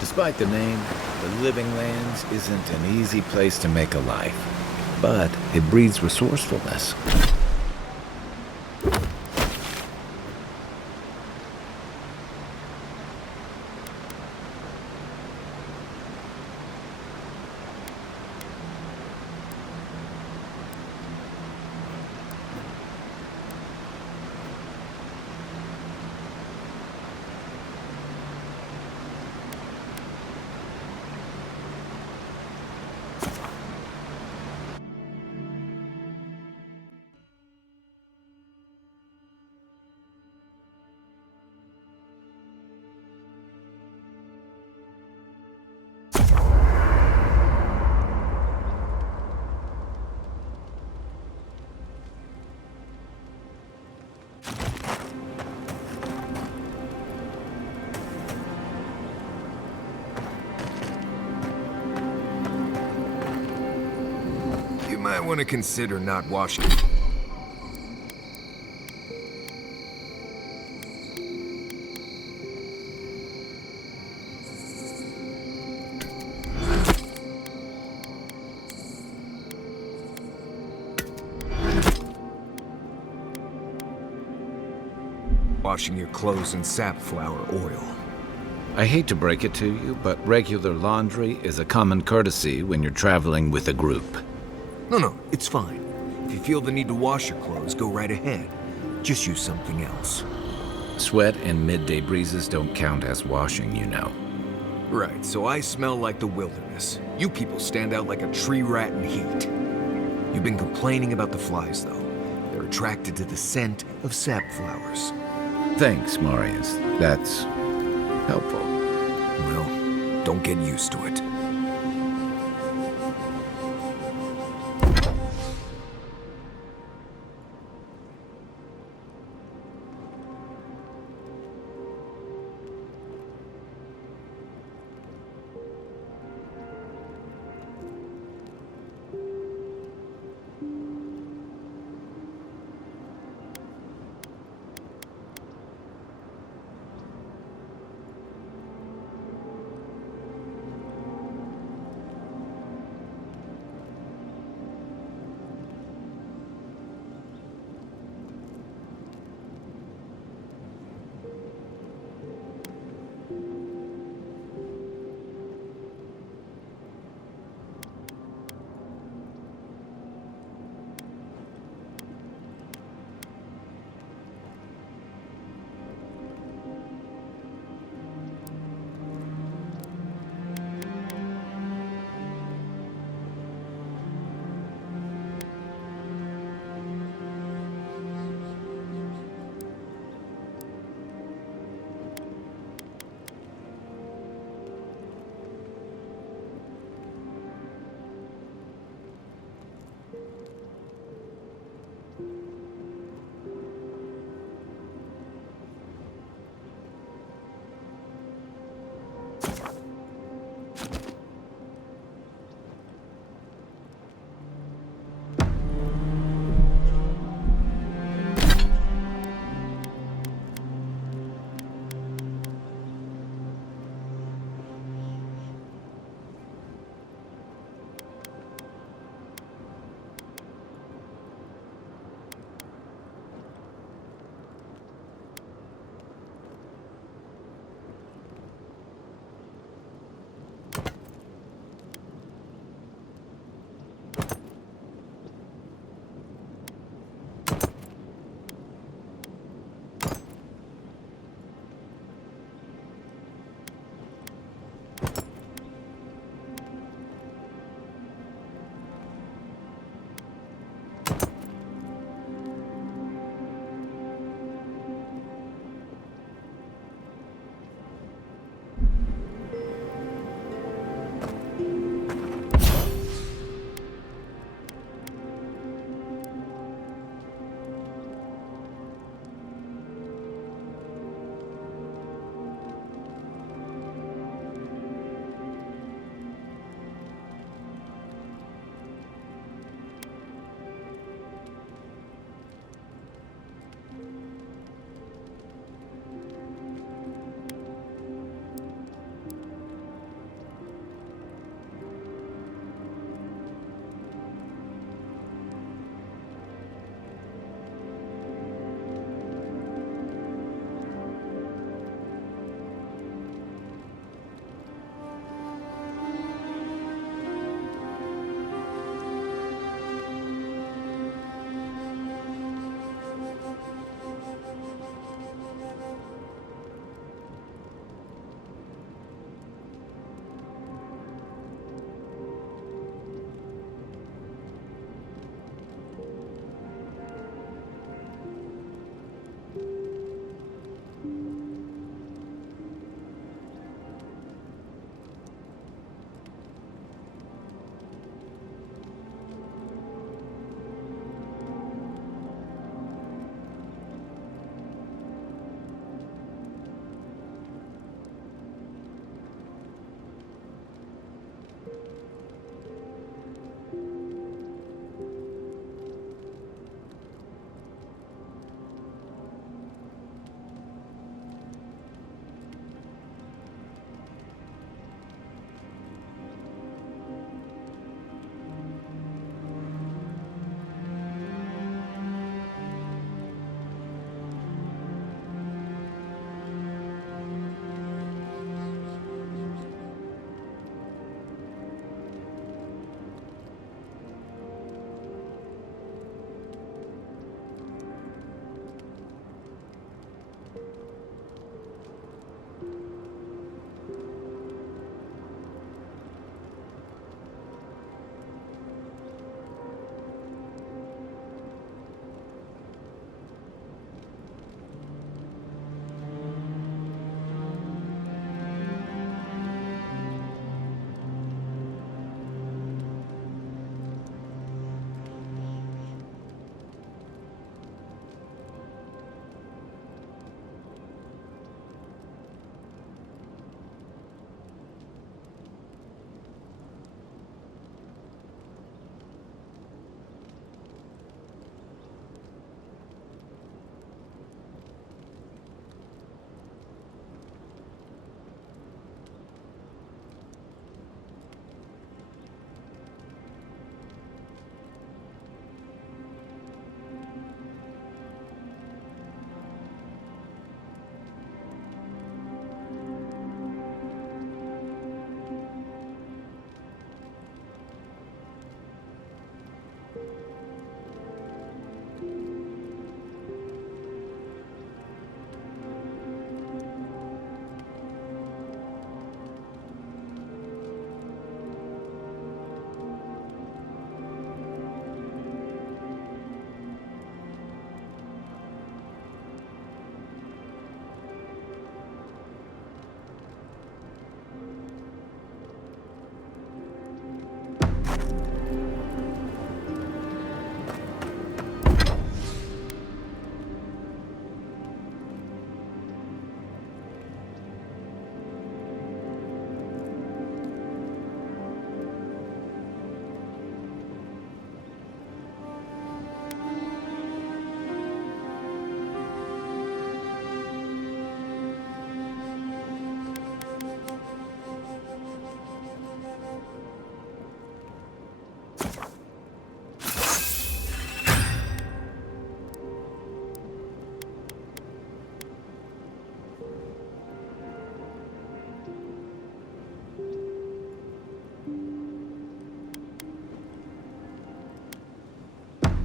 Despite the name, the Living Lands isn't an easy place to make a life, but it breeds resourcefulness. You might want to consider not washing. Washing your clothes in safflower oil. I hate to break it to you, but regular laundry is a common courtesy when you're traveling with a group. No, it's fine. If you feel the need to wash your clothes, go right ahead. Just use something else. Sweat and midday breezes don't count as washing, you know. Right, so I smell like the wilderness. You people stand out like a tree rat in heat. You've been complaining about the flies, though. They're attracted to the scent of sap flowers. Thanks, Marius. That's helpful. Well, don't get used to it.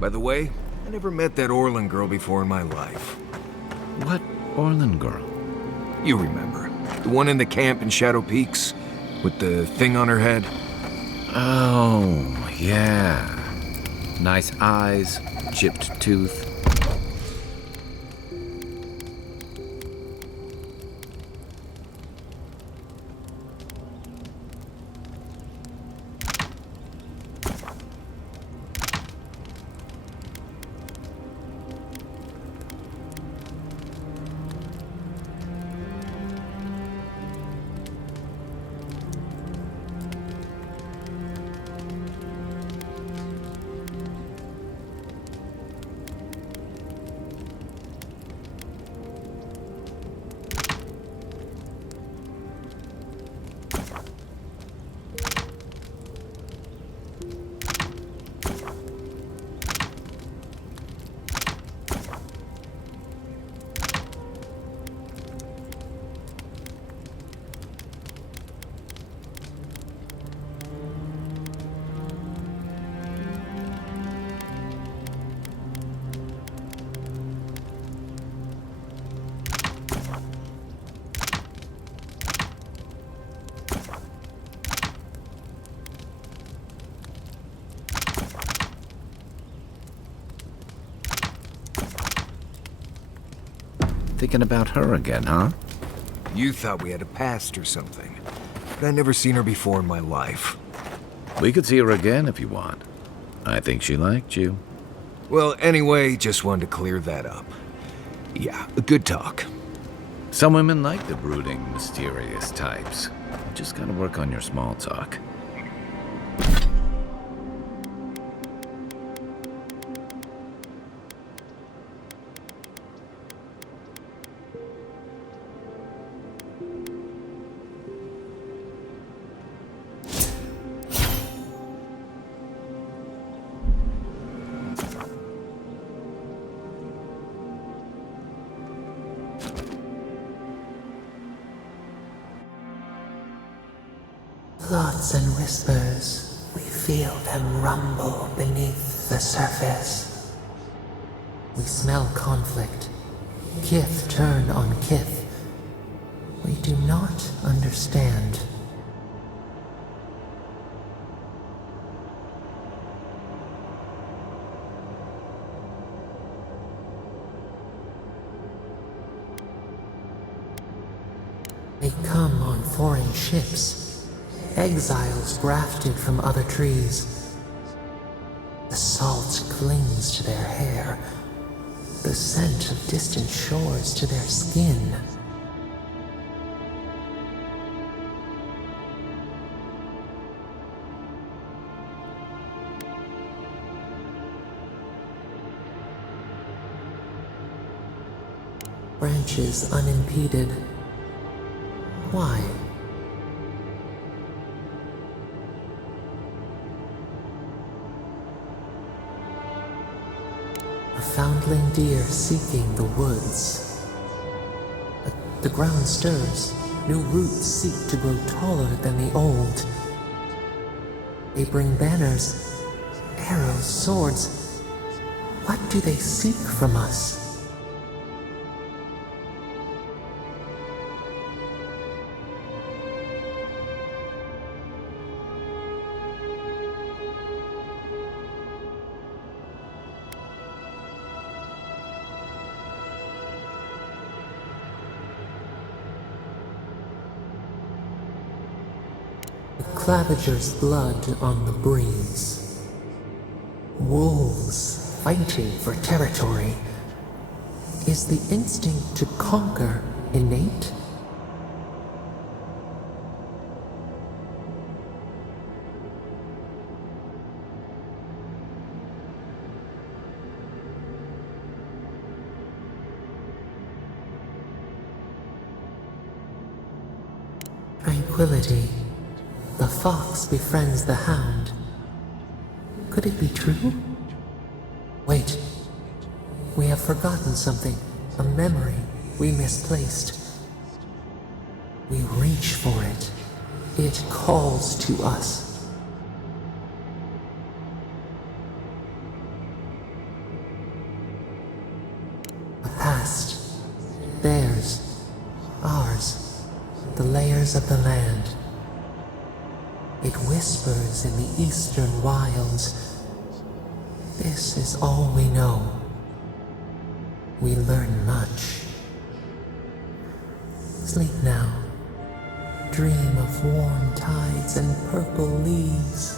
By the way, I never met that Orlin girl before in my life. What Orlin girl? You remember. The one in the camp in Shadow Peaks? With the thing on her head? Oh, yeah. Nice eyes, chipped tooth. Thinking about her again, huh? You thought we had a past or something. But I'd never seen her before in my life. We could see her again if you want. I think she liked you. Well, anyway, just wanted to clear that up. Yeah, a good talk. Some women like the brooding, mysterious types. You just gotta work on your small talk. Thoughts and whispers, we feel them rumble beneath the surface. We smell conflict, kith turn on kith. We do not understand. They come on foreign ships. Exiles grafted from other trees. The salt clings to their hair, the scent of distant shores to their skin. Branches unimpeded. Why? A foundling deer seeking the woods. The ground stirs. New roots seek to grow taller than the old. They bring banners, arrows, swords. What do they seek from us? Clavager's blood on the breeze. Wolves fighting for territory. Is the instinct to conquer innate? Tranquility. The fox befriends the hound. Could it be true? Wait. We have forgotten something. A memory we misplaced. We reach for it. It calls to us. ears of the land. It whispers in the eastern wilds. This is all we know. We learn much. Sleep now. Dream of warm tides and purple leaves.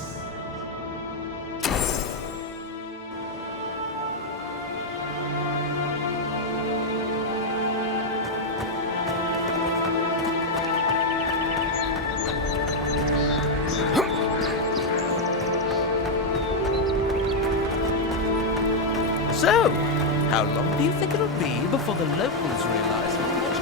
So, how long do you think it'll be before the locals realize how much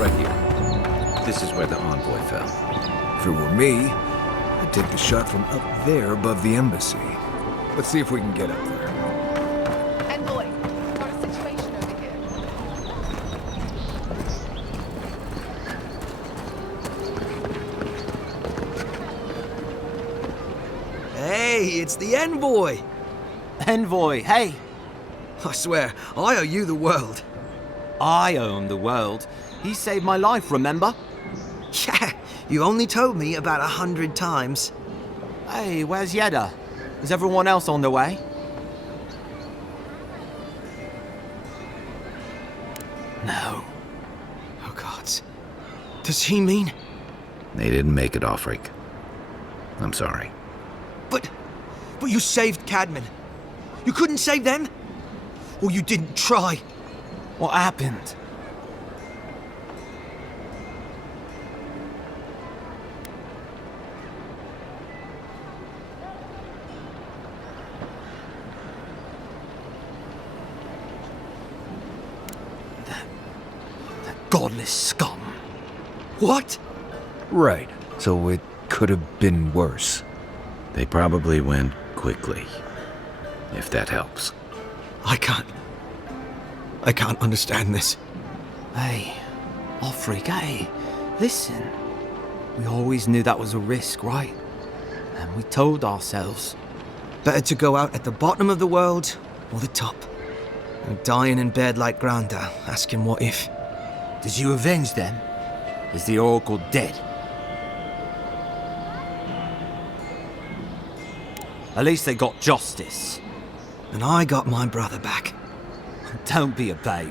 Right here. This is where the envoy fell. If it were me, I'd take the shot from up there above the embassy. Let's see if we can get up there. Envoy, got a situation over here. Hey, it's the Envoy! Envoy, hey! I swear, I owe you the world. I owe him the world. He saved my life, remember? Yeah, you only told me about 100 times. Hey, where's Yeda? Is everyone else on the way? No. Oh, God. Does he mean? They didn't make it, Offreak. I'm sorry. But you saved Cadman. You couldn't save them? Or you didn't try? What happened? That godless scum. What? Right. So it could have been worse. They probably went quickly. If that helps. I can't understand this. Hey, Offreak, hey, listen. We always knew that was a risk, right? And we told ourselves. Better to go out at the bottom of the world or the top. And dying in bed like Granda, asking what if. Did you avenge them? Is the Oracle dead? At least they got justice. And I got my brother back. Don't be a baby.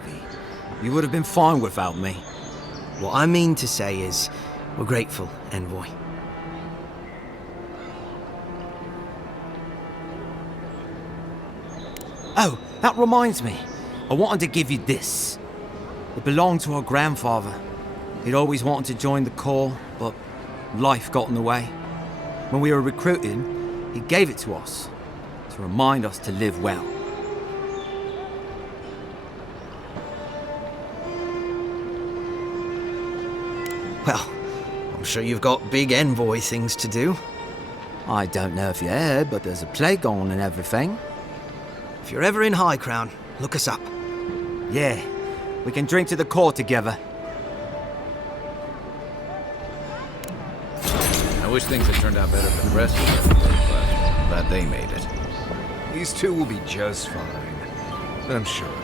You would have been fine without me. What I mean to say is, we're grateful, Envoy. Oh, that reminds me. I wanted to give you this. It belonged to our grandfather. He'd always wanted to join the Corps, but life got in the way. When we were recruiting, he gave it to us to remind us to live well. Well, I'm sure you've got big Envoy things to do. I don't know if you heard, but there's a plague on and everything. If you're ever in High Crown, look us up. Yeah, we can drink to the Corps together. I wish things had turned out better for the rest of them, but I'm glad they made it. These two will be just fine. I'm sure of it.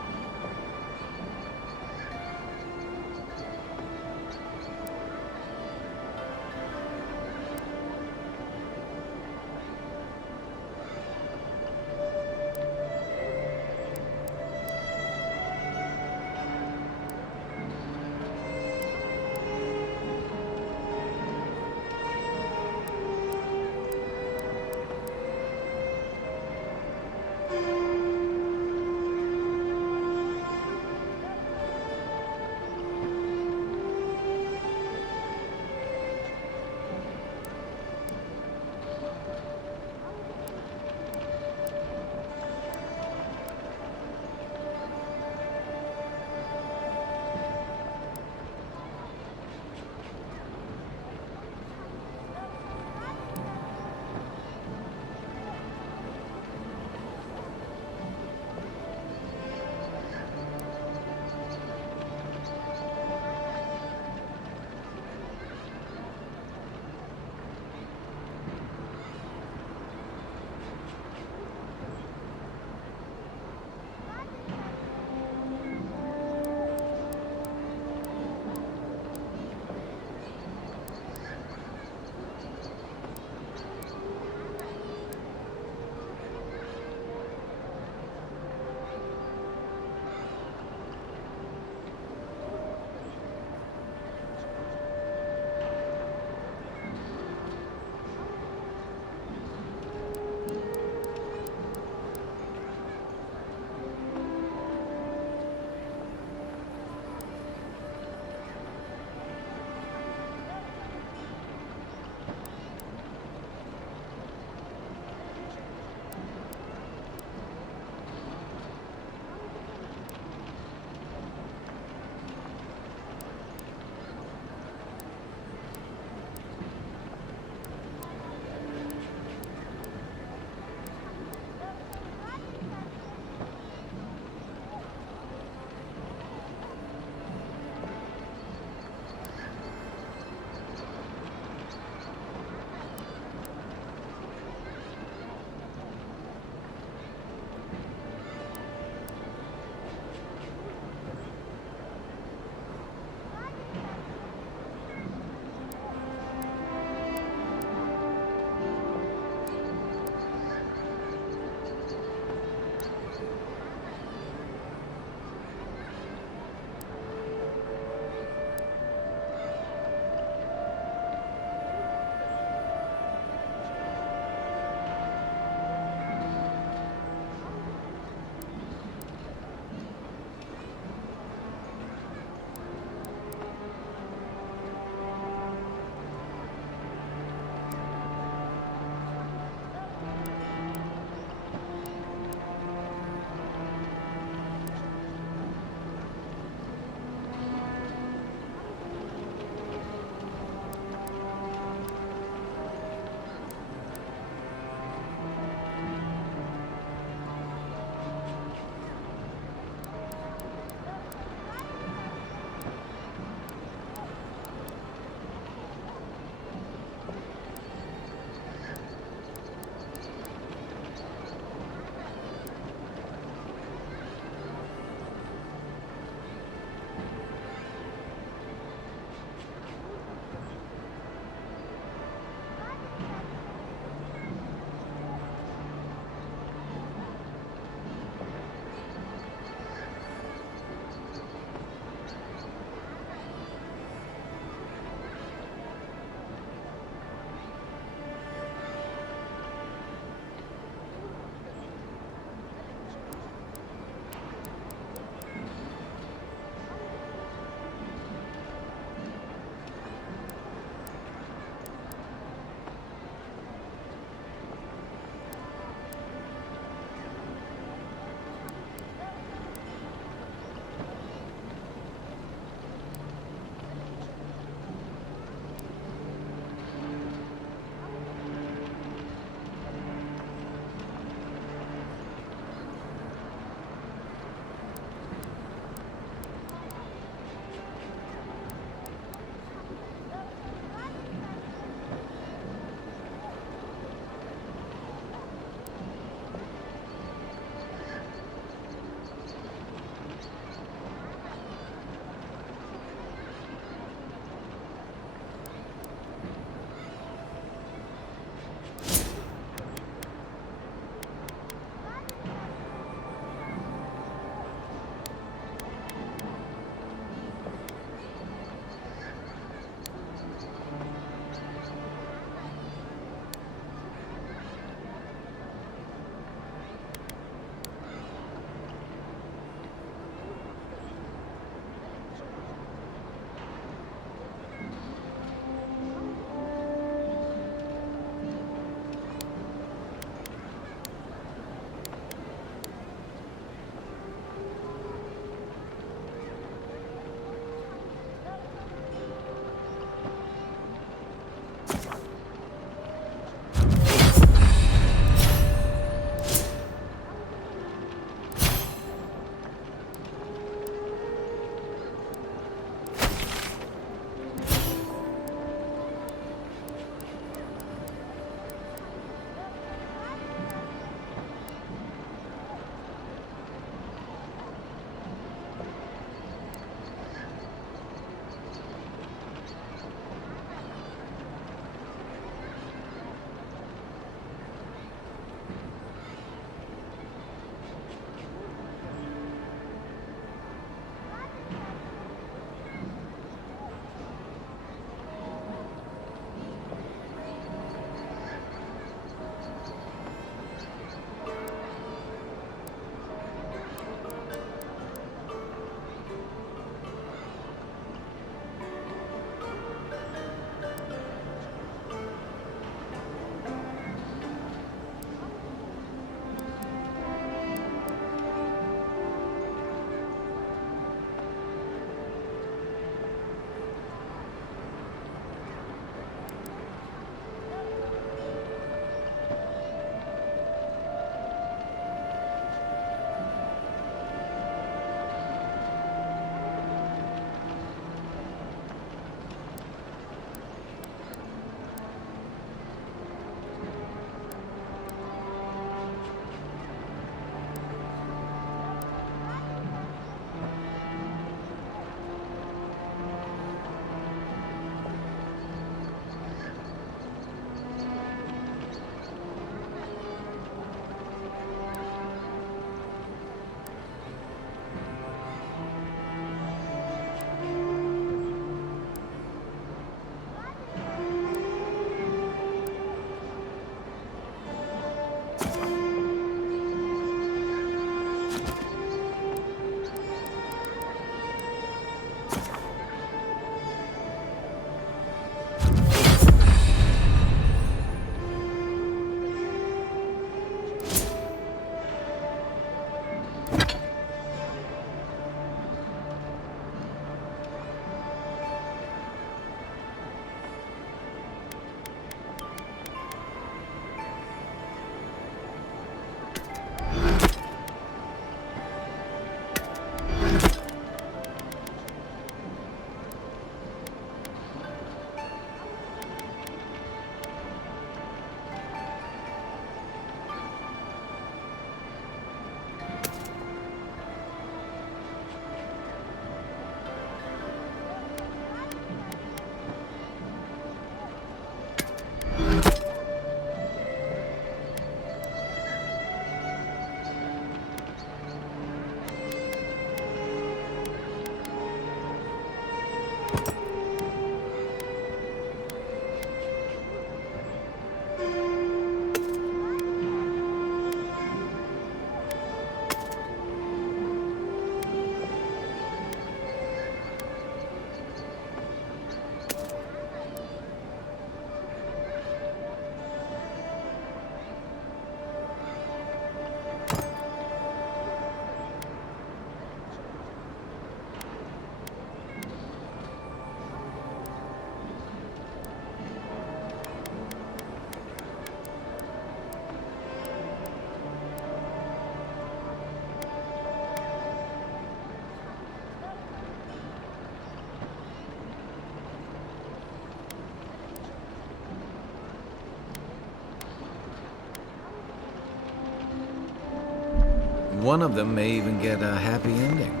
one of them may even get a happy ending.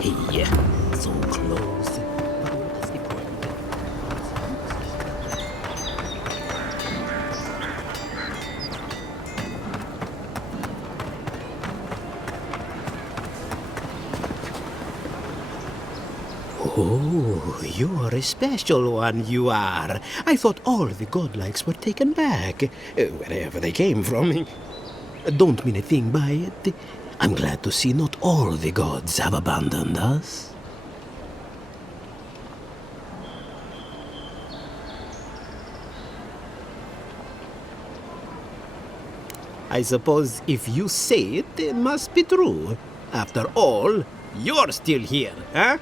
Hey, so close. But what's the point? Oh, you're a special one, you are. I thought all the godlikes were taken back, wherever they came from. Don't mean a thing by it. I'm glad to see not all the gods have abandoned us. I suppose if you say it, it must be true. After all, you're still here, huh?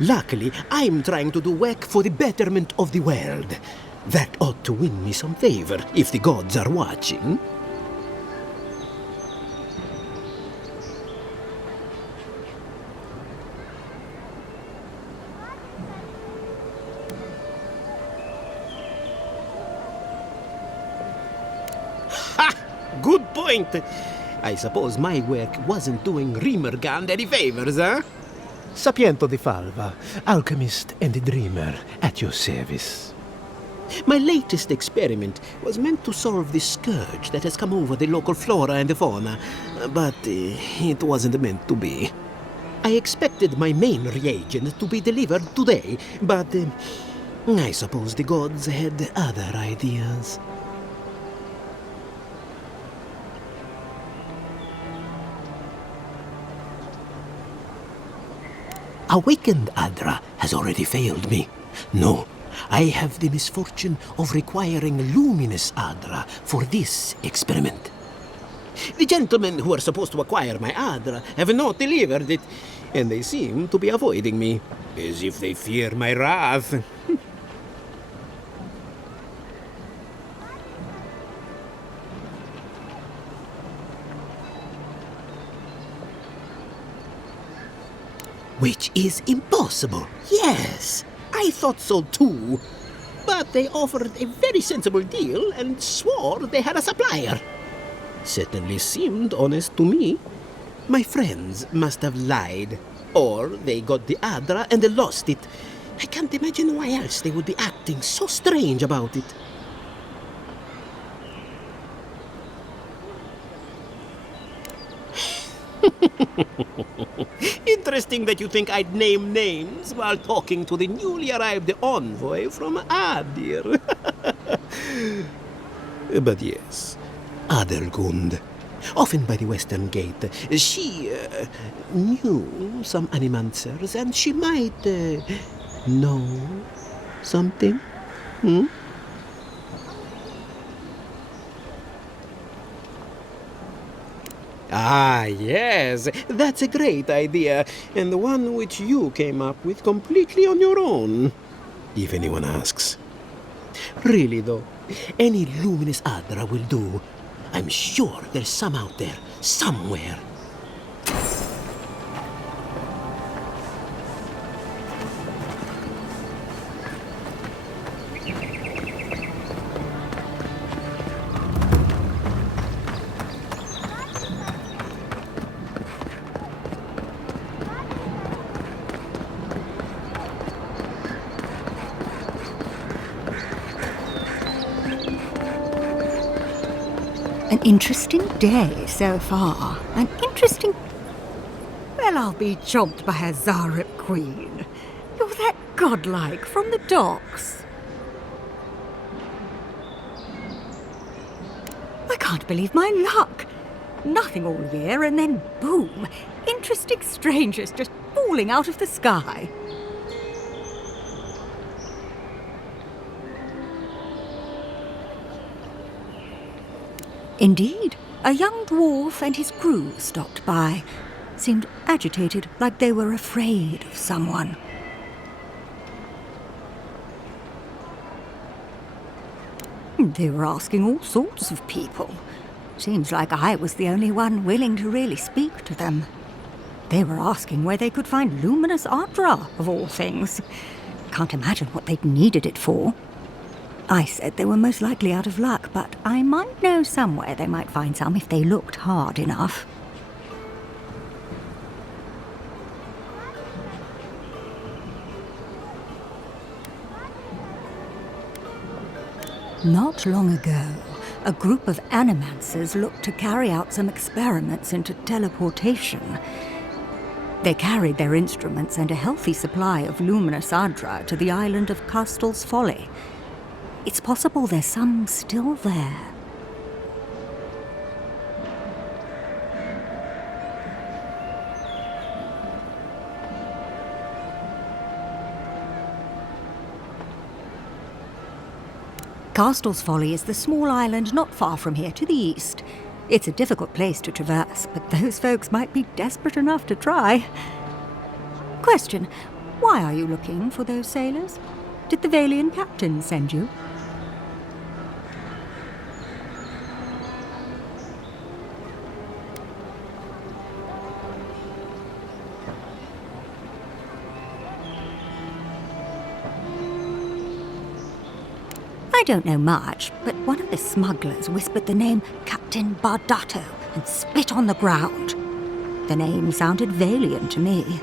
Luckily, I'm trying to do work for the betterment of the world. That ought to win me some favor if the gods are watching. Good point. I suppose my work wasn't doing Rimmergand any favors, huh? Sapiento di Falva, alchemist and dreamer, at your service. My latest experiment was meant to solve the scourge that has come over the local flora and the fauna, but it wasn't meant to be. I expected my main reagent to be delivered today, but I suppose the gods had other ideas. Awakened Adra has already failed me. No, I have the misfortune of requiring luminous Adra for this experiment. The gentlemen who are supposed to acquire my Adra have not delivered it, and they seem to be avoiding me, as if they fear my wrath. Which is impossible. Yes, I thought so too. But they offered a very sensible deal and swore they had a supplier. Certainly seemed honest to me. My friends must have lied. Or they got the Adra and they lost it. I can't imagine why else they would be acting so strange about it. Interesting that you think I'd name names while talking to the newly arrived envoy from Adir. But yes, Adelgund, often by the western gate, she knew some animancers and she might know something. Hmm? Ah, yes, that's a great idea, and the one which you came up with completely on your own, if anyone asks. Really, though, any luminous Adra will do. I'm sure there's some out there, somewhere. An interesting day so far. An interesting... Well, I'll be chomped by a Zarep queen. You're that godlike from the docks. I can't believe my luck. Nothing all year and then boom, interesting strangers just falling out of the sky. Indeed, a young dwarf and his crew stopped by. Seemed agitated, like they were afraid of someone. They were asking all sorts of people. Seems like I was the only one willing to really speak to them. They were asking where they could find luminous Ardra, of all things. Can't imagine what they'd needed it for. I said they were most likely out of luck, but I might know somewhere they might find some if they looked hard enough. Not long ago, a group of animancers looked to carry out some experiments into teleportation. They carried their instruments and a healthy supply of luminous Ardra to the island of Castel's Folly. It's possible there's some still there. Castel's Folly is the small island not far from here to the east. It's a difficult place to traverse, but those folks might be desperate enough to try. Question: why are you looking for those sailors? Did the Valian captain send you? I don't know much, but one of the smugglers whispered the name Captain Bardato and spit on the ground. The name sounded Valian to me.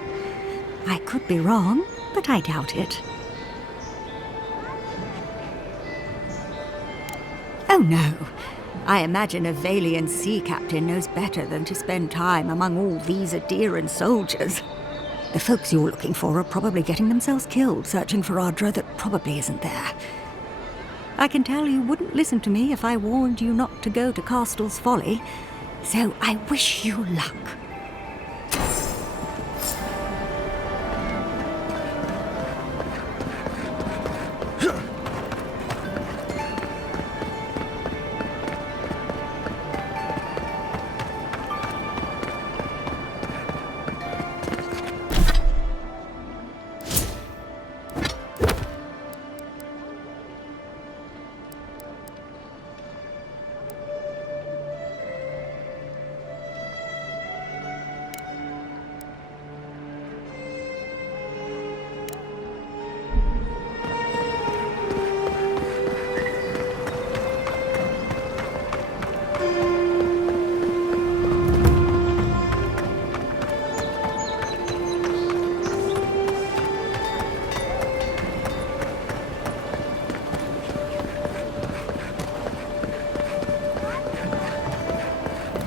I could be wrong, but I doubt it. Oh no. I imagine a Valian sea captain knows better than to spend time among all these Adiran soldiers. The folks you're looking for are probably getting themselves killed searching for Ardra that probably isn't there. I can tell you wouldn't listen to me if I warned you not to go to Castel's Folly, so I wish you luck.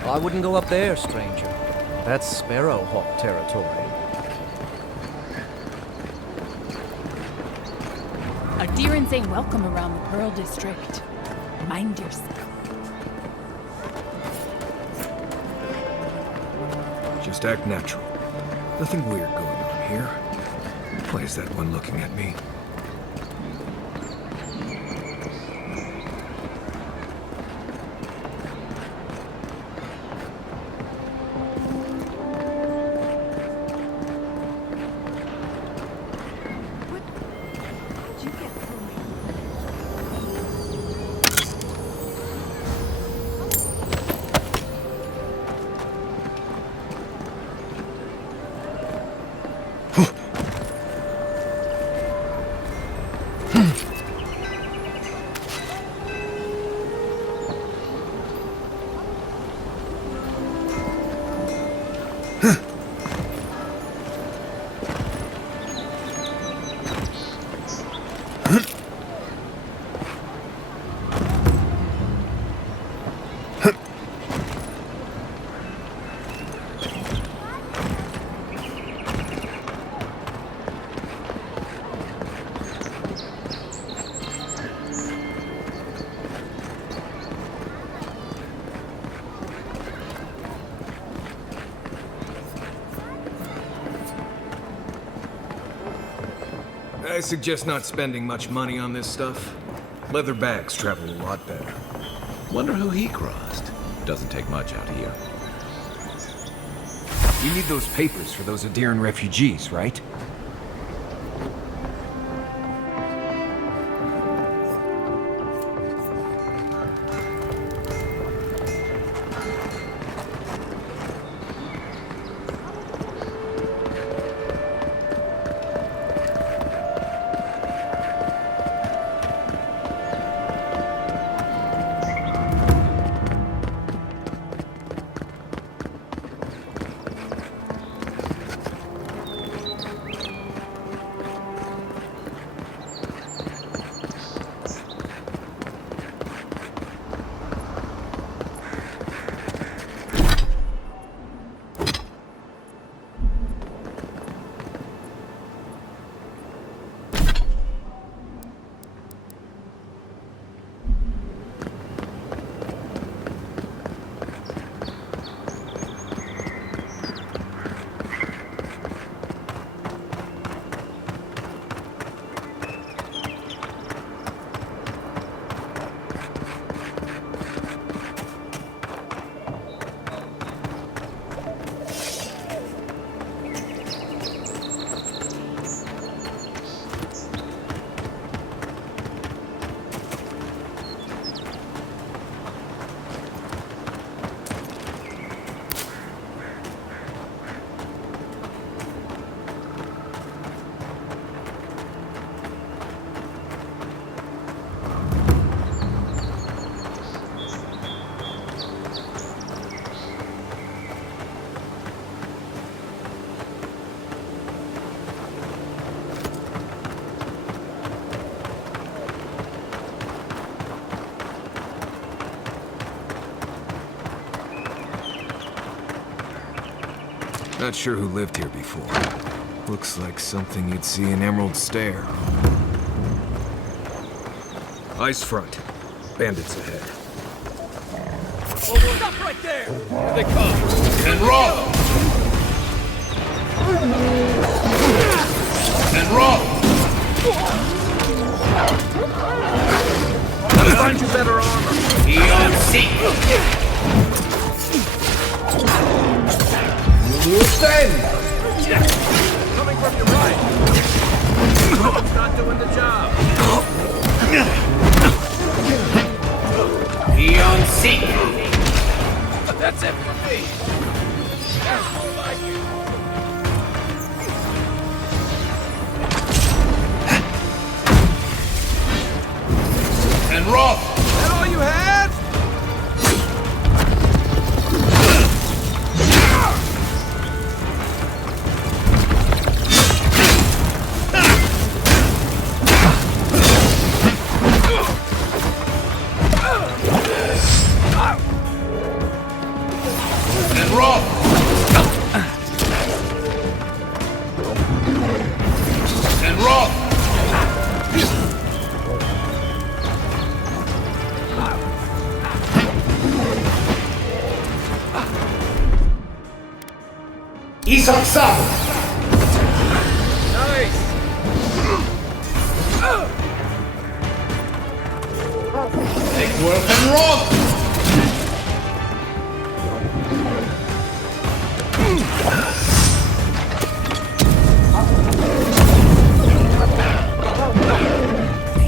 I wouldn't go up there, stranger. That's Sparrowhawk territory. Adirans ain't welcome around the Pearl District. Mind yourself. Just act natural. Nothing weird going on here. Why is that one looking at me? I suggest not spending much money on this stuff. Leather bags travel a lot better. Wonder who he crossed. Doesn't take much out here. You need those papers for those Adiran refugees, right? Not sure who lived here before. Looks like something you'd see in Emerald Stair. Ice front. Bandits ahead. Stop right there! Here they come! And run! And run! Let's find you better armor. Eon Seek! Stand! Coming from your right. It's not doing the job. Eon Seek! That's it for me! That's more like it! And run! That all you had? And run! And run! Isaksado! Nice! Take work and run!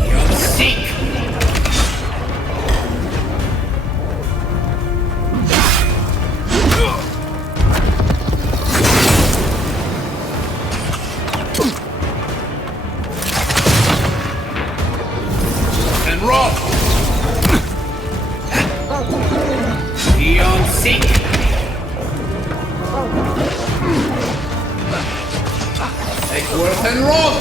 Eon Seek! And run! Eon Seek! Take work and run!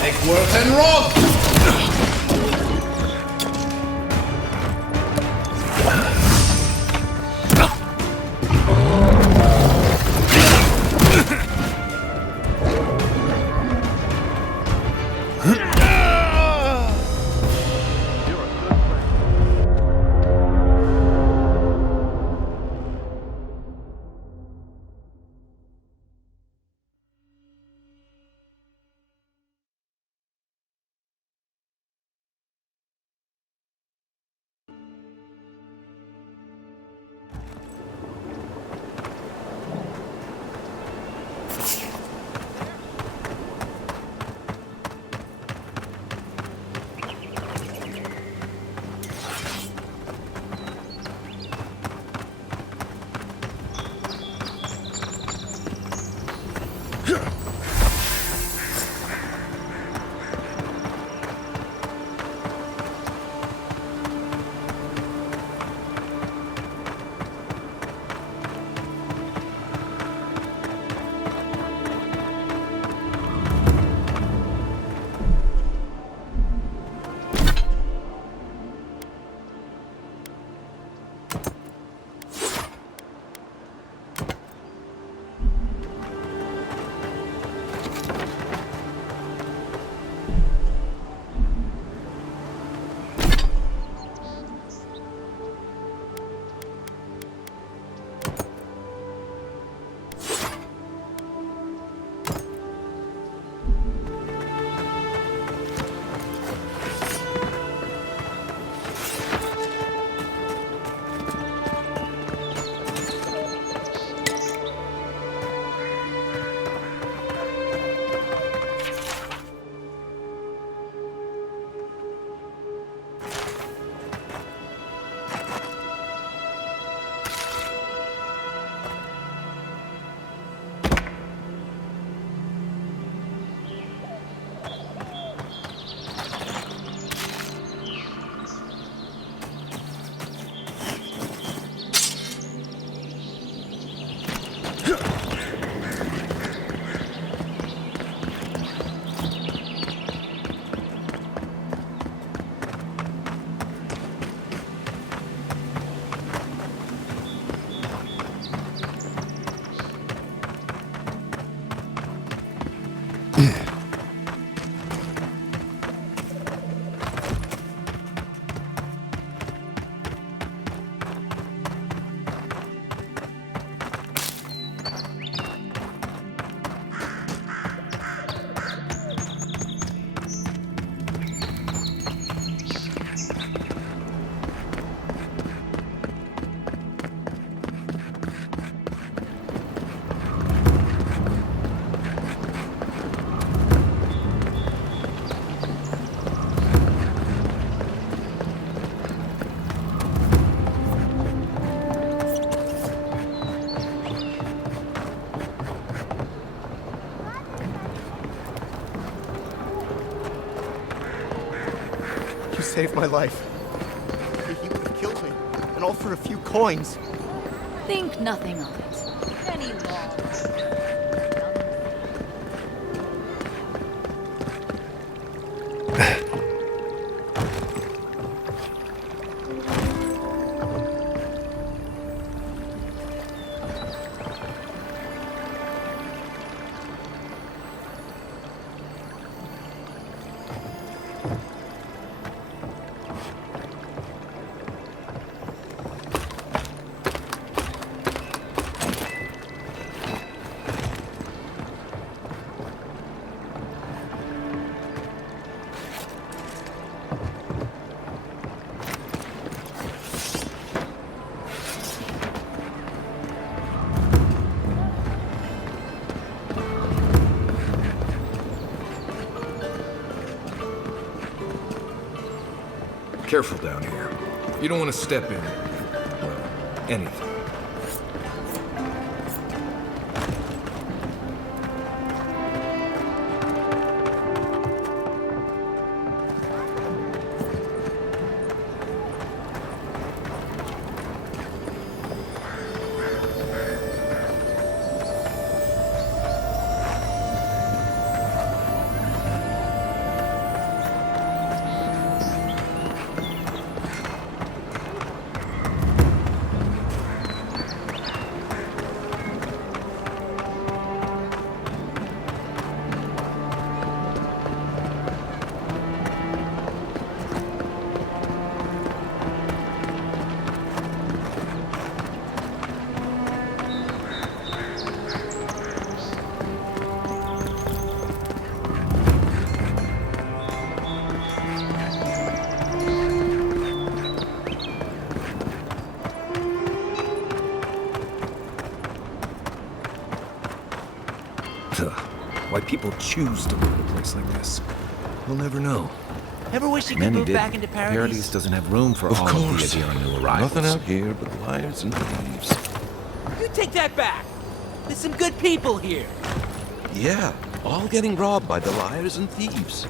Take work and run! saved my life. He would have killed me, and all for a few coins. Think nothing of it. Any laws. Careful down here. You don't want to step in, well, anything. Why people choose to live in a place like this, we'll never know. Ever wish you could Many move did. back into Paradise? Paradise doesn't have room for Of all course. of the Adiran new arrivals. Nothing out here but liars and thieves. You take that back! There's some good people here! Yeah, all getting robbed by the liars and thieves.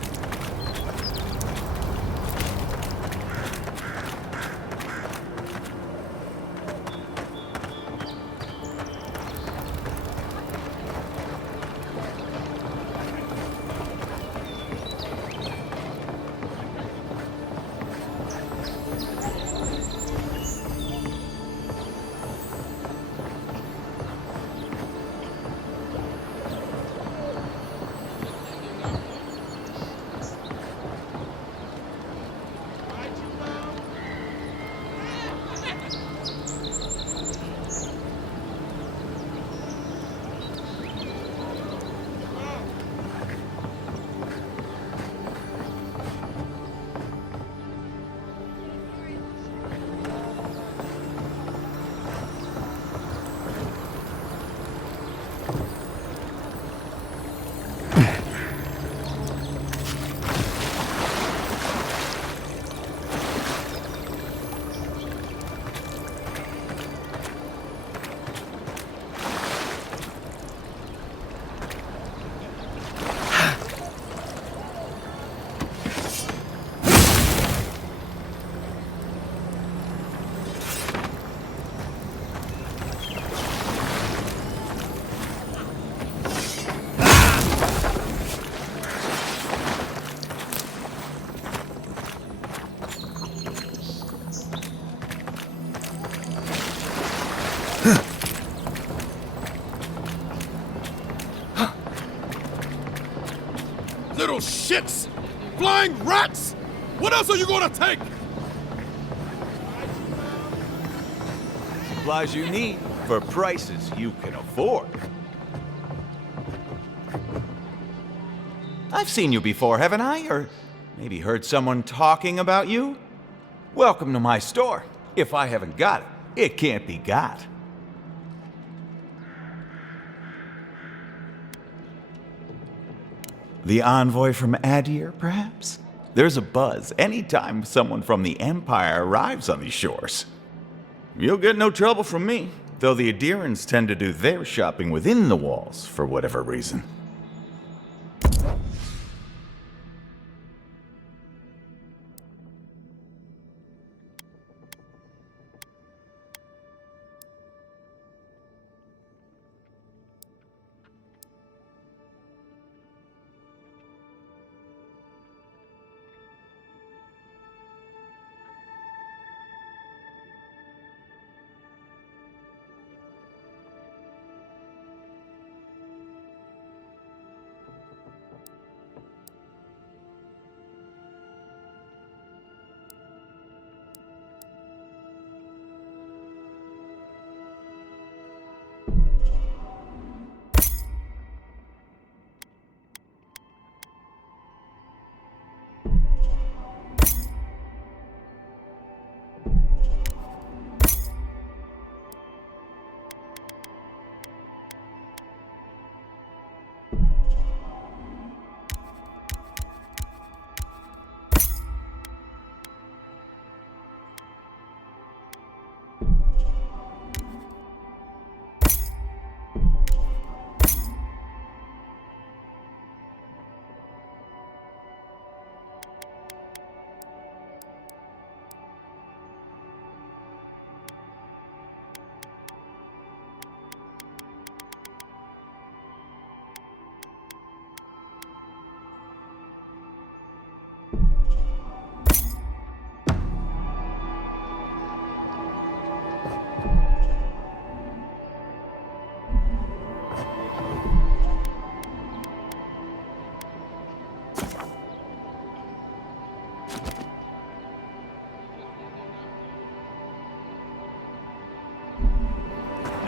Little shits! Flying rats! What else are you gonna take? Supplies you need for prices you can afford. I've seen you before, haven't I? Or maybe heard someone talking about you? Welcome to my store. If I haven't got it, it can't be got. The envoy from Adir, perhaps? There's a buzz anytime someone from the Empire arrives on these shores. You'll get no trouble from me, though the Adirans tend to do their shopping within the walls for whatever reason.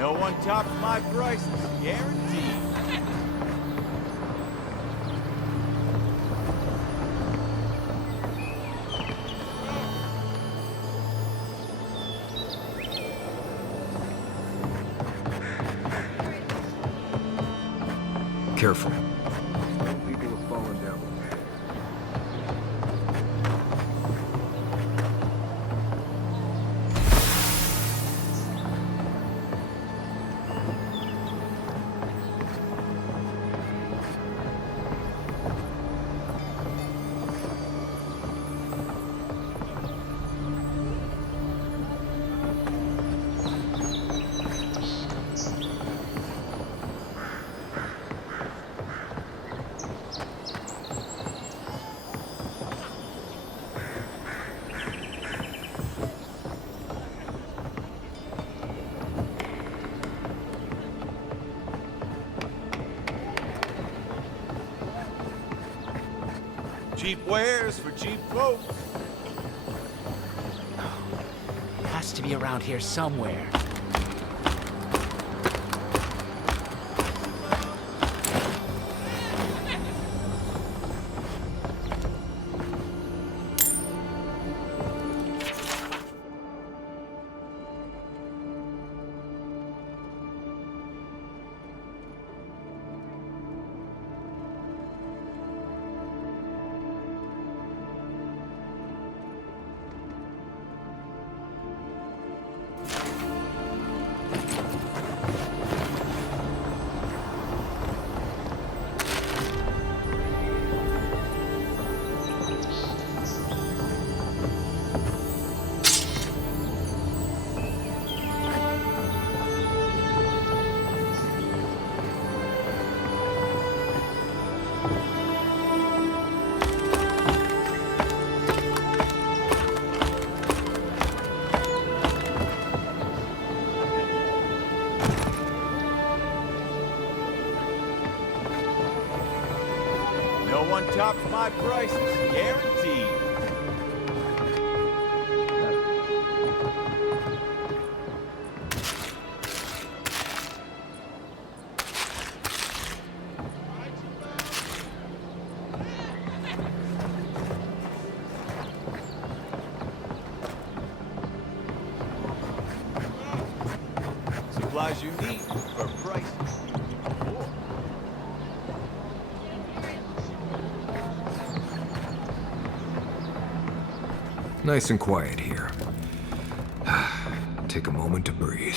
No one tops my prices, guaranteed. Careful. People have fallen down. Cheap wares for cheap folks. Has to be around here somewhere. No one tops my prices, guaranteed. Supplies you need for prices. Nice and quiet here. Take a moment to breathe.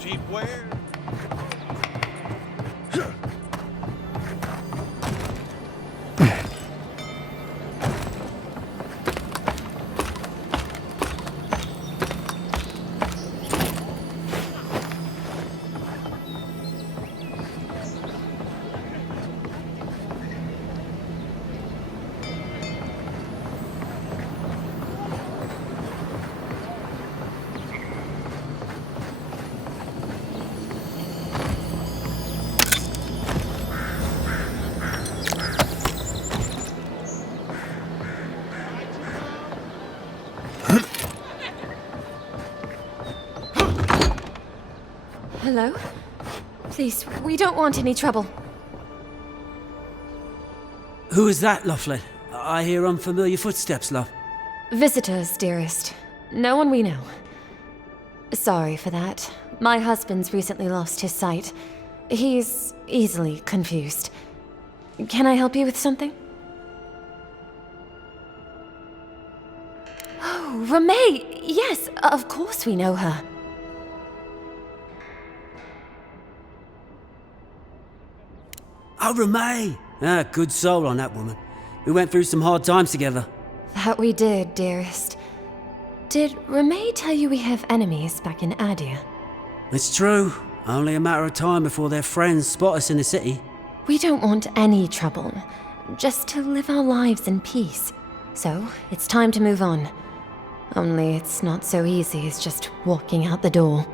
Cheap wares. Hello? Please, we don't want any trouble. Who is that, Laughlin? I hear unfamiliar footsteps, love. Visitors, dearest. No one we know. Sorry for that. My husband's recently lost his sight. He's easily confused. Can I help you with something? Oh, Ramay! Yes, of course we know her. Oh, Ramay! Ah, good soul on that woman. We went through some hard times together. That we did, dearest. Did Ramay tell you we have enemies back in Adia? It's true. Only a matter of time before their friends spot us in the city. We don't want any trouble. Just to live our lives in peace. So, it's time to move on. Only it's not so easy as just walking out the door.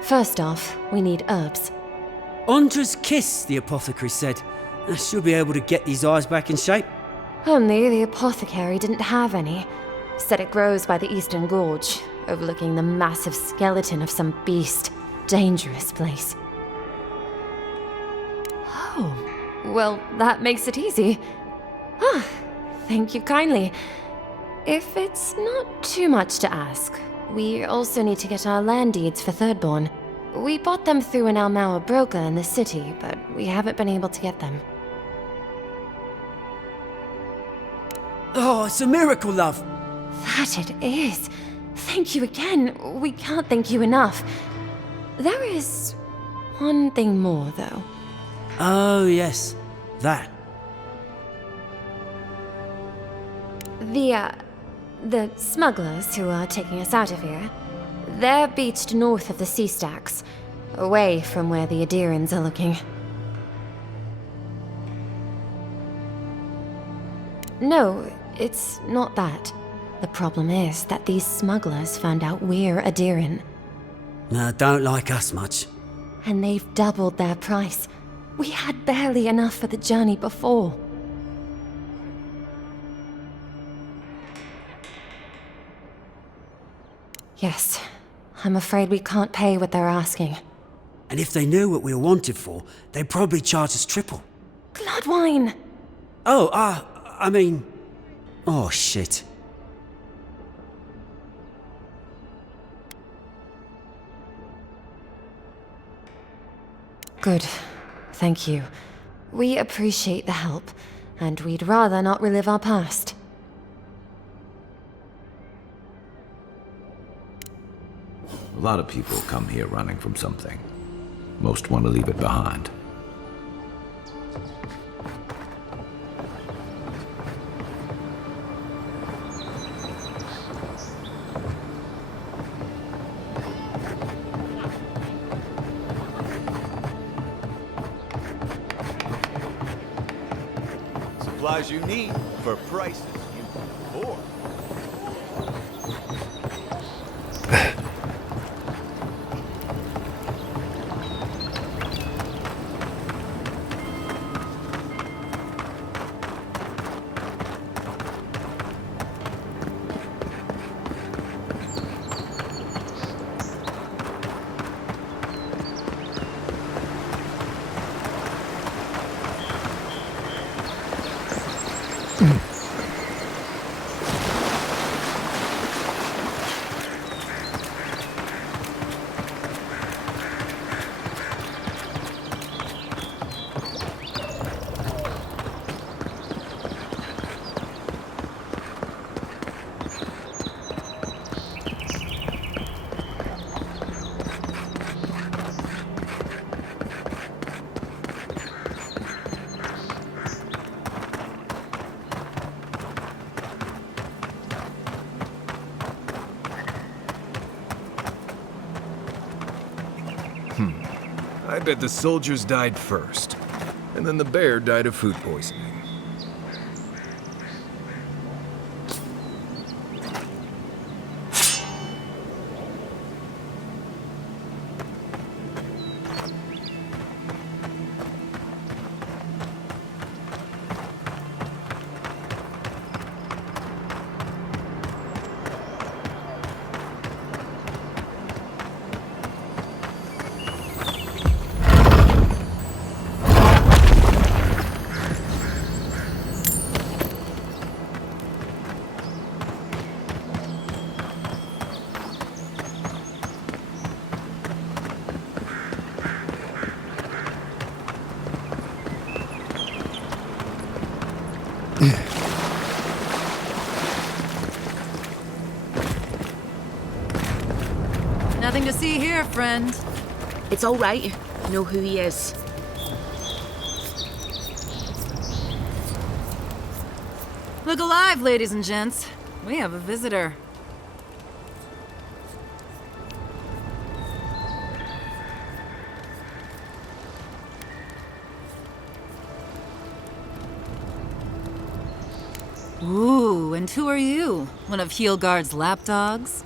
First off, we need herbs. Ondra's kiss, the apothecary said. She'll be able to get these eyes back in shape. Only the apothecary didn't have any. Said it grows by the Eastern Gorge, overlooking the massive skeleton of some beast. Dangerous place. Oh, well, that makes it easy. Ah, thank you kindly. If it's not too much to ask, we also need to get our land deeds for Thirdborn. We bought them through an Almaua broker in the city, but we haven't been able to get them. Oh, it's a miracle, love. That it is. Thank you again. We can't thank you enough. There is one thing more, though. Oh, yes. That. The smugglers who are taking us out of here, they're beached north of the sea stacks, away from where the Adirans are looking. No, it's not that. The problem is that these smugglers found out we're Adiran. No, don't like us much. And they've doubled their price. We had barely enough for the journey before. Yes, I'm afraid we can't pay what they're asking. And if they knew what we were wanted for, they'd probably charge us triple. Bloodwine! Oh, I mean... Oh, shit. Good. Thank you. We appreciate the help, and we'd rather not relive our past. A lot of people come here running from something. Most want to leave it behind. Supplies you need for prices you can afford. I bet the soldiers died first, and then the bear died of food poisoning. Nothing to see here, friend. It's all right. I know who he is. Look alive, ladies and gents. We have a visitor. Ooh, and who are you? One of Heelguard's lapdogs?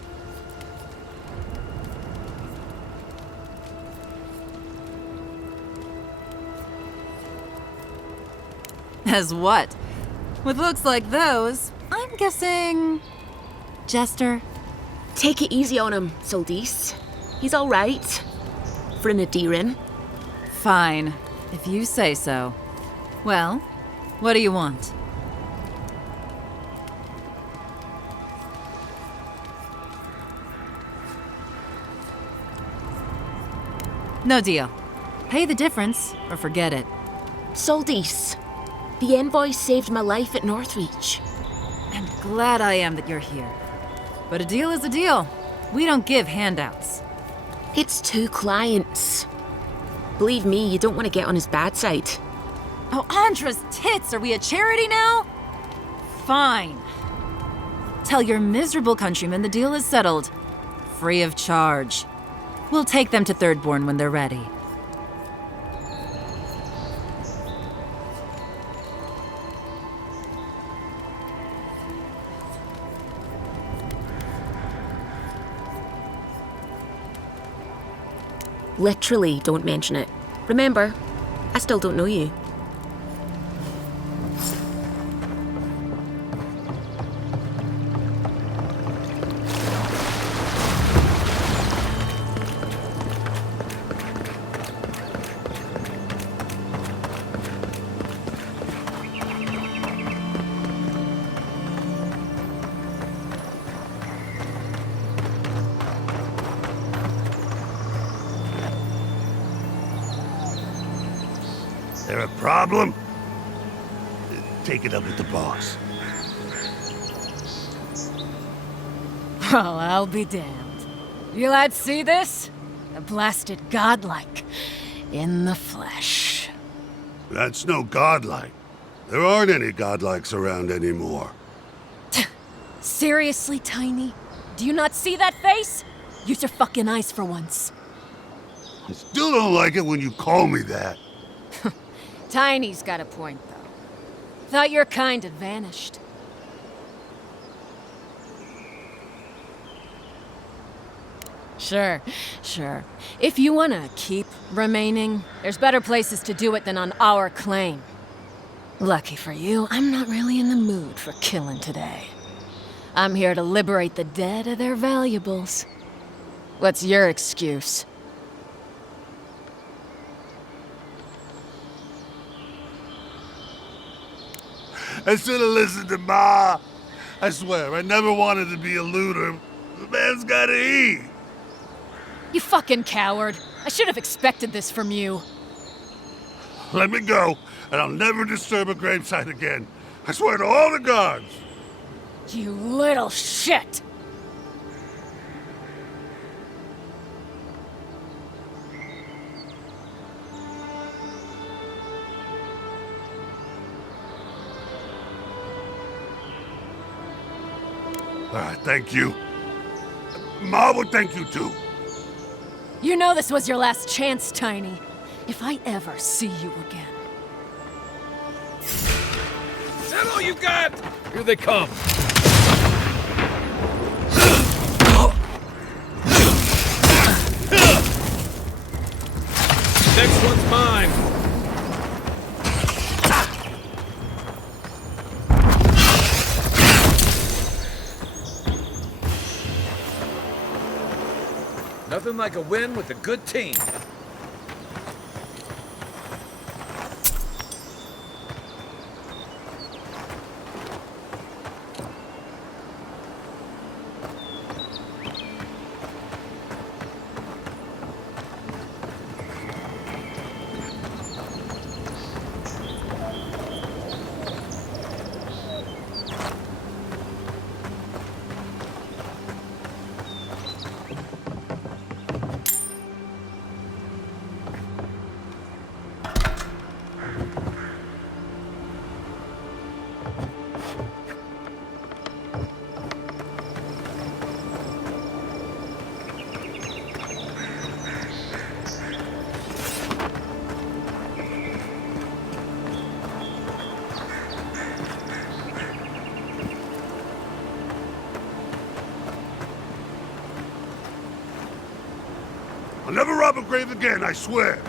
As what? With looks like those, I'm guessing... Jester? Take it easy on him, Soldice. He's all right. For an Adiran. Fine, if you say so. Well, what do you want? No deal. Pay the difference, or forget it. Soldice, the envoy saved my life at Northreach. I'm glad I am that you're here. But a deal is a deal. We don't give handouts. It's 2 clients. Believe me, you don't want to get on his bad side. Oh, Andra's tits! Are we a charity now? Fine. Tell your miserable countrymen the deal is settled. Free of charge. We'll take them to Thirdborn when they're ready. Literally, don't mention it. Remember, I still don't know you. There a problem? Take it up with the boss. Well, I'll be damned. You lads see this? A blasted godlike. In the flesh. That's no godlike. There aren't any godlikes around anymore. Seriously, Tiny? Do you not see that face? Use your fucking eyes for once. I still don't like it when you call me that. Tiny's got a point, though. Thought your kind had vanished. Sure. If you want to keep remaining, there's better places to do it than on our claim. Lucky for you, I'm not really in the mood for killing today. I'm here to liberate the dead of their valuables. What's your excuse? I should have listened to Ma. I swear, I never wanted to be a looter. The man's gotta eat. You fucking coward. I should have expected this from you. Let me go, and I'll never disturb a gravesite again. I swear to all the gods. You little shit! Thank you. Ma would thank you too. You know this was your last chance, Tiny. If I ever see you again. Is that all you got? Here they come. Next one's mine. Nothing like a win with a good team. I'll never rob a grave again, I swear.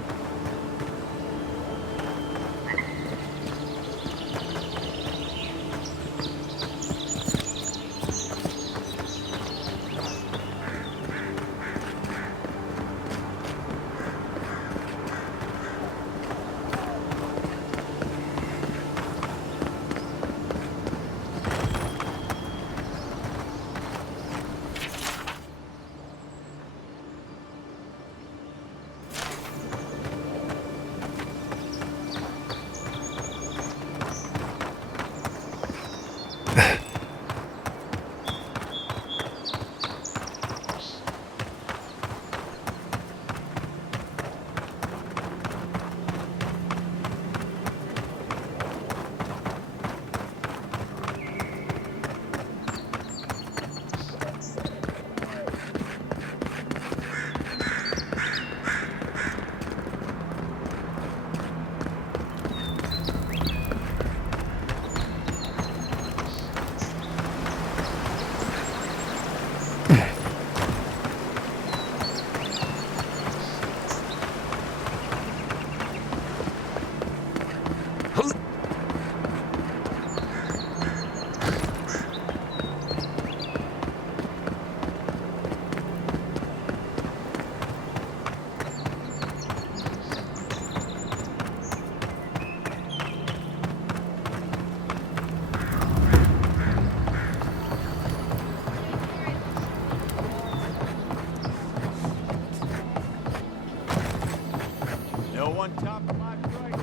No one tops my price.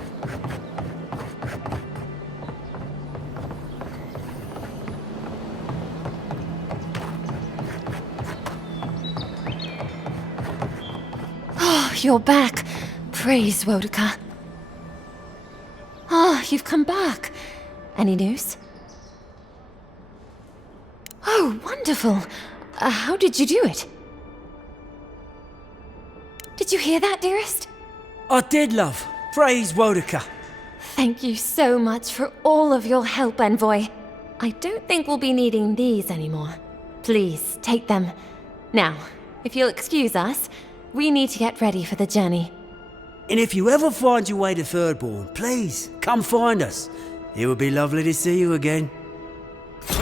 Oh, you're back. Praise Wodika. Oh, you've come back. Any news? Oh, wonderful. How did you do it? Did you hear that, dearest? I did, love. Praise Wodika. Thank you so much for all of your help, Envoy. I don't think we'll be needing these anymore. Please, take them. Now, if you'll excuse us, we need to get ready for the journey. And if you ever find your way to Thirdborn, please, come find us. It would be lovely to see you again. It's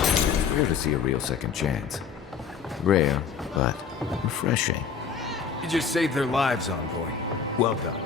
rare to see a real second chance. Rare, but refreshing. You just saved their lives, Envoy. Well done.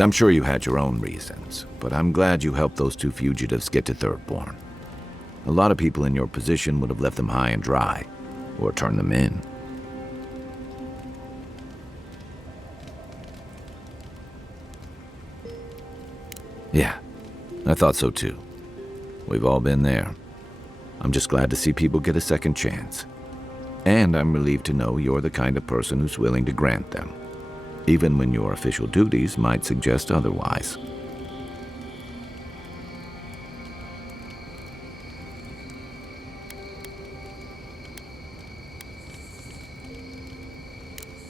I'm sure you had your own reasons, but I'm glad you helped those two fugitives get to Thirdborn. A lot of people in your position would have left them high and dry, or turned them in. Yeah, I thought so too. We've all been there. I'm just glad to see people get a second chance. And I'm relieved to know you're the kind of person who's willing to grant them, even when your official duties might suggest otherwise.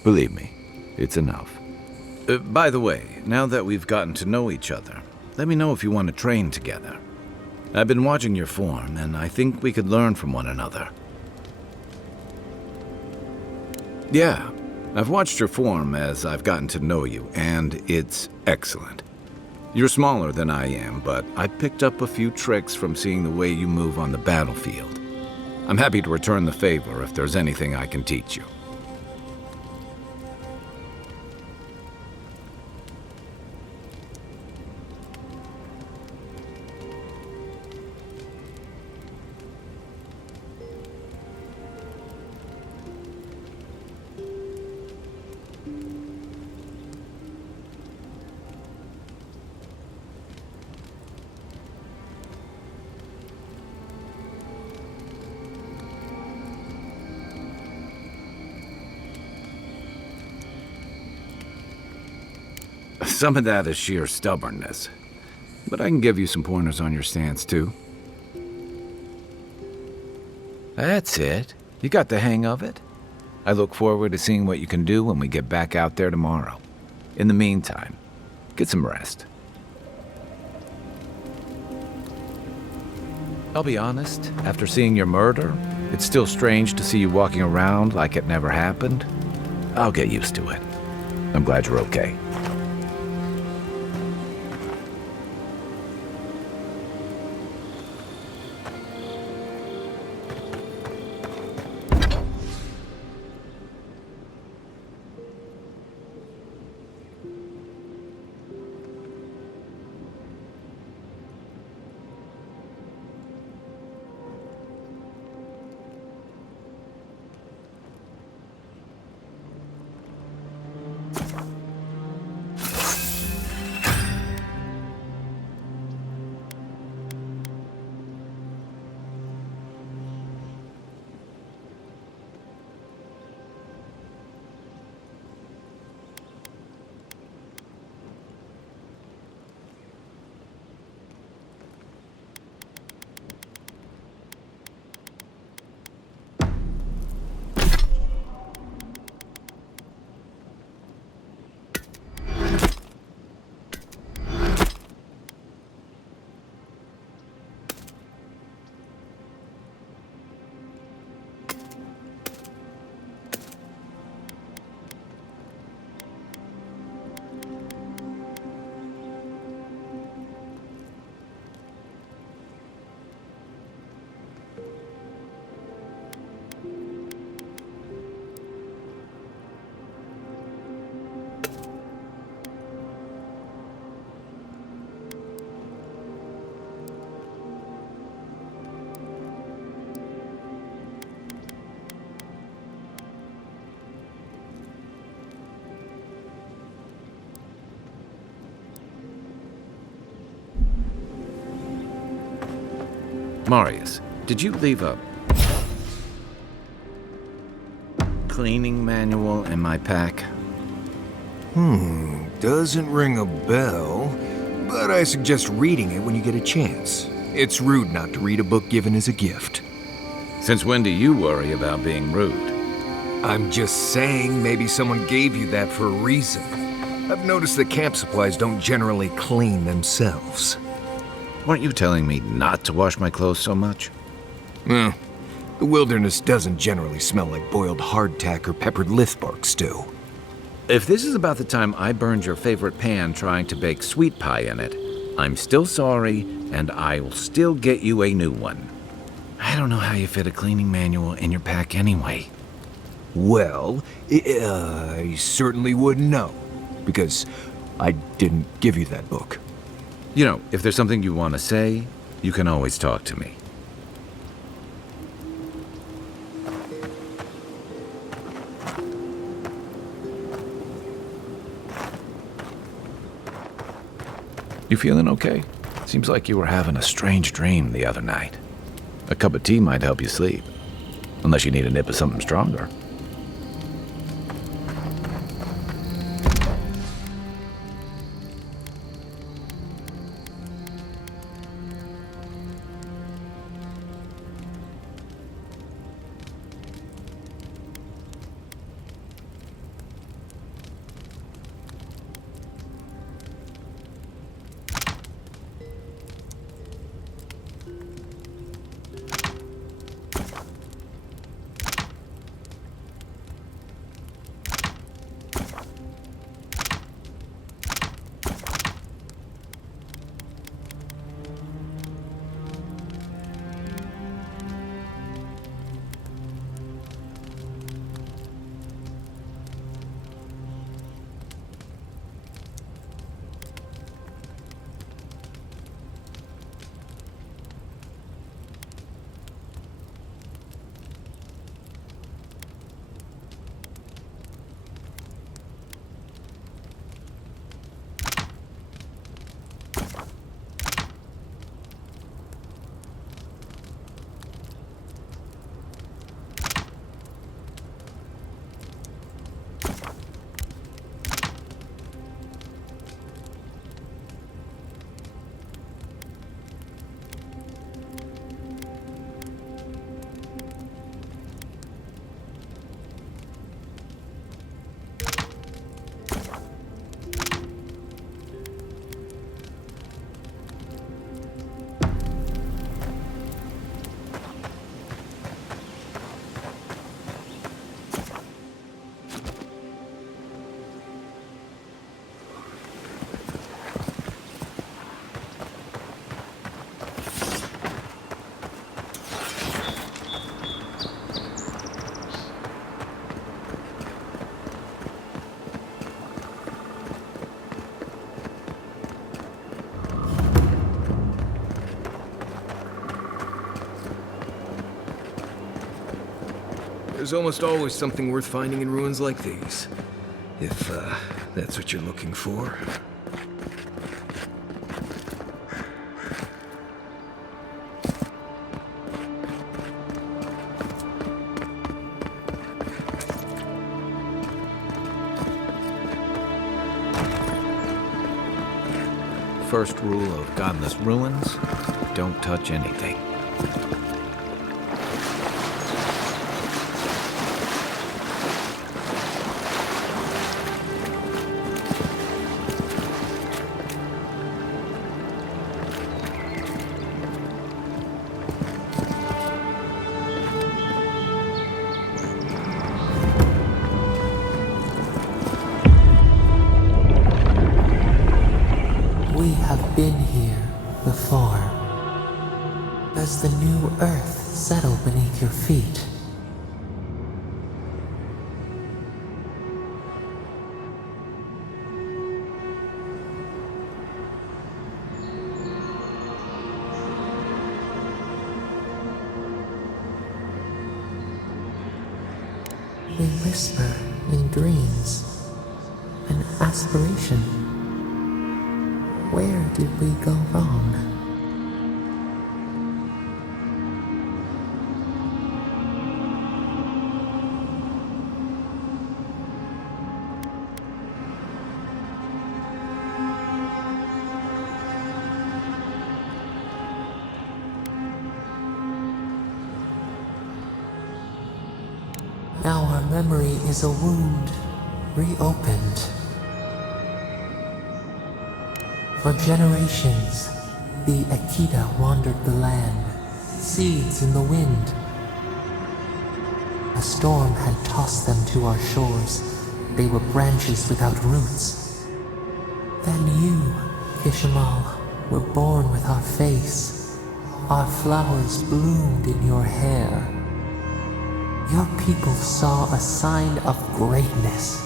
Believe me, it's enough. By the way, now that we've gotten to know each other, let me know if you want to train together. I've been watching your form, and I think we could learn from one another. Yeah, I've watched your form as I've gotten to know you, and it's excellent. You're smaller than I am, but I picked up a few tricks from seeing the way you move on the battlefield. I'm happy to return the favor if there's anything I can teach you. Some of that is sheer stubbornness, but I can give you some pointers on your stance, too. That's it. You got the hang of it. I look forward to seeing what you can do when we get back out there tomorrow. In the meantime, get some rest. I'll be honest, after seeing your murder, it's still strange to see you walking around like it never happened. I'll get used to it. I'm glad you're okay. Marius, did you leave a cleaning manual in my pack? Doesn't ring a bell, but I suggest reading it when you get a chance. It's rude not to read a book given as a gift. Since when do you worry about being rude? I'm just saying maybe someone gave you that for a reason. I've noticed that camp supplies don't generally clean themselves. Weren't you telling me not to wash my clothes so much? The wilderness doesn't generally smell like boiled hardtack or peppered lithbark stew. If this is about the time I burned your favorite pan trying to bake sweet pie in it, I'm still sorry, and I'll still get you a new one. I don't know how you fit a cleaning manual in your pack anyway. Well, I certainly wouldn't know, because I didn't give you that book. You know, if there's something you want to say, you can always talk to me. You feeling okay? Seems like you were having a strange dream the other night. A cup of tea might help you sleep. Unless you need a nip of something stronger. There's almost always something worth finding in ruins like these. If, that's what you're looking for. First rule of godless ruins, don't touch anything. We have been here before. Does the new earth settle beneath your feet? We whisper in dreams, an aspiration. Where did we go wrong? memory is a wound reopened. For generations, the Akita wandered the land, seeds in the wind. A storm had tossed them to our shores. They were branches without roots. Then you, Kishimal, were born with our face. Our flowers bloomed in your hair. Your people saw a sign of greatness.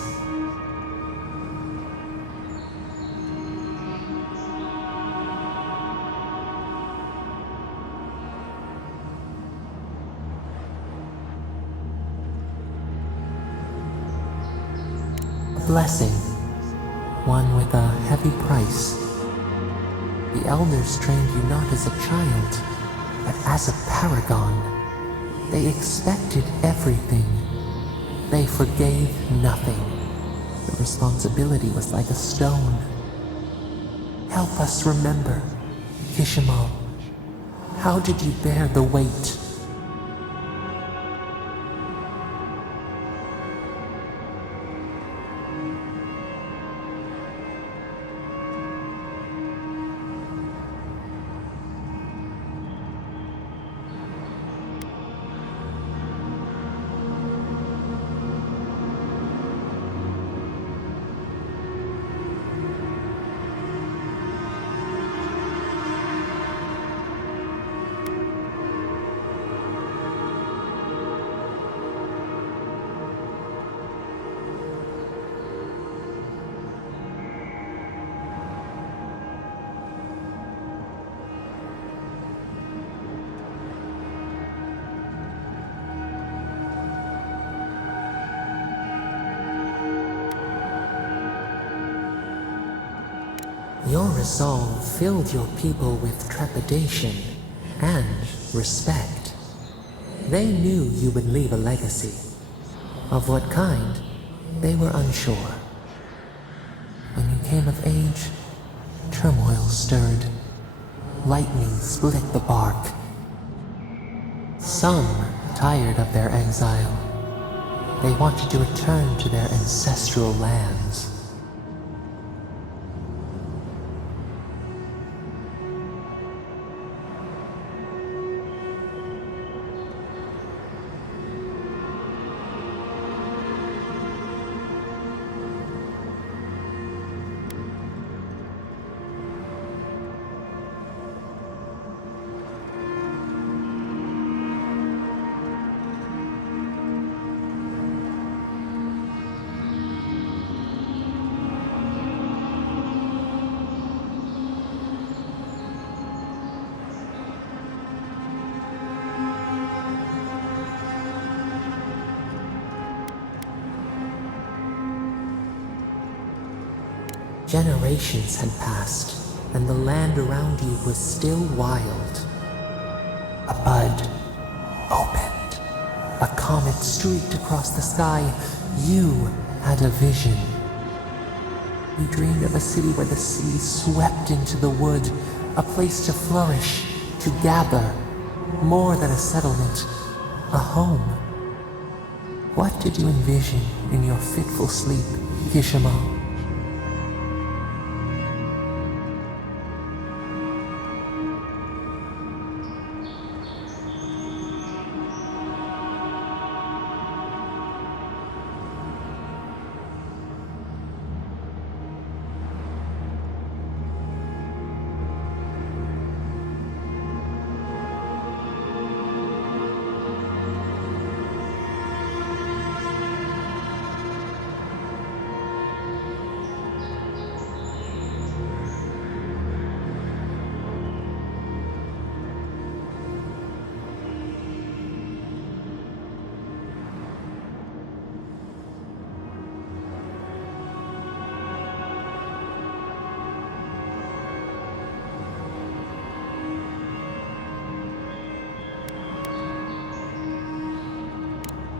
A blessing, one with a heavy price. The elders trained you not as a child, but as a paragon. They expected everything. They forgave nothing. The responsibility was like a stone. Help us remember, Kishimal. How did you bear the weight? Your resolve filled your people with trepidation and respect. They knew you would leave a legacy. Of what kind, they were unsure. When you came of age, turmoil stirred. Lightning split the bark. Some tired of their exile. They wanted to return to their ancestral lands. Generations had passed, and the land around you was still wild. A bud opened. A comet streaked across the sky. You had a vision. You dreamed of a city where the sea swept into the wood, a place to flourish, to gather, more than a settlement, a home. What did you envision in your fitful sleep, Kishimal?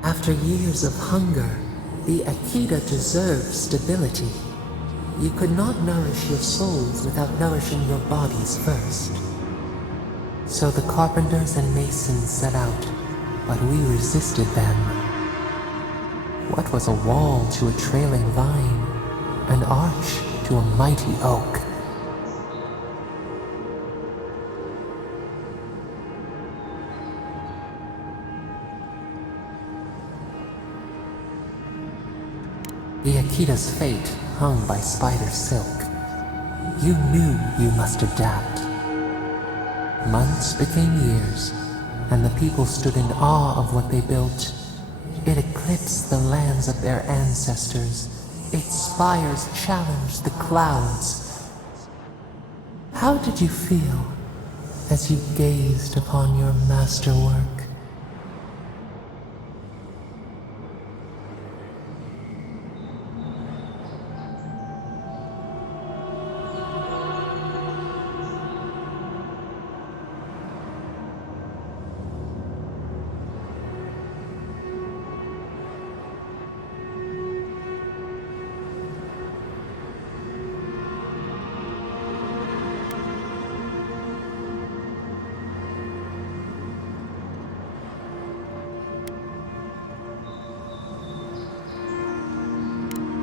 After years of hunger, the Akita deserve stability. You could not nourish your souls without nourishing your bodies first. So the carpenters and masons set out, but we resisted them. What was a wall to a trailing vine? An arch to a mighty oak? The Akita's fate hung by spider silk. You knew you must adapt. Months became years, and the people stood in awe of what they built. It eclipsed the lands of their ancestors. Its spires challenged the clouds. How did you feel as you gazed upon your masterwork?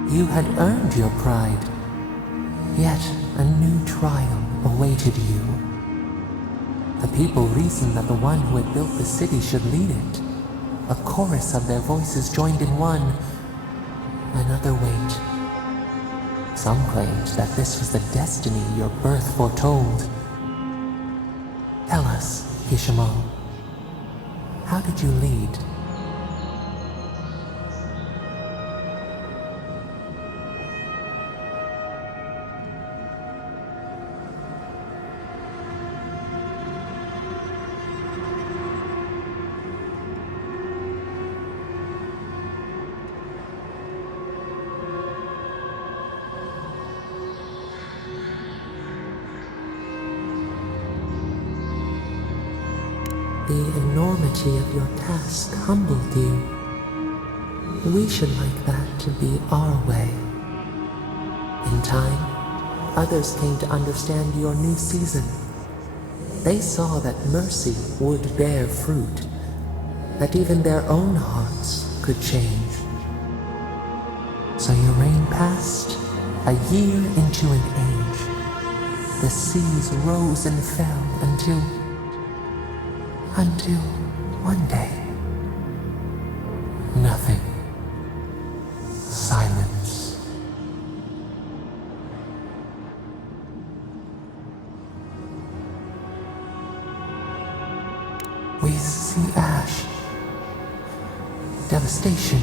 You had earned your pride, yet a new trial awaited you. The people reasoned that the one who had built the city should lead it. A chorus of their voices joined in one. Another wait. Some claimed that this was the destiny your birth foretold. Tell us, Hishamo, how did you lead? The enormity of your task humbled you. We should like that to be our way. In time, others came to understand your new season. They saw that mercy would bear fruit, that even their own hearts could change. So your reign passed, a year into an age. The seas rose and fell until one day, nothing. Silence. We see ash, devastation,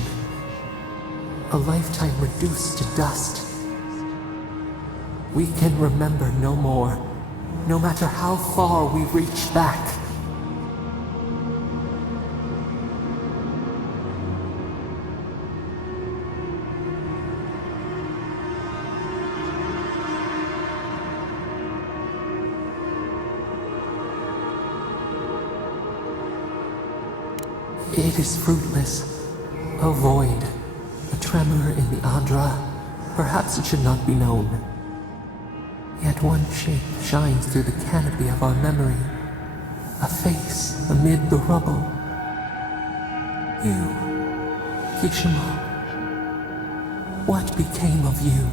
a lifetime reduced to dust. We can remember no more, no matter how far we reach back. It is fruitless, a void, a tremor in the Adra. Perhaps it should not be known. Yet one shape shines through the canopy of our memory, a face amid the rubble. You, Kishima, what became of you?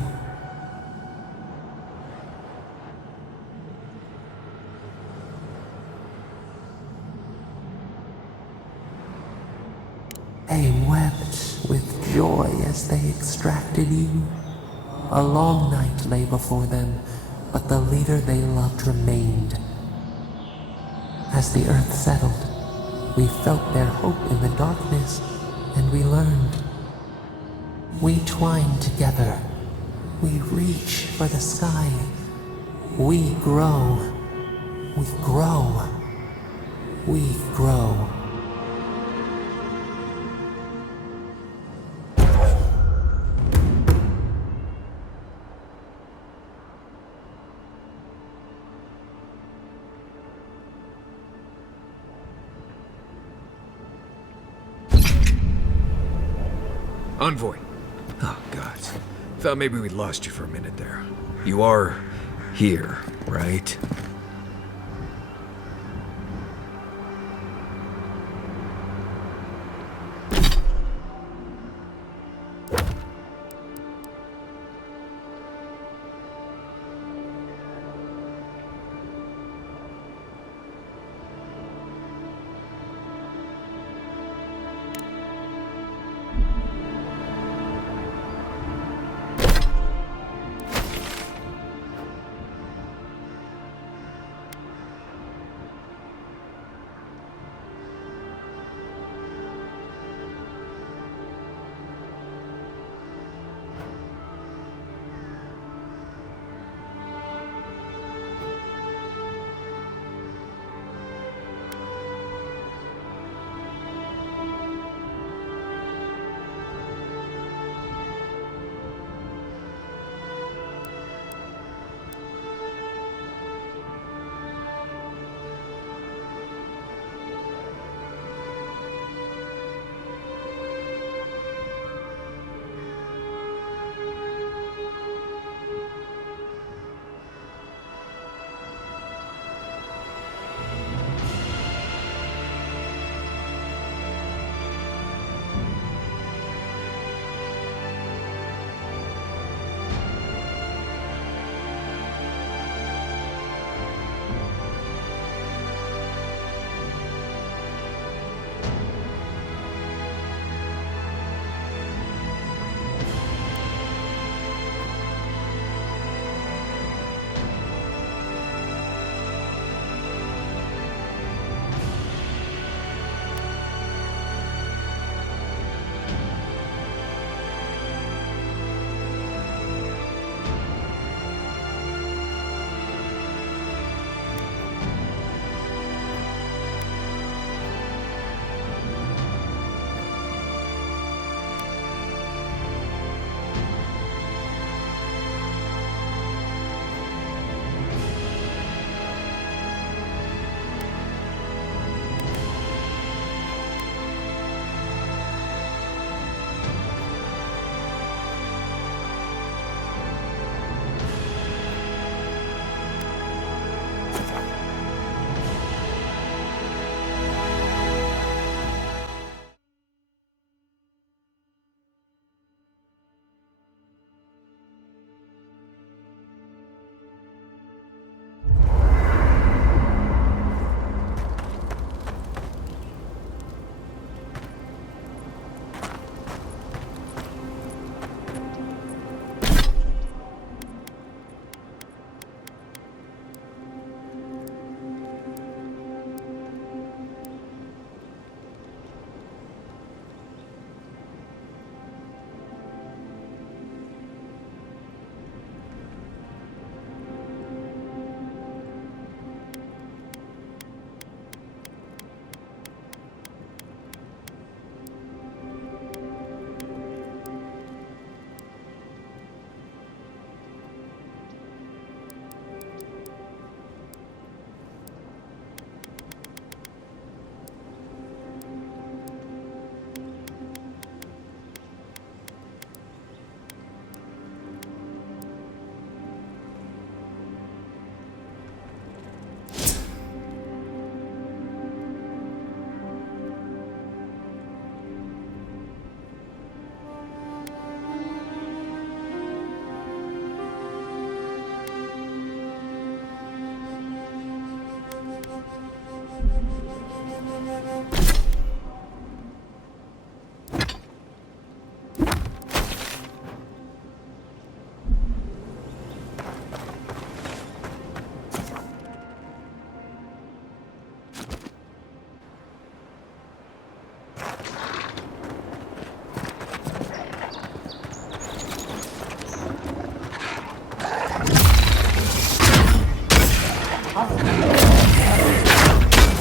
They wept with joy as they extracted you. A long night lay before them, but the leader they loved remained. As the earth settled, we felt their hope in the darkness, and we learned. We twine together. We reach for the sky. We grow. We grow. We grow. Envoy. Oh, God. Thought maybe we lost you for a minute there. You are here, right?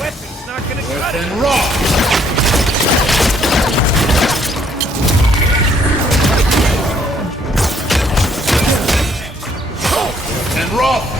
Weapon's not gonna cut it! And rough! And rough!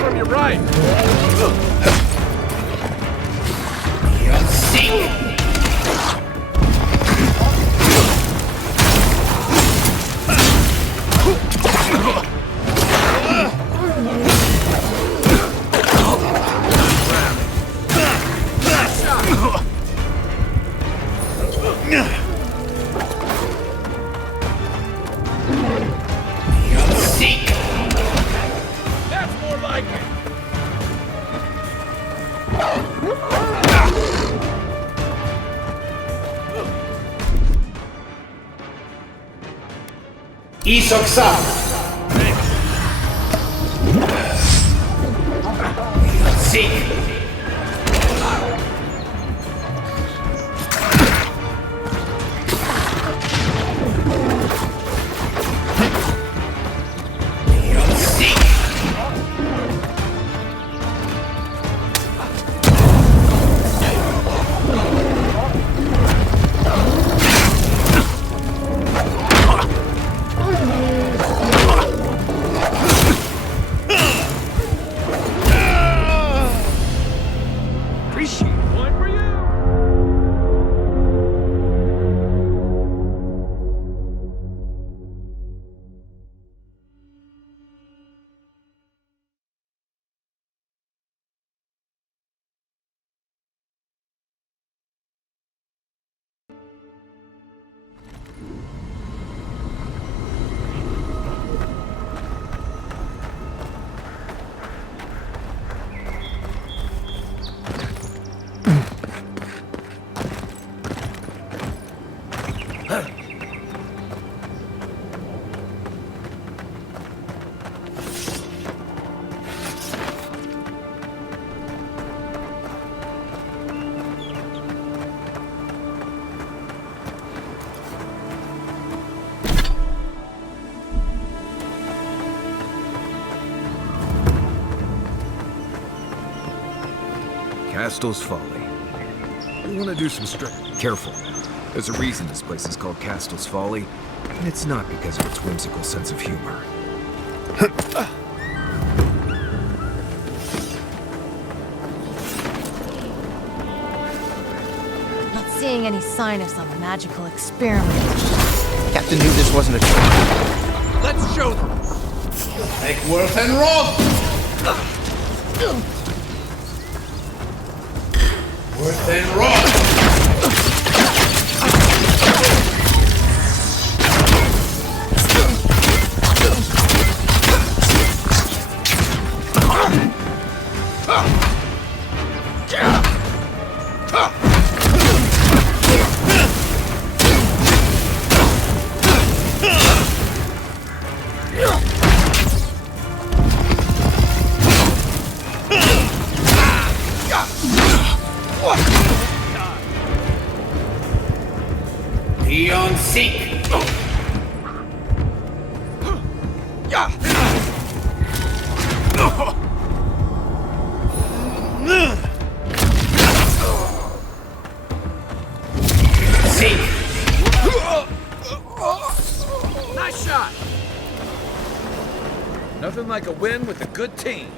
From your right! That's more like it! Isoksa! Seek! Appreciate one for you! Castel's Folly. We want to do some Careful. There's a reason this place is called Castel's Folly, and it's not because of its whimsical sense of humor. Not seeing any sign of some magical experiment. Captain knew this wasn't a trick. Let's show them! Take Worth and Rob! Worth and Rob! Beyond seek! teeth! Nice shot! Nothing like a win with a good team.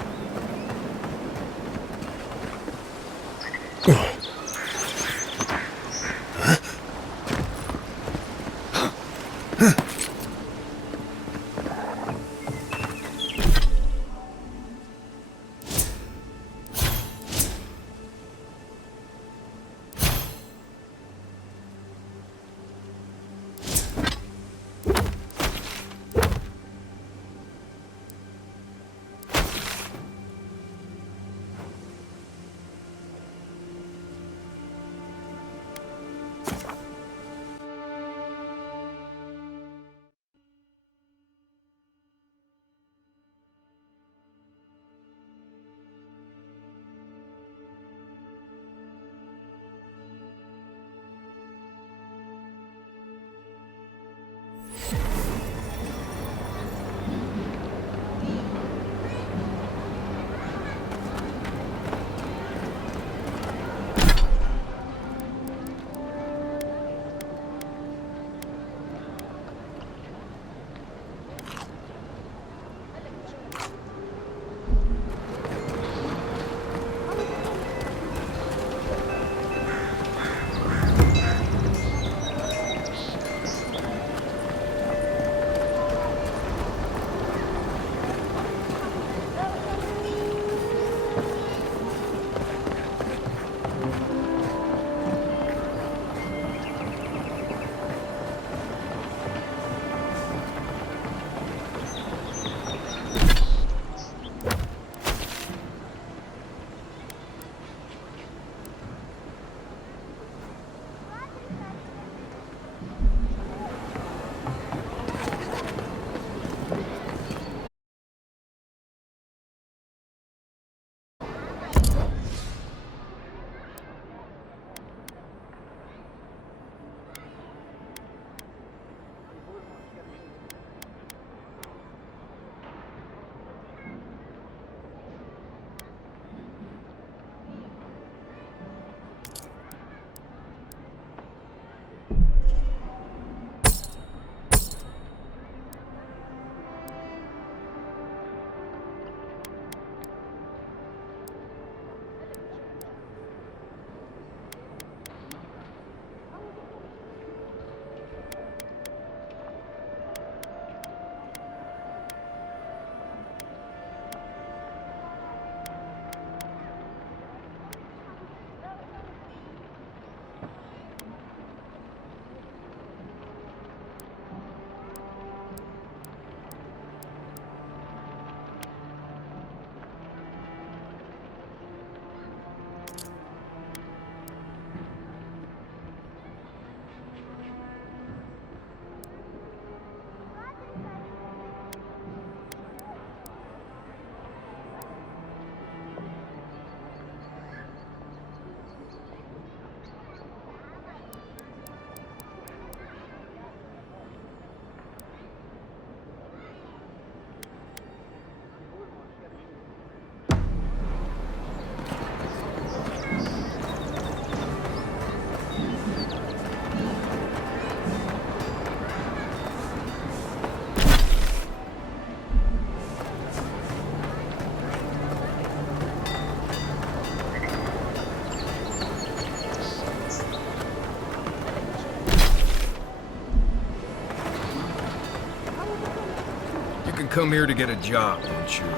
Come here to get a job once you're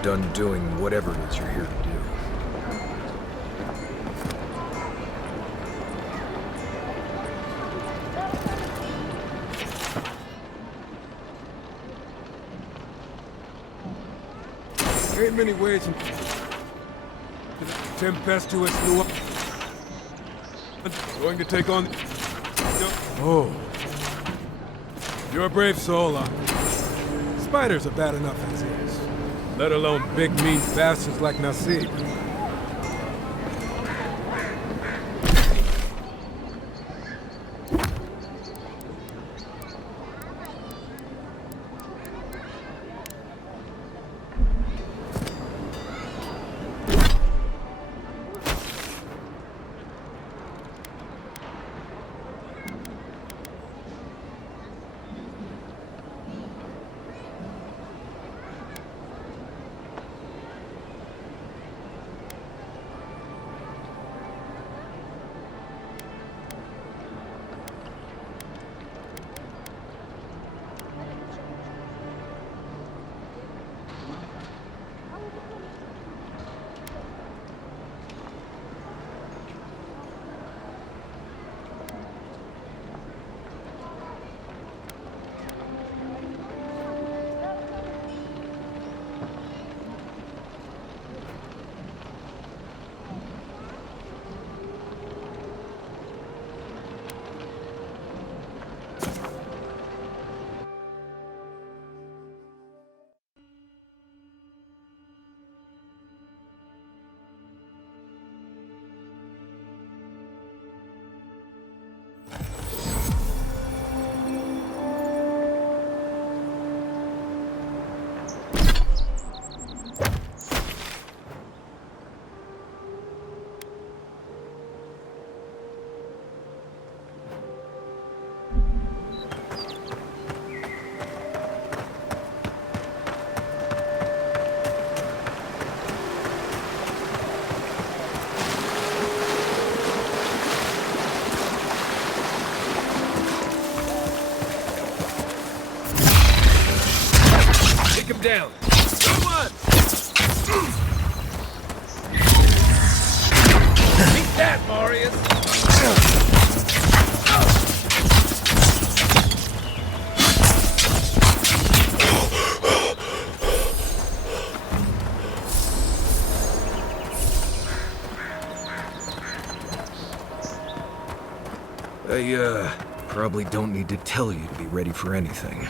done doing whatever it is you're here to do. There ain't many ways in tempestuous new going to take on. Oh, you're a brave soul, Spiders are bad enough as is, let alone big mean bastards like Nasib. down. Come on! Beat that, Marius! I, probably don't need to tell you to be ready for anything.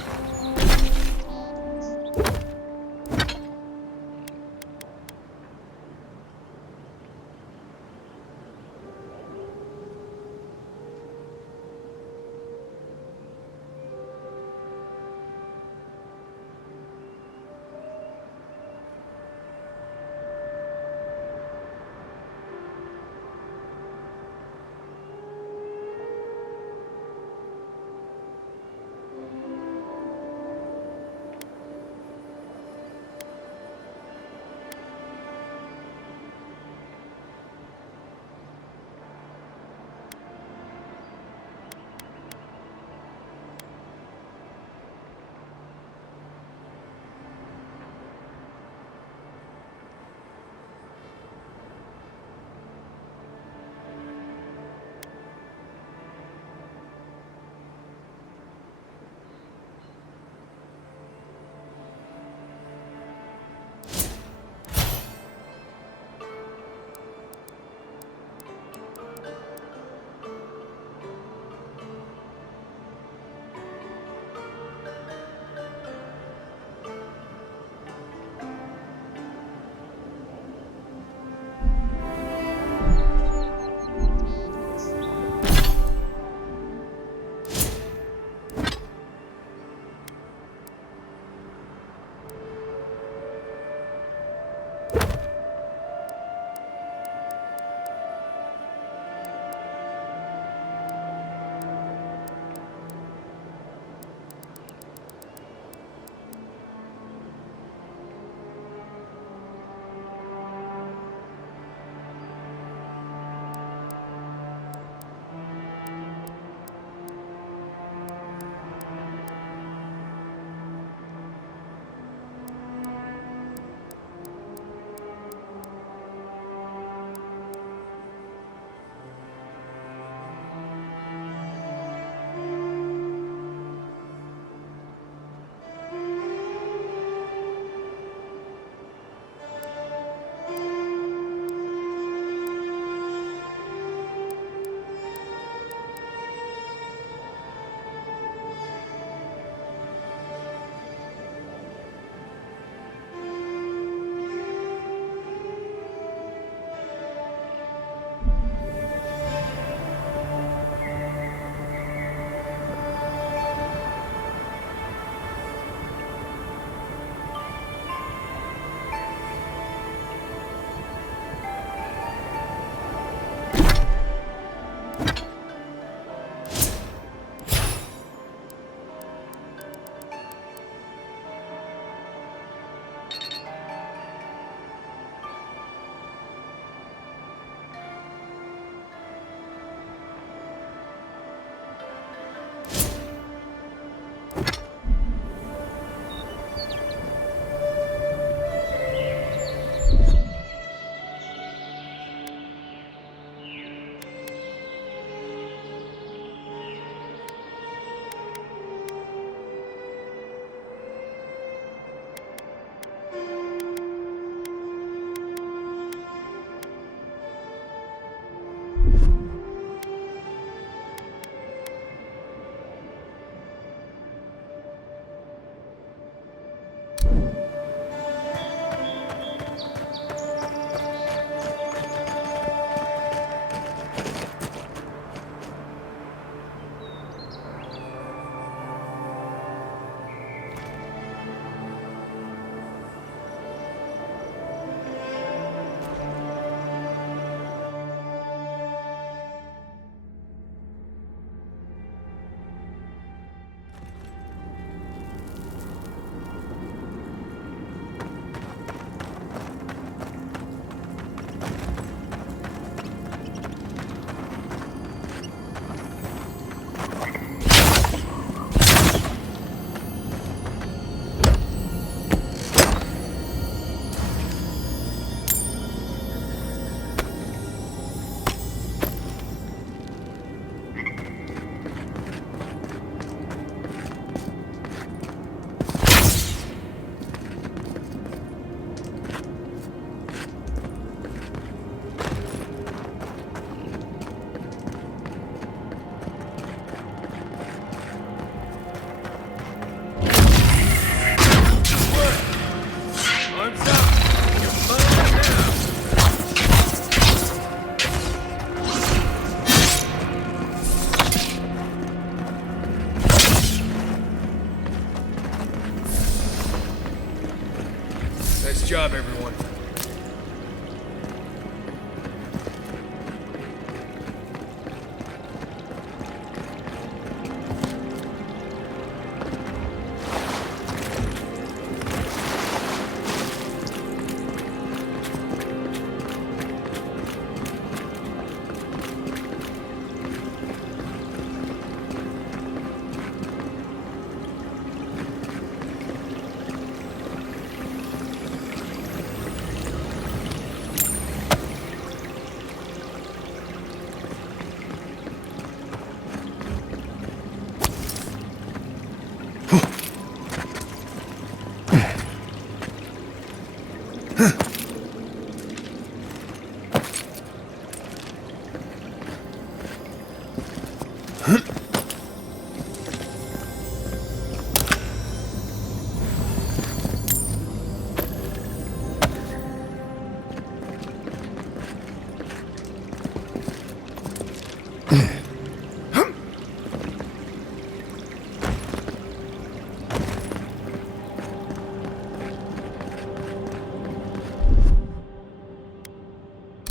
job, everyone.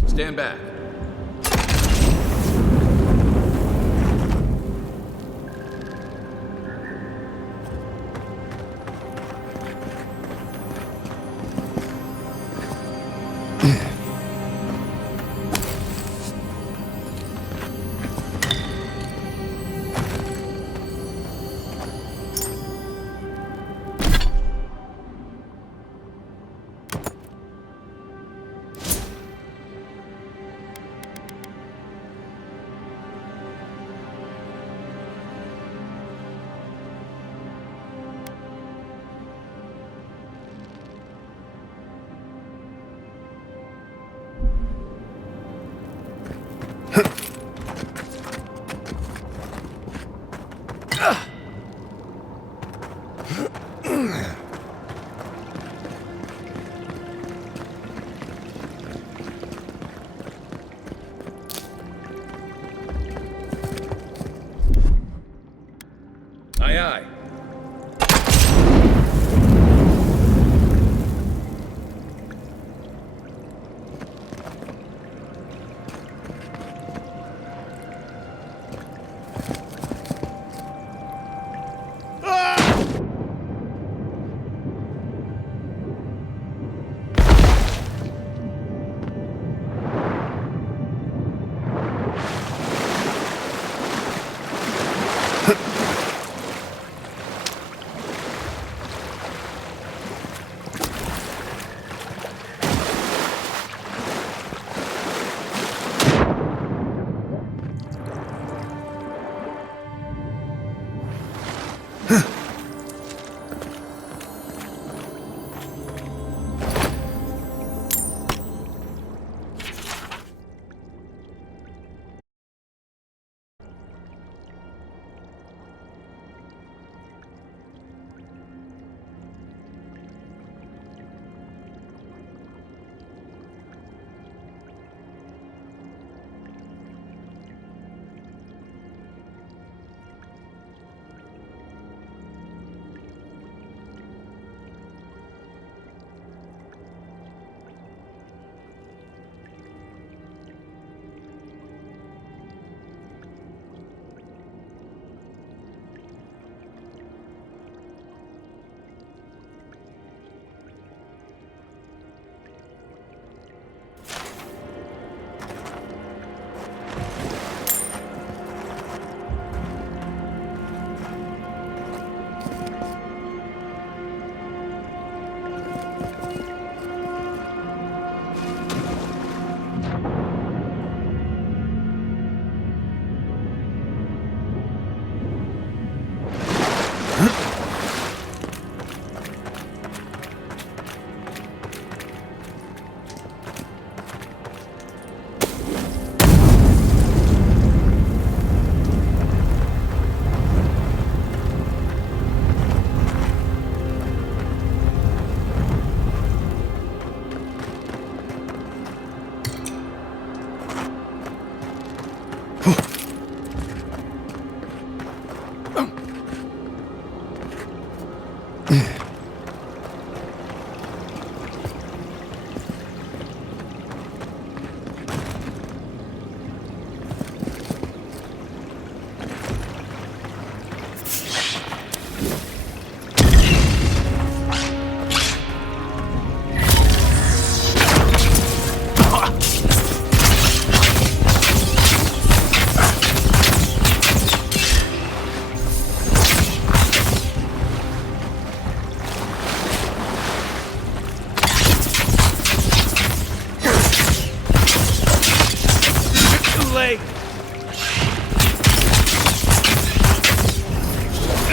Stand back. Aye, aye.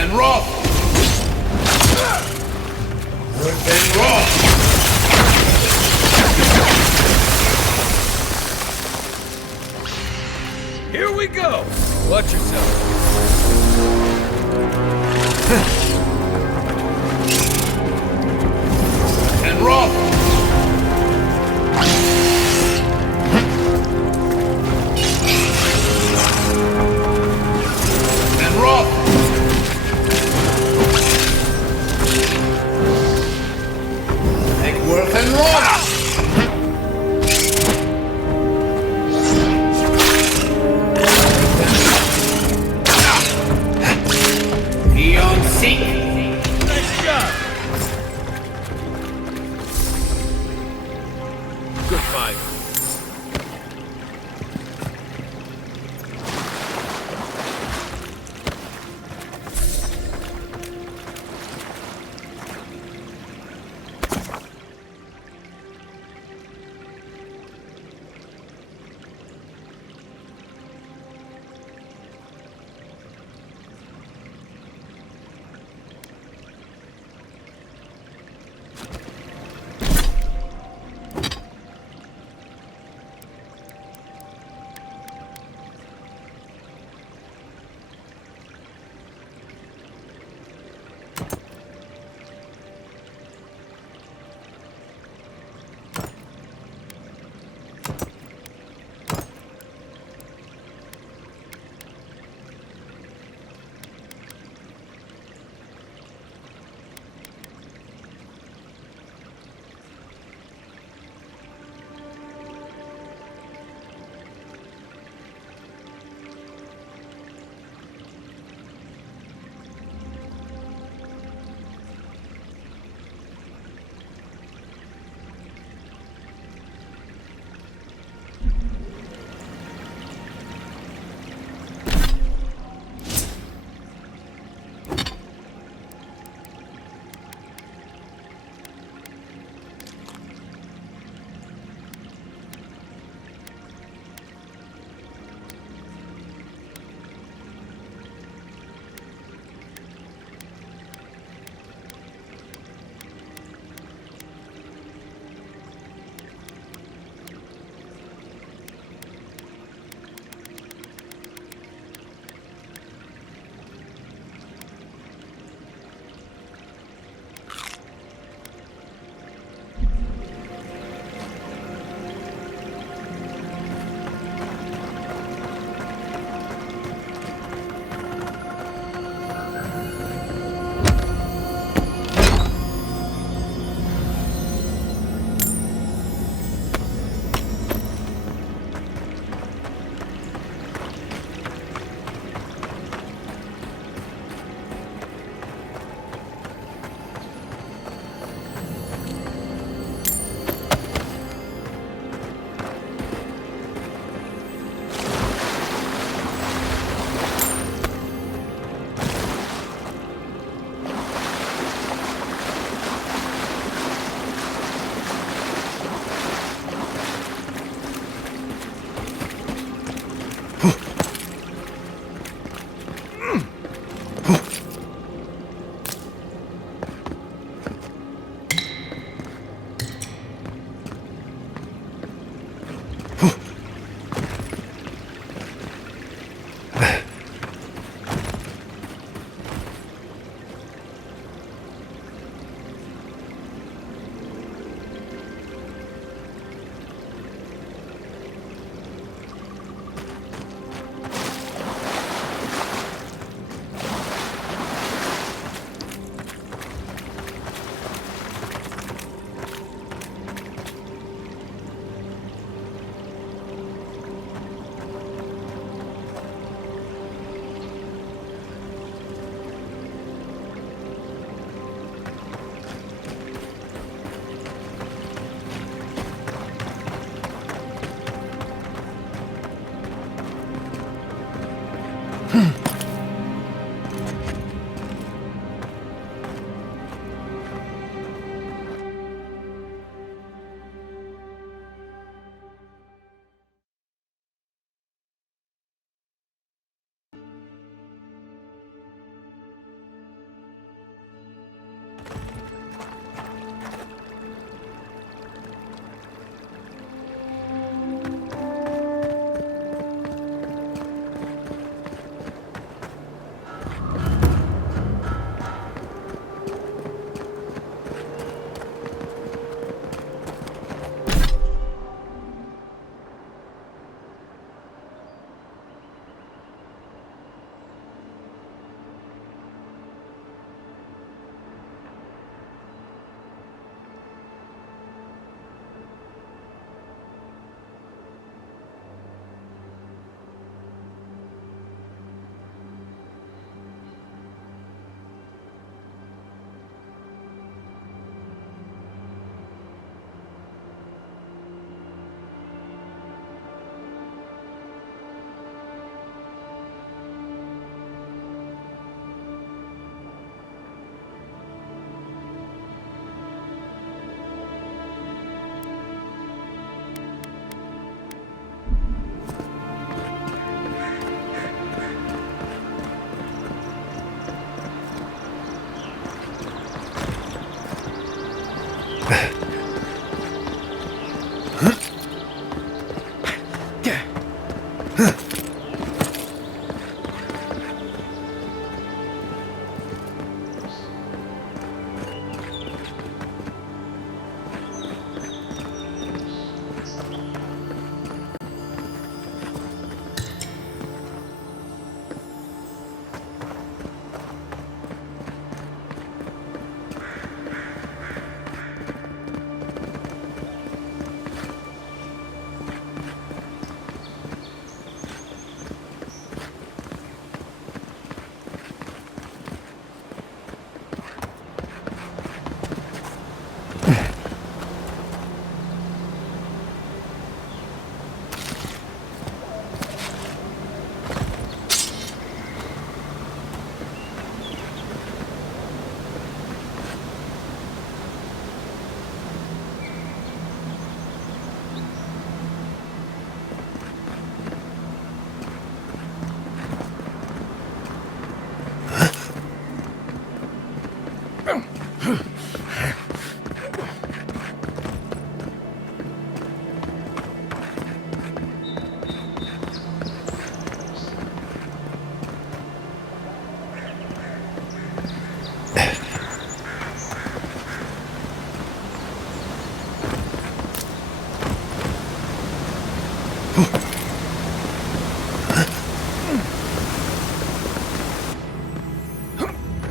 And rough! And rough! Here we go! Watch yourself. And rough! And rough! Worth and rock! Beyond seek. Nice job! Good fight.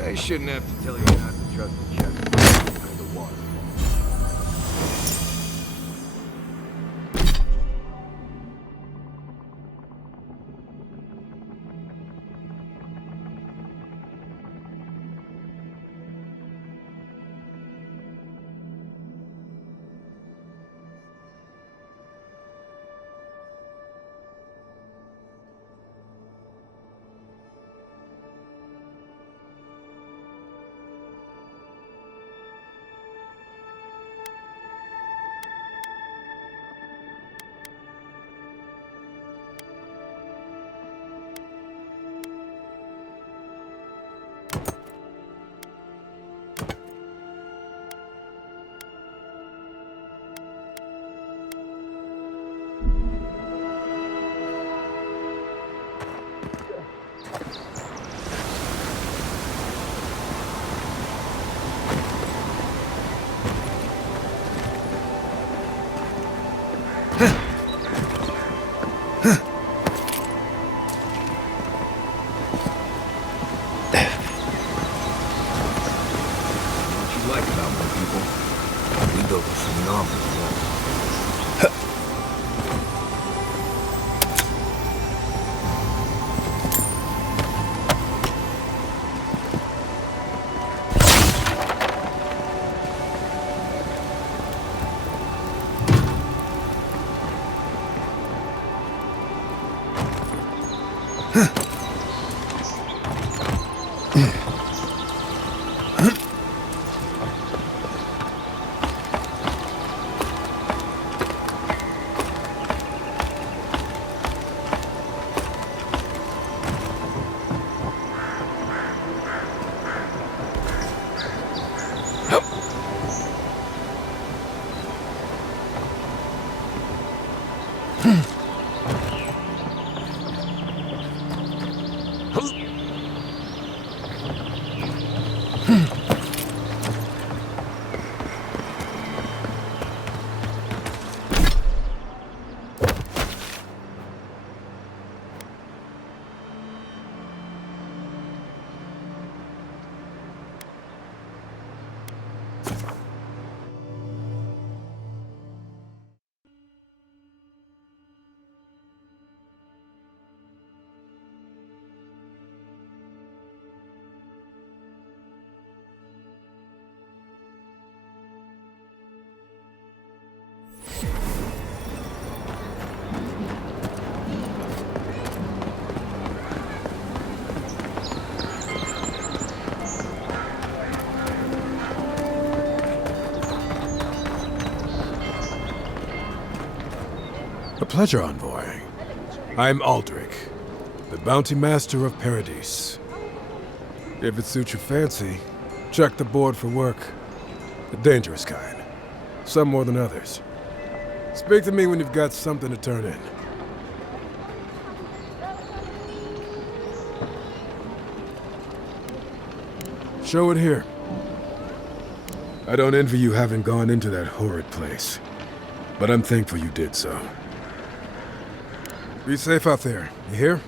I shouldn't have to tell you not to trust the check behind the waterfall. pleasure, envoy. I'm Aldrich, the bounty master of Paradise. If it suits your fancy, check the board for work. The dangerous kind. Some more than others. Speak to me when you've got something to turn in. Show it here. I don't envy you having gone into that horrid place, but I'm thankful you did so. Be safe out there, you hear?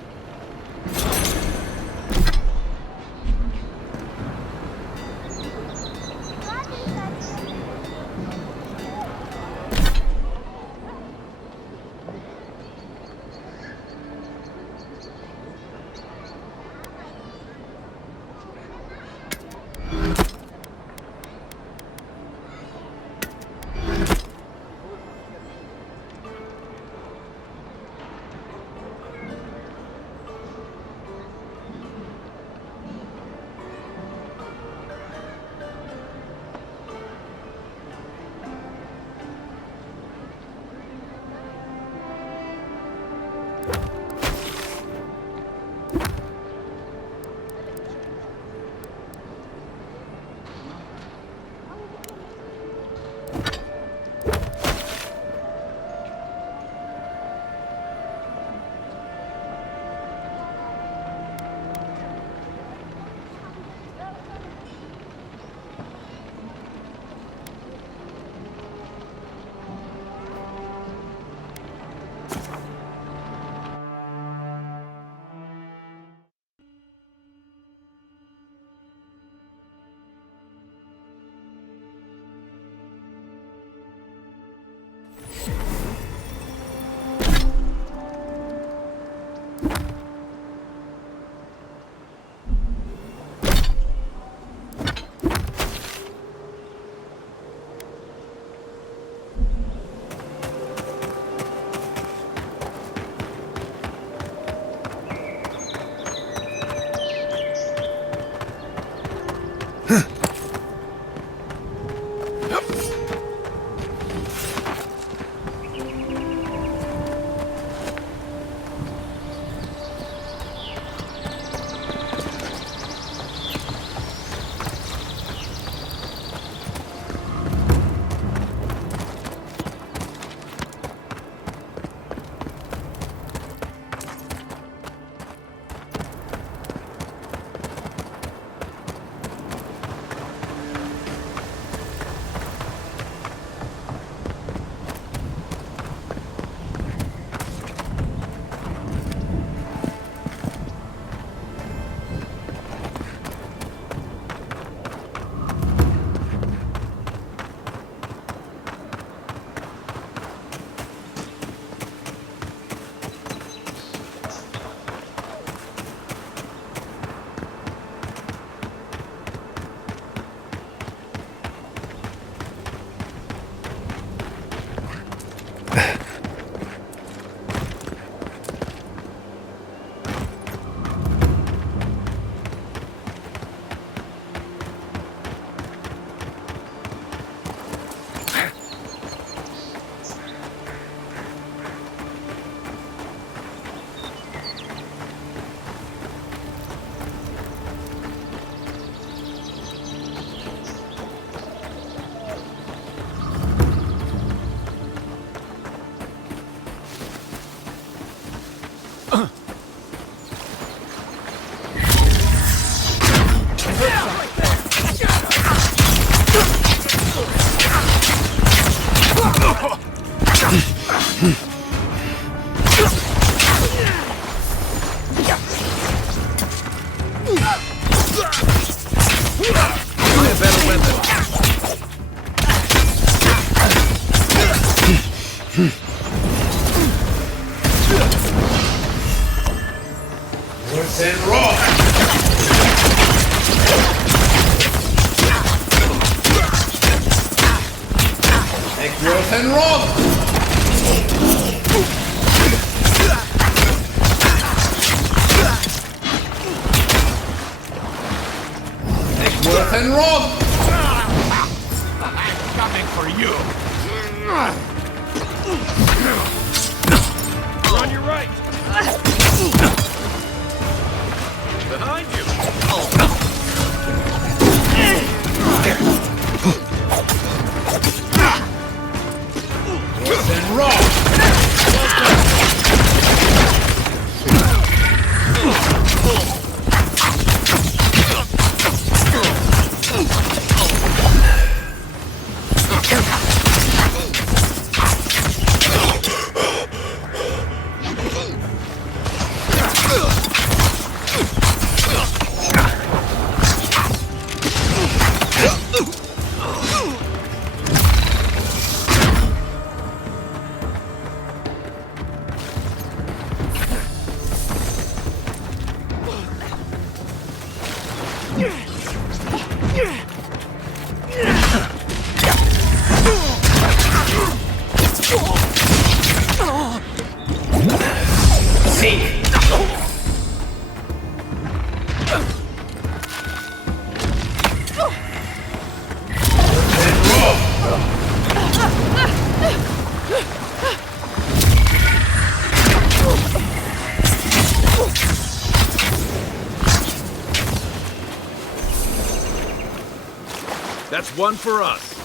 Coming for you. On your right! Behind you! Then roll! That's one for us.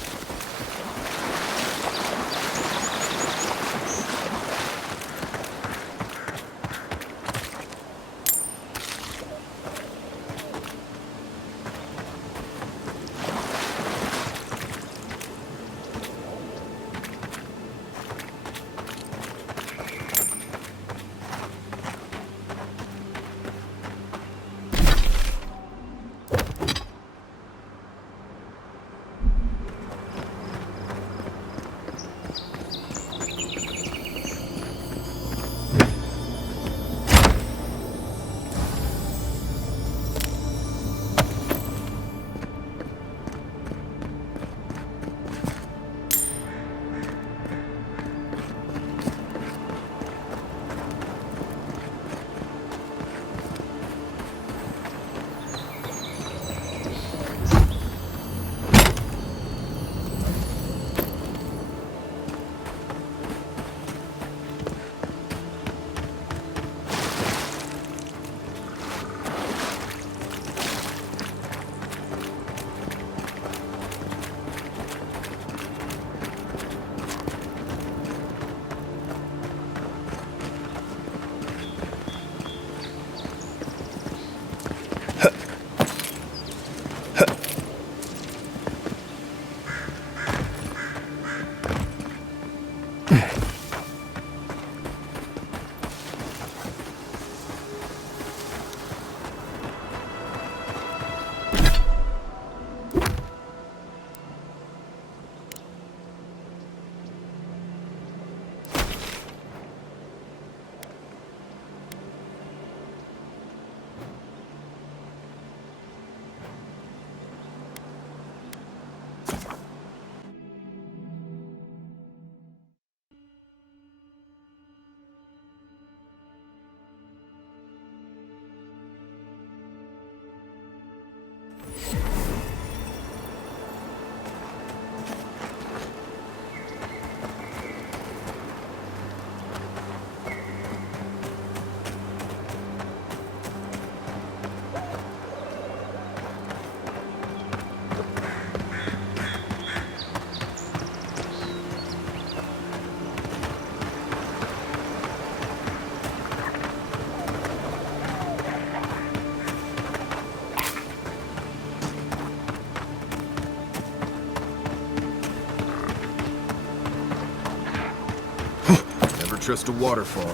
Trust a waterfall.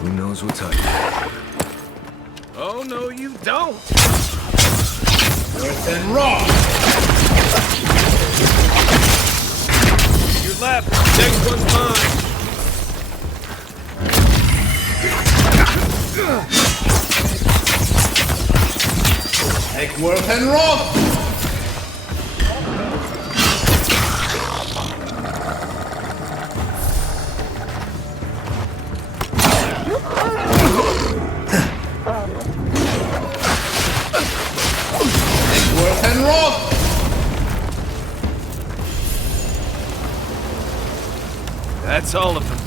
Who knows what's hiding? Oh, no, you don't! Earth and rock! Your left, next one's mine! Take Worth and rock! That's all of them.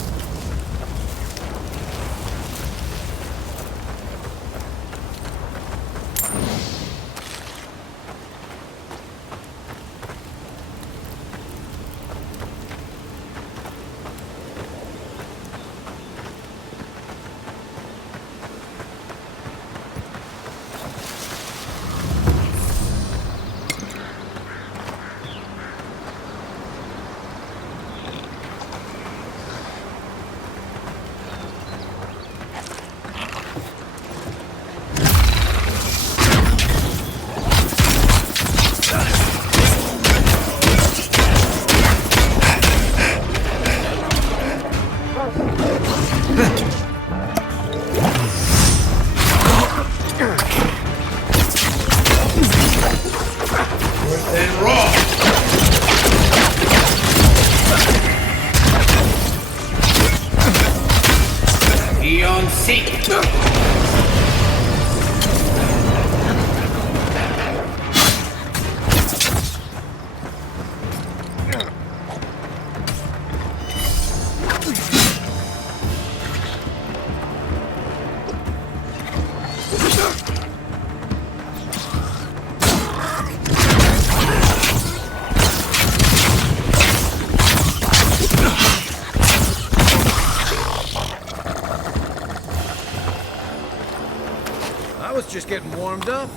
just getting warmed up.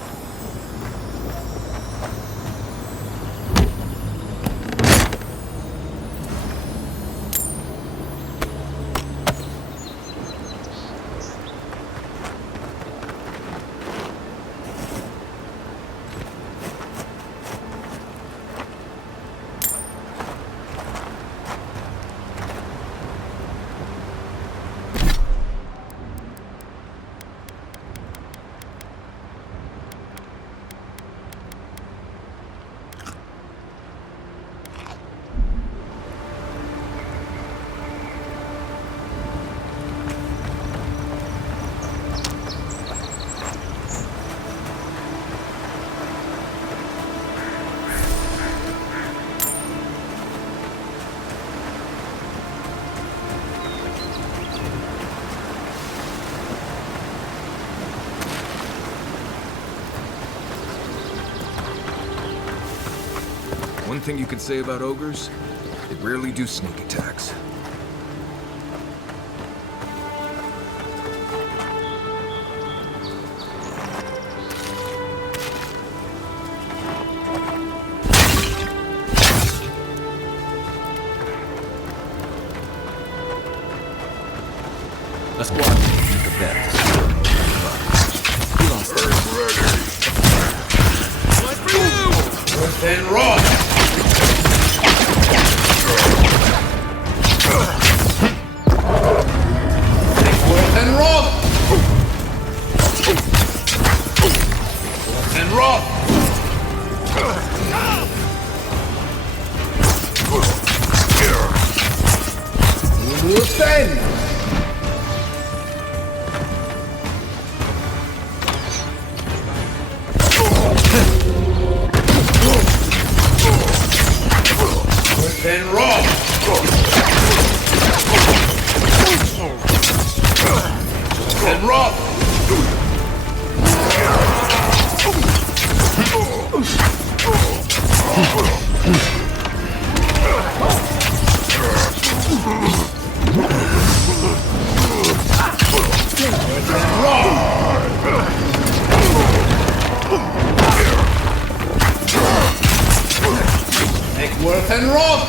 One thing you could say about ogres, they rarely do sneak attacks. A squad took a bet. You lost that. Then run! Take worth and run! Worth and run! Listen! Then run! Then run! Make worth and run!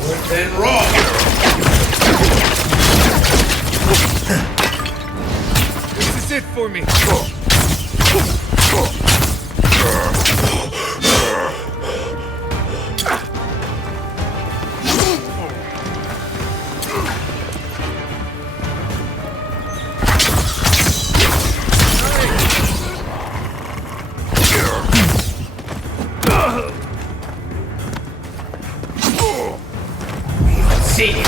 Worth and run! This is it for me. See you.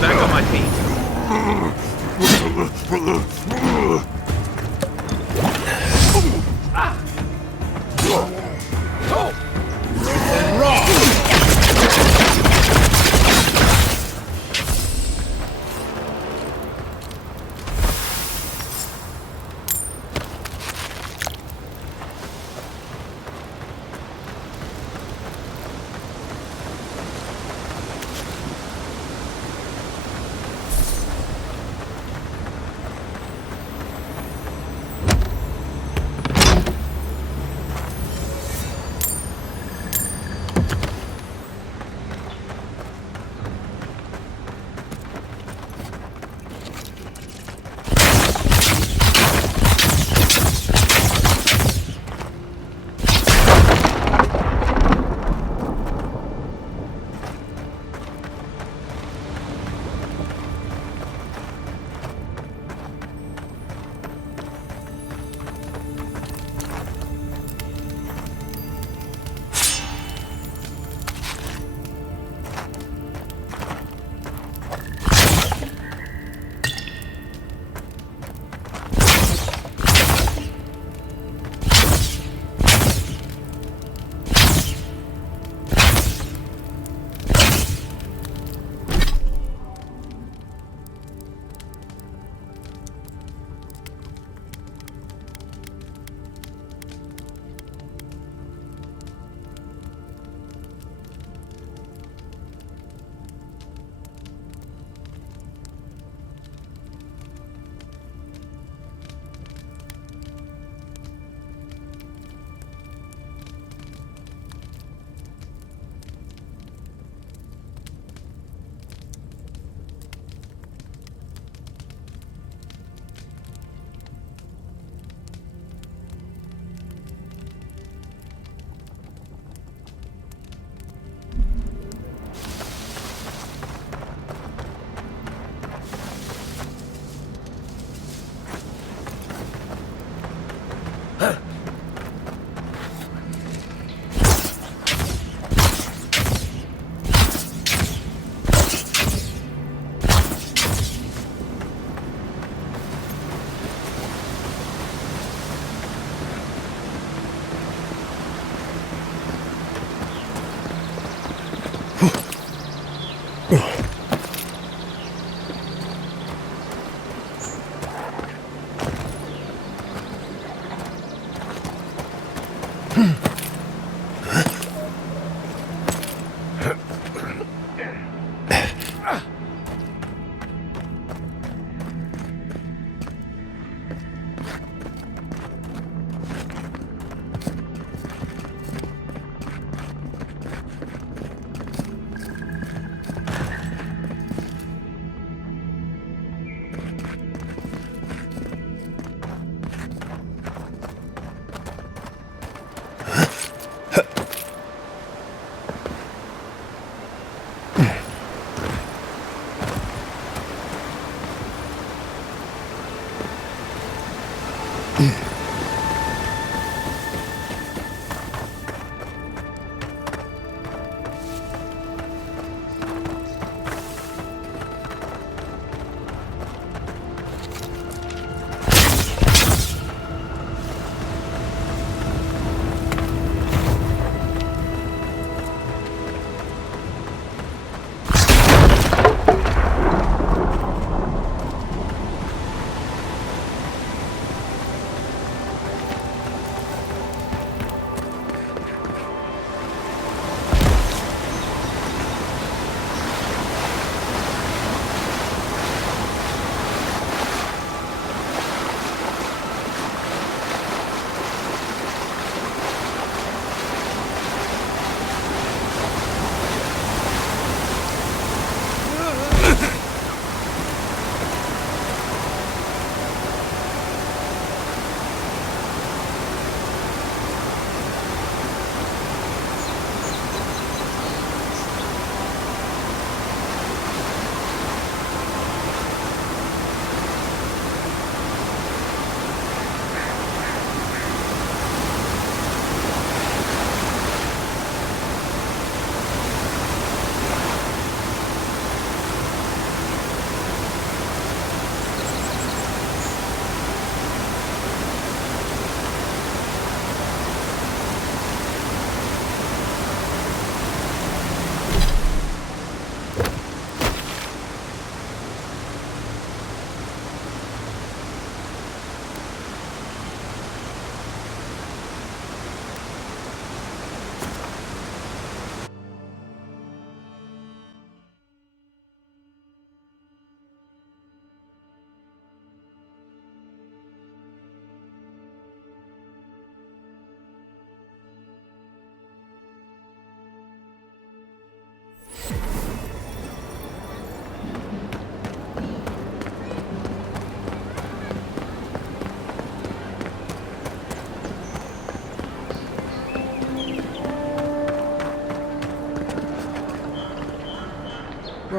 Back on my feet. And run!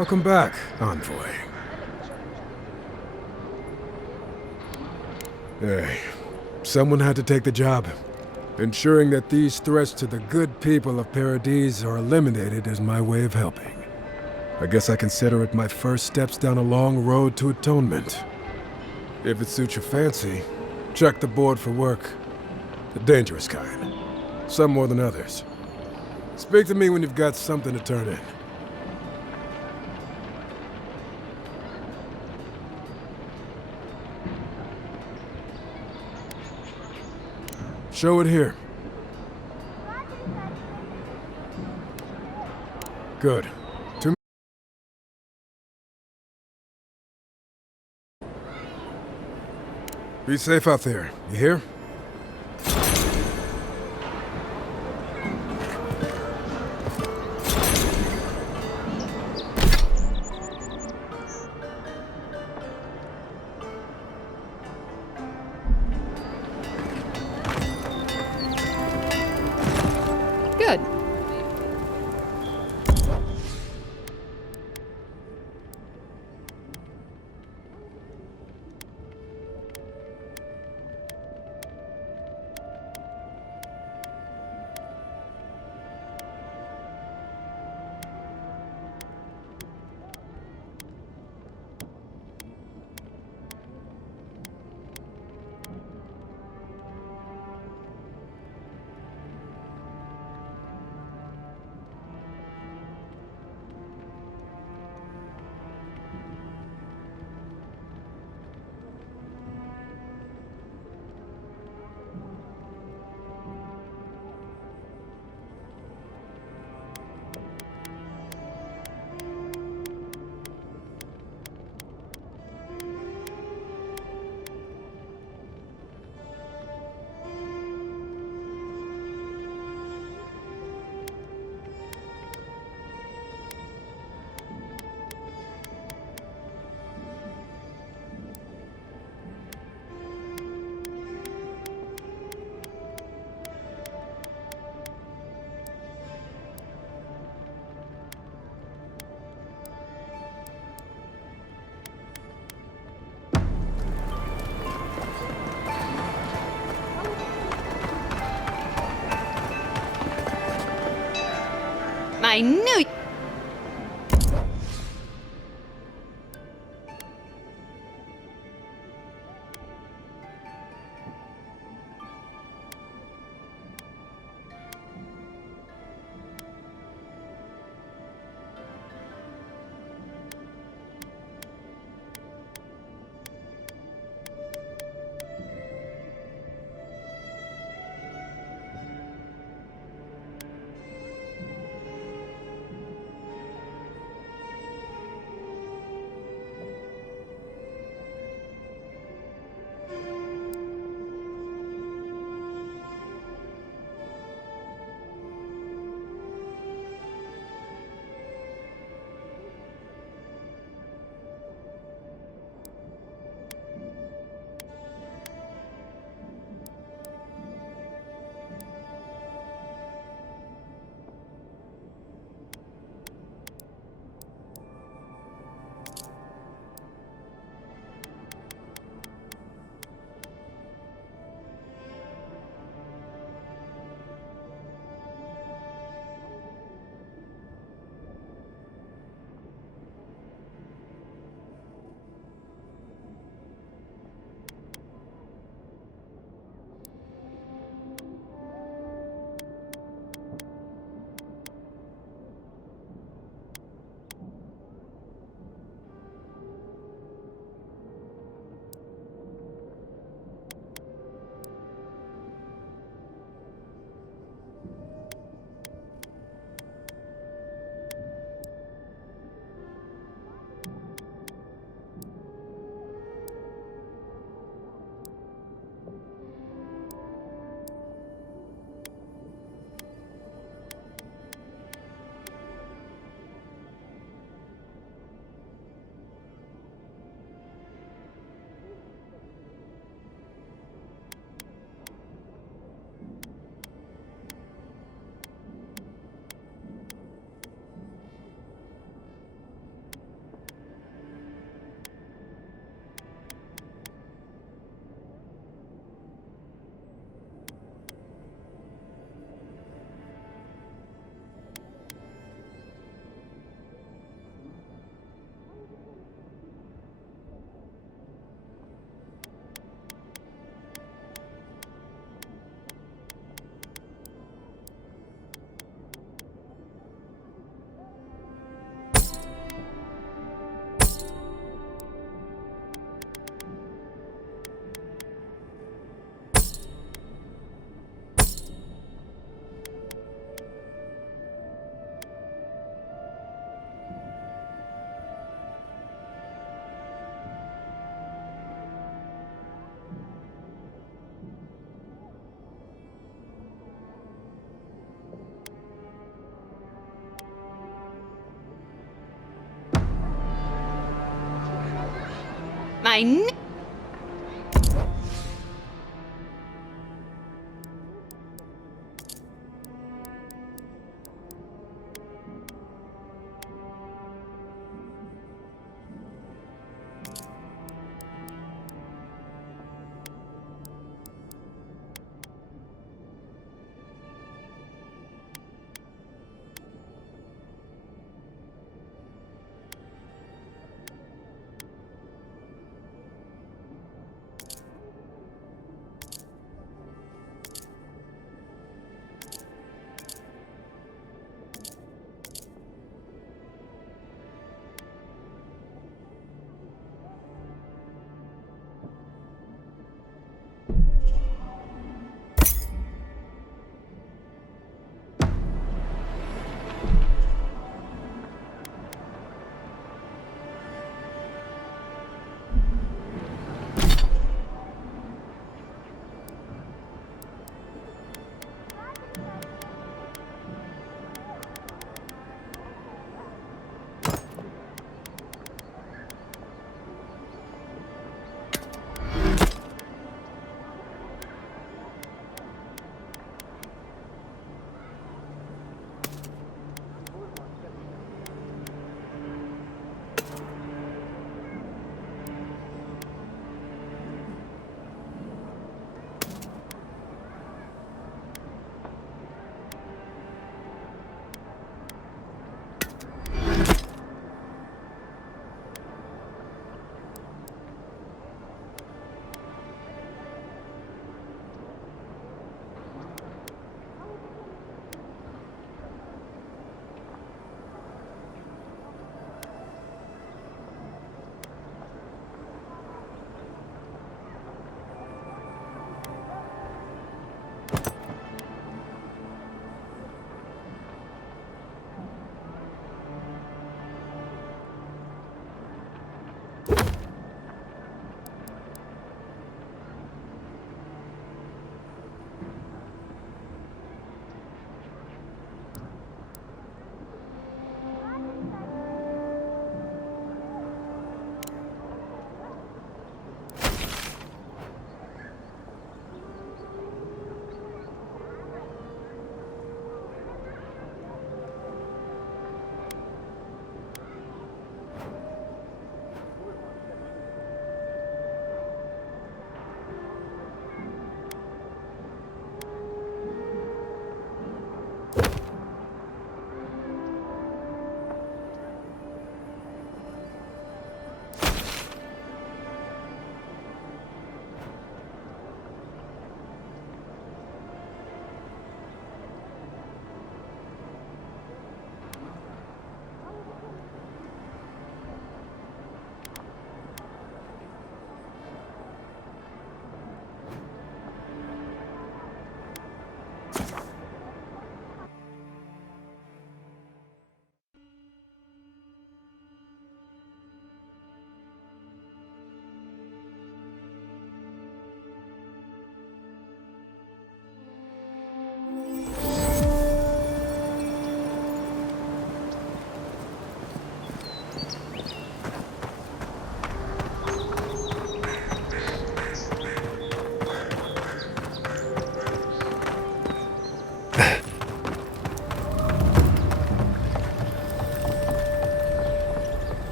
Welcome back, Envoy. Hey, someone had to take the job. Ensuring that these threats to the good people of Paradise are eliminated is my way of helping. I guess I consider it my first steps down a long road to atonement. If it suits your fancy, check the board for work. The dangerous kind. Some more than others. Speak to me when you've got something to turn in. Show it here. Good. Be safe out there, you hear? Good. I knew. I knew.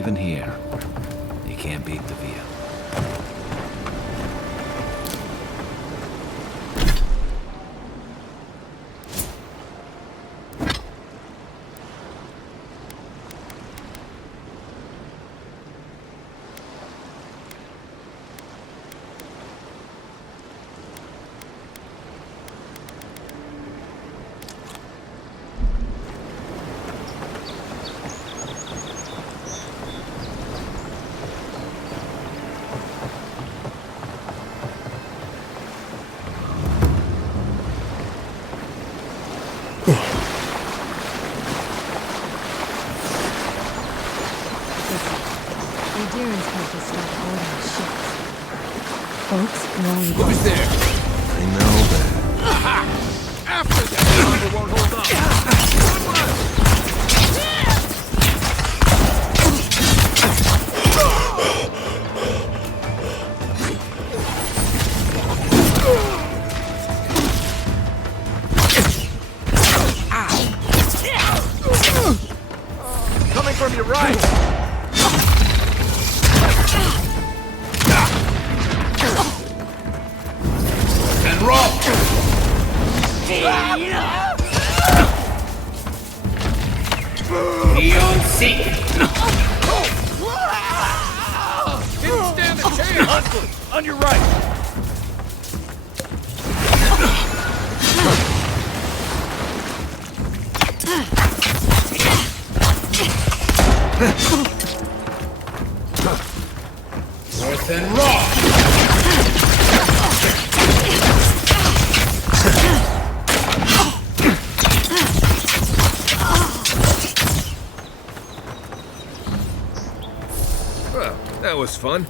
even here, you can't beat the view. The Deerins can't just start ordering ships. Folks, Who's there? I know that. After that, number won't hold up. Coming from your right! And rock! Neon Seek! Didn't stand a chance! Hunter, on your right! Earth and rock! Well, that was fun.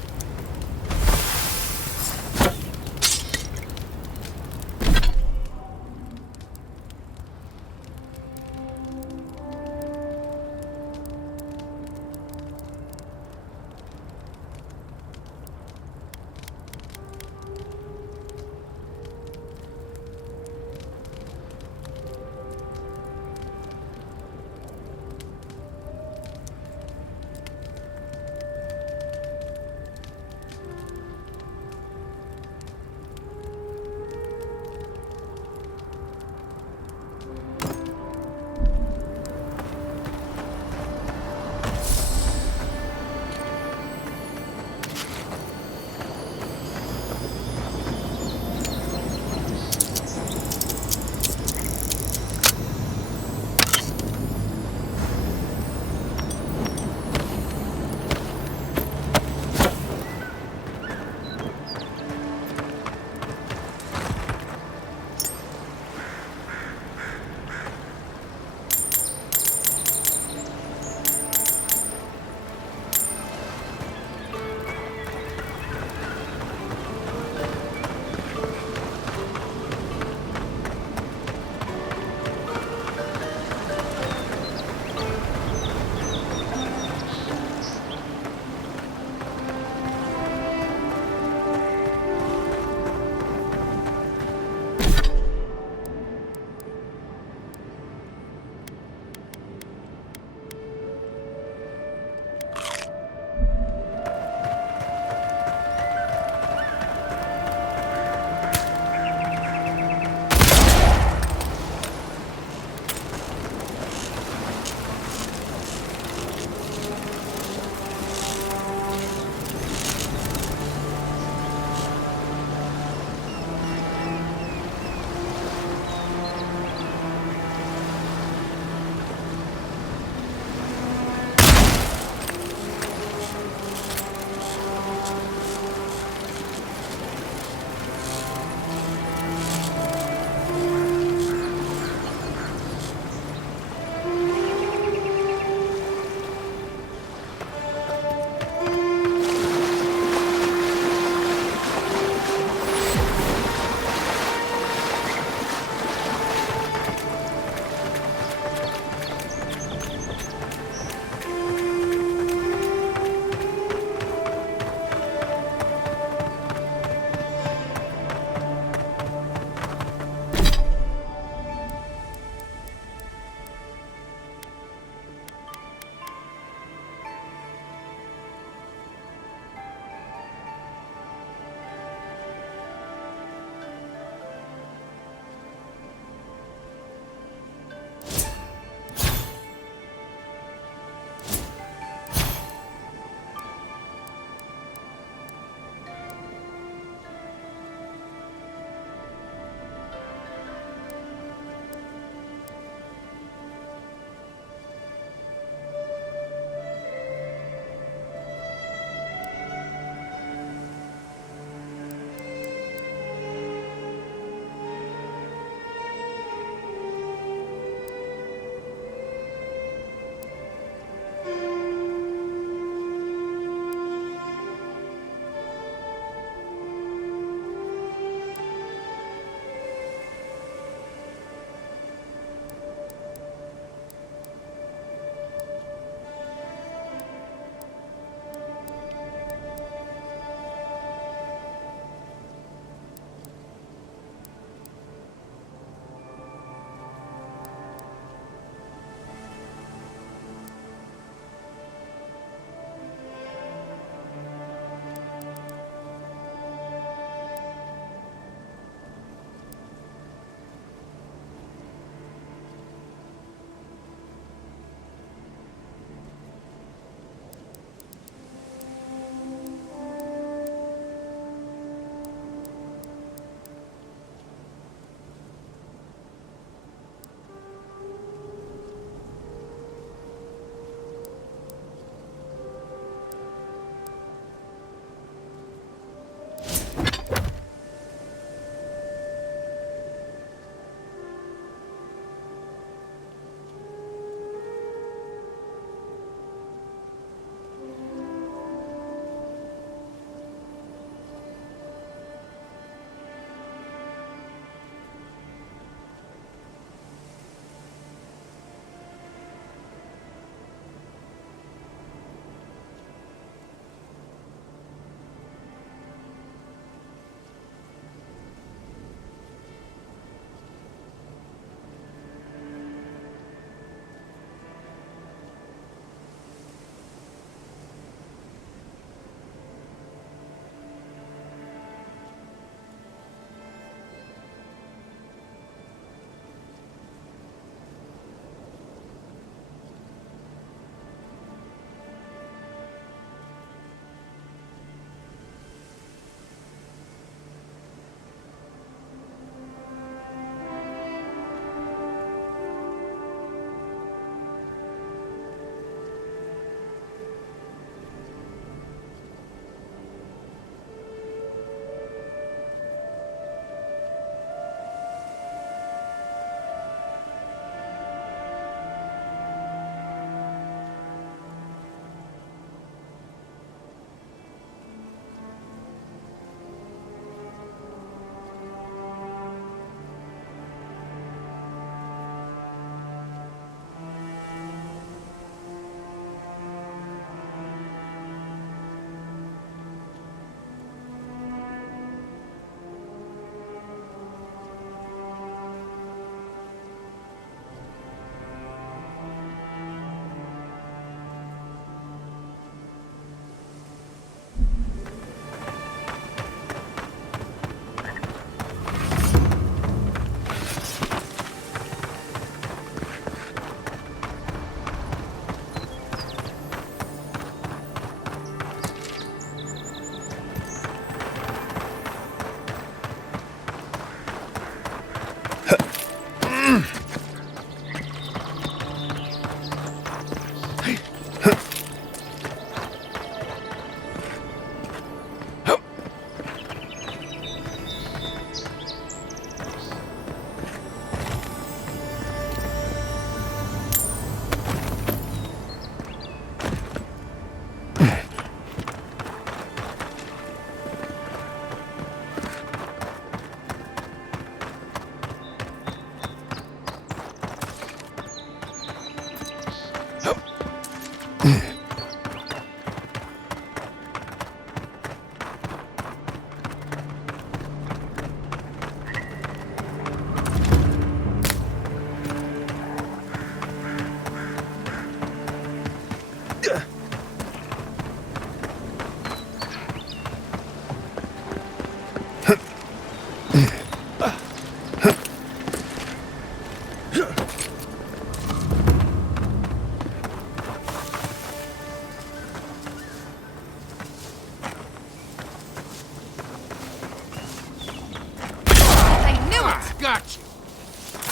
Got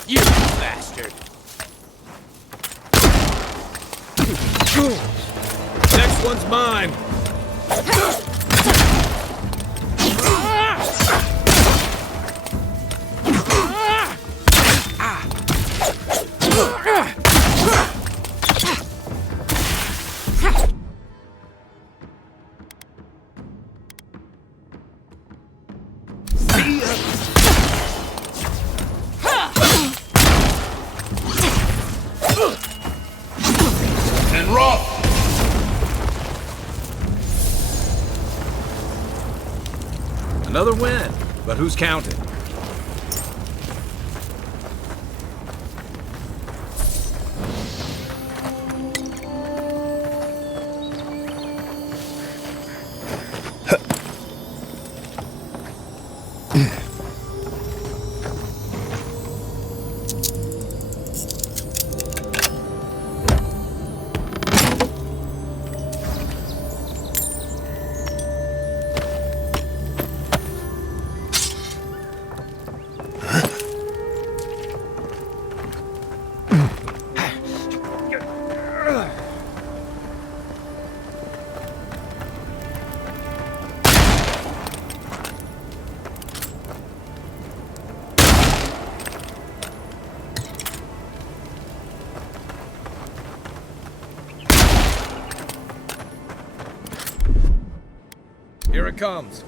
you! You bastard! Next one's mine! And roll! Another win, but who's counting? Here it comes.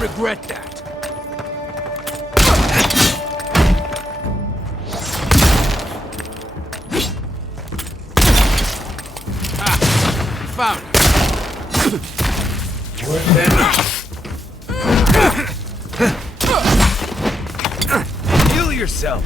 Regret that. Heal yourself.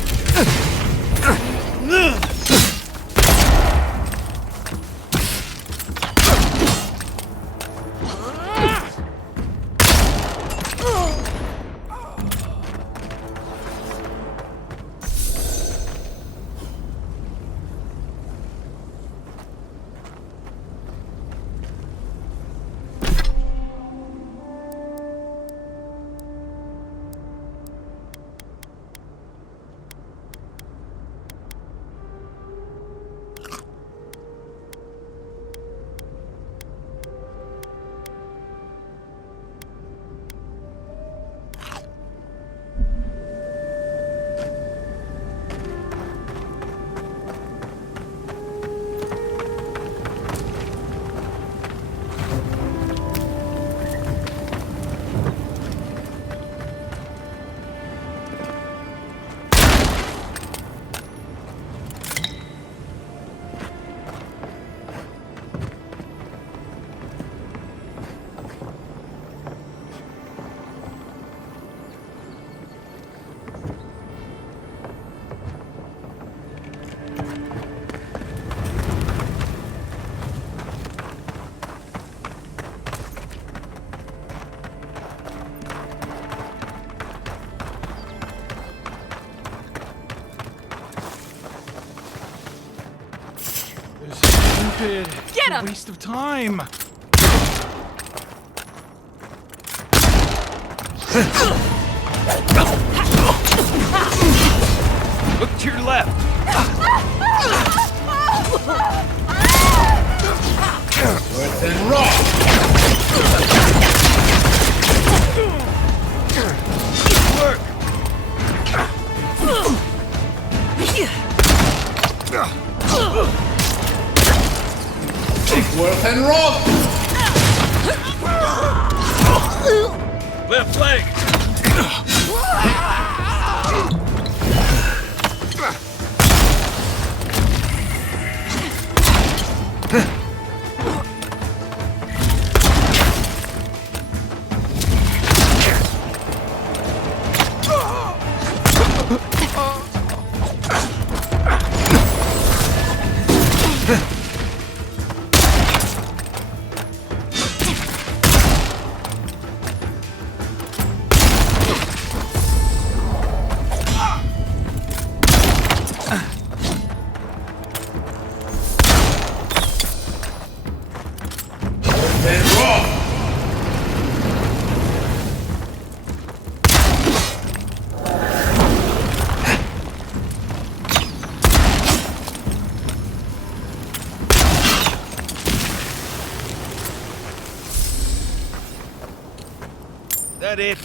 Stupid. Get him! Waste of time. Look to your left. Worth and raw. Work. Worth and raw. Left leg. That it?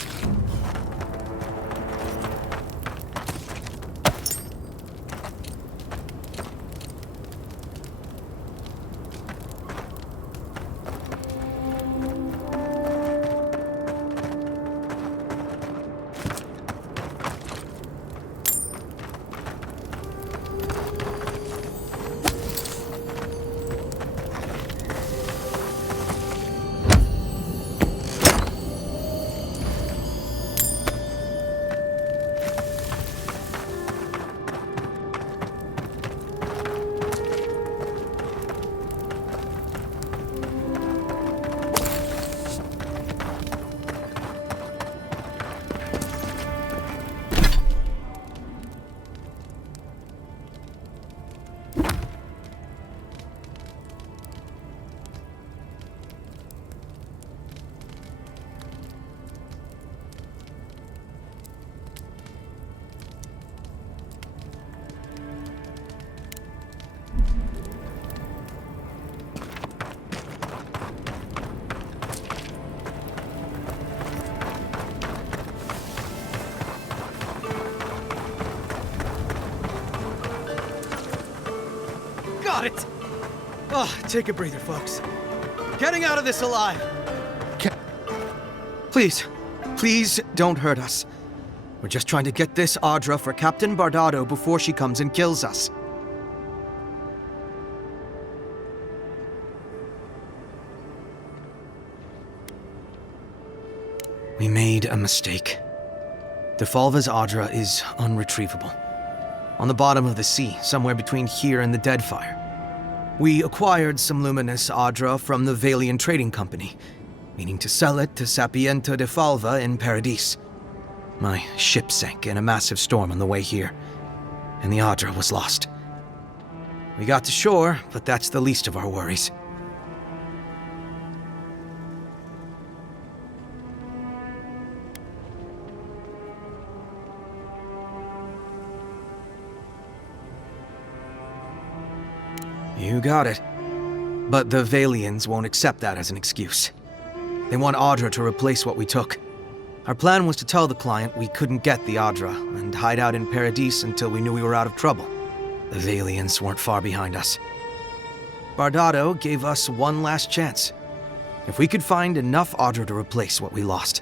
Got it! Oh, take a breather, folks. Getting out of this alive. Please, please don't hurt us. We're just trying to get this Audra for Captain Bardado before she comes and kills us. We made a mistake. Defalva's Adra is unretrievable. On the bottom of the sea, somewhere between here and the Deadfire. We acquired some luminous Adra from the Valian Trading Company, meaning to sell it to Sapienta Defalva in Paradis. My ship sank in a massive storm on the way here, and the Adra was lost. We got to shore, but that's the least of our worries. You got it. But the Valians won't accept that as an excuse. They want Adra to replace what we took. Our plan was to tell the client we couldn't get the Adra and hide out in Paradis until we knew we were out of trouble. The Valians weren't far behind us. Bardado gave us one last chance. If we could find enough Adra to replace what we lost.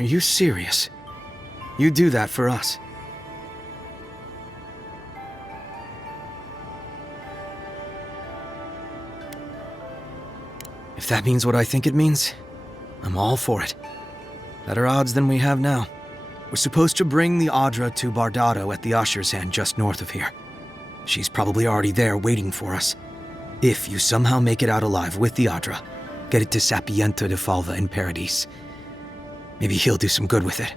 Are you serious? You do that for us? If that means what I think it means, I'm all for it. Better odds than we have now. We're supposed to bring the Adra to Bardado at the Usher's Hand just north of here. She's probably already there waiting for us. If you somehow make it out alive with the Adra, get it to Sapienta Defalva in Paradis. Maybe he'll do some good with it.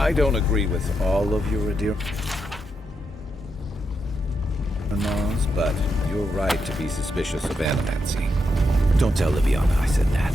I don't agree with all of your adherents, but you're right to be suspicious of animancy. Don't tell Liviana I said that.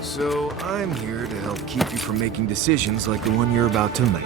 So I'm here to help keep you from making decisions like the one you're about to make.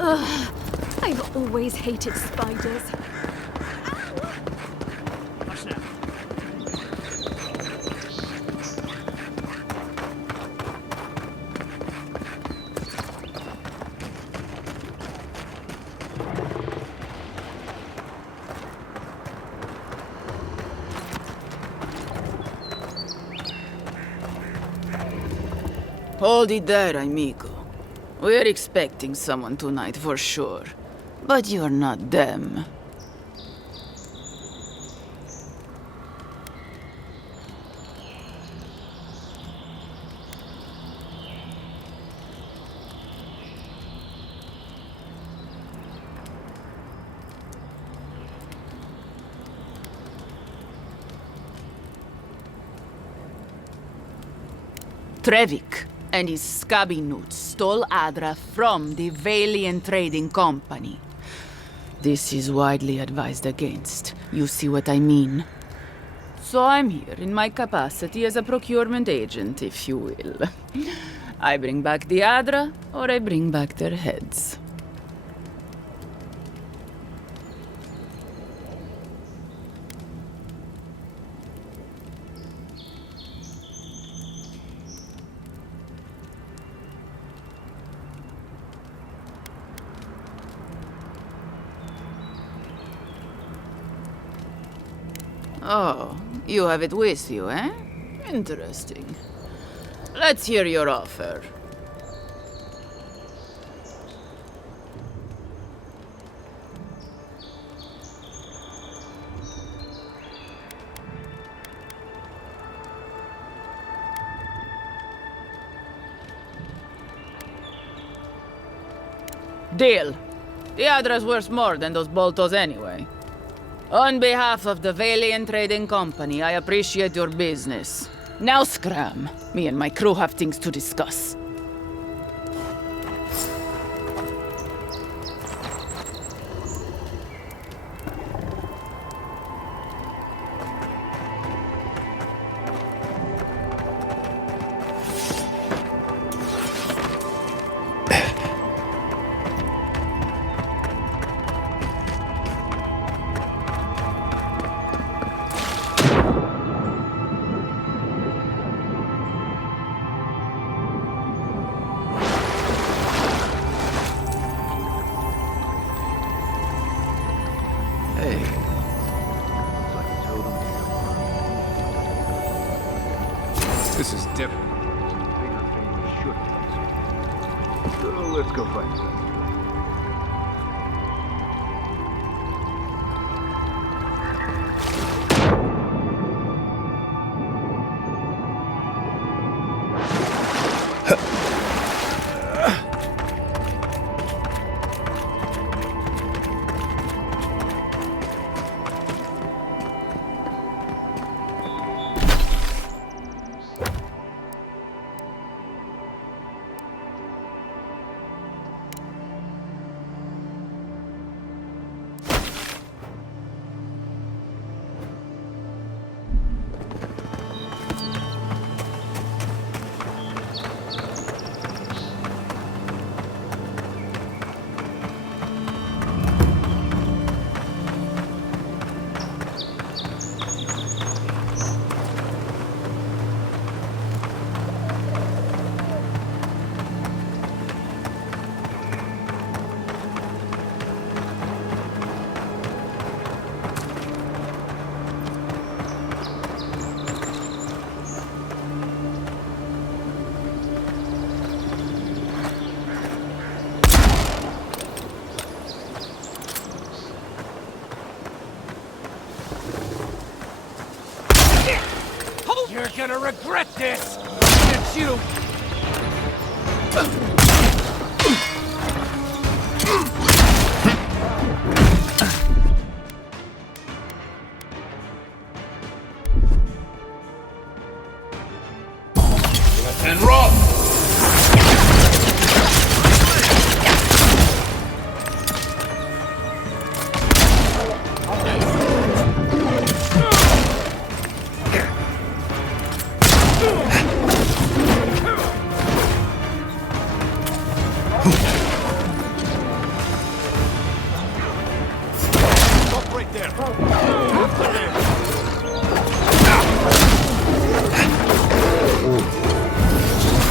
Ugh, I've always hated spiders. Hold it there, amigo. We're expecting someone tonight for sure. But you're not them. Trevik and his scabby newts stole Adra from the Valiant Trading Company. This is widely advised against. You see what I mean? So I'm here in my capacity as a procurement agent, if you will. I bring back the Adra, or I bring back their heads. Oh, you have it with you, eh? Interesting. Let's hear your offer. Deal. The Adra's worth more than those boltos anyway. On behalf of the Valiant Trading Company, I appreciate your business. Now scram. Me and my crew have things to discuss. This is definitely bigger thing we should have. So let's go find it. gonna regret this! It's you! And rock! Stop right there. After them.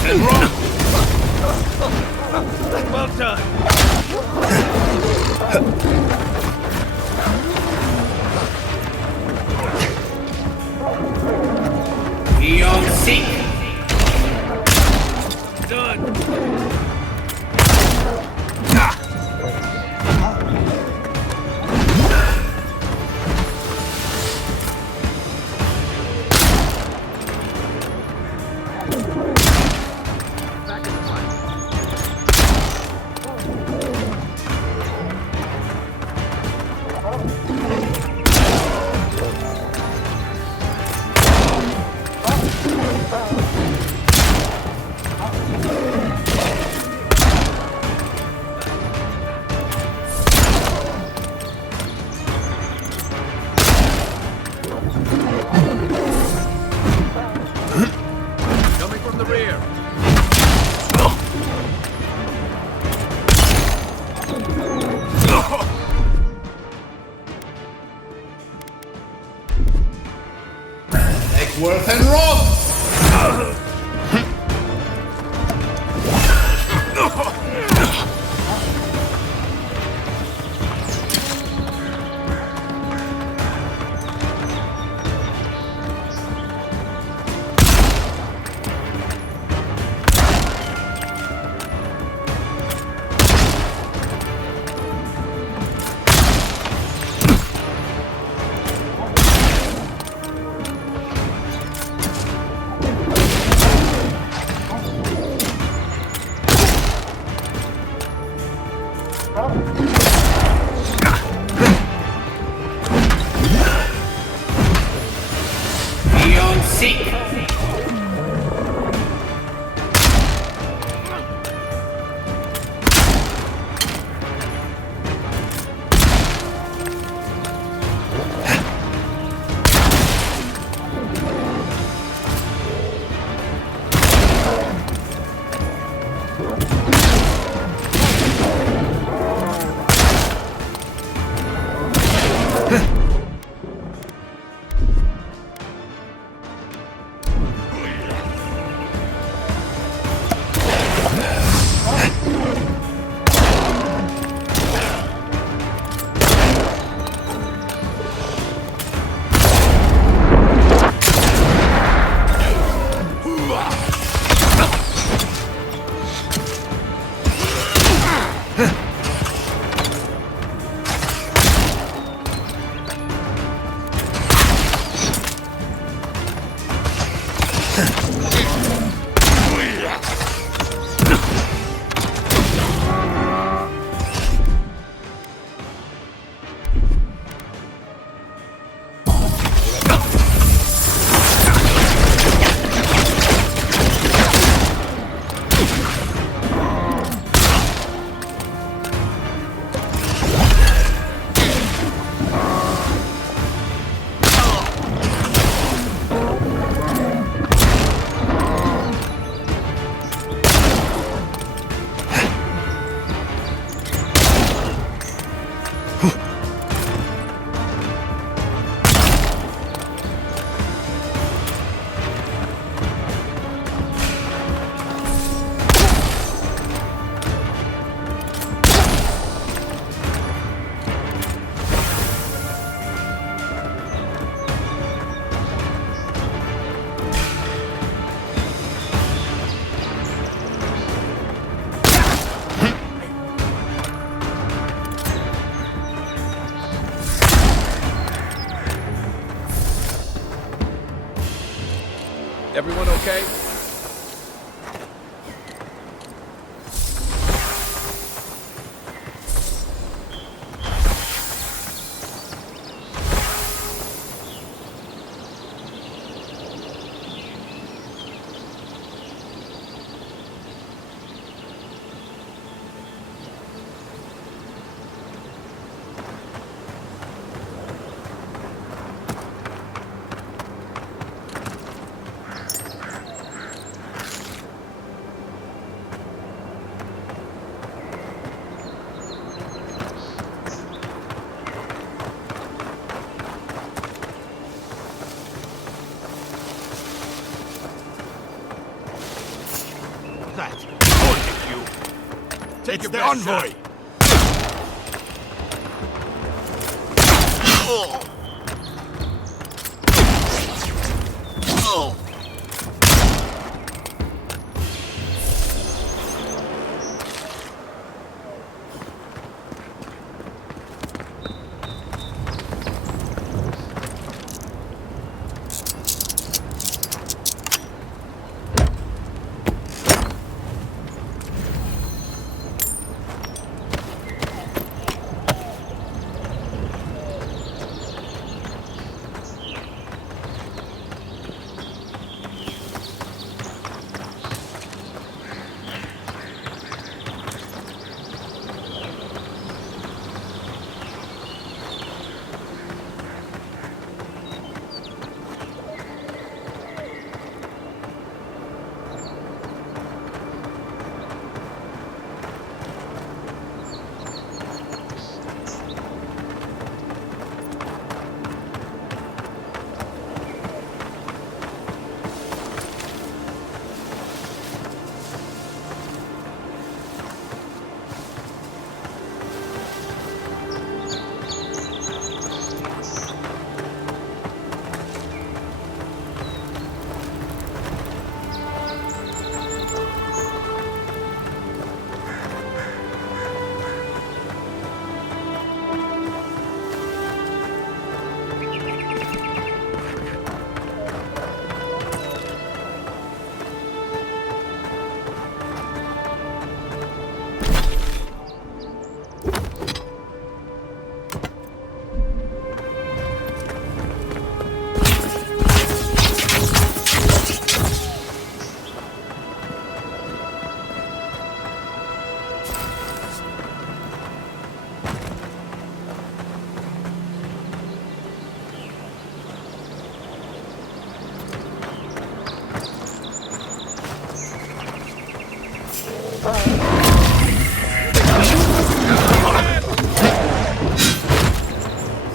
And rock! Well done! Beyond seek! Done! Coming from the rear! Eggsworth and rock! Beyond seek! okay? Take It's your the best envoy. shot. Oh. Oh.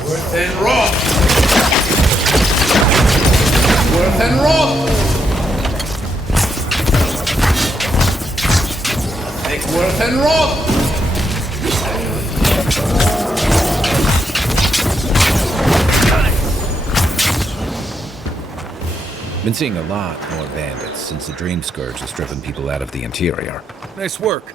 Worth and Roth! Worth and Roth! Take Worth and Roth! Been seeing a lot more bandits since the Dream Scourge has driven people out of the interior. Nice work.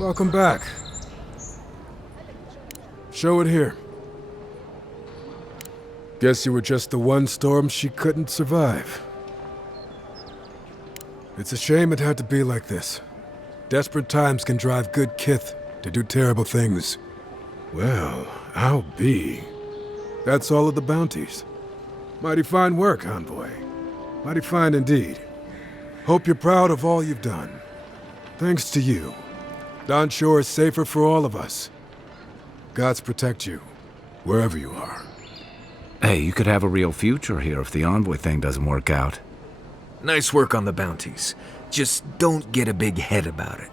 Welcome back. Show it here. Guess you were just the one storm she couldn't survive. It's a shame it had to be like this. Desperate times can drive good kith to do terrible things. Well, I'll be. That's all of the bounties. Mighty fine work, Envoy. Mighty fine indeed. Hope you're proud of all you've done. Thanks to you, Don Shore is safer for all of us. Gods protect you, wherever you are. Hey, you could have a real future here if the Envoy thing doesn't work out. Nice work on the bounties. Just don't get a big head about it.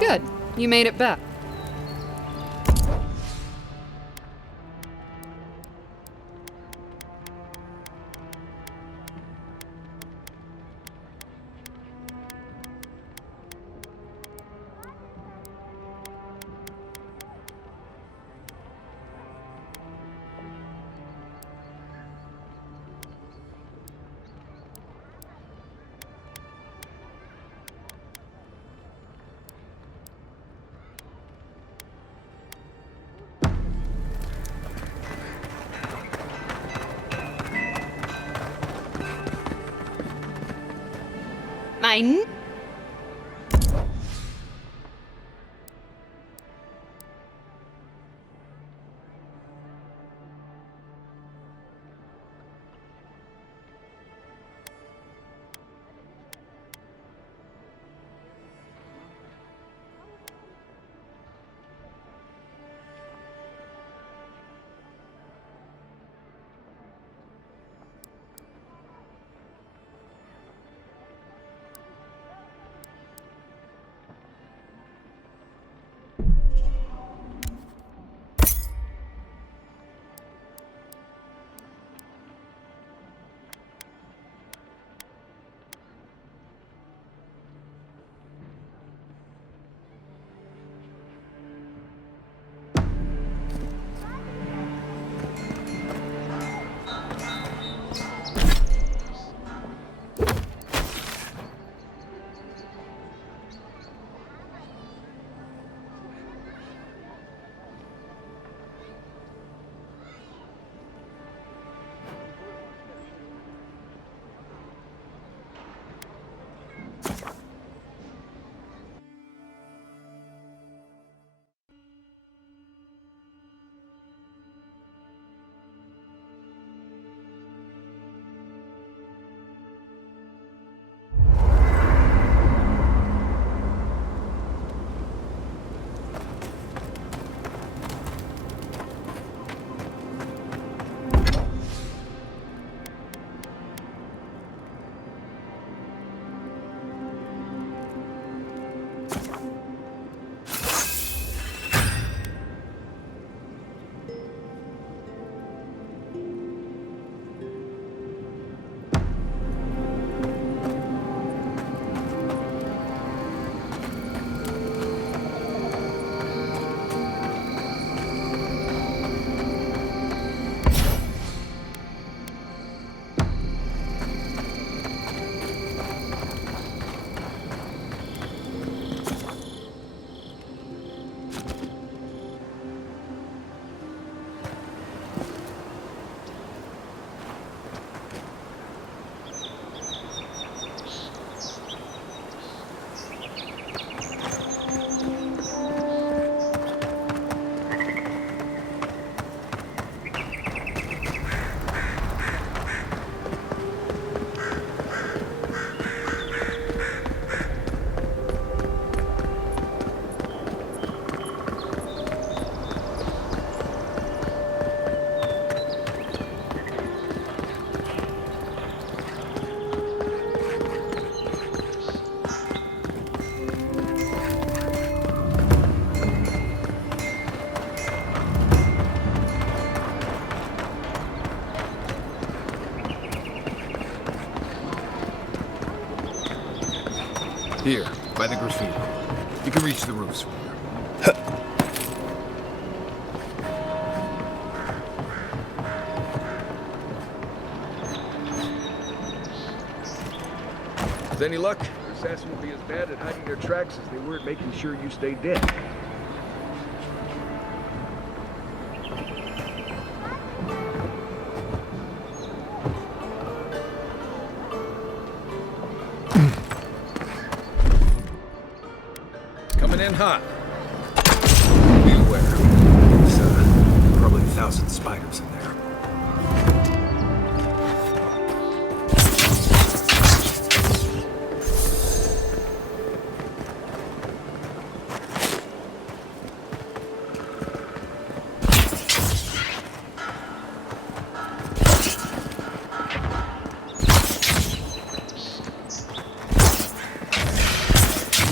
Good. You made it back. Mine? by the graffiti. You can reach the roofs from here. With any luck, your assassins will be as bad at hiding their tracks as they were at making sure you stay dead. Coming in hot. Be aware. There's probably 1,000 spiders in there.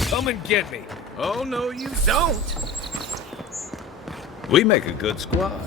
Come and get me. Oh, no, you don't. We make a good squad.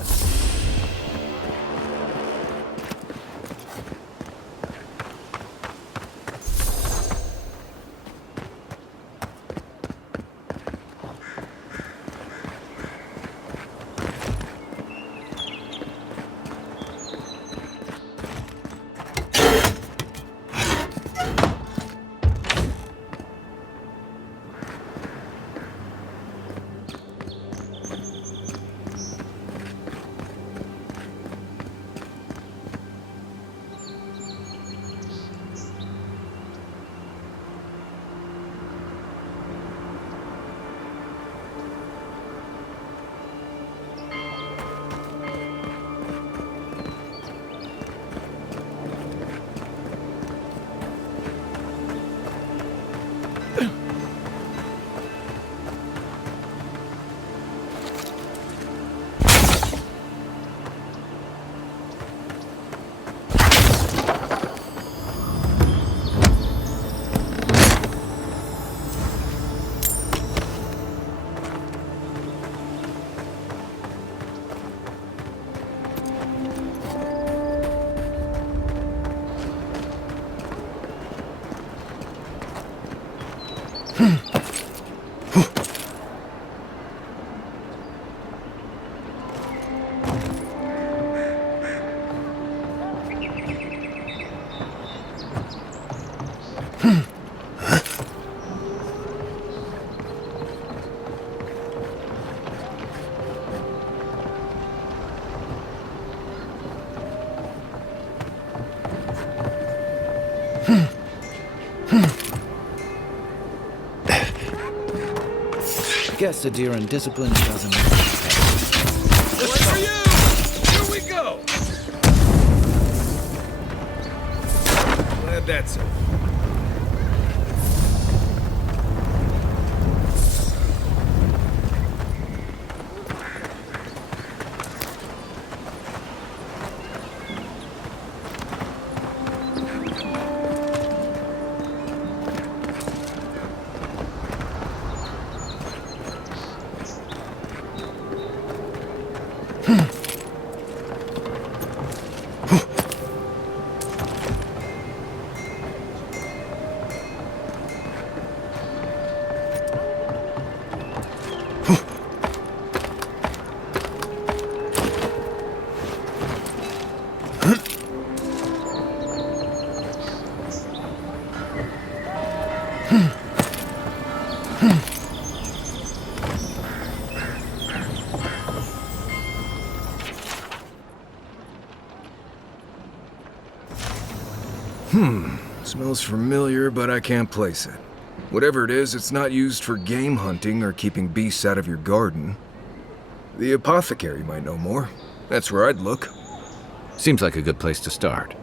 Guess the deer and discipline doesn't. This is for you! Here we go! Glad that's it. Smells familiar, but I can't place it. Whatever it is, it's not used for game hunting or keeping beasts out of your garden. The apothecary might know more. That's where I'd look. Seems like a good place to start.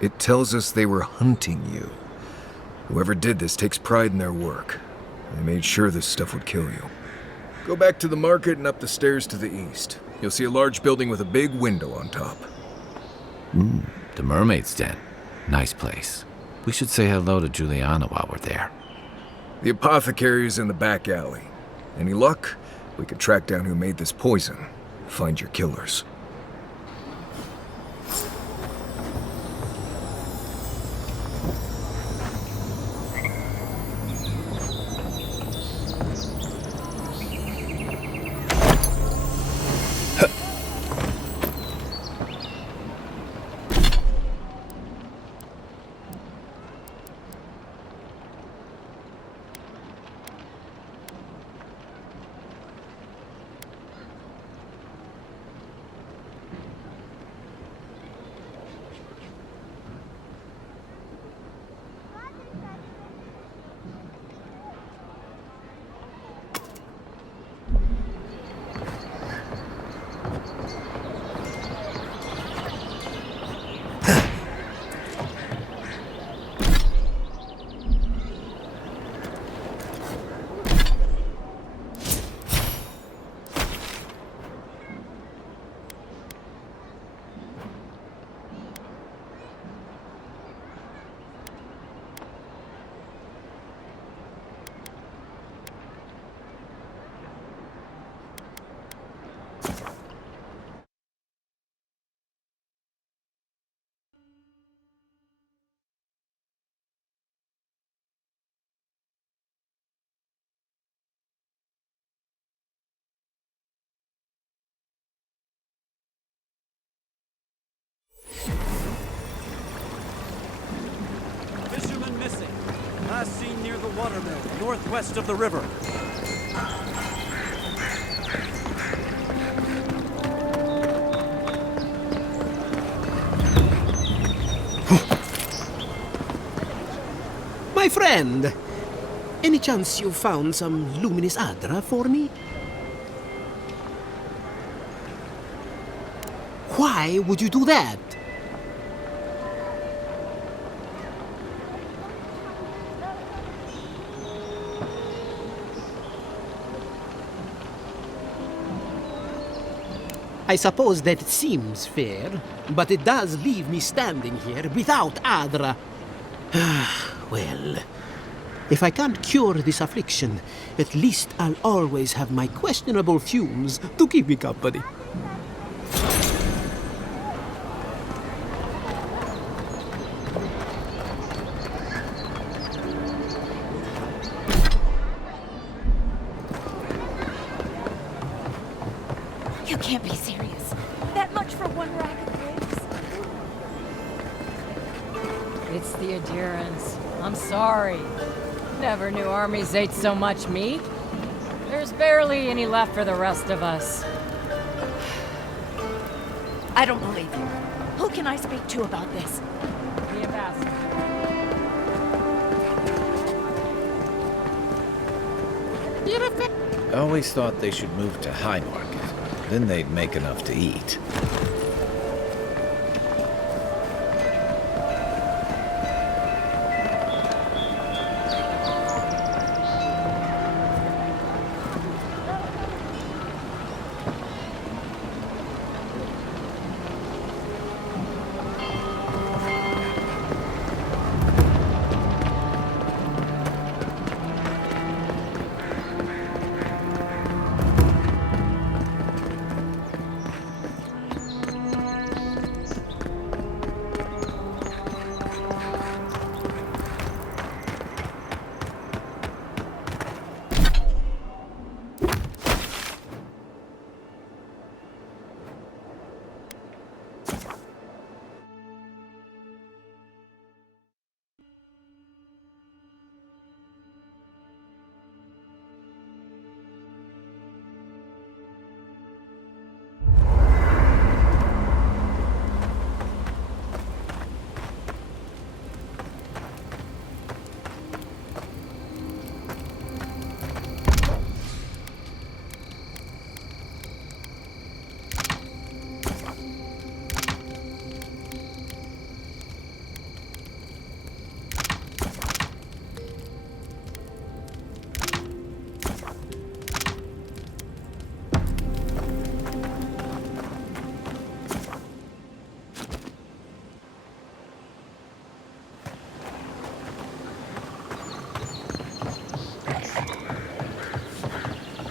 It tells us they were hunting you. Whoever did this takes pride in their work. They made sure this stuff would kill you. Go back to the market and up the stairs to the east. You'll see a large building with a big window on top. The Mermaid's Den. Nice place. We should say hello to Juliana while we're there. The apothecary is in the back alley. Any luck? We could track down who made this poison, find your killers. Fisherman missing. Last seen near the watermill, northwest of the river. My friend, any chance you found some luminous Adra for me? Why would you do that? I suppose that seems fair, but it does leave me standing here without Adra. Well, if I can't cure this affliction, at least I'll always have my questionable fumes to keep me company. You can't be serious. That much for one rack of ribs? It's the adherents. I'm sorry. Never knew armies ate so much meat. There's barely any left for the rest of us. I don't believe you. Who can I speak to about this? The ambassador. I always thought they should move to High Market. Then they'd make enough to eat.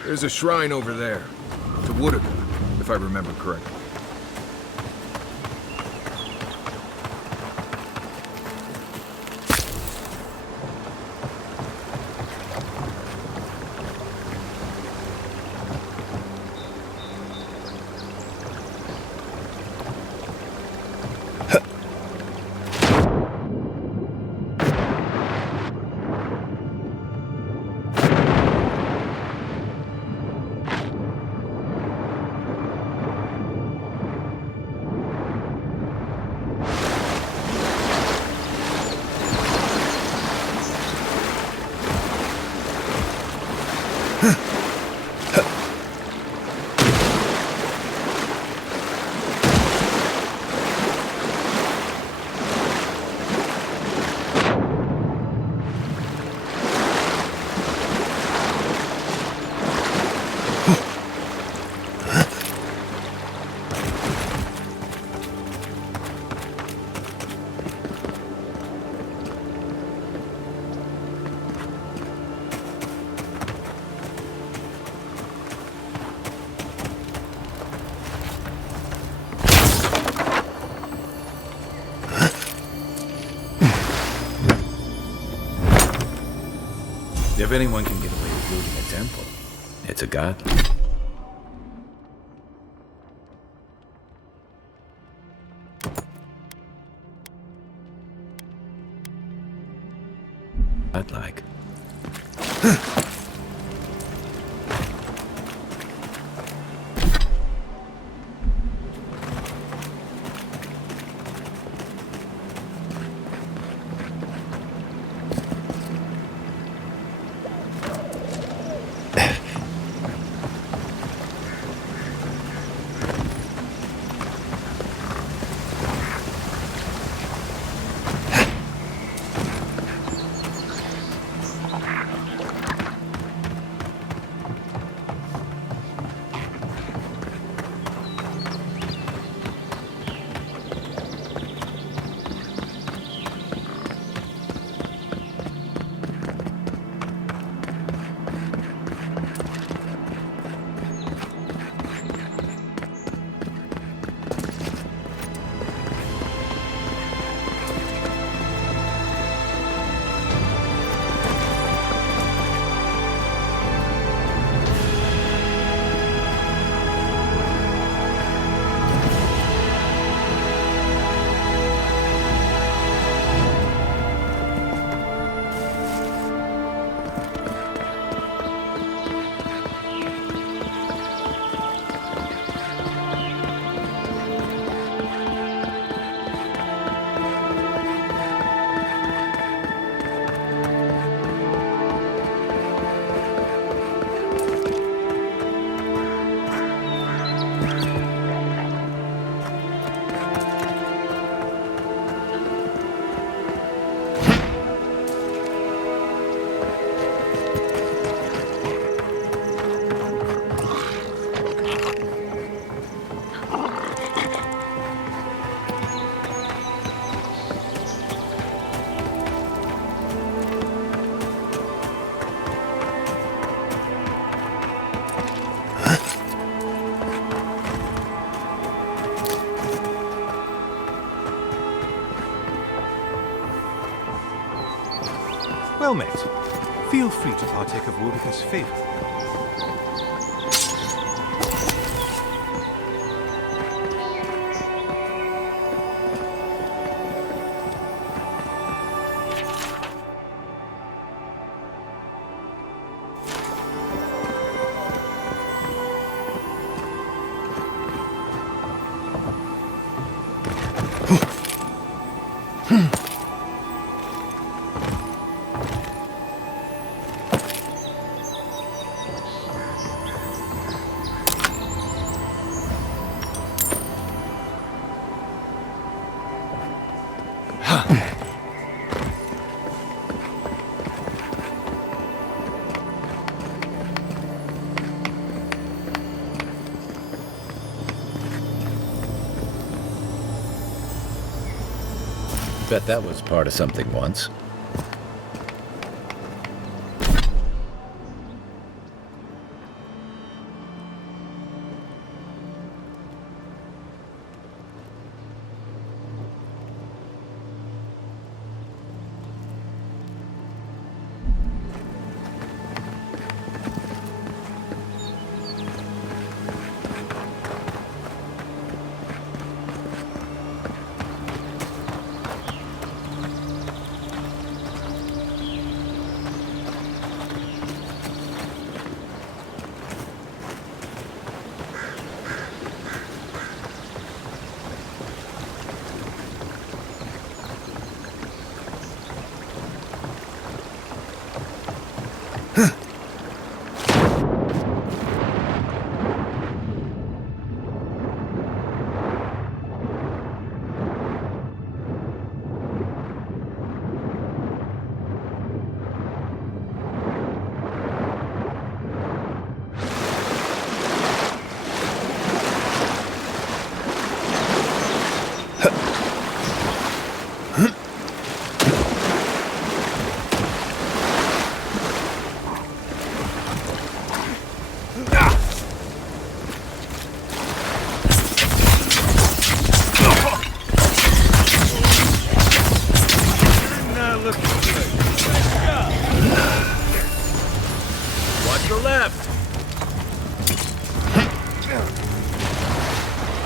There's a shrine over there. To Woodica, if I remember correctly. If anyone can get away with looting a temple, it's a god. I'd like. Well met. Feel free to partake of Woodica's favor. Bet that was part of something once.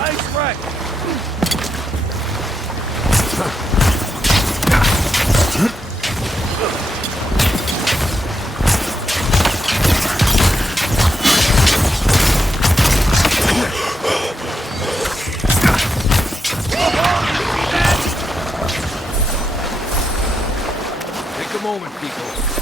Nice right. Take a moment, people.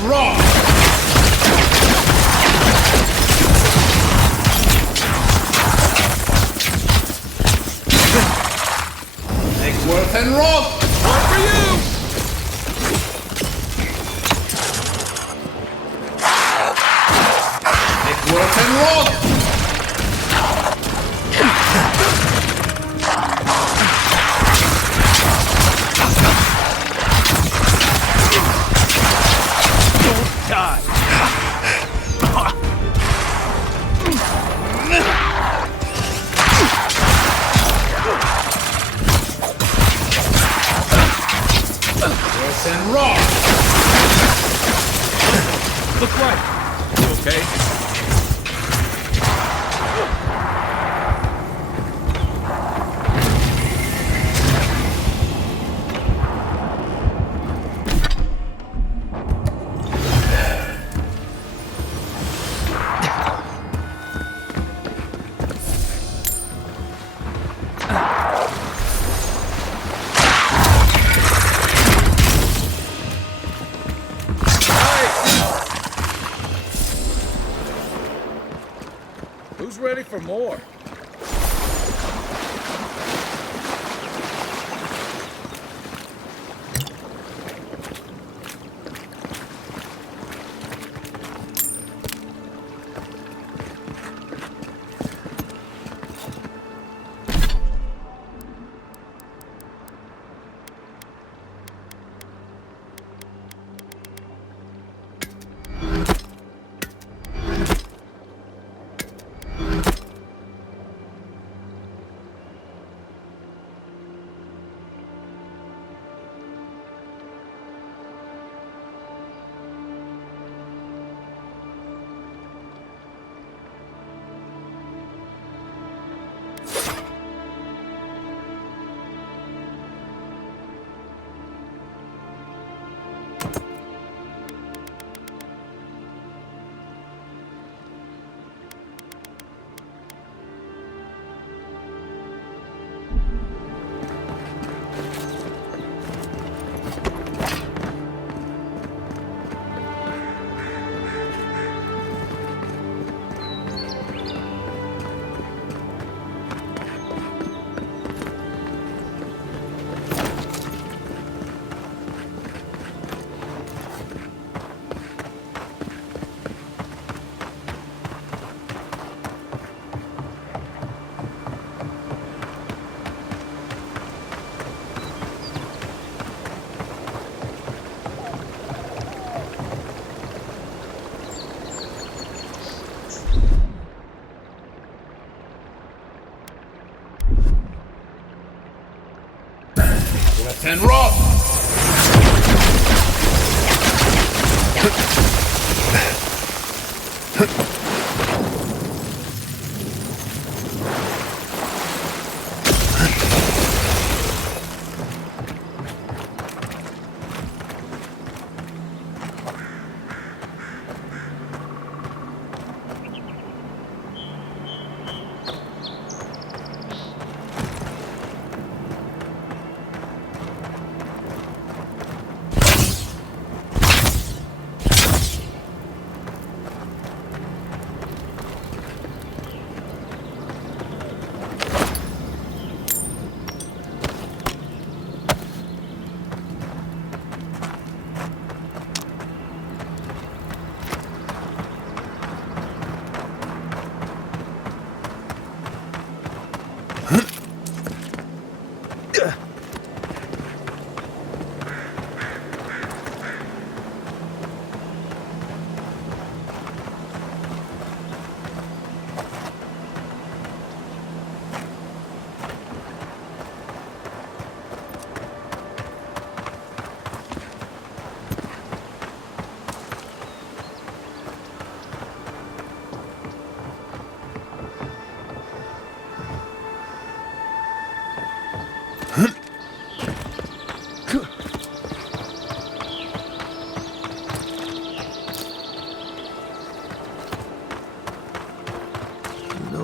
and rot! Worth and rot! One for you! Worth and rot! Die! Worth and rot! Look right! You okay? Who's ready for more? Worth and rot!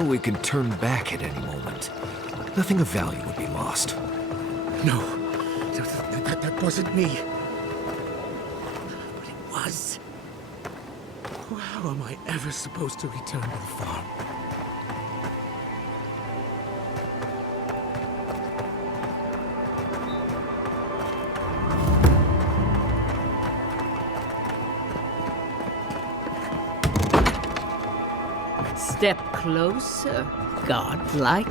We can turn back at any moment. Nothing of value would be lost. No, that wasn't me. But it was. How am I ever supposed to return to the farm? Step closer, godlike.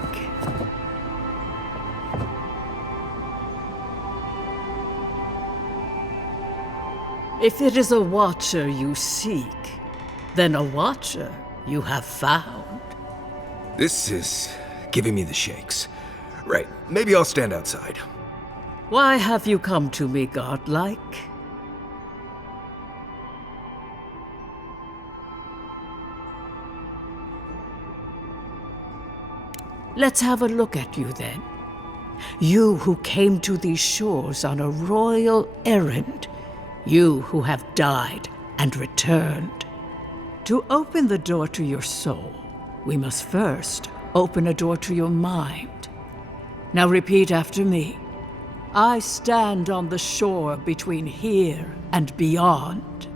If it is a watcher you seek, then a watcher you have found. This is giving me the shakes. Right, maybe I'll stand outside. Why have you come to me, godlike? Let's have a look at you then. You who came to these shores on a royal errand. You who have died and returned. To open the door to your soul, we must first open a door to your mind. Now repeat after me. I stand on the shore between here and beyond.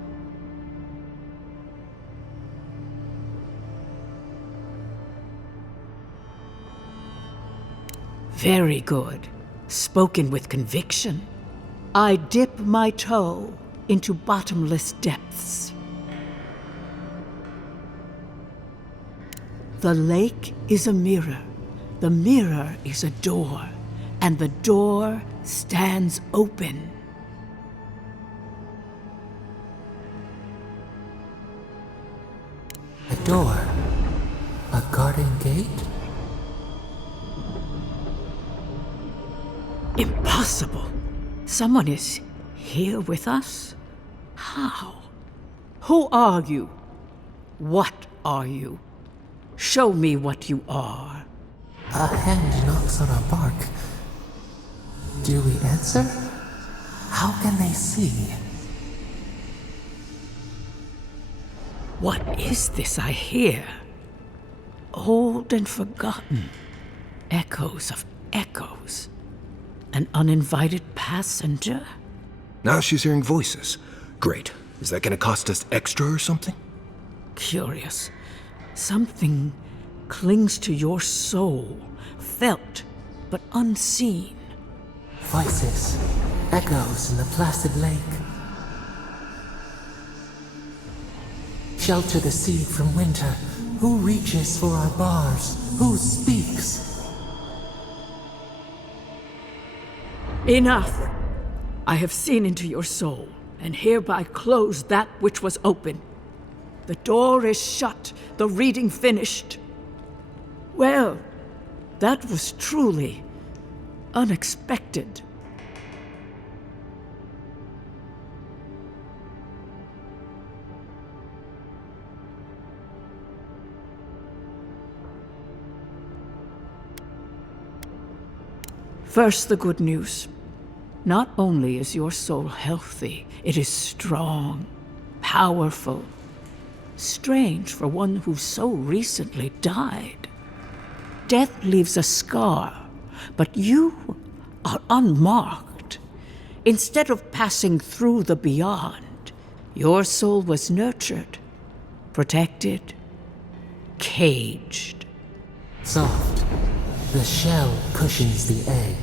Very good. Spoken with conviction. I dip my toe into bottomless depths. The lake is a mirror. The mirror is a door. And the door stands open. A door? A garden gate? Impossible. Someone is here with us? How? Who are you? What are you? Show me what you are. A hand knocks on our bark. Do we answer? How can they see? What is this I hear? Old and forgotten. Echoes of echoes. An uninvited passenger? Now she's hearing voices. Great. Is that gonna cost us extra or something? Curious. Something clings to your soul, felt but unseen. Voices, echoes in the placid lake. Shelter the seed from winter. Who reaches for our bars? Who speaks? Enough! I have seen into your soul, and hereby close that which was open. The door is shut, the reading finished. Well, that was truly unexpected. First, the good news. Not only is your soul healthy, it is strong, powerful. Strange for one who so recently died. Death leaves a scar, but you are unmarked. Instead of passing through the beyond, your soul was nurtured, protected, caged. Soft. The shell cushions the egg.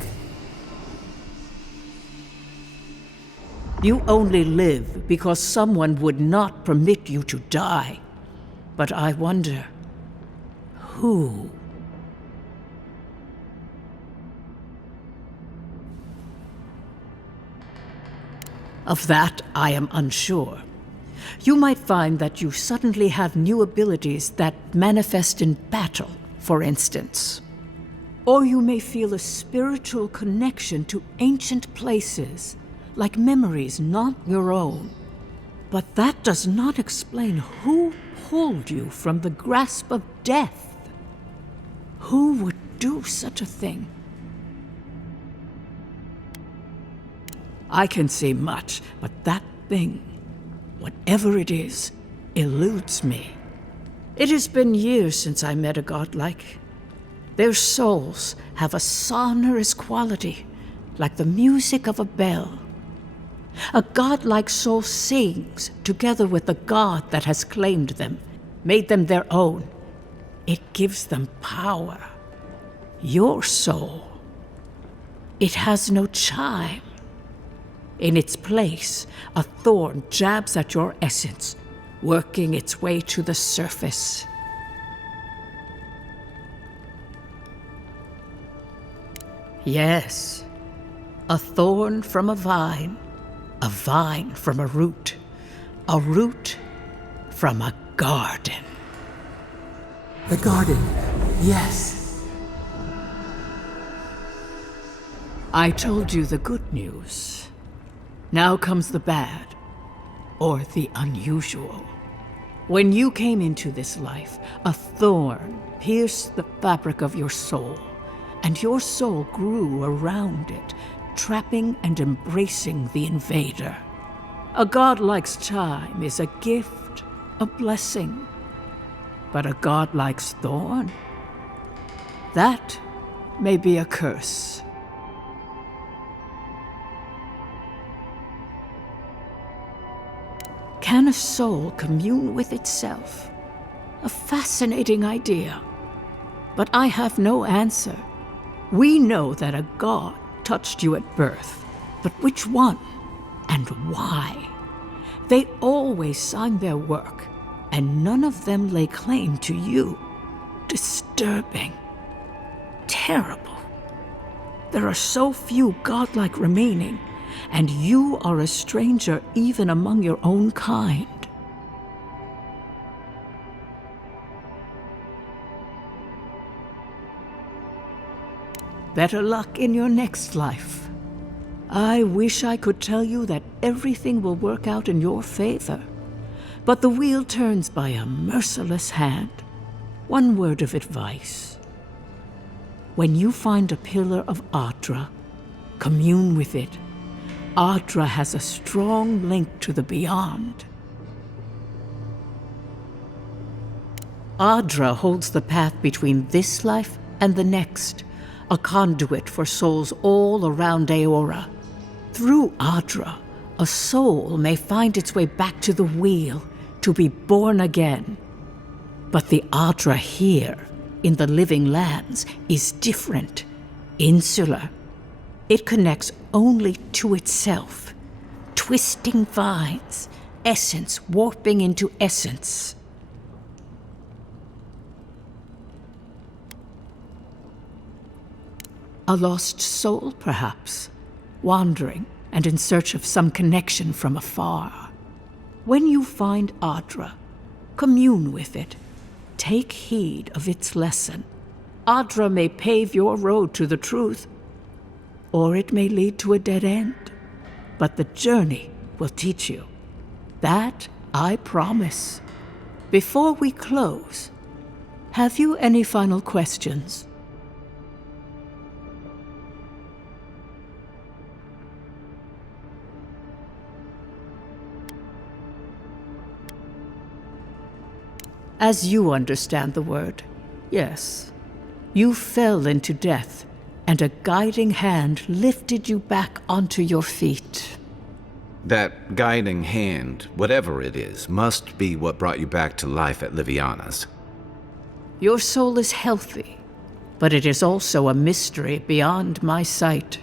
You only live because someone would not permit you to die. But I wonder, who? Of that, I am unsure. You might find that you suddenly have new abilities that manifest in battle, for instance. Or you may feel a spiritual connection to ancient places, like memories not your own. But that does not explain who pulled you from the grasp of death. Who would do such a thing? I can say much, but that thing, whatever it is, eludes me. It has been years since I met a godlike. Their souls have a sonorous quality, like the music of a bell. A godlike soul sings together with the god that has claimed them, made them their own. It gives them power. Your soul, it has no chime. In its place, a thorn jabs at your essence, working its way to the surface. Yes, a thorn from a vine from a root from a garden. The garden, yes. I told you the good news. Now comes the bad, or the unusual. When you came into this life, a thorn pierced the fabric of your soul, and your soul grew around it, trapping and embracing the invader. A godlike's chime is a gift, a blessing. But a godlike's thorn? That may be a curse. Can a soul commune with itself? A fascinating idea. But I have no answer. We know that a god touched you at birth, but which one and why? They always signed their work, and none of them lay claim to you. Disturbing. Terrible. There are so few godlike remaining, and you are a stranger even among your own kind. Better luck in your next life. I wish I could tell you that everything will work out in your favor, but the wheel turns by a merciless hand. One word of advice. When you find a pillar of Adra, commune with it. Adra has a strong link to the beyond. Adra holds the path between this life and the next, a conduit for souls all around Aora. Through Adra, a soul may find its way back to the wheel, to be born again. But the Adra here, in the living lands, is different, insular. It connects only to itself, twisting vines, essence warping into essence. A lost soul, perhaps, wandering and in search of some connection from afar. When you find Adra, commune with it. Take heed of its lesson. Adra may pave your road to the truth, or it may lead to a dead end. But the journey will teach you. That I promise. Before we close, have you any final questions? As you understand the word, yes. You fell into death, and a guiding hand lifted you back onto your feet. That guiding hand, whatever it is, must be what brought you back to life at Liviana's. Your soul is healthy, but it is also a mystery beyond my sight.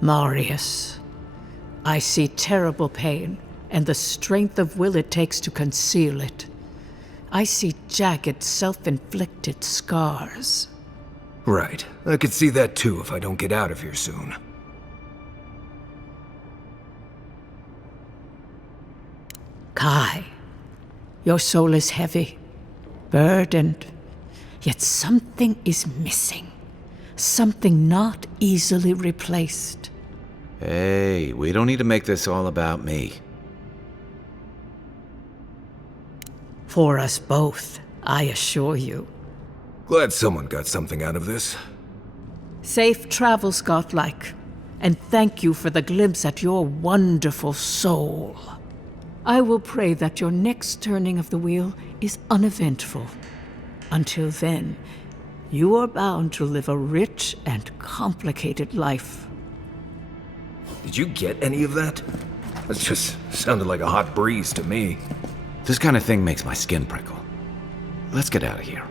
Marius, I see terrible pain and the strength of will it takes to conceal it. I see jagged, self-inflicted scars. Right. I could see that too if I don't get out of here soon. Kai, your soul is heavy, burdened, yet something is missing. Something not easily replaced. Hey, we don't need to make this all about me. For us both, I assure you. Glad someone got something out of this. Safe travels, godlike, and thank you for the glimpse at your wonderful soul. I will pray that your next turning of the wheel is uneventful. Until then, You are bound to live a rich and complicated life. Did you get any of that? That just sounded like a hot breeze to me. This kind of thing makes my skin prickle. Let's get out of here.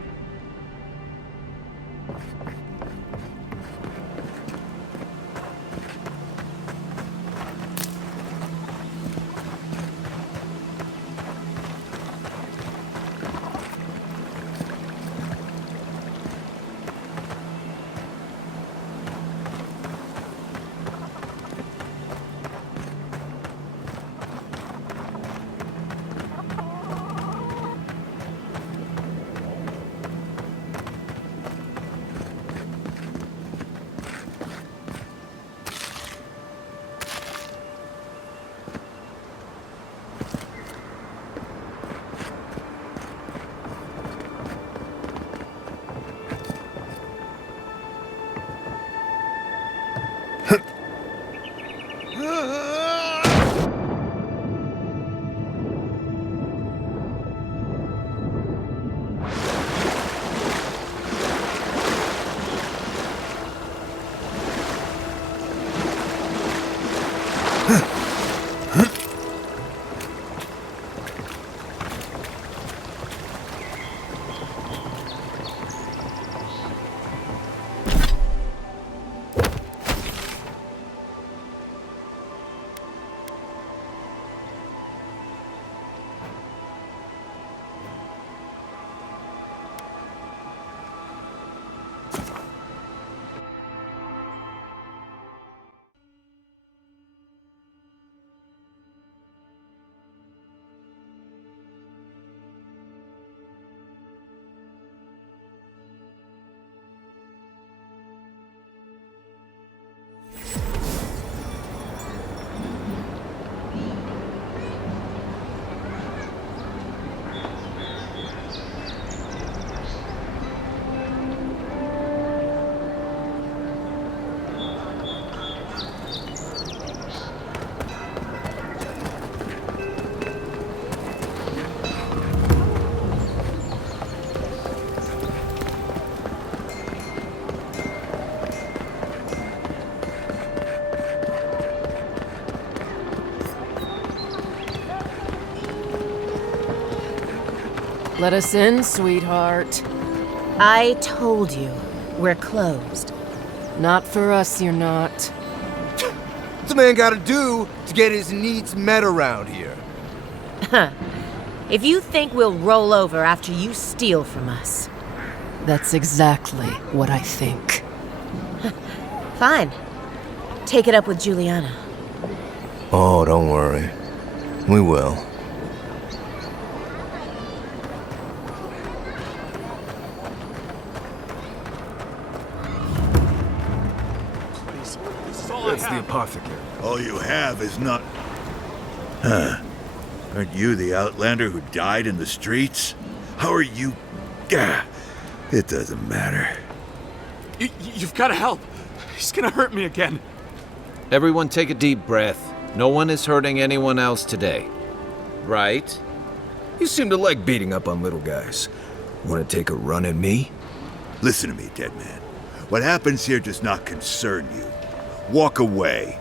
Let us in, sweetheart. I told you, we're closed. Not for us, you're not. What's a man gotta do to get his needs met around here? Huh. If you think we'll roll over after you steal from us. That's exactly what I think. Fine. Take it up with Juliana. Oh, don't worry. We will. That's the apothecary. All you have is not... Huh. Aren't you the outlander who died in the streets? How are you... Ah, it doesn't matter. You've got to help. He's gonna hurt me again. Everyone take a deep breath. No one is hurting anyone else today. Right? You seem to like beating up on little guys. Want to take a run at me? Listen to me, dead man. What happens here does not concern you. Walk away.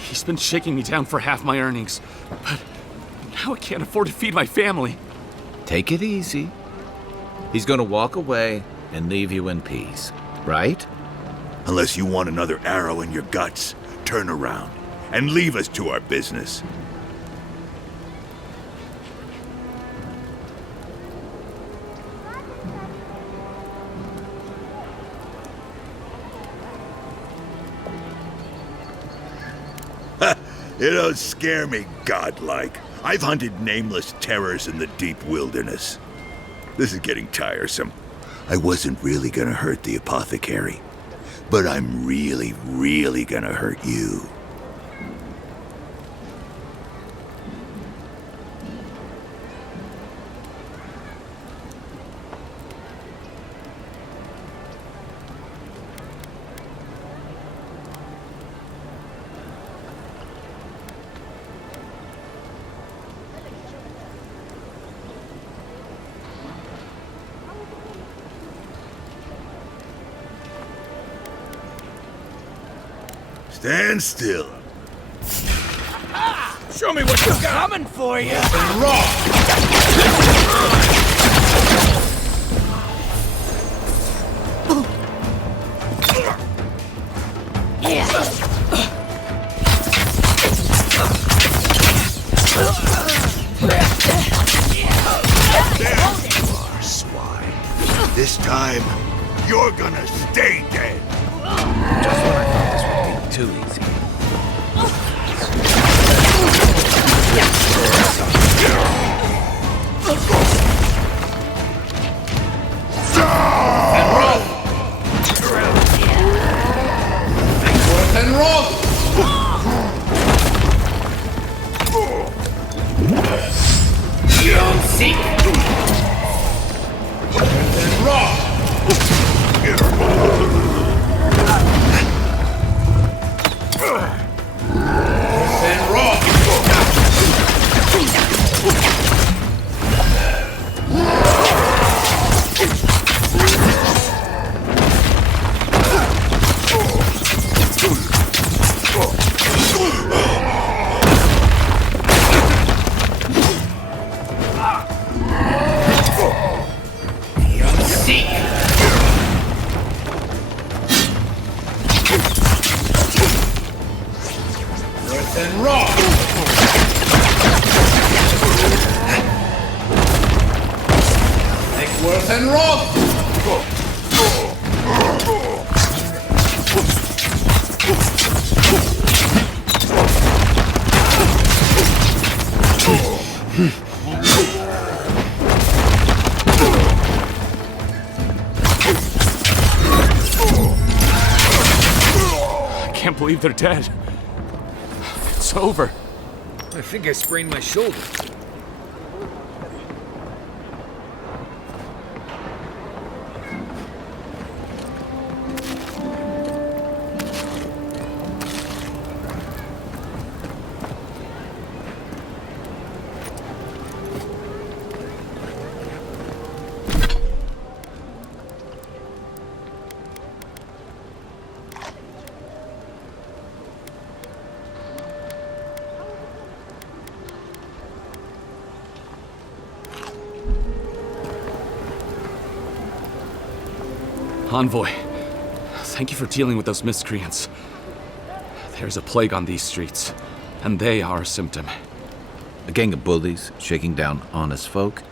He's been shaking me down for half my earnings, but now I can't afford to feed my family. Take it easy. He's gonna walk away and leave you in peace, right? Unless you want another arrow in your guts, turn around and leave us to our business. You don't scare me, godlike. I've hunted nameless terrors in the deep wilderness. This is getting tiresome. I wasn't really gonna hurt the apothecary, but I'm really, really gonna hurt you. Stand still. Show me what you got. Coming for you. This time, you're gonna stay dead. Just when I thought this would be too easy. And roll! You don't see. And roll! And roll! And roll! Make worth and roll! I can't believe they're dead. It's over. I think I sprained my shoulder. Envoy, thank you for dealing with those miscreants. There's a plague on these streets, and they are a symptom. A gang of bullies shaking down honest folk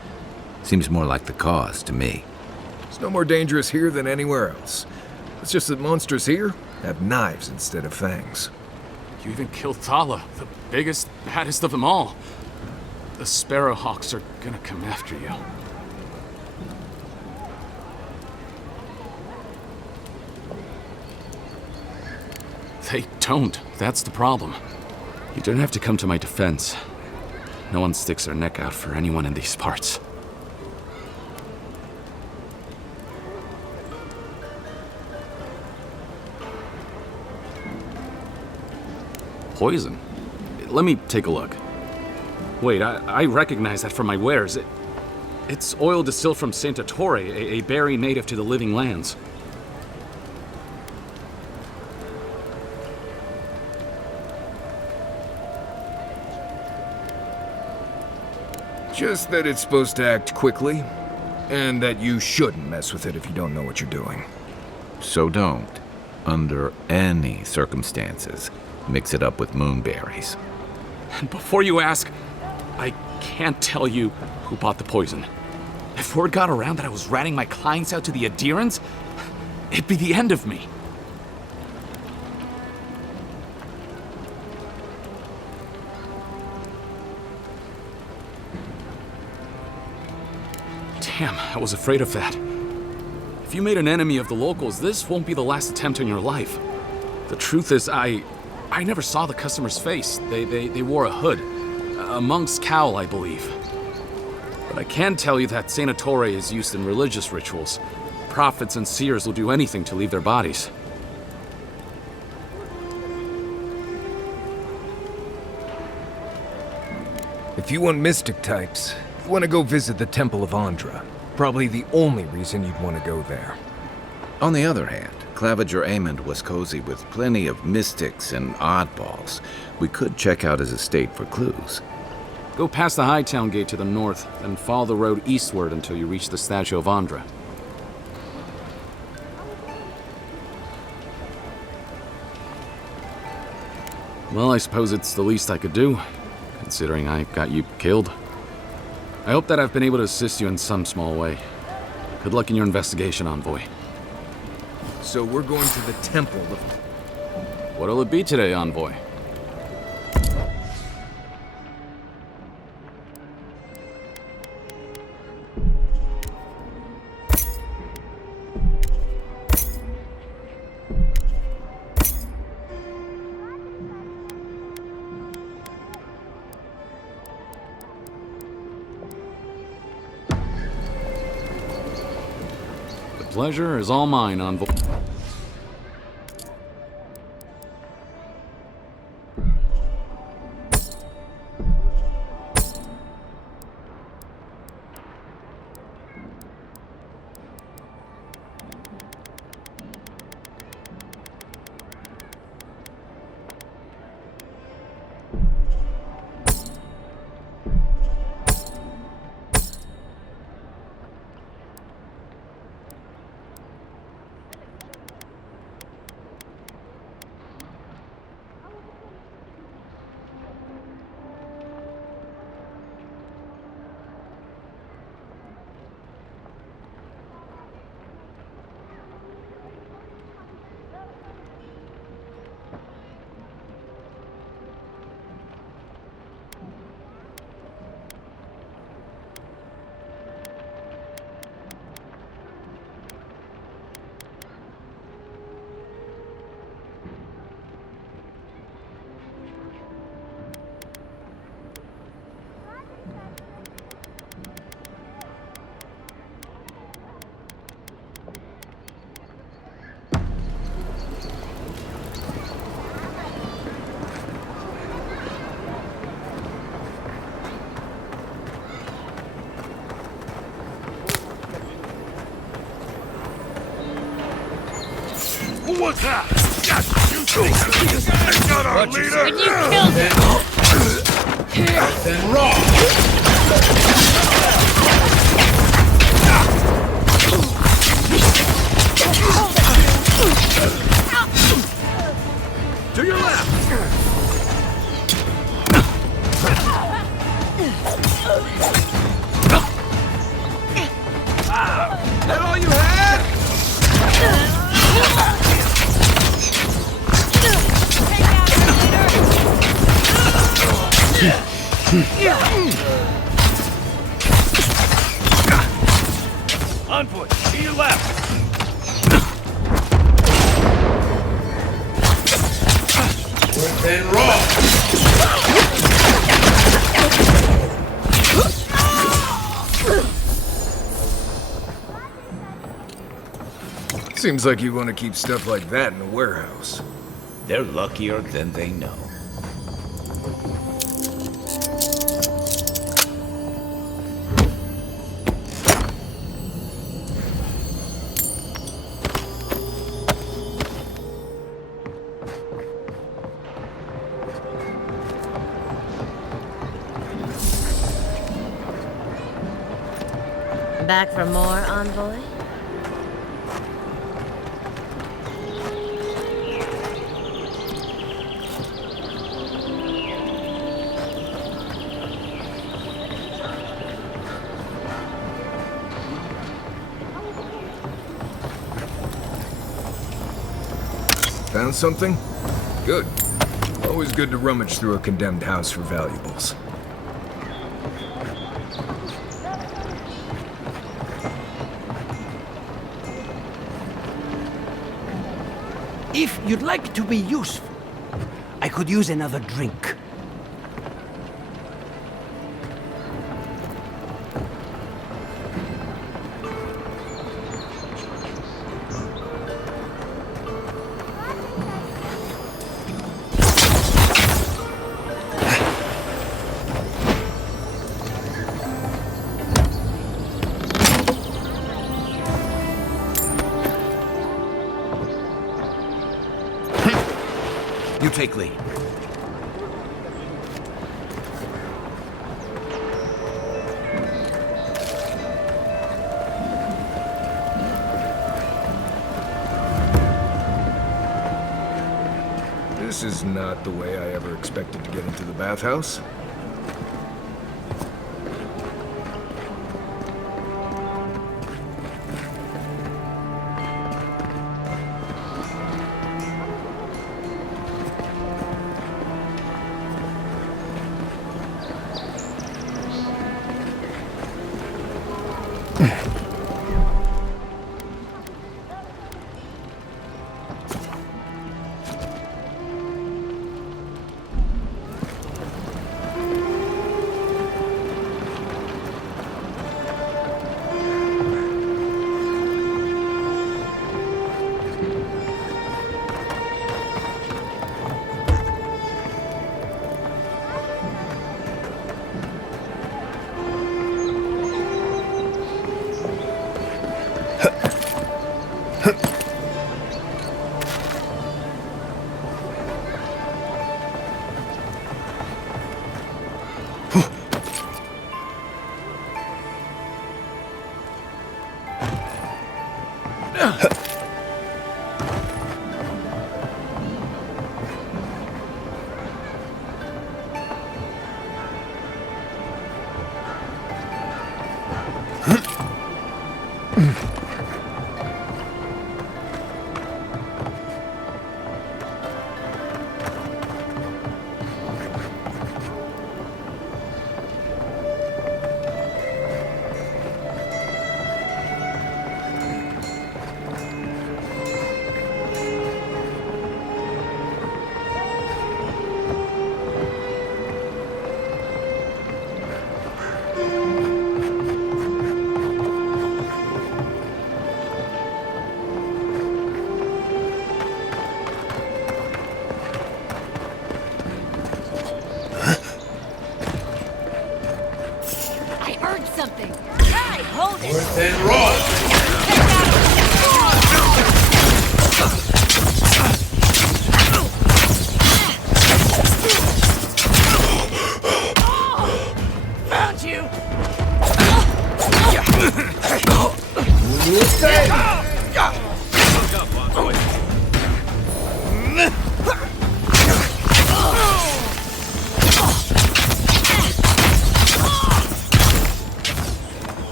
seems more like the cause to me. It's no more dangerous here than anywhere else. It's just that monsters here have knives instead of fangs. You even killed Thala, the biggest, baddest of them all. The Sparrowhawks are gonna come after you. They don't. That's the problem. You don't have to come to my defense. No one sticks their neck out for anyone in these parts. Poison? Let me take a look. Wait, I recognize that from my wares. It's oil distilled from Santa Torre, a berry native to the Living Lands. Just that it's supposed to act quickly, and that you shouldn't mess with it if you don't know what you're doing. So don't, under any circumstances, mix it up with moonberries. And before you ask, I can't tell you who bought the poison. If word got around that I was ratting my clients out to the adherents, it'd be the end of me. Damn, I was afraid of that. If you made an enemy of the locals, this won't be the last attempt in your life. The truth is, I never saw the customer's face. They wore a hood. A monk's cowl, I believe. But I can tell you that Santa Torre is used in religious rituals. Prophets and seers will do anything to leave their bodies. If you want mystic types, you want to go visit the Temple of Andra. Probably the only reason you'd want to go there. On the other hand, Claviger Amond was cozy with plenty of mystics and oddballs. We could check out his estate for clues. Go past the Hightown Gate to the north, then follow the road eastward until you reach the statue of Andra. Well, I suppose it's the least I could do, considering I got you killed. I hope that I've been able to assist you in some small way. Good luck in your investigation, Envoy. So we're going to the temple of... What'll it be today, Envoy? The pleasure is all mine, Envoy. What's that? You think that's not our leader? And you killed him! Then wrong! To your left! That all you had? Envoy, to your left! Worth and wrong! Seems like you want to keep stuff like that in a warehouse. They're luckier than they know. Back for more, Envoy? Found something? Good. Always good to rummage through a condemned house for valuables. If you'd like to be useful, I could use another drink. You take lead. This is not the way I ever expected to get into the bathhouse. Something. Right, hold it. Worth and raw. Found you.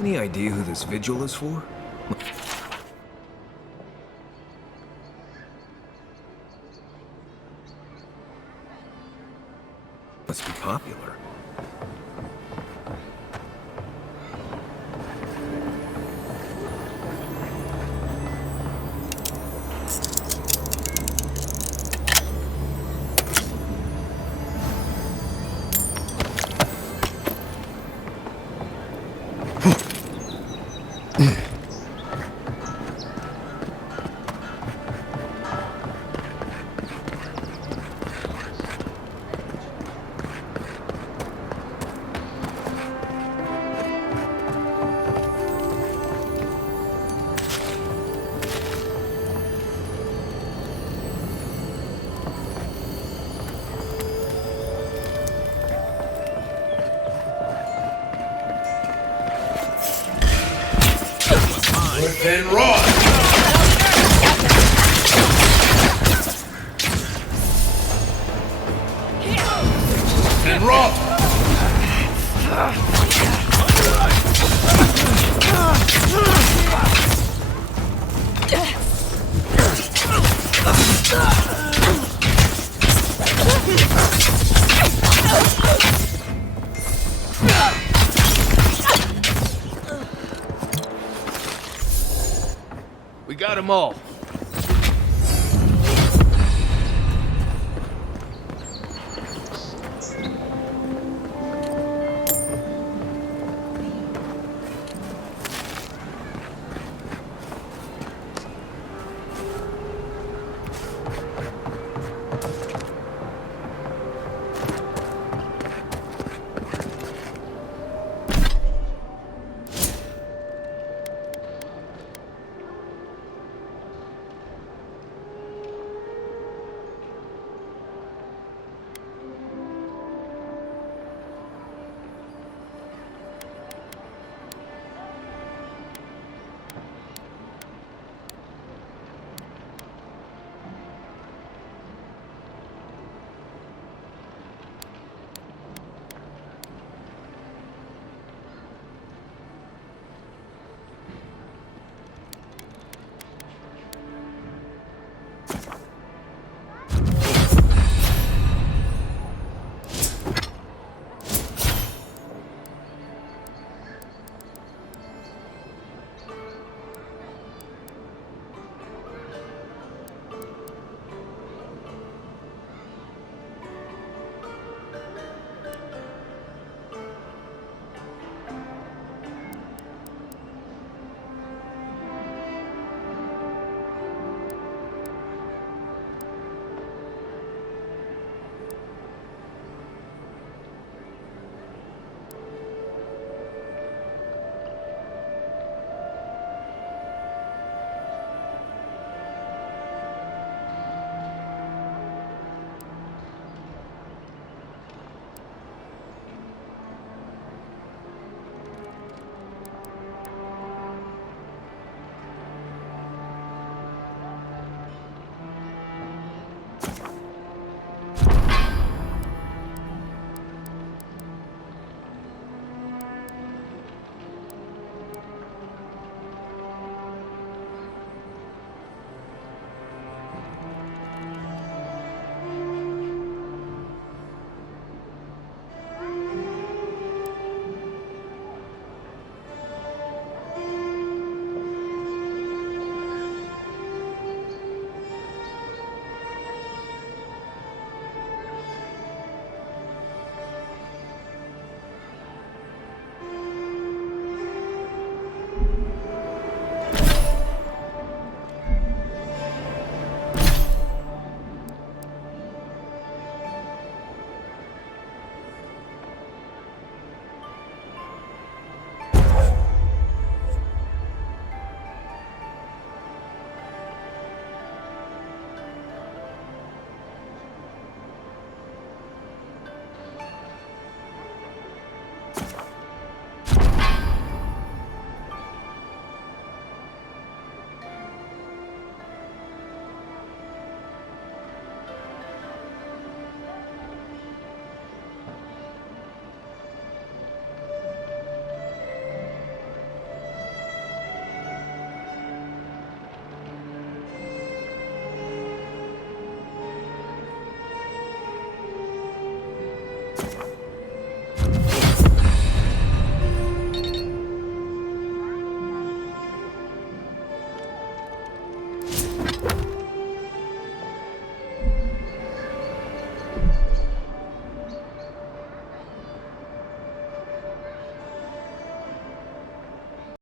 Any idea who this vigil is for? Must be popular. Worth and raw. And raw. We got them all.